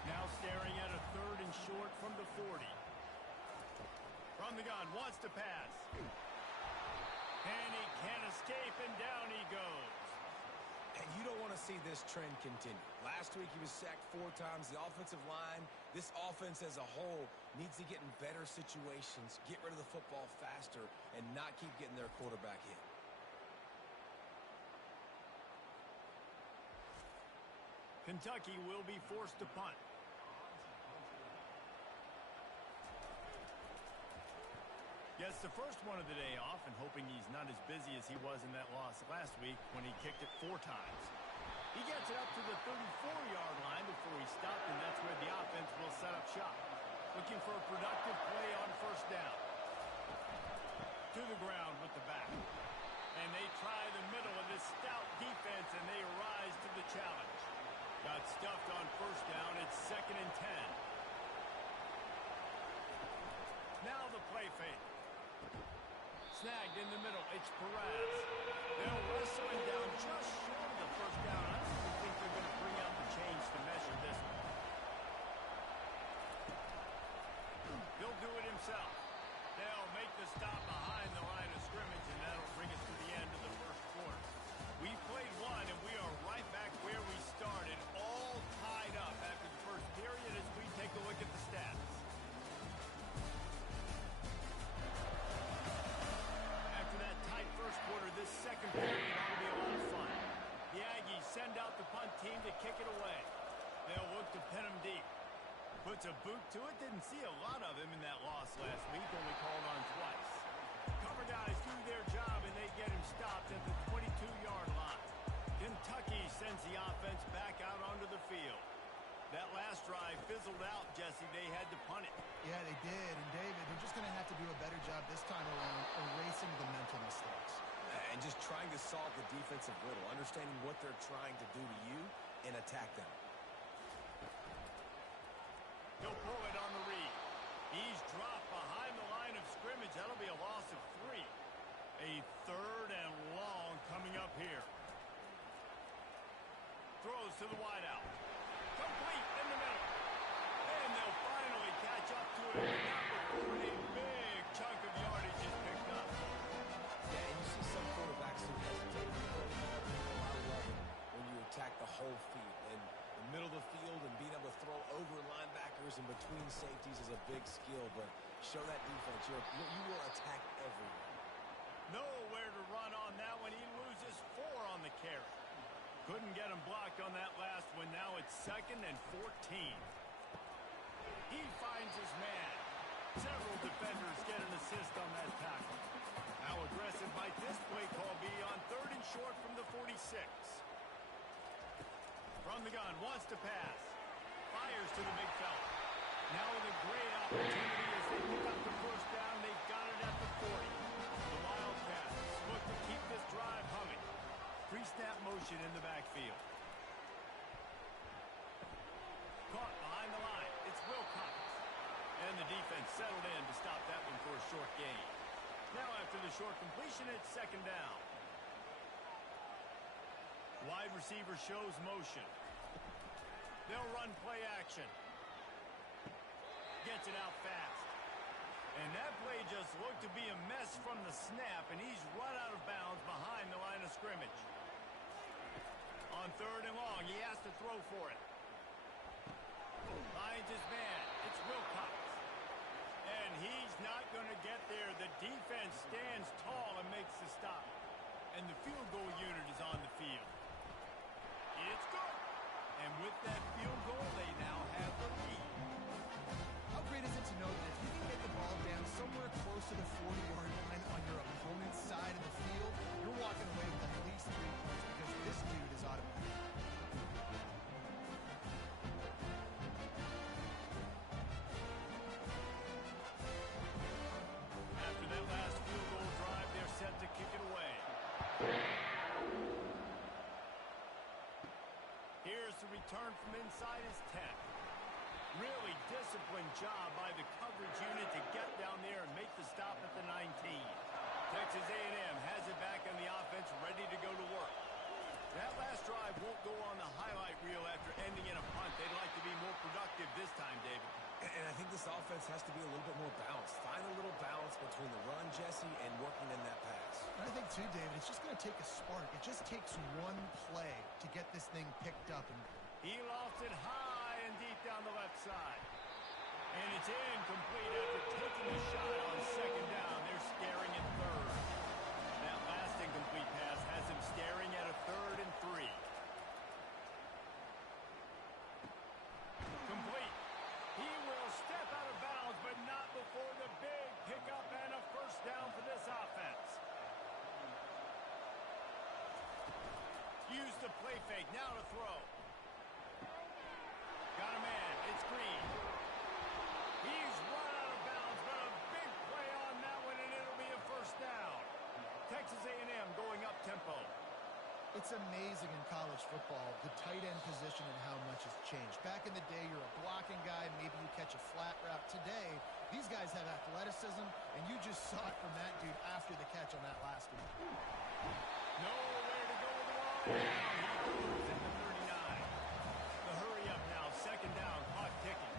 Now staring at a 3rd and short from the 40. From the gun, wants to pass. And he can't escape, and down he goes. And you don't want to see this trend continue. Last week he was sacked 4 times. The offensive line, this offense as a whole, needs to get in better situations, get rid of the football faster, and not keep getting their quarterback hit. Kentucky will be forced to punt. Gets the first one of the day off and hoping he's not as busy as he was in that loss last week when he kicked it 4 times. He gets it up to the 34-yard line before he stopped, and that's where the offense will set up shop. Looking for a productive play on first down. To the ground with the back. And they try the middle of this stout defense, and they rise to the challenge. Got stuffed on first down. It's 2nd and 10. Now the play fake. Snagged in the middle. It's Perez. They'll wrestle him down just short of the first down. I don't even think they're going to bring out the chains to measure this one. He'll do it himself. They'll make the stop behind the line of scrimmage, and that'll bring us to the end of the first quarter. We played one, and we are right back where we started, all tied up after the first period as we take a look at the stats. After that tight first quarter, this second period ought to be a lot of fun. The Aggies send out the punt team to kick it away. They'll look to pin him deep. Puts a boot to it. Didn't see a lot of him in that loss last week, only called on twice. Cover guys do their job, and they get him stopped at the 22-yard line. Kentucky sends the offense back out onto the field. That last drive fizzled out, Jesse. They had to punt it. Yeah, they did. And, David, they're just going to have to do a better job this time around erasing the mental mistakes. And just trying to solve the defensive riddle, understanding what they're trying to do to you and attack them. He'll pull it on the read. He's dropped behind the line of scrimmage. That'll be a loss of 3. A 3rd and long coming up here. Throws to the wideout. Complete in the middle. And they'll finally catch up to it. Not before a big chunk of yardage is picked up. Yeah, and you see some quarterbacks who hesitate to throw the ball. I love it when you attack the whole field. And the middle of the field and being able to throw over linebackers and between safeties is a big skill. But show that defense. You will attack everyone. Nowhere to run on that one. He loses 4 on the carry. Couldn't get him blocked on that last one. Now it's 2nd and 14. He finds his man. Several defenders get an assist on that tackle. How aggressive might this play call be on 3rd and short from the 46? From the gun, wants to pass. Fires to the big fella. Now with a great opportunity as they pick up the first down. They've got it at the 40. The Wildcats look to keep this drive humming. Pre-snap motion in the backfield. settled in to stop that one for a short gain. Now after the short completion, it's second down. Wide receiver shows motion. They'll run play action. Gets it out fast. And that play just looked to be a mess from the snap, and he's run out of bounds behind the line of scrimmage. On third and long, he has to throw for it. Finds his man. It's Wilcox. And he's not going to get there. The defense stands tall and makes the stop. And the field goal unit is on the field. It's good. And with that field goal, they now have the lead. How great is it to know that if you can get the ball down somewhere close to the 40-yard line on your opponent's side of the field, you're walking away with at least 3 points because this dude is automatic. After that last field goal drive, they're set to kick it away. Here's the return from inside his 10. Really disciplined job by the coverage unit to get down there and make the stop at the 19. Texas A&M has it back on the offense, ready to go to work. That last drive won't go on the highlight reel after ending in a punt. They'd like to be more productive this time, David. And I think this offense has to be a little bit more balanced. Find a little balance between the run, Jesse, and working in that pass. And I think, too, David, it's just going to take a spark. It just takes one play to get this thing picked up. And he lofted high and deep down the left side. And it's incomplete after taking the shot on second down. They're staring at third. That last incomplete pass has him staring at a 3rd and 3. Complete. He will step out of bounds, but not before the big pickup and a first down for this offense. Use the play fake. Now to throw. Got a man. It's Green. He's run out of bounds, but a big play on that one, and it'll be a first down. Texas A&M going up tempo. it's amazing in college football, the tight end position and how much has changed. Back in the day, you're a blocking guy, maybe you catch a flat route. Today, these guys have athleticism, and you just saw it from that dude after the catch on that last one. Nowhere to go with the ball. He goes at the 39. The hurry up now, second down, clock ticking.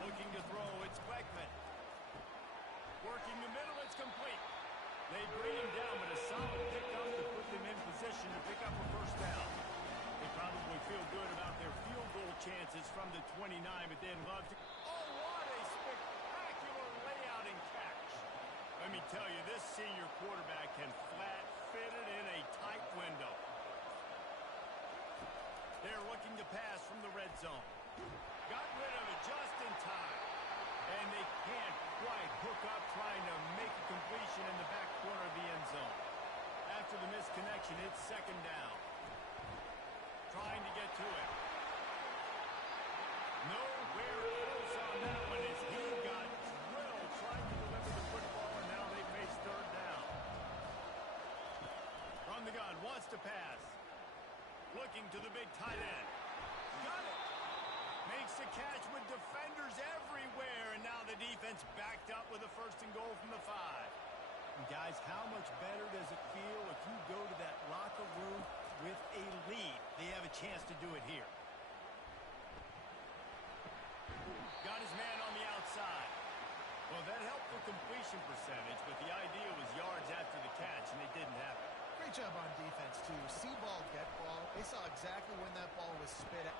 Looking to throw, it's Beckman. Working the middle, it's complete. They bring him down, but a solid pickup to put them in position to pick up a first down. They probably feel good about their field goal chances from the 29, but they'd love to... Oh, what a spectacular layout and catch. Let me tell you, this senior quarterback can flat fit it in a tight window. They're looking to pass from the red zone. Got rid of it just in time. And they can't quite hook up trying to make a completion in the back corner of the end zone. After the missed connection, it's second down. Trying to get to it. Nowhere close on that one as he got drilled trying to deliver the football, and now they face third down. From the gun, wants to pass. Looking to the big tight end. Got it. Makes the catch with defenders everywhere, and now the defense backed up with a first and goal from the 5. And guys, how much better does it feel if you go to that locker room with a lead? They have a chance to do it here. Got his man on the outside. Well, that helped the completion percentage, but the idea was yards after the catch, and they didn't have it. Great job on defense, too. See ball, get ball. They saw exactly when that ball was spit at.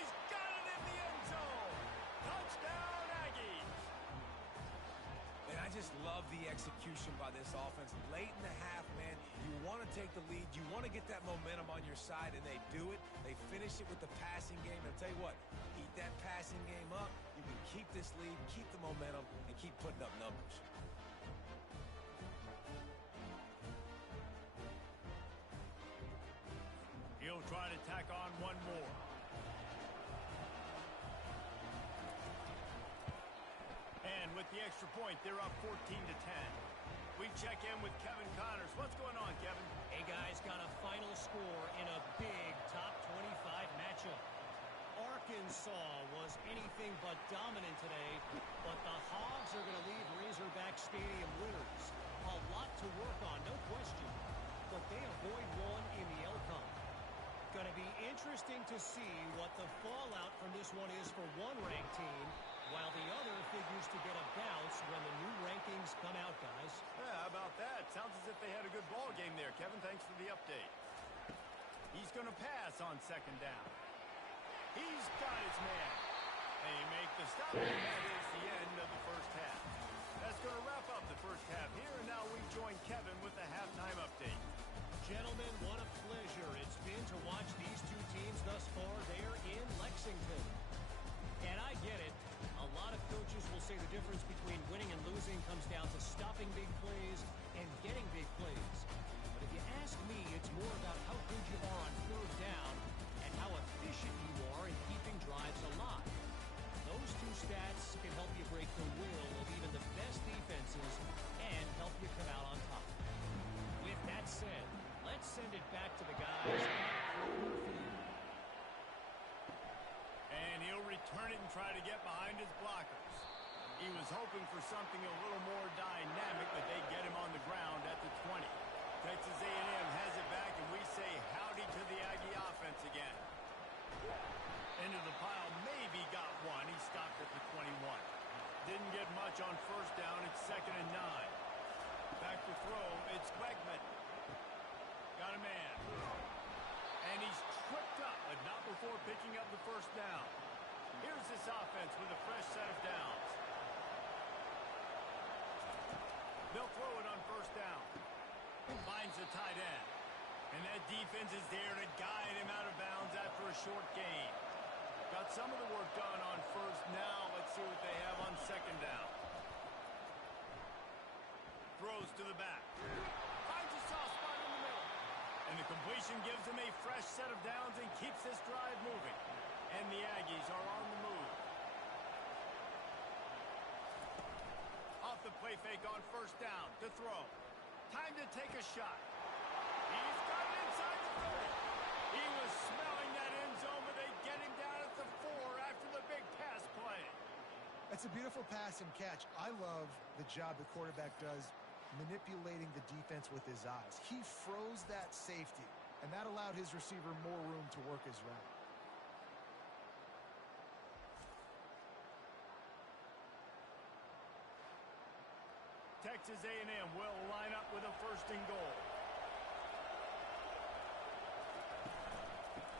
He's got it in the end zone. Touchdown, Aggies. And I just love the execution by this offense. Late in the half, man, you want to take the lead. You want to get that momentum on your side, and they do it. They finish it with the passing game. And I'll tell you what, keep that passing game up. You can keep this lead, keep the momentum, and keep putting up numbers. He'll try to tack on one more. And with the extra point, they're up 14-10. We check in with Kevin Connors. What's going on, Kevin? Hey, guys, got a final score in a big top 25 matchup. Arkansas was anything but dominant today, but the Hogs are going to leave Razorback Stadium winners. A lot to work on, no question, but they avoid one in the outcome. Going to be interesting to see what the fallout from this one is for one ranked team, while the other figures to get a bounce when the new rankings come out, guys. Yeah, how about that? Sounds as if they had a good ball game there, Kevin. Thanks for the update. He's going to pass on second down. He's got his man. They make the stop, and that is the end of the first half. That's going to wrap up the first half here, and now we join Kevin with the halftime update. Gentlemen, what a pleasure it's been to watch these two teams thus far there in Lexington. And I get it. A lot of coaches will say the difference between winning and losing comes down to stopping big plays and getting big plays. But if you ask me, it's more about how good you are on third down and how efficient you are in keeping drives alive. Those two stats can help you break the will of even the best defenses and help you come out on top. With that said, let's send it back to the guys at Kroger Field. And he'll return it and try to get behind his blockers. He was hoping for something a little more dynamic, but they get him on the ground at the 20. Texas A&M has it back, and we say howdy to the Aggie offense again. Into the pile, maybe got one. He stopped at the 21. Didn't get much on first down. It's 2nd and 9. Back to throw. It's Wegman. Got a man. And he's tripped up, but not before picking up the first down. Here's this offense with a fresh set of downs. They'll throw it on first down. Finds the tight end. And that defense is there to guide him out of bounds after a short gain. Got some of the work done on first. Now let's see what they have on second down. Throws to the back. Finds a soft spot in the middle. And the completion gives him a fresh set of downs and keeps this drive moving. And the Aggies are on the move. Off the play fake on first down to throw. Time to take a shot. He's got it inside the 30. He was smelling that end zone, but they get him down at the 4 after the big pass play. That's a beautiful pass and catch. I love the job the quarterback does manipulating the defense with his eyes. He froze that safety, and that allowed his receiver more room to work his route. Texas A&M will line up with a 1st and goal.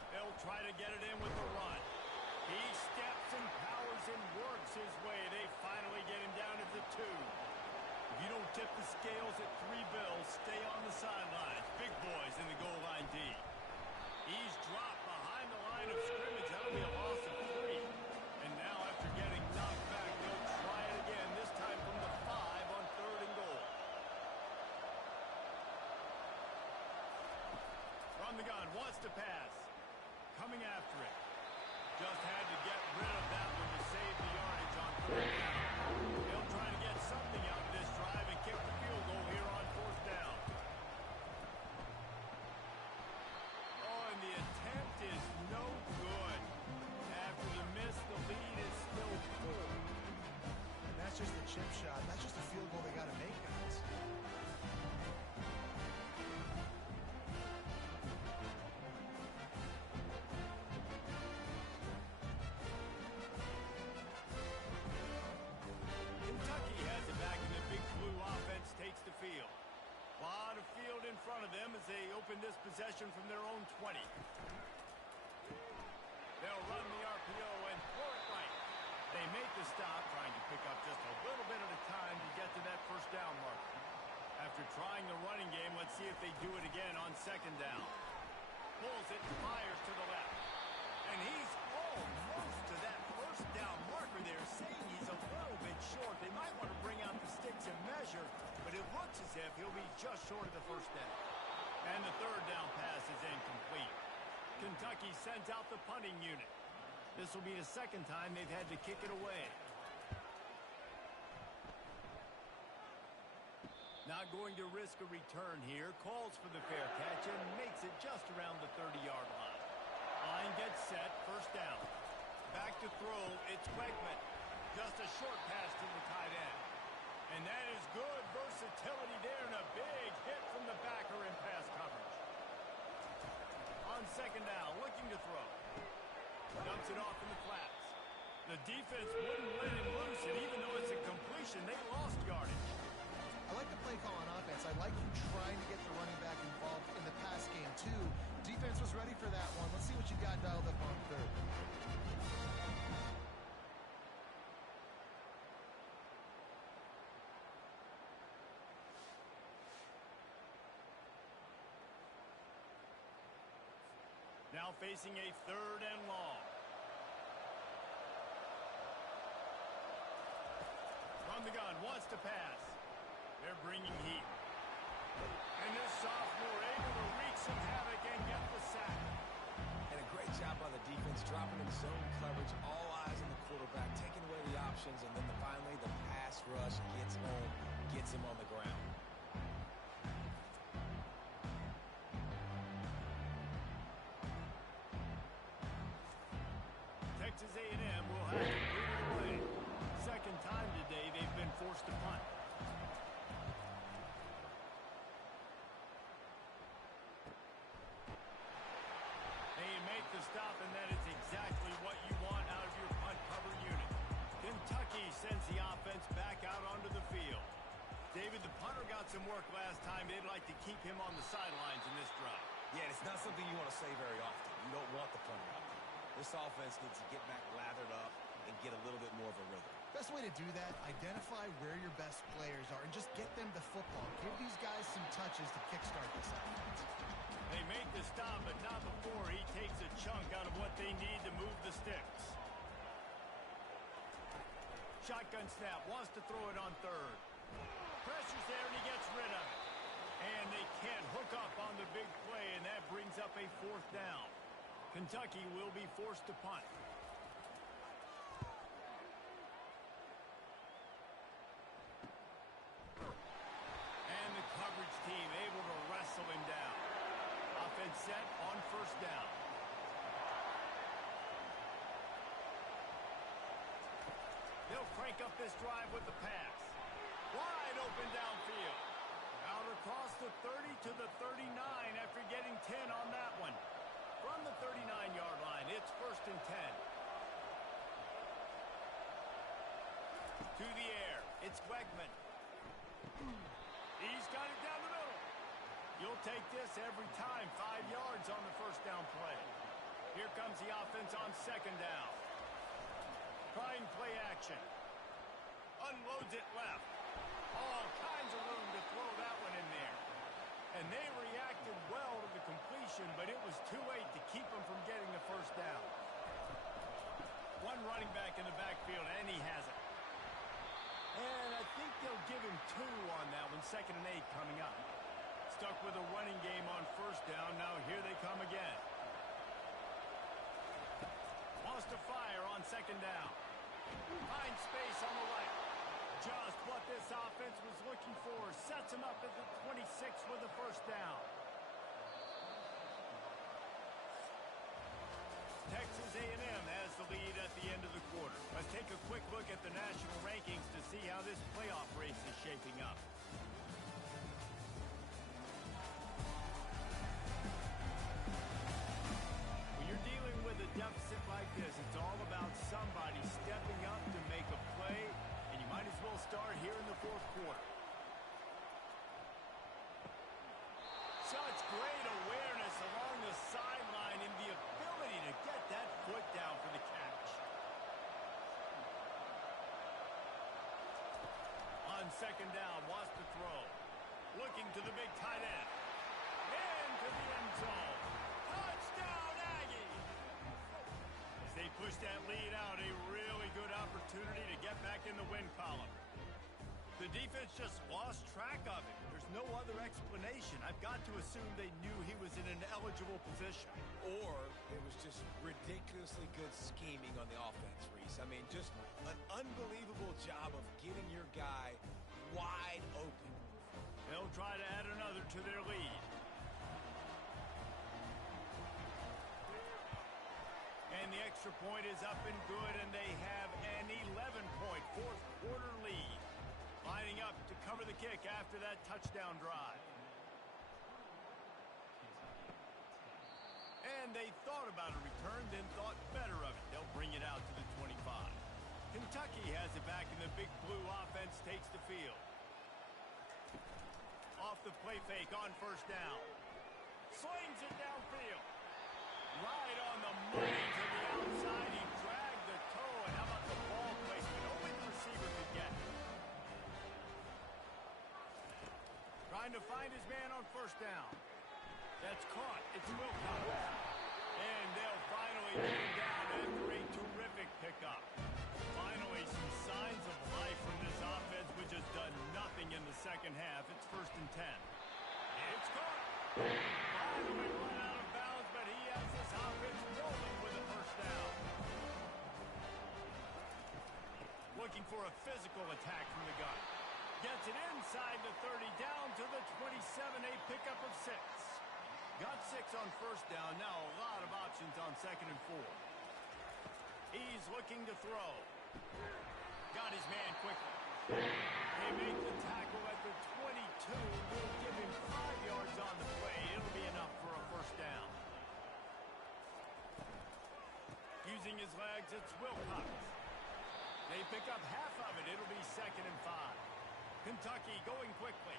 They'll try to get it in with the run. He steps and powers and works his way. They finally get him down at the 2. If you don't tip the scales at 3 bills, stay on the sidelines. Big boys in the goal line D. He's dropped behind the line of scrimmage. That'll be a loss of 3. And now after getting knocked back, they'll try it again, this time from the 5 on 3rd and goal. From the gun, wants to pass. Coming after it. Just had to get rid of that one to save the yardage on 3rd down. They'll try to get something out of this drive and kick the field goal here on 4th down. Oh, and the attempt is no good. After the miss, the lead is still 4. And that's just a chip shot. That's just a field goal they got to make, guys. Kentucky has it back, and the big blue offense takes the field. A lot of field in front of them as they open this possession from their own 20. They'll run the RPO and throw it right. They make the stop, trying to pick up just a little bit at a time to get to that first down mark. After trying the running game, let's see if they do it again on second down. Pulls it and fires to the left. And he's almost to that first down marker there, saying he's a little bit short. They might want to bring out the sticks and measure, but it looks as if he'll be just short of the first down. And the 3rd down pass is incomplete. Kentucky sends out the punting unit. This will be the 2nd time they've had to kick it away. Not going to risk a return here. Calls for the fair catch and makes it just around the 30-yard line. Line gets set. First down. Back to throw, it's Wegman. Just a short pass to the tight end. And that is good versatility there and a big hit from the backer in pass coverage. On second down, looking to throw. Dumps it off in the flats. The defense wouldn't let him loose, and even though it's a completion, they lost yardage. I like the play call on offense. I like you trying to get the running back involved in the pass game, too. Defense was ready for that one. Let's see what you got dialed up on third. Now facing a third and long. From the gun, wants to pass. They're bringing heat. And this sophomore able to wreak some havoc and get the sack. And a great job by the defense, dropping in zone coverage, all eyes on the quarterback, taking away the options, and then finally the pass rush gets home, gets him on the ground. Texas A&M will have to put it away. Second time today they've been forced to punt. They make the stop, and that is exactly what you want out of your punt cover unit. Kentucky sends the offense back out onto the field. David, the punter got some work last time. They'd like to keep him on the sidelines in this drive. Yeah, it's not something you want to say very often. You don't want the punter out there. This offense needs to get back lathered up and get a little bit more of a rhythm. Best way to do that, identify where your best players are and just get them the football. Give these guys some touches to kickstart this offense. They make the stop, but not before he takes a chunk out of what they need to move the sticks. Shotgun snap, wants to throw it on third. Pressure's there, and he gets rid of it. And they can't hook up on the big play, and that brings up a fourth down. Kentucky will be forced to punt. And the coverage team able to wrestle him down. Offense set on first down. They'll crank up this drive with the pass. Wide open downfield. Out across the 30 to the 39 after getting 10 on that one. From the 39-yard line, it's first and 10. To the air, it's Wegman. He's got it down the middle. You'll take this every time. 5 yards on the first down play. Here comes the offense on second down. Trying play action. Unloads it left. All kinds of room to throw that one in there. And they reacted well to the completion, but it was too late to keep them from getting the first down. One running back in the backfield, and he has it. And I think they'll give him 2 on that one. 2nd and 8 coming up. Stuck with a running game on first down. Now here they come again. Wants to fire on second down. Finds space on the right. Just what this offense was looking for. Sets him up at the 26 with the first down. Texas A&M has the lead at the end of the quarter. Let's take a quick look at the national rankings to see how this playoff race is shaping up. When you're dealing with a deficit like this, it's all about somebody stepping up to make a play, and you might as well start here in the fourth quarter. Such great awareness along the sideline and the ability to get that foot down for the catch. On second down, wants to throw. Looking to the big tight end. Into the end zone. Touchdown, Aggie! As they push that lead out, a really good opportunity to get back in the win column. The defense just lost track of it. There's no other explanation. I've got to assume they knew he was in an eligible position. Or it was just ridiculously good scheming on the offense, Reese. I mean, just an unbelievable job of getting your guy wide open. They'll try to add another to their lead. And the extra point is up and good, and they have an 11-point fourth-quarter lead. Lining up to cover the kick after that touchdown drive. And they thought about a return, then thought better of it. They'll bring it out to the 25. Kentucky has it back, and the big blue offense takes the field. Off the play fake on first down. Slings it downfield. Right on the money to the outside. He dragged the toe, and how about the ball placement? Only the receiver could get it. Trying to find his man on first down. That's caught. It's Wilcox. And they'll finally get him down after a terrific pickup. Finally, some signs of life from this offense, which has done nothing in the second half. It's 1st and 10. It's caught. Finally run out of bounds, but he has this offense rolling with a first down. Looking for a physical attack from the gun. Gets it inside the 30, down to the 27, a pickup of 6. Got 6 on first down, now a lot of options on 2nd and 4. He's looking to throw. Got his man quickly. They make the tackle at the 22. Will give him 5 yards on the play. It'll be enough for a first down. Using his legs, it's Wilcox. They pick up half of it. It'll be 2nd and 5. Kentucky going quickly.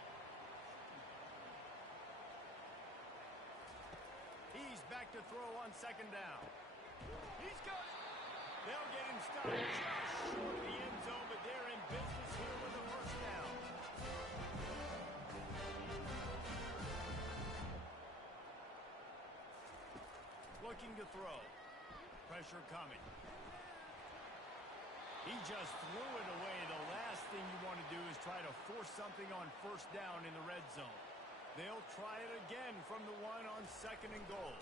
He's back to throw on 2nd down. He's got it. They'll get him stopped just short of the end zone, but they're in business here with a first down. Looking to throw. Pressure coming. He just threw it away. The last thing you want to do is try to force something on first down in the red zone. They'll try it again from the 1 on 2nd and goal.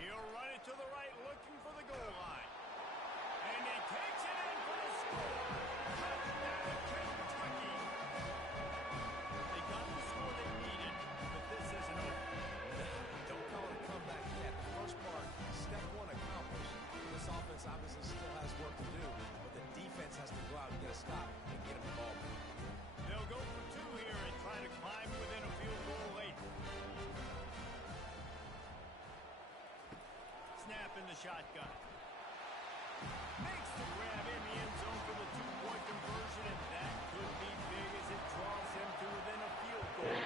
He'll run it to the right, looking for the goal line. And he takes it in for the score. Touchdown, Kentucky. They got the score they needed, but this isn't over. Don't call it a comeback yet. The first part, step 1 accomplished. This offense obviously still has work to do, but the defense has to go out and get a stop and get him the ball. They'll go for 2 here and try to climb within a field goal late. Snap in the shotgun. Makes the grab in the end zone for the 2-point conversion, and that could be big as it draws him to within a field goal.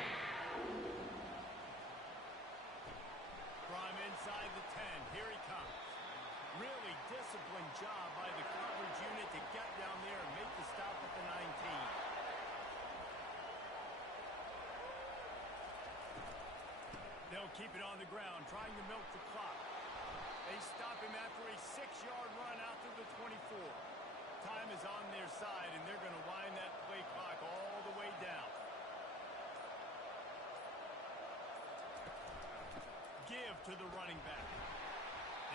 From inside the 10, here he comes. Really disciplined job by the coverage unit to get down there and make the stop at the 19. They'll keep it on the ground, trying to milk the clock. They stop him after a 6-yard run out to the 24. Time is on their side, and they're going to wind that play clock all the way down. Give to the running back.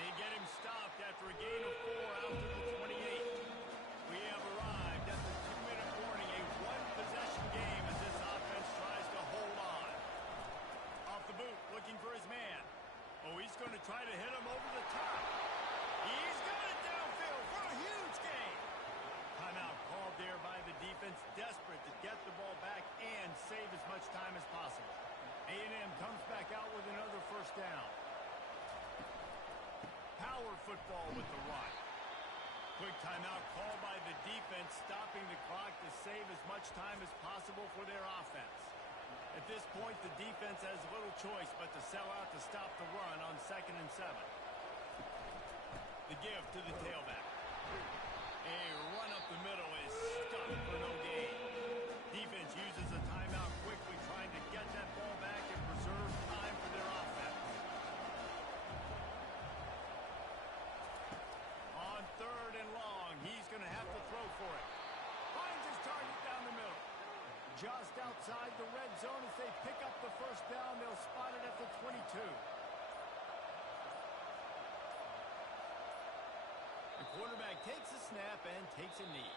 They get him stopped after a gain of 4 out to the 28. We have arrived at the 2-minute warning, a one-possession game as this offense tries to hold on. Off the boot, looking for his man. Oh, he's going to try to hit him over the top. He's got it downfield for a huge gain. Timeout called there by the defense, desperate to get the ball back and save as much time as possible. A&M comes back out with another first down. Power football with the run. Quick timeout called by the defense, stopping the clock to save as much time as possible for their offense. At this point, the defense has little choice but to sell out to stop the run on 2nd and 7. The give to the tailback. A run up the middle is stuffed for no gain. Defense uses a timeout quickly, trying to get that ball back and preserve time for their offense. On 3rd and long, he's going to have to throw for it. Finds his target down the middle. Just outside the red zone as they pick up the first down. They'll spot it at the 22. The quarterback takes a snap and takes a knee.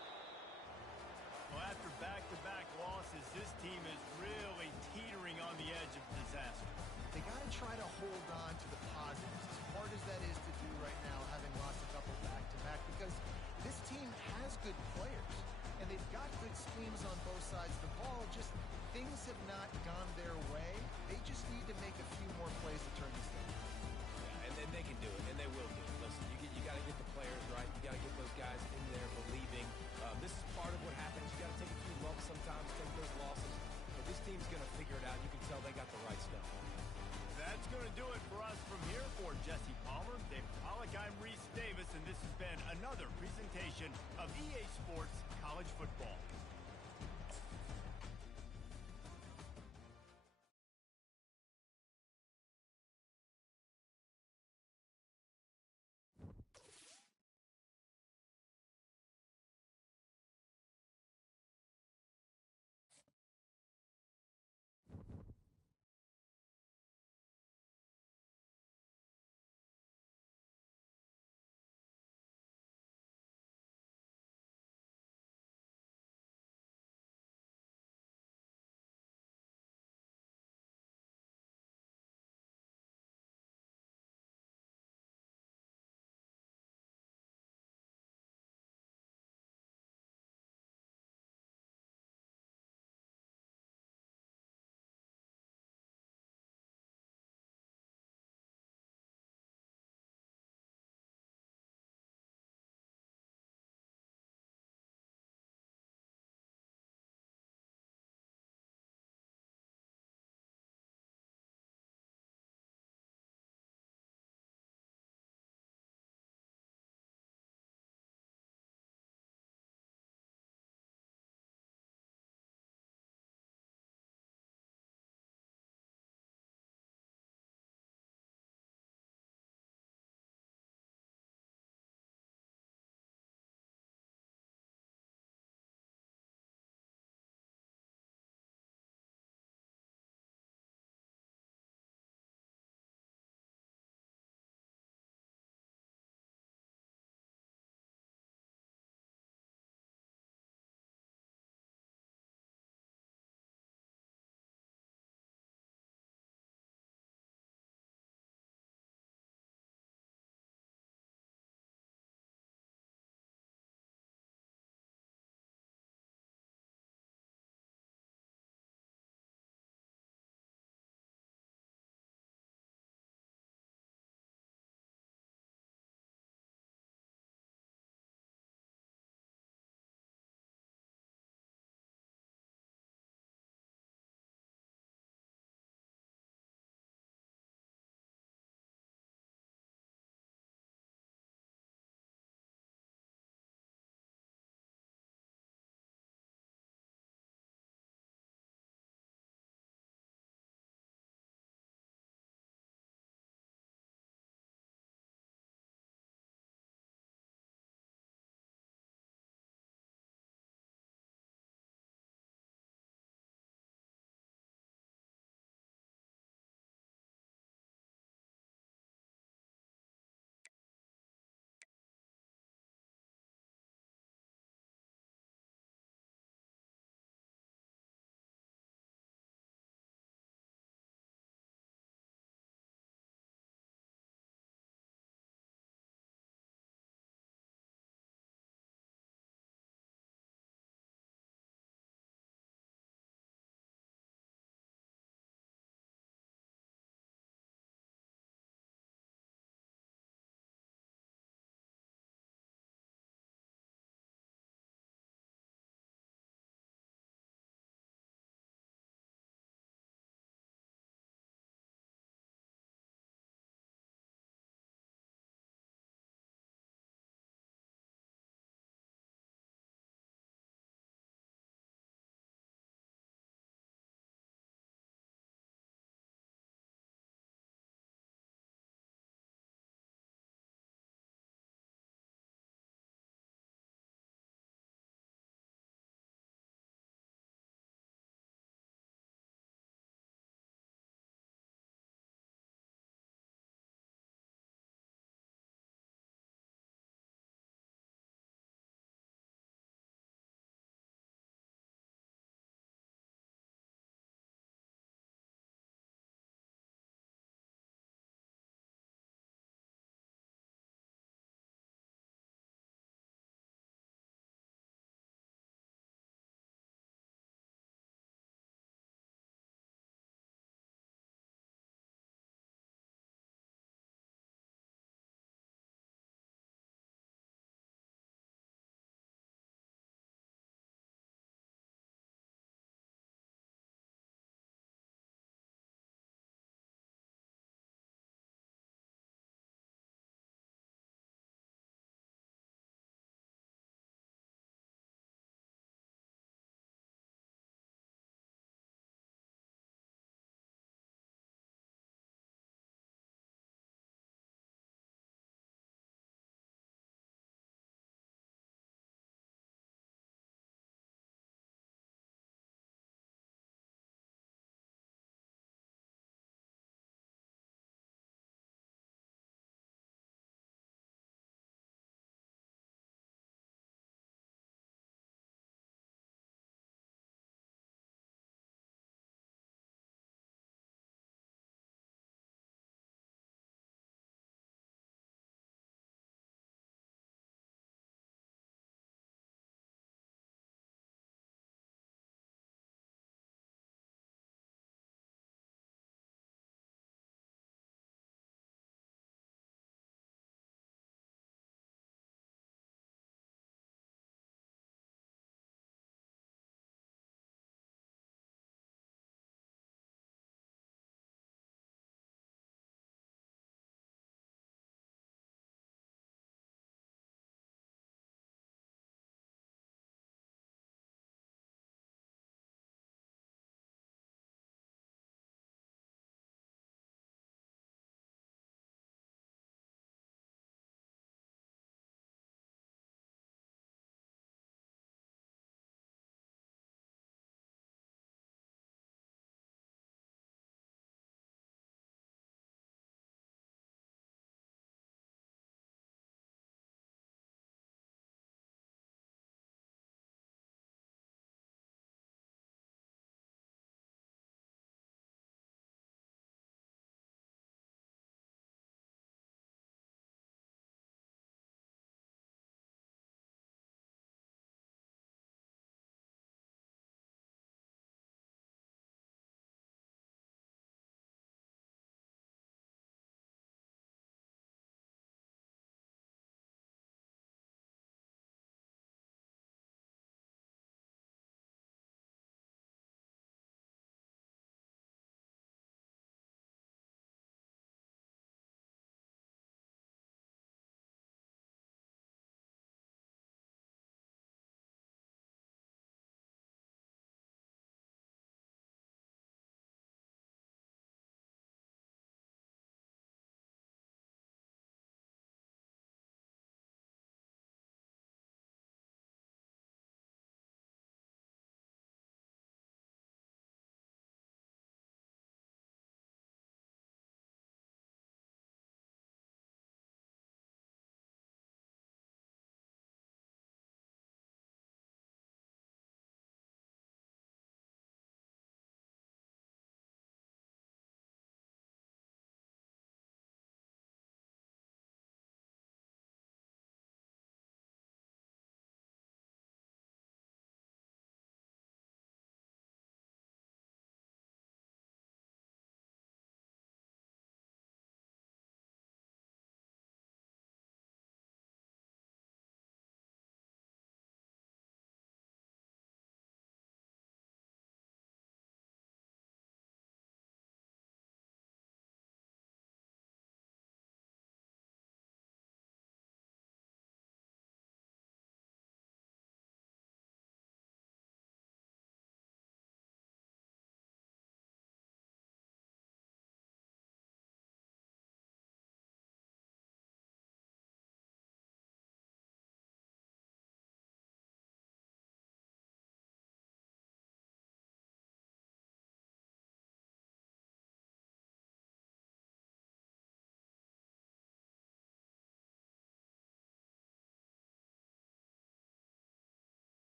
Well, after back-to-back losses, this team is really teetering on the edge of disaster. They got to try to hold on to the positives, as hard as that is to do right now, having lost a couple another presentation of EA Sports College Football.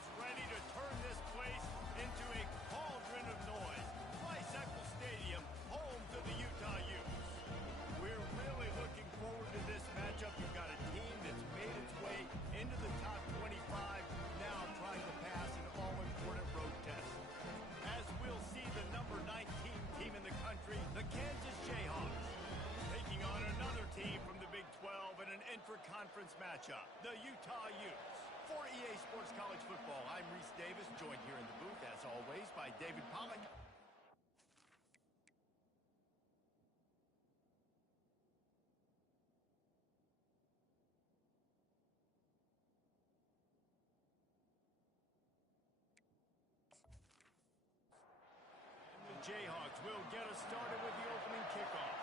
is ready to turn this place into a cauldron of noise. Tricycle Stadium, home to the Utah Utes. We're really looking forward to this matchup. You've got a team that's made its way into the top 25, now trying to pass an all-important road test. As we'll see the number 19 team in the country, the Kansas Jayhawks, taking on another team from the Big 12 in an intra-conference matchup, the Utah Utes. For EA Sports College Football, I'm Reese Davis, joined here in the booth, as always, by David Pollack. And the Jayhawks will get us started with the opening kickoff.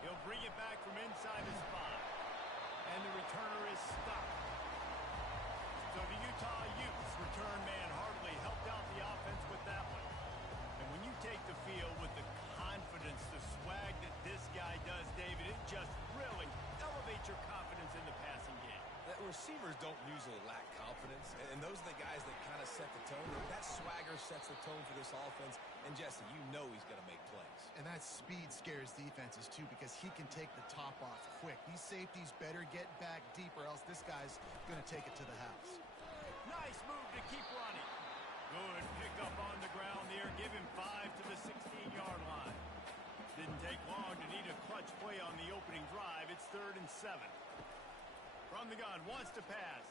He'll bring it back from inside the spot. And the returner is stopped. So the Utah Utes return man Hartley helped out the offense with that one. And when you take the field with the confidence, the swag that this guy does, David, it just really elevates your confidence in the passing game. Receivers don't usually lack confidence, and those are the guys that kind of set the tone. That swagger sets the tone for this offense, and Jesse, you know he's going to make plays. And that speed scares defenses, too, because he can take the top off quick. These safeties better get back deep, or else this guy's going to take it to the house. Nice move to keep running. Good pickup on the ground there. Give him 5 to the 16-yard line. Didn't take long to need a clutch play on the opening drive. It's 3rd and 7. From the gun, wants to pass.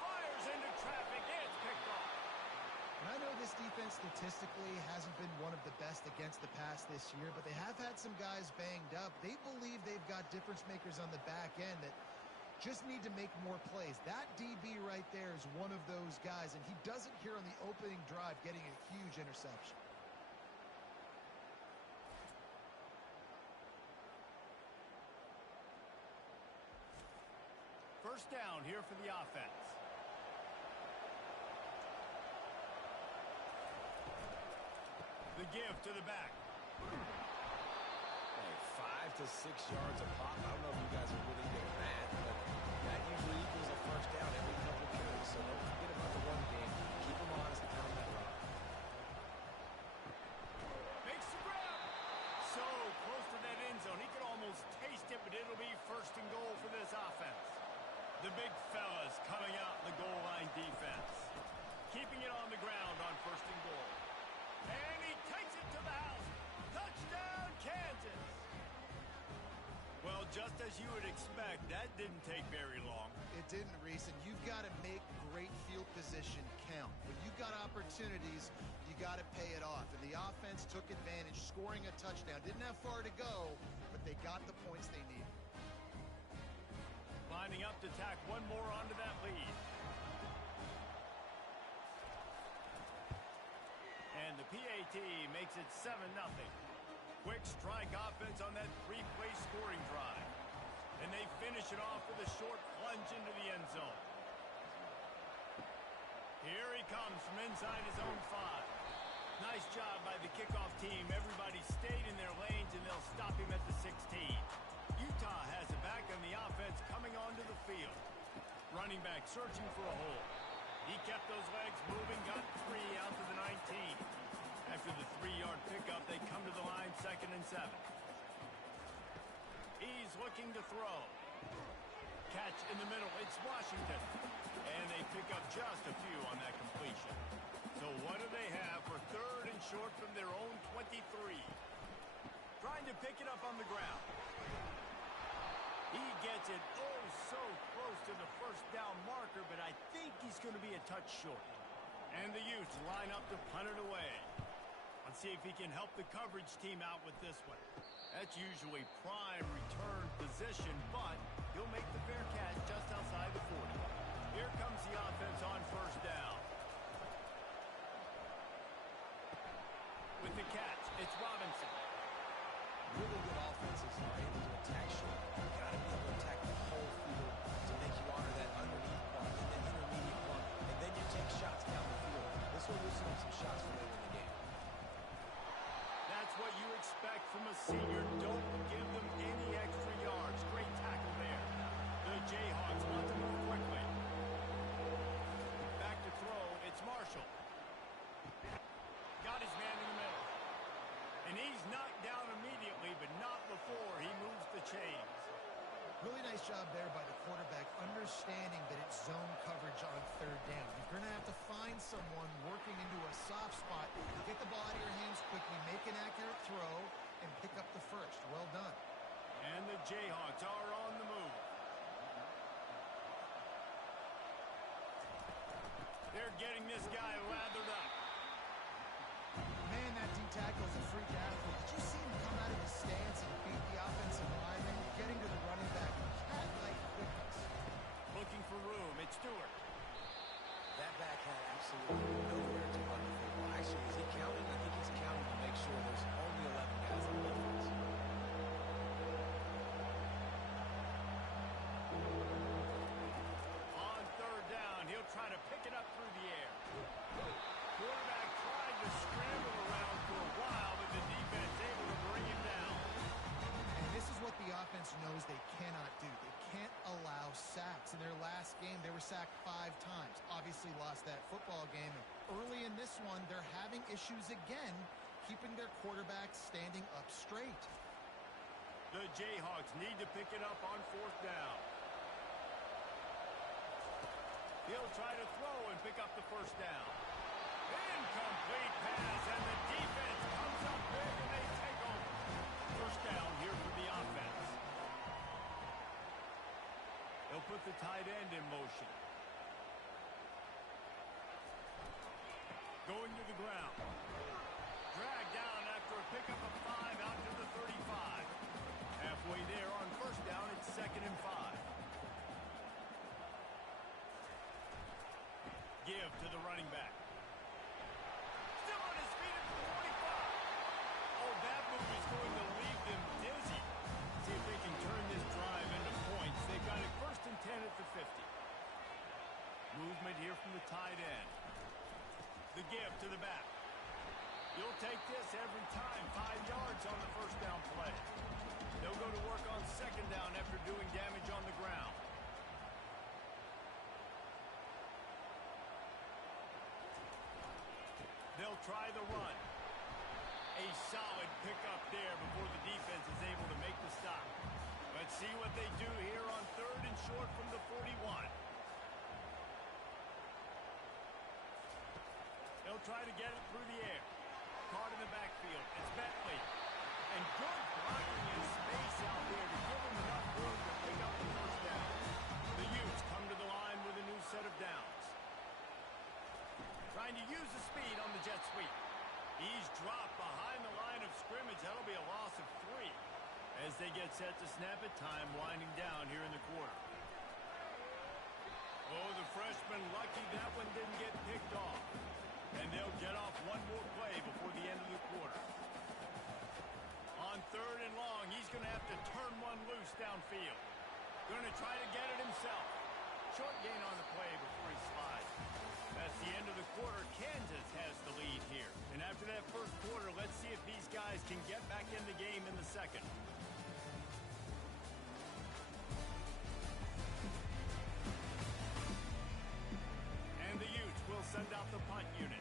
Fires into traffic. It's picked off. And I know this defense statistically hasn't been one of the best against the pass this year, but they have had some guys banged up. They believe they've got difference makers on the back end that just need to make more plays. That DB right there is one of those guys, and he does it here on the opening drive, getting a huge interception. First down here for the offense. The give to the back. Hey, 5 to 6 yards a pop. I don't know if you guys are really good at that, but that usually equals a first down every couple of carries. So don't forget about the run game. Keep them honest and pound that rock. Makes the grab. So close to that end zone. He could almost taste it, but it'll be 1st and goal for this offense. The big fellas coming out in the goal line defense. Keeping it on the ground on 1st and goal. And he takes it to the house. Touchdown, Kansas. Well, just as you would expect, that didn't take very long. It didn't, Reese, and you've got to make great field position count. When you've got opportunities, you got to pay it off. And the offense took advantage, scoring a touchdown. Didn't have far to go, but they got the points they needed. Lining up to tack one more onto that lead. And the PAT makes it 7-0. Quick strike offense on that 3-play scoring drive. And they finish it off with a short plunge into the end zone. Here he comes from inside his own 5. Nice job by the kickoff team. Everybody stayed in their lanes, and they'll stop him at the 16. Utah has it back on the offense coming onto the field. Running back searching for a hole. He kept those legs moving, got 3 out to the 19. After the 3-yard pickup, they come to the line 2nd and 7. He's looking to throw. Catch in the middle. It's Washington. And they pick up just a few on that completion. So what do they have for 3rd and short from their own 23? Trying to pick it up on the ground. He gets it so close to the 1st down marker, but I think he's going to be a touch short. And the Utes line up to punt it away. Let's see if he can help the coverage team out with this one. That's usually prime return position, but he'll make the fair catch just outside the 40. Here comes the offense on 1st down. With the catch, it's Robinson. Really good offenses are able to attack short. You've got to be able to attack the whole field to make you honor that underneath part and then intermediate part, and then you take shots down the field. This will loosen up some shots for later in the game. That's what you expect expect from a senior. Don't give them any extra yards. Great tackle there. The Jayhawks want to move quickly. Back to throw. It's Marshall. Got his man in the middle. And he's knocked down immediately, but not before he moves the chains. Really nice job there by the quarterback, understanding that it's zone coverage on third down. You're going to have to find someone working into a soft spot to get the ball out of your hands quickly, make an accurate throw, and pick up the first. Well done. And the Jayhawks are on the move. They're getting this guy lathered up. Man, that D-tackle is a freak athlete. Did you see him come out of his stance and beat the offensive lineman, getting to the running back? Cat-like quickness. Looking for room. It's Stewart. That back had absolutely nowhere to run the football. Actually, is he counting? I think he's counting to make sure there's only 11 guys on defense. On third down, he'll try to pick it up through the air. Quarterback tried to scramble around for a while, but the defense able to bring him down. And this is what the offense knows they cannot do. They can't allow sacks. In their last game, they were sacked 5 times. Obviously lost that football game. And early in this one, they're having issues again, keeping their quarterback standing up straight. The Jayhawks need to pick it up on fourth down. He'll try to throw and pick up the first down. Incomplete pass, and the defense comes up big, and they take over. First down here for the offense. They'll put the tight end in motion. Going to the ground. Dragged down after a pickup of 5 out to the 35. Halfway there on first down, it's 2nd and 5. Give to the running back. Still on his feet at the 45. Oh, that move is going to leave them dizzy. See if they can turn this drive into points. They've got it 1st and 10 at the 50. Movement here from the tight end. The give to the back. You'll take this every time. 5 yards on the first down play. They'll go to work on 2nd down after doing damage on the ground. They'll try the run. A solid pickup there before the defense is able to make the stop. Let's see what they do here on 3rd and short from the 41. They'll try to get it through the air. Caught in the backfield. It's Bentley. And good blocking in space out there to give him enough room to pick up the first down. The Utes come to the line with a new set of downs. Trying to use the speed on the jet sweep. He's dropped behind the line of scrimmage. That'll be a loss of 3. As they get set to snap it, time winding down here in the quarter. Oh, the freshman lucky that one didn't get picked off. And they'll get off one more play before the end of the quarter. On 3rd and long, he's going to have to turn one loose downfield. Going to try to get it himself. Short gain on the play before he slides. That's the end of the quarter. Kansas has the lead here. And after that first quarter, let's see if these guys can get back in the game in the second. And the Utes will send out the punt unit.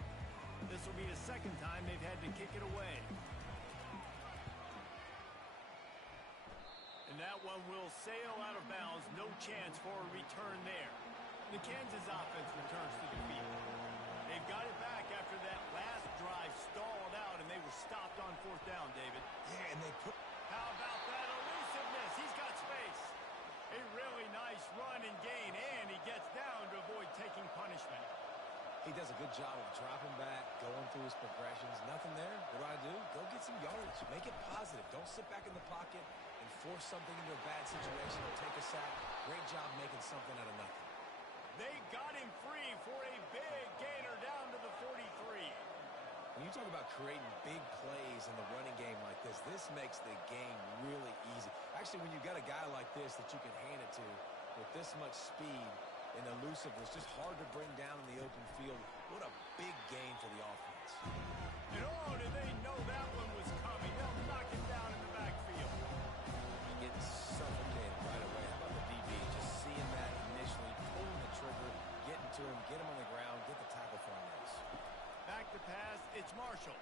This will be the 2nd time they've had to kick it away. And that one will sail out of bounds. No chance for a return there. The Kansas offense returns to the field. They've got it back after that last drive stalled out, and they were stopped on 4th down, David. Yeah, and they put... How about that elusiveness? He's got space. A really nice run and gain, and he gets down to avoid taking punishment. He does a good job of dropping back, going through his progressions. Nothing there. What do? Go get some yardage. Make it positive. Don't sit back in the pocket and force something into a bad situation or take a sack. Great job making something out of nothing. They got him free for a big gainer down to the 43. When you talk about creating big plays in the running game like this makes the game really easy. Actually, when you've got a guy like this that you can hand it to with this much speed and elusiveness, just hard to bring down in the open field, what a big gain for the offense. And oh, did they know that one was coming? They'll knock it down in the backfield. Getting suffocated right away. How about the DB? Just seeing that initially, pulling the trigger, getting to him, get him on the ground, get the tackle for a miss. Back to pass, it's Marshall.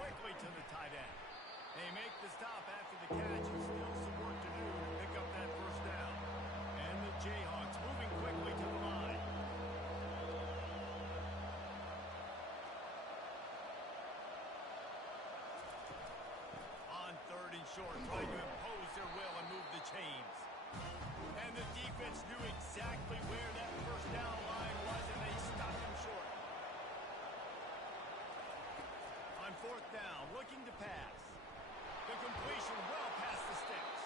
Quickly to the tight end. They make the stop after the catch and still some work to do to pick up that first down. And the Jayhawks moving quickly to the line. On third and short, trying to impose their will and move the chains. And the defense knew exactly where that first down line was, and they stopped him short. On fourth down, looking to pass. The completion well past the sticks.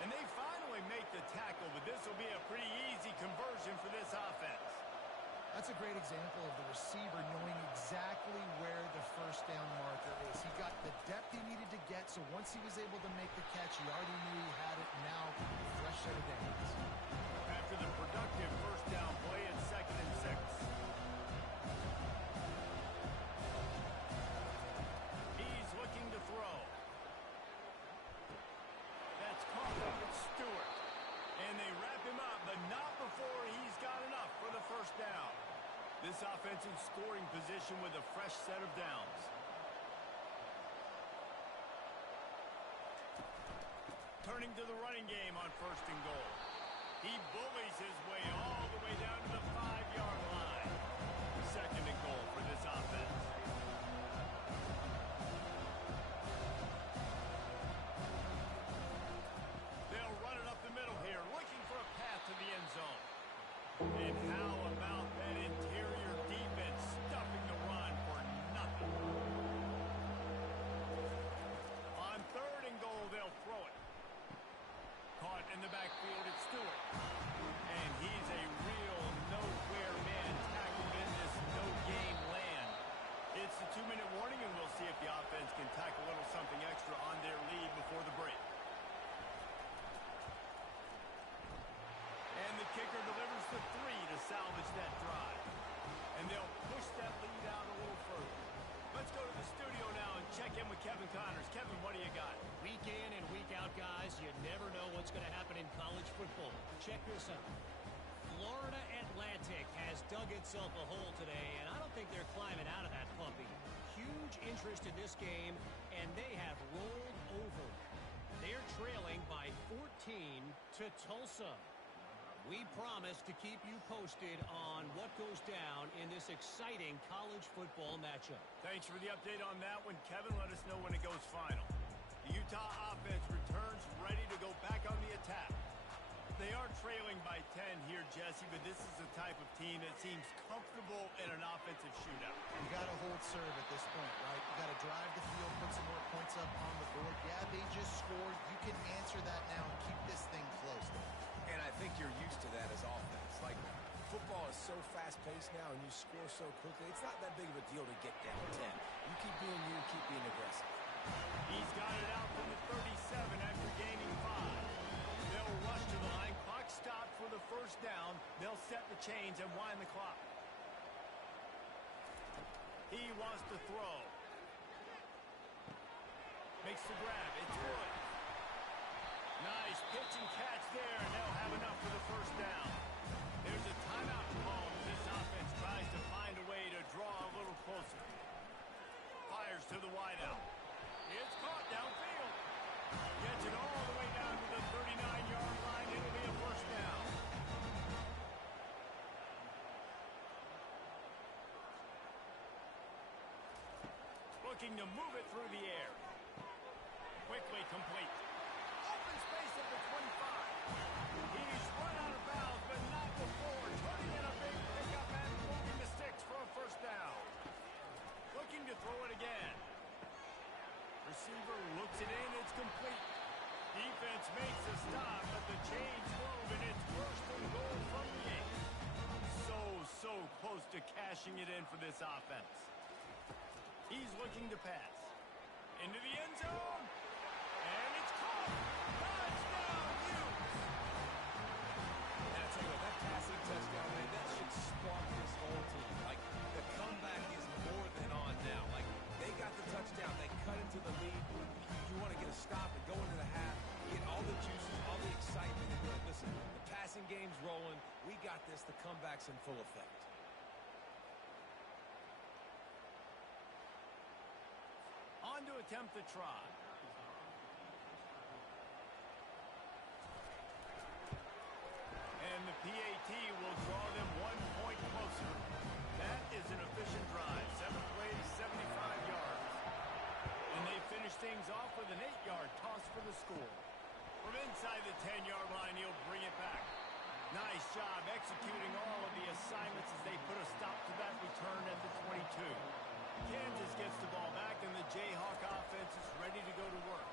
And they finally make the tackle, but this will be a pretty easy conversion for this offense. That's a great example of the receiver knowing exactly where the first down marker is. He got the depth he needed to get, so once he was able to make the catch, he already knew he had it. Now, fresh set of downs. After the productive first down play, it's 2nd and 6. He's looking to throw. That's caught up with Stewart. And they wrap him up, but not before he's got enough for the first down. This offense in scoring position with a fresh set of downs. Turning to the running game on 1st and goal. He bullies his way all the way down to the 5-yard line. 2nd and goal for this offense. They'll run it up the middle here, looking for a path to the end zone. And how about that interior defense stuffing the run for nothing? On 3rd and goal, they'll throw it. Caught in the backfield, it's Stewart. And he's a real no-fair man tackled in this no-game land. It's the 2-minute warning, and we'll see if the offense can tack a little something extra on their lead before the break. And the kicker delivers the 3 to salvage that drive. And they'll push that lead out a little further. Let's go to the studio now and check in with Kevin Connors. Kevin, what do you got? Week in and week out, guys, you never know what's going to happen in college football. Check this out. Florida Atlantic has dug itself a hole today, and I don't think they're climbing out of that puppy. Huge interest in this game, and they have rolled over. They're trailing by 14 to Tulsa. We promise to keep you posted on what goes down in this exciting college football matchup. Thanks for the update on that one, Kevin. Let us know when it goes final. The Utah offense returns ready to go back on the attack. They are trailing by 10 here, Jesse, but this is the type of team that seems comfortable in an offensive shootout. You got to hold serve at this point, right? You got to drive the field, put some more points up on the board. Yeah, they just scored. You can answer that now and keep this thing close. And I think you're used to that as offense. Like, football is so fast-paced now and you score so quickly, it's not that big of a deal to get down 10. You keep being you, keep being aggressive. He's got it out from the 37 after gaining 5. They'll rush to the line. Clock stopped for the first down. They'll set the chains and wind the clock. He wants to throw. Makes the grab. It's Wood. Nice pitch and catch there, and they'll have enough for the first down. There's a timeout call as this offense tries to find a way to draw a little closer. Fires to the wideout. It's caught downfield. Gets it all the way down to the 39-yard line. It'll be a first down. Looking to move it through the air. Quickly complete. Open space at the 25. He's run out of bounds, but not before. Turning in a big pickup and moving the sticks for a first down. Looking to throw it again. Receiver looks it in. It's complete. Defense makes a stop, but the chains move, and it's 1st and goal from the 8. So close to cashing it in for this offense. He's looking to pass. Into the end zone. And it's caught. Touchdown, Utes. And I tell you what, that passing touchdown, man, that should spark this whole team. Like, the comeback is more than on now. quarterbacks in full effect. On to attempt the try. And the PAT will draw them 1 point closer. That is an efficient drive. 7 plays, 75 yards. And they finish things off with an 8-yard toss for the score. From inside the 10-yard line, he'll bring it back. Nice job executing all of the assignments as they put a stop to that return at the 22. Kansas gets the ball back, and the Jayhawk offense is ready to go to work.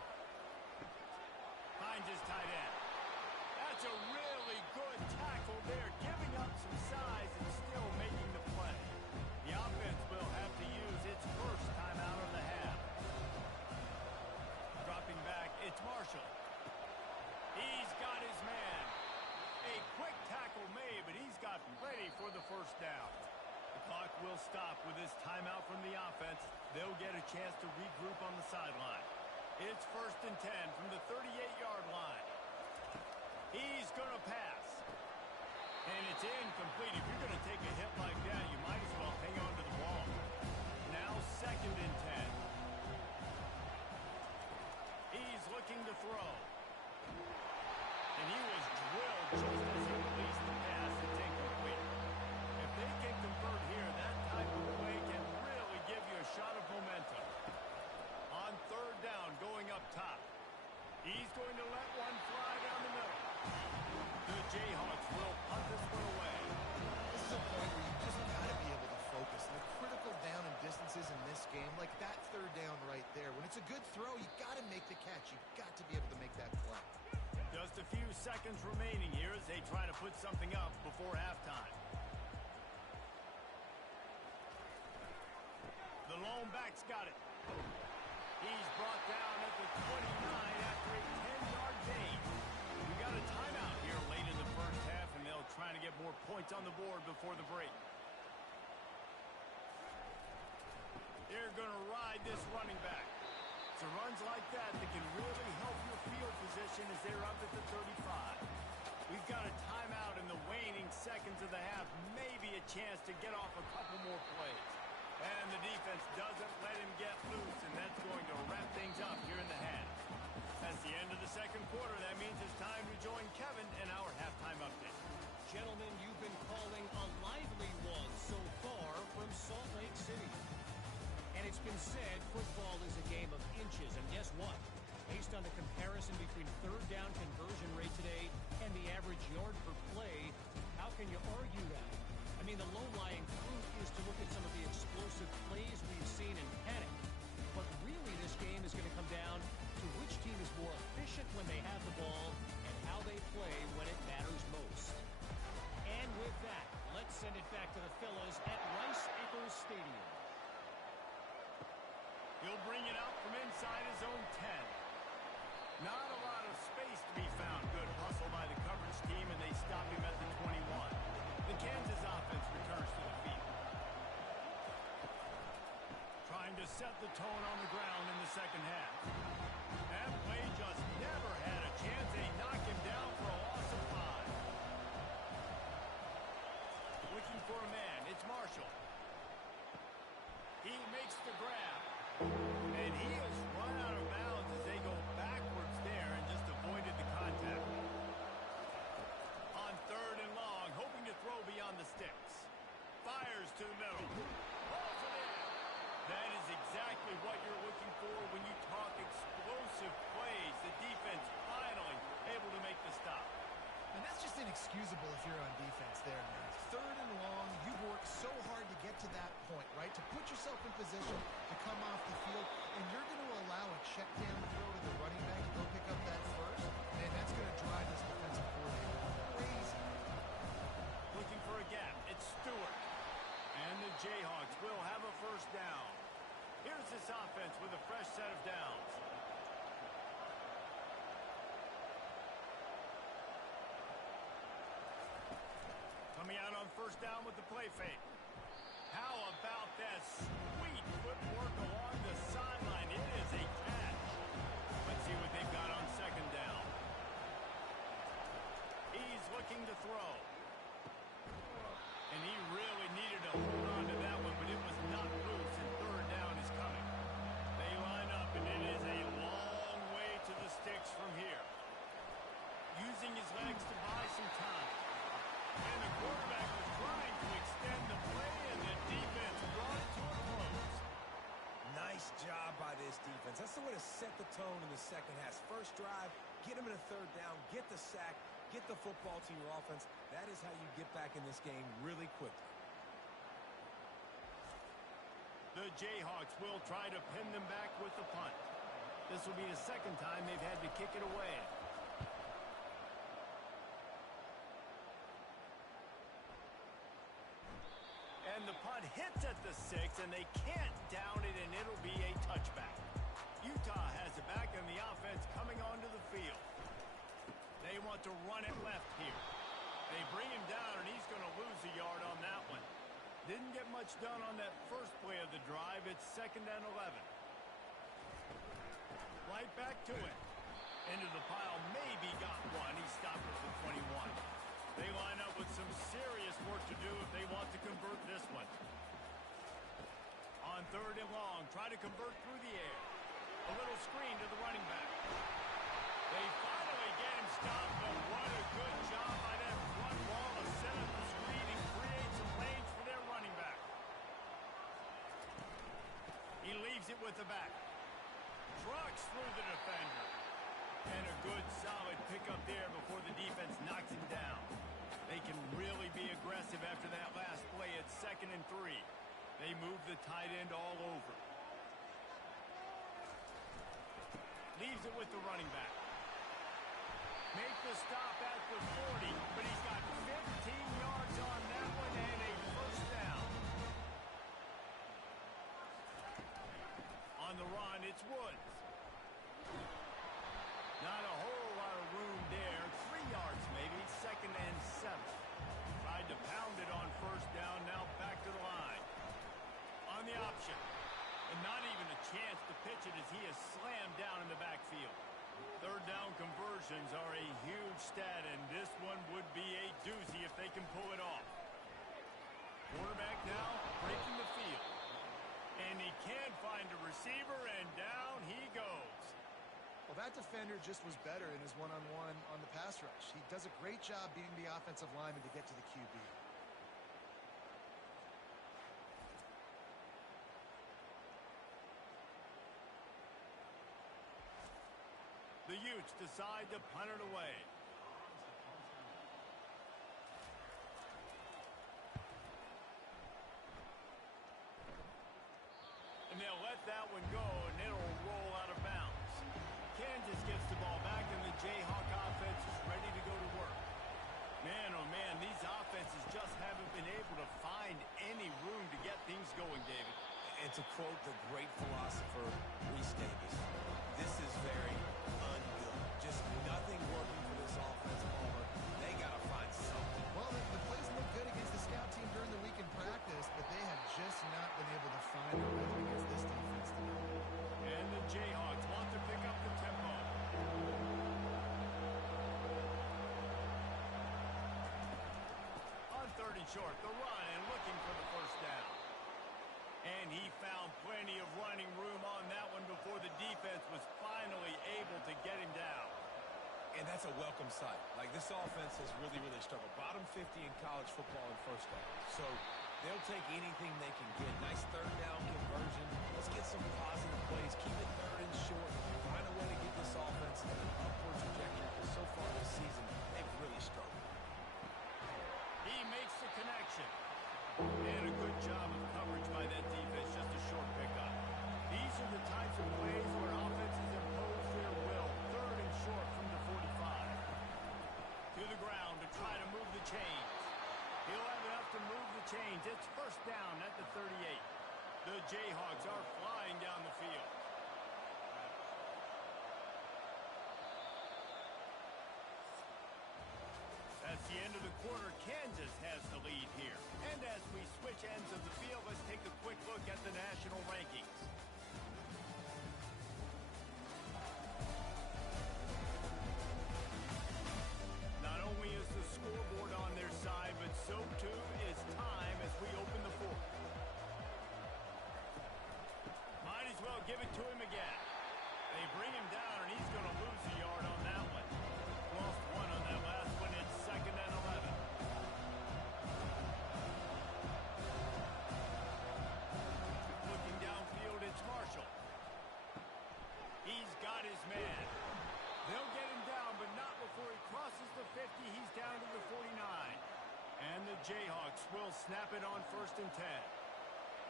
Finds his tight end. That's a really good tackle there, giving up some size and still making the play. The offense will have to use its first timeout of the half. Dropping back, it's Marshall. He's got his man. A quick tackle made, but he's got plenty for the first down. The clock will stop with this timeout from the offense. They'll get a chance to regroup on the sideline. It's 1st and 10 from the 38-yard line. He's going to pass. And it's incomplete. If you're going to take a hit like that, you might as well hang on to the ball. Now 2nd and 10. He's looking to throw. And he was drilled just as he released the pass. It's incomplete. If they can convert here, that type of play can really give you a shot of momentum. On 3rd down, going up top. He's going to let one fly down the middle. The Jayhawks will punt this one away. This is a point where you just got to be able to focus. The critical down and distances in this game, like that 3rd down right there. When it's a good throw, you got to make the catch. You've got to be able to make that play. Just a few seconds remaining here as they try to put something up before halftime. The lone back's got it. He's brought down at the 29 after a 10-yard gain. We got a timeout here late in the first half, and they'll try to get more points on the board before the break. They're going to ride this running back. It's runs like that that can really help your field position as they're up at the 35. We've got a timeout in the waning seconds of the half. Maybe a chance to get off a couple more plays. And the defense doesn't let him get loose, and that's going to wrap things up here in the half. That's the end of the 2nd quarter. That means it's time to join Kevin in our halftime update. Gentlemen, you've been calling a lively one so far from Salt Lake City. And it's been said football is a game of inches, and guess what? Based on the comparison between 3rd down conversion rate today and the average yard per play, how can you argue that? I mean, the low-lying fruit is to look at some of the explosive plays we've seen in panic. But really, this game is going to come down to which team is more efficient when they have the ball and how they play when it matters most. And with that, let's send it back to the fellas at Rice-Eccles Stadium. He'll bring it out from inside his own 10. Not a lot of space to be found. Good hustle by the coverage team, and they stop him at the 21. The Kansas offense returns to the field. Trying to set the tone on the ground in the 2nd half. That play just never had a chance. They knock him down for a loss of 5. Looking for a man. It's Marshall. He makes the grab. And he has run out of bounds as they go backwards there and just avoided the contact. On 3rd and long, hoping to throw beyond the sticks. Fires to the middle. Balls it in. That is exactly what you're looking for when you talk explosive plays. The defense finally able to make the stop. And that's just inexcusable if you're on defense there, man. 3rd and long, you've worked so hard to get to that point, right? To put yourself in position to come off the field, and you're going to allow a check down throw to the running back to go pick up that first. Man, that's going to drive this defensive coordinator crazy. Looking for a gap. It's Stewart. And the Jayhawks will have a first down. Here's this offense with a fresh set of downs. Coming out on first down with the play fake. How about that sweet footwork along the sideline? It is a catch. Let's see what they've got on 2nd down. He's looking to throw. That's the way to set the tone in the second half. First drive, get them in a third down, get the sack, get the football to your offense. That is how you get back in this game really quickly. The Jayhawks will try to pin them back with the punt. This will be the second time they've had to kick it away. And the punt hits at the 6, and they can't down it, and it'll be a touchback. Utah has it back, and the offense coming onto the field. They want to run it left here. They bring him down, and he's going to lose a yard on that one. Didn't get much done on that first play of the drive. It's 2nd and 11. Right back to it. Into the pile. Maybe got one. He stopped at the 21. They line up with some serious work to do if they want to convert this one. On 3rd and long. Try to convert through the air. A little screen to the running back. They finally get him stopped, but what a good job by that front wall to set up the screen and create some lanes for their running back. He leaves it with the back. Trucks through the defender. And a good solid pickup there before the defense knocks him down. They can really be aggressive after that last play. It's 2nd and 3. They move the tight end all over. Leaves it with the running back. Make the stop at the 40, but he's got 15 yards on that one and a first down. On the run, it's Woods. Not a whole lot of room there. 3 yards maybe, 2nd and 7. Tried to pound it on first down, now back to the line. On the option. And not even a chance to pitch it as he is slammed down in the backfield. 3rd down conversions are a huge stat, and this one would be a doozy if they can pull it off. Quarterback now breaking the field. And he can't find a receiver, and down he goes. Well, that defender just was better in his one-on-one on the pass rush. He does a great job being the offensive lineman to get to the QB. The Utes decide to punt it away. And they'll let that one go, and it'll roll out of bounds. Kansas gets the ball back, and the Jayhawk offense is ready to go to work. Man, oh man, these offenses just haven't been able to find any room to get things going, David. And to quote the great philosopher, Reese Davis, this is very ungood. Just nothing working for this offense, Palmer. They got to find something. Well, the plays look good against the scout team during the week in practice, but they have just not been able to find a rhythm against this defense tonight. And the Jayhawks want to pick up the tempo. On 3rd and short, the run and looking for the first down. And he found plenty of running room on that one before the defense was finally able to get him down. And that's a welcome sight. Like, this offense has really, really struggled. Bottom 50 in college football in first down. So they'll take anything they can get. Nice 3rd down conversion. Let's get some positive plays. Keep it 3rd and short. Find a way to get this offense in an upward trajectory, because so far this season, they've really struggled. He makes the connection. And a good job of coverage by that defense. Just a short pickup. These are the types of plays where offenses impose their will. 3rd and short from the 45. To the ground to try to move the chains. He'll have enough to move the chains. It's first down at the 38. The Jayhawks are flying down the field. That's the end of the quarter. Kansas has the lead here. And as we switch ends of the field, let's take a quick look at the national rankings. Not only is the scoreboard on their side, but so too is time as we open the fourth. Might as well give it to him again. They bring him down, and he's going to lose a yard on that one. Lost one on that last one. It's 2nd and 11. Looking downfield, it's Marshall. Jayhawks will snap it on 1st and 10.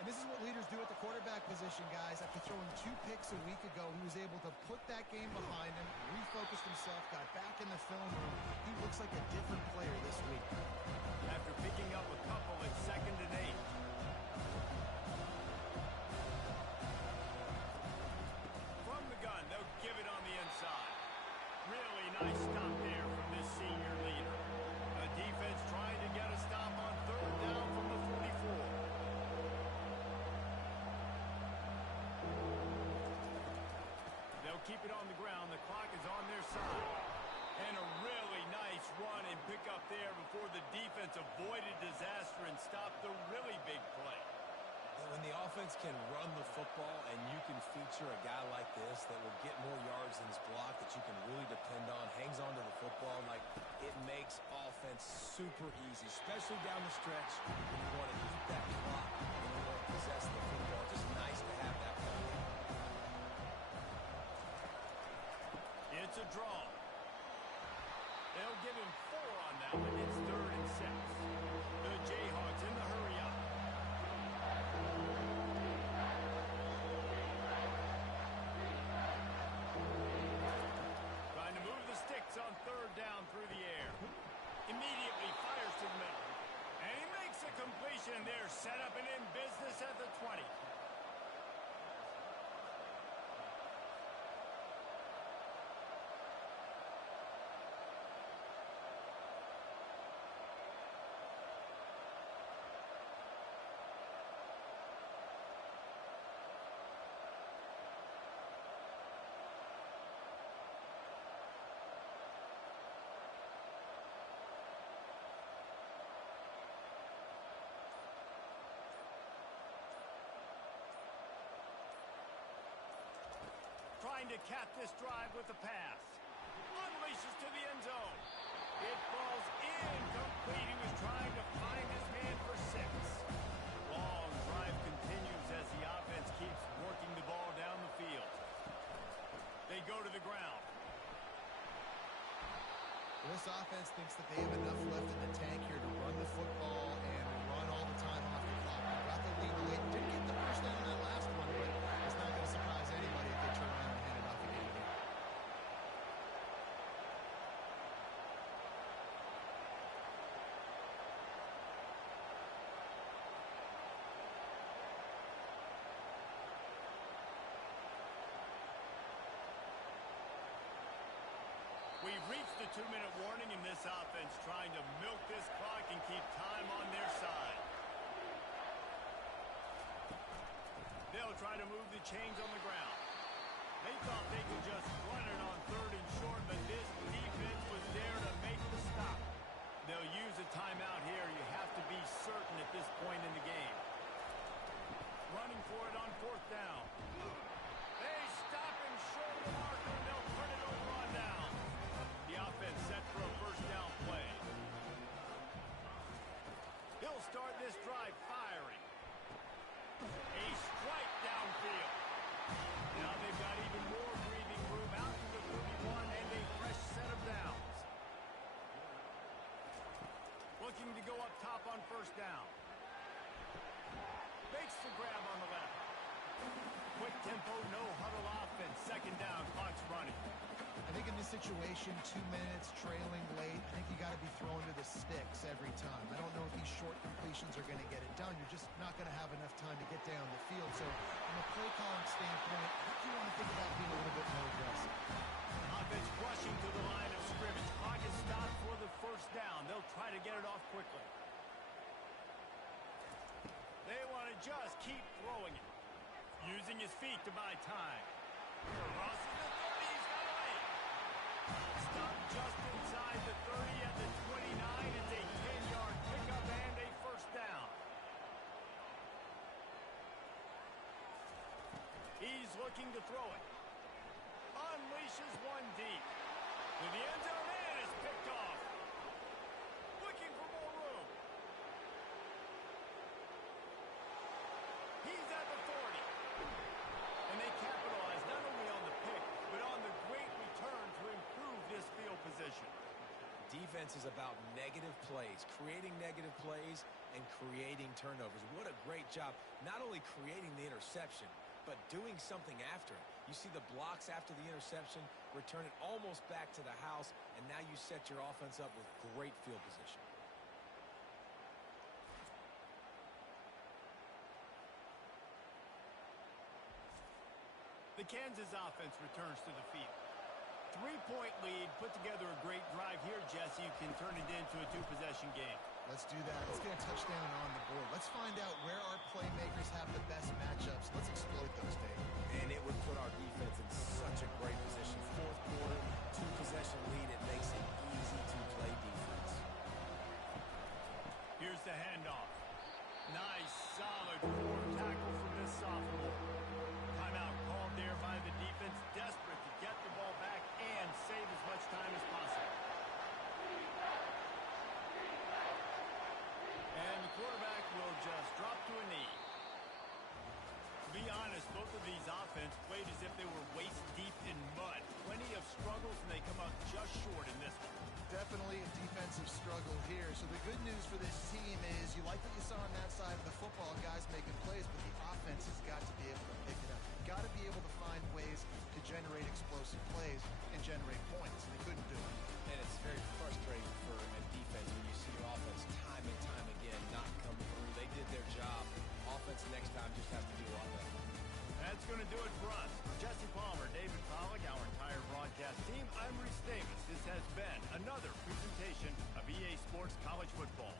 And this is what leaders do at the quarterback position, guys. After throwing 2 picks a week ago, he was able to put that game behind him, refocused himself, got back in the film room. He looks like a different player this week. After picking up a couple at 2nd and 8. From the gun, they'll give it on the inside. Really nice stop there from this senior leader. The defense trying to get a stop on 3rd down from the 44. They'll keep it on the ground. The clock is on their side. And a really nice run and pick up there before the defense avoided disaster and stopped the really big play. When the offense can run the football and you can feature a guy like this that will get more yards than his block that you can really depend on, hangs on to the football, like it makes offense super easy, especially down the stretch when you want to eat that clock and you want to possess the football. Just nice to have that play. It's a draw. They'll give him 4 on that one. It's 3rd and 6. The Jayhawks in the hurry up. Trying to move the sticks on 3rd down through the air. Immediately fires to the middle. And he makes a completion. They're set up and in business at the 20. Trying to cap this drive with the pass. Unleashes to the end zone. It falls incomplete. He was trying to find his man for 6. Long drive continues as the offense keeps working the ball down the field. They go to the ground. This offense thinks that they have enough left in the tank here to run the football and run all the time off the clock. They got the lead late. Didn't get the first down on that last one, but it's not going to surprise anybody if they turn around and hand it off again here. We've reached the 2-minute warning in this offense, trying to milk this clock and keep time on their side. They'll try to move the chains on the ground. They thought they could just run it on 3rd and short, but this defense was there to make the stop. They'll use a timeout here. You have to be certain at this point in the game. Running for it on 4th down. They stop him short of the marker, and they'll turn it over on down. The offense set for a 1st down play. He'll start this drive firing. A strike downfield. Now they've got even more breathing room out to the 31 and a fresh set of downs. Looking to go up top on 1st down. Makes the grab on the left. Quick tempo, no huddle offense. 2nd down, clock's running. I think in this situation, 2 minutes, trailing late, I think you got to be throwing to the sticks every time. I don't know if these short completions are going to get it done. You're just not going to have enough time to get down the field. So from a play calling standpoint, I think you want to think about being a little bit more aggressive. Offense rushing to the line of scrimmage. Clock is stopped for the 1st down. They'll try to get it off quickly. They want to just keep throwing it. Using his feet to buy time. Crosses the 30. He's got a lane. Stopped just inside the 30 at the 29. It's a 10-yard pickup and a 1st down. He's looking to throw it. Unleashes one deep. To the end zone and is picked off. Looking for more room. He's at the 40. And they capitalize not only on the pick, but on the great return to improve this field position. Defense defense is about negative plays, creating negative plays and creating turnovers. What a great job, not only creating the interception, but doing something after it. You see the blocks after the interception, return it almost back to the house, and now you set your offense up with great field position. The Kansas offense returns to the field. 3-point lead, put together a great drive here, Jesse. You can turn it into a two-possession game. Let's do that. Let's get a touchdown and on the board. Let's find out where our playmakers have the best matchups. Let's exploit those, Dave. And it would put our defense in such a great position. Fourth quarter, two-possession lead. It makes it easy to play defense. Here's the handoff. Nice, solid forward tackle from this sophomore. Timeout called there by the defense, desperate to get the ball back and save as much time as possible. And the quarterback will just drop to a knee. To be honest, both of these offenses played as if they were waist deep in mud. Plenty of struggles, and they come out just short in this one. Definitely a defensive struggle here. So the good news for this team is you like what you saw on that side of the football, guys making plays, but the offense has got to be able to pick it up. You've got to be able to find ways to generate explosive plays and generate points. They couldn't do it. And it's very frustrating for a defense when you see your offense time and time again not come through. They did their job. Offense next time just has to do a lot better. That's going to do it for us. For Jesse Palmer, David Pollack, our entire broadcast team, I'm Reese Davis. This has been another presentation of EA Sports College Football.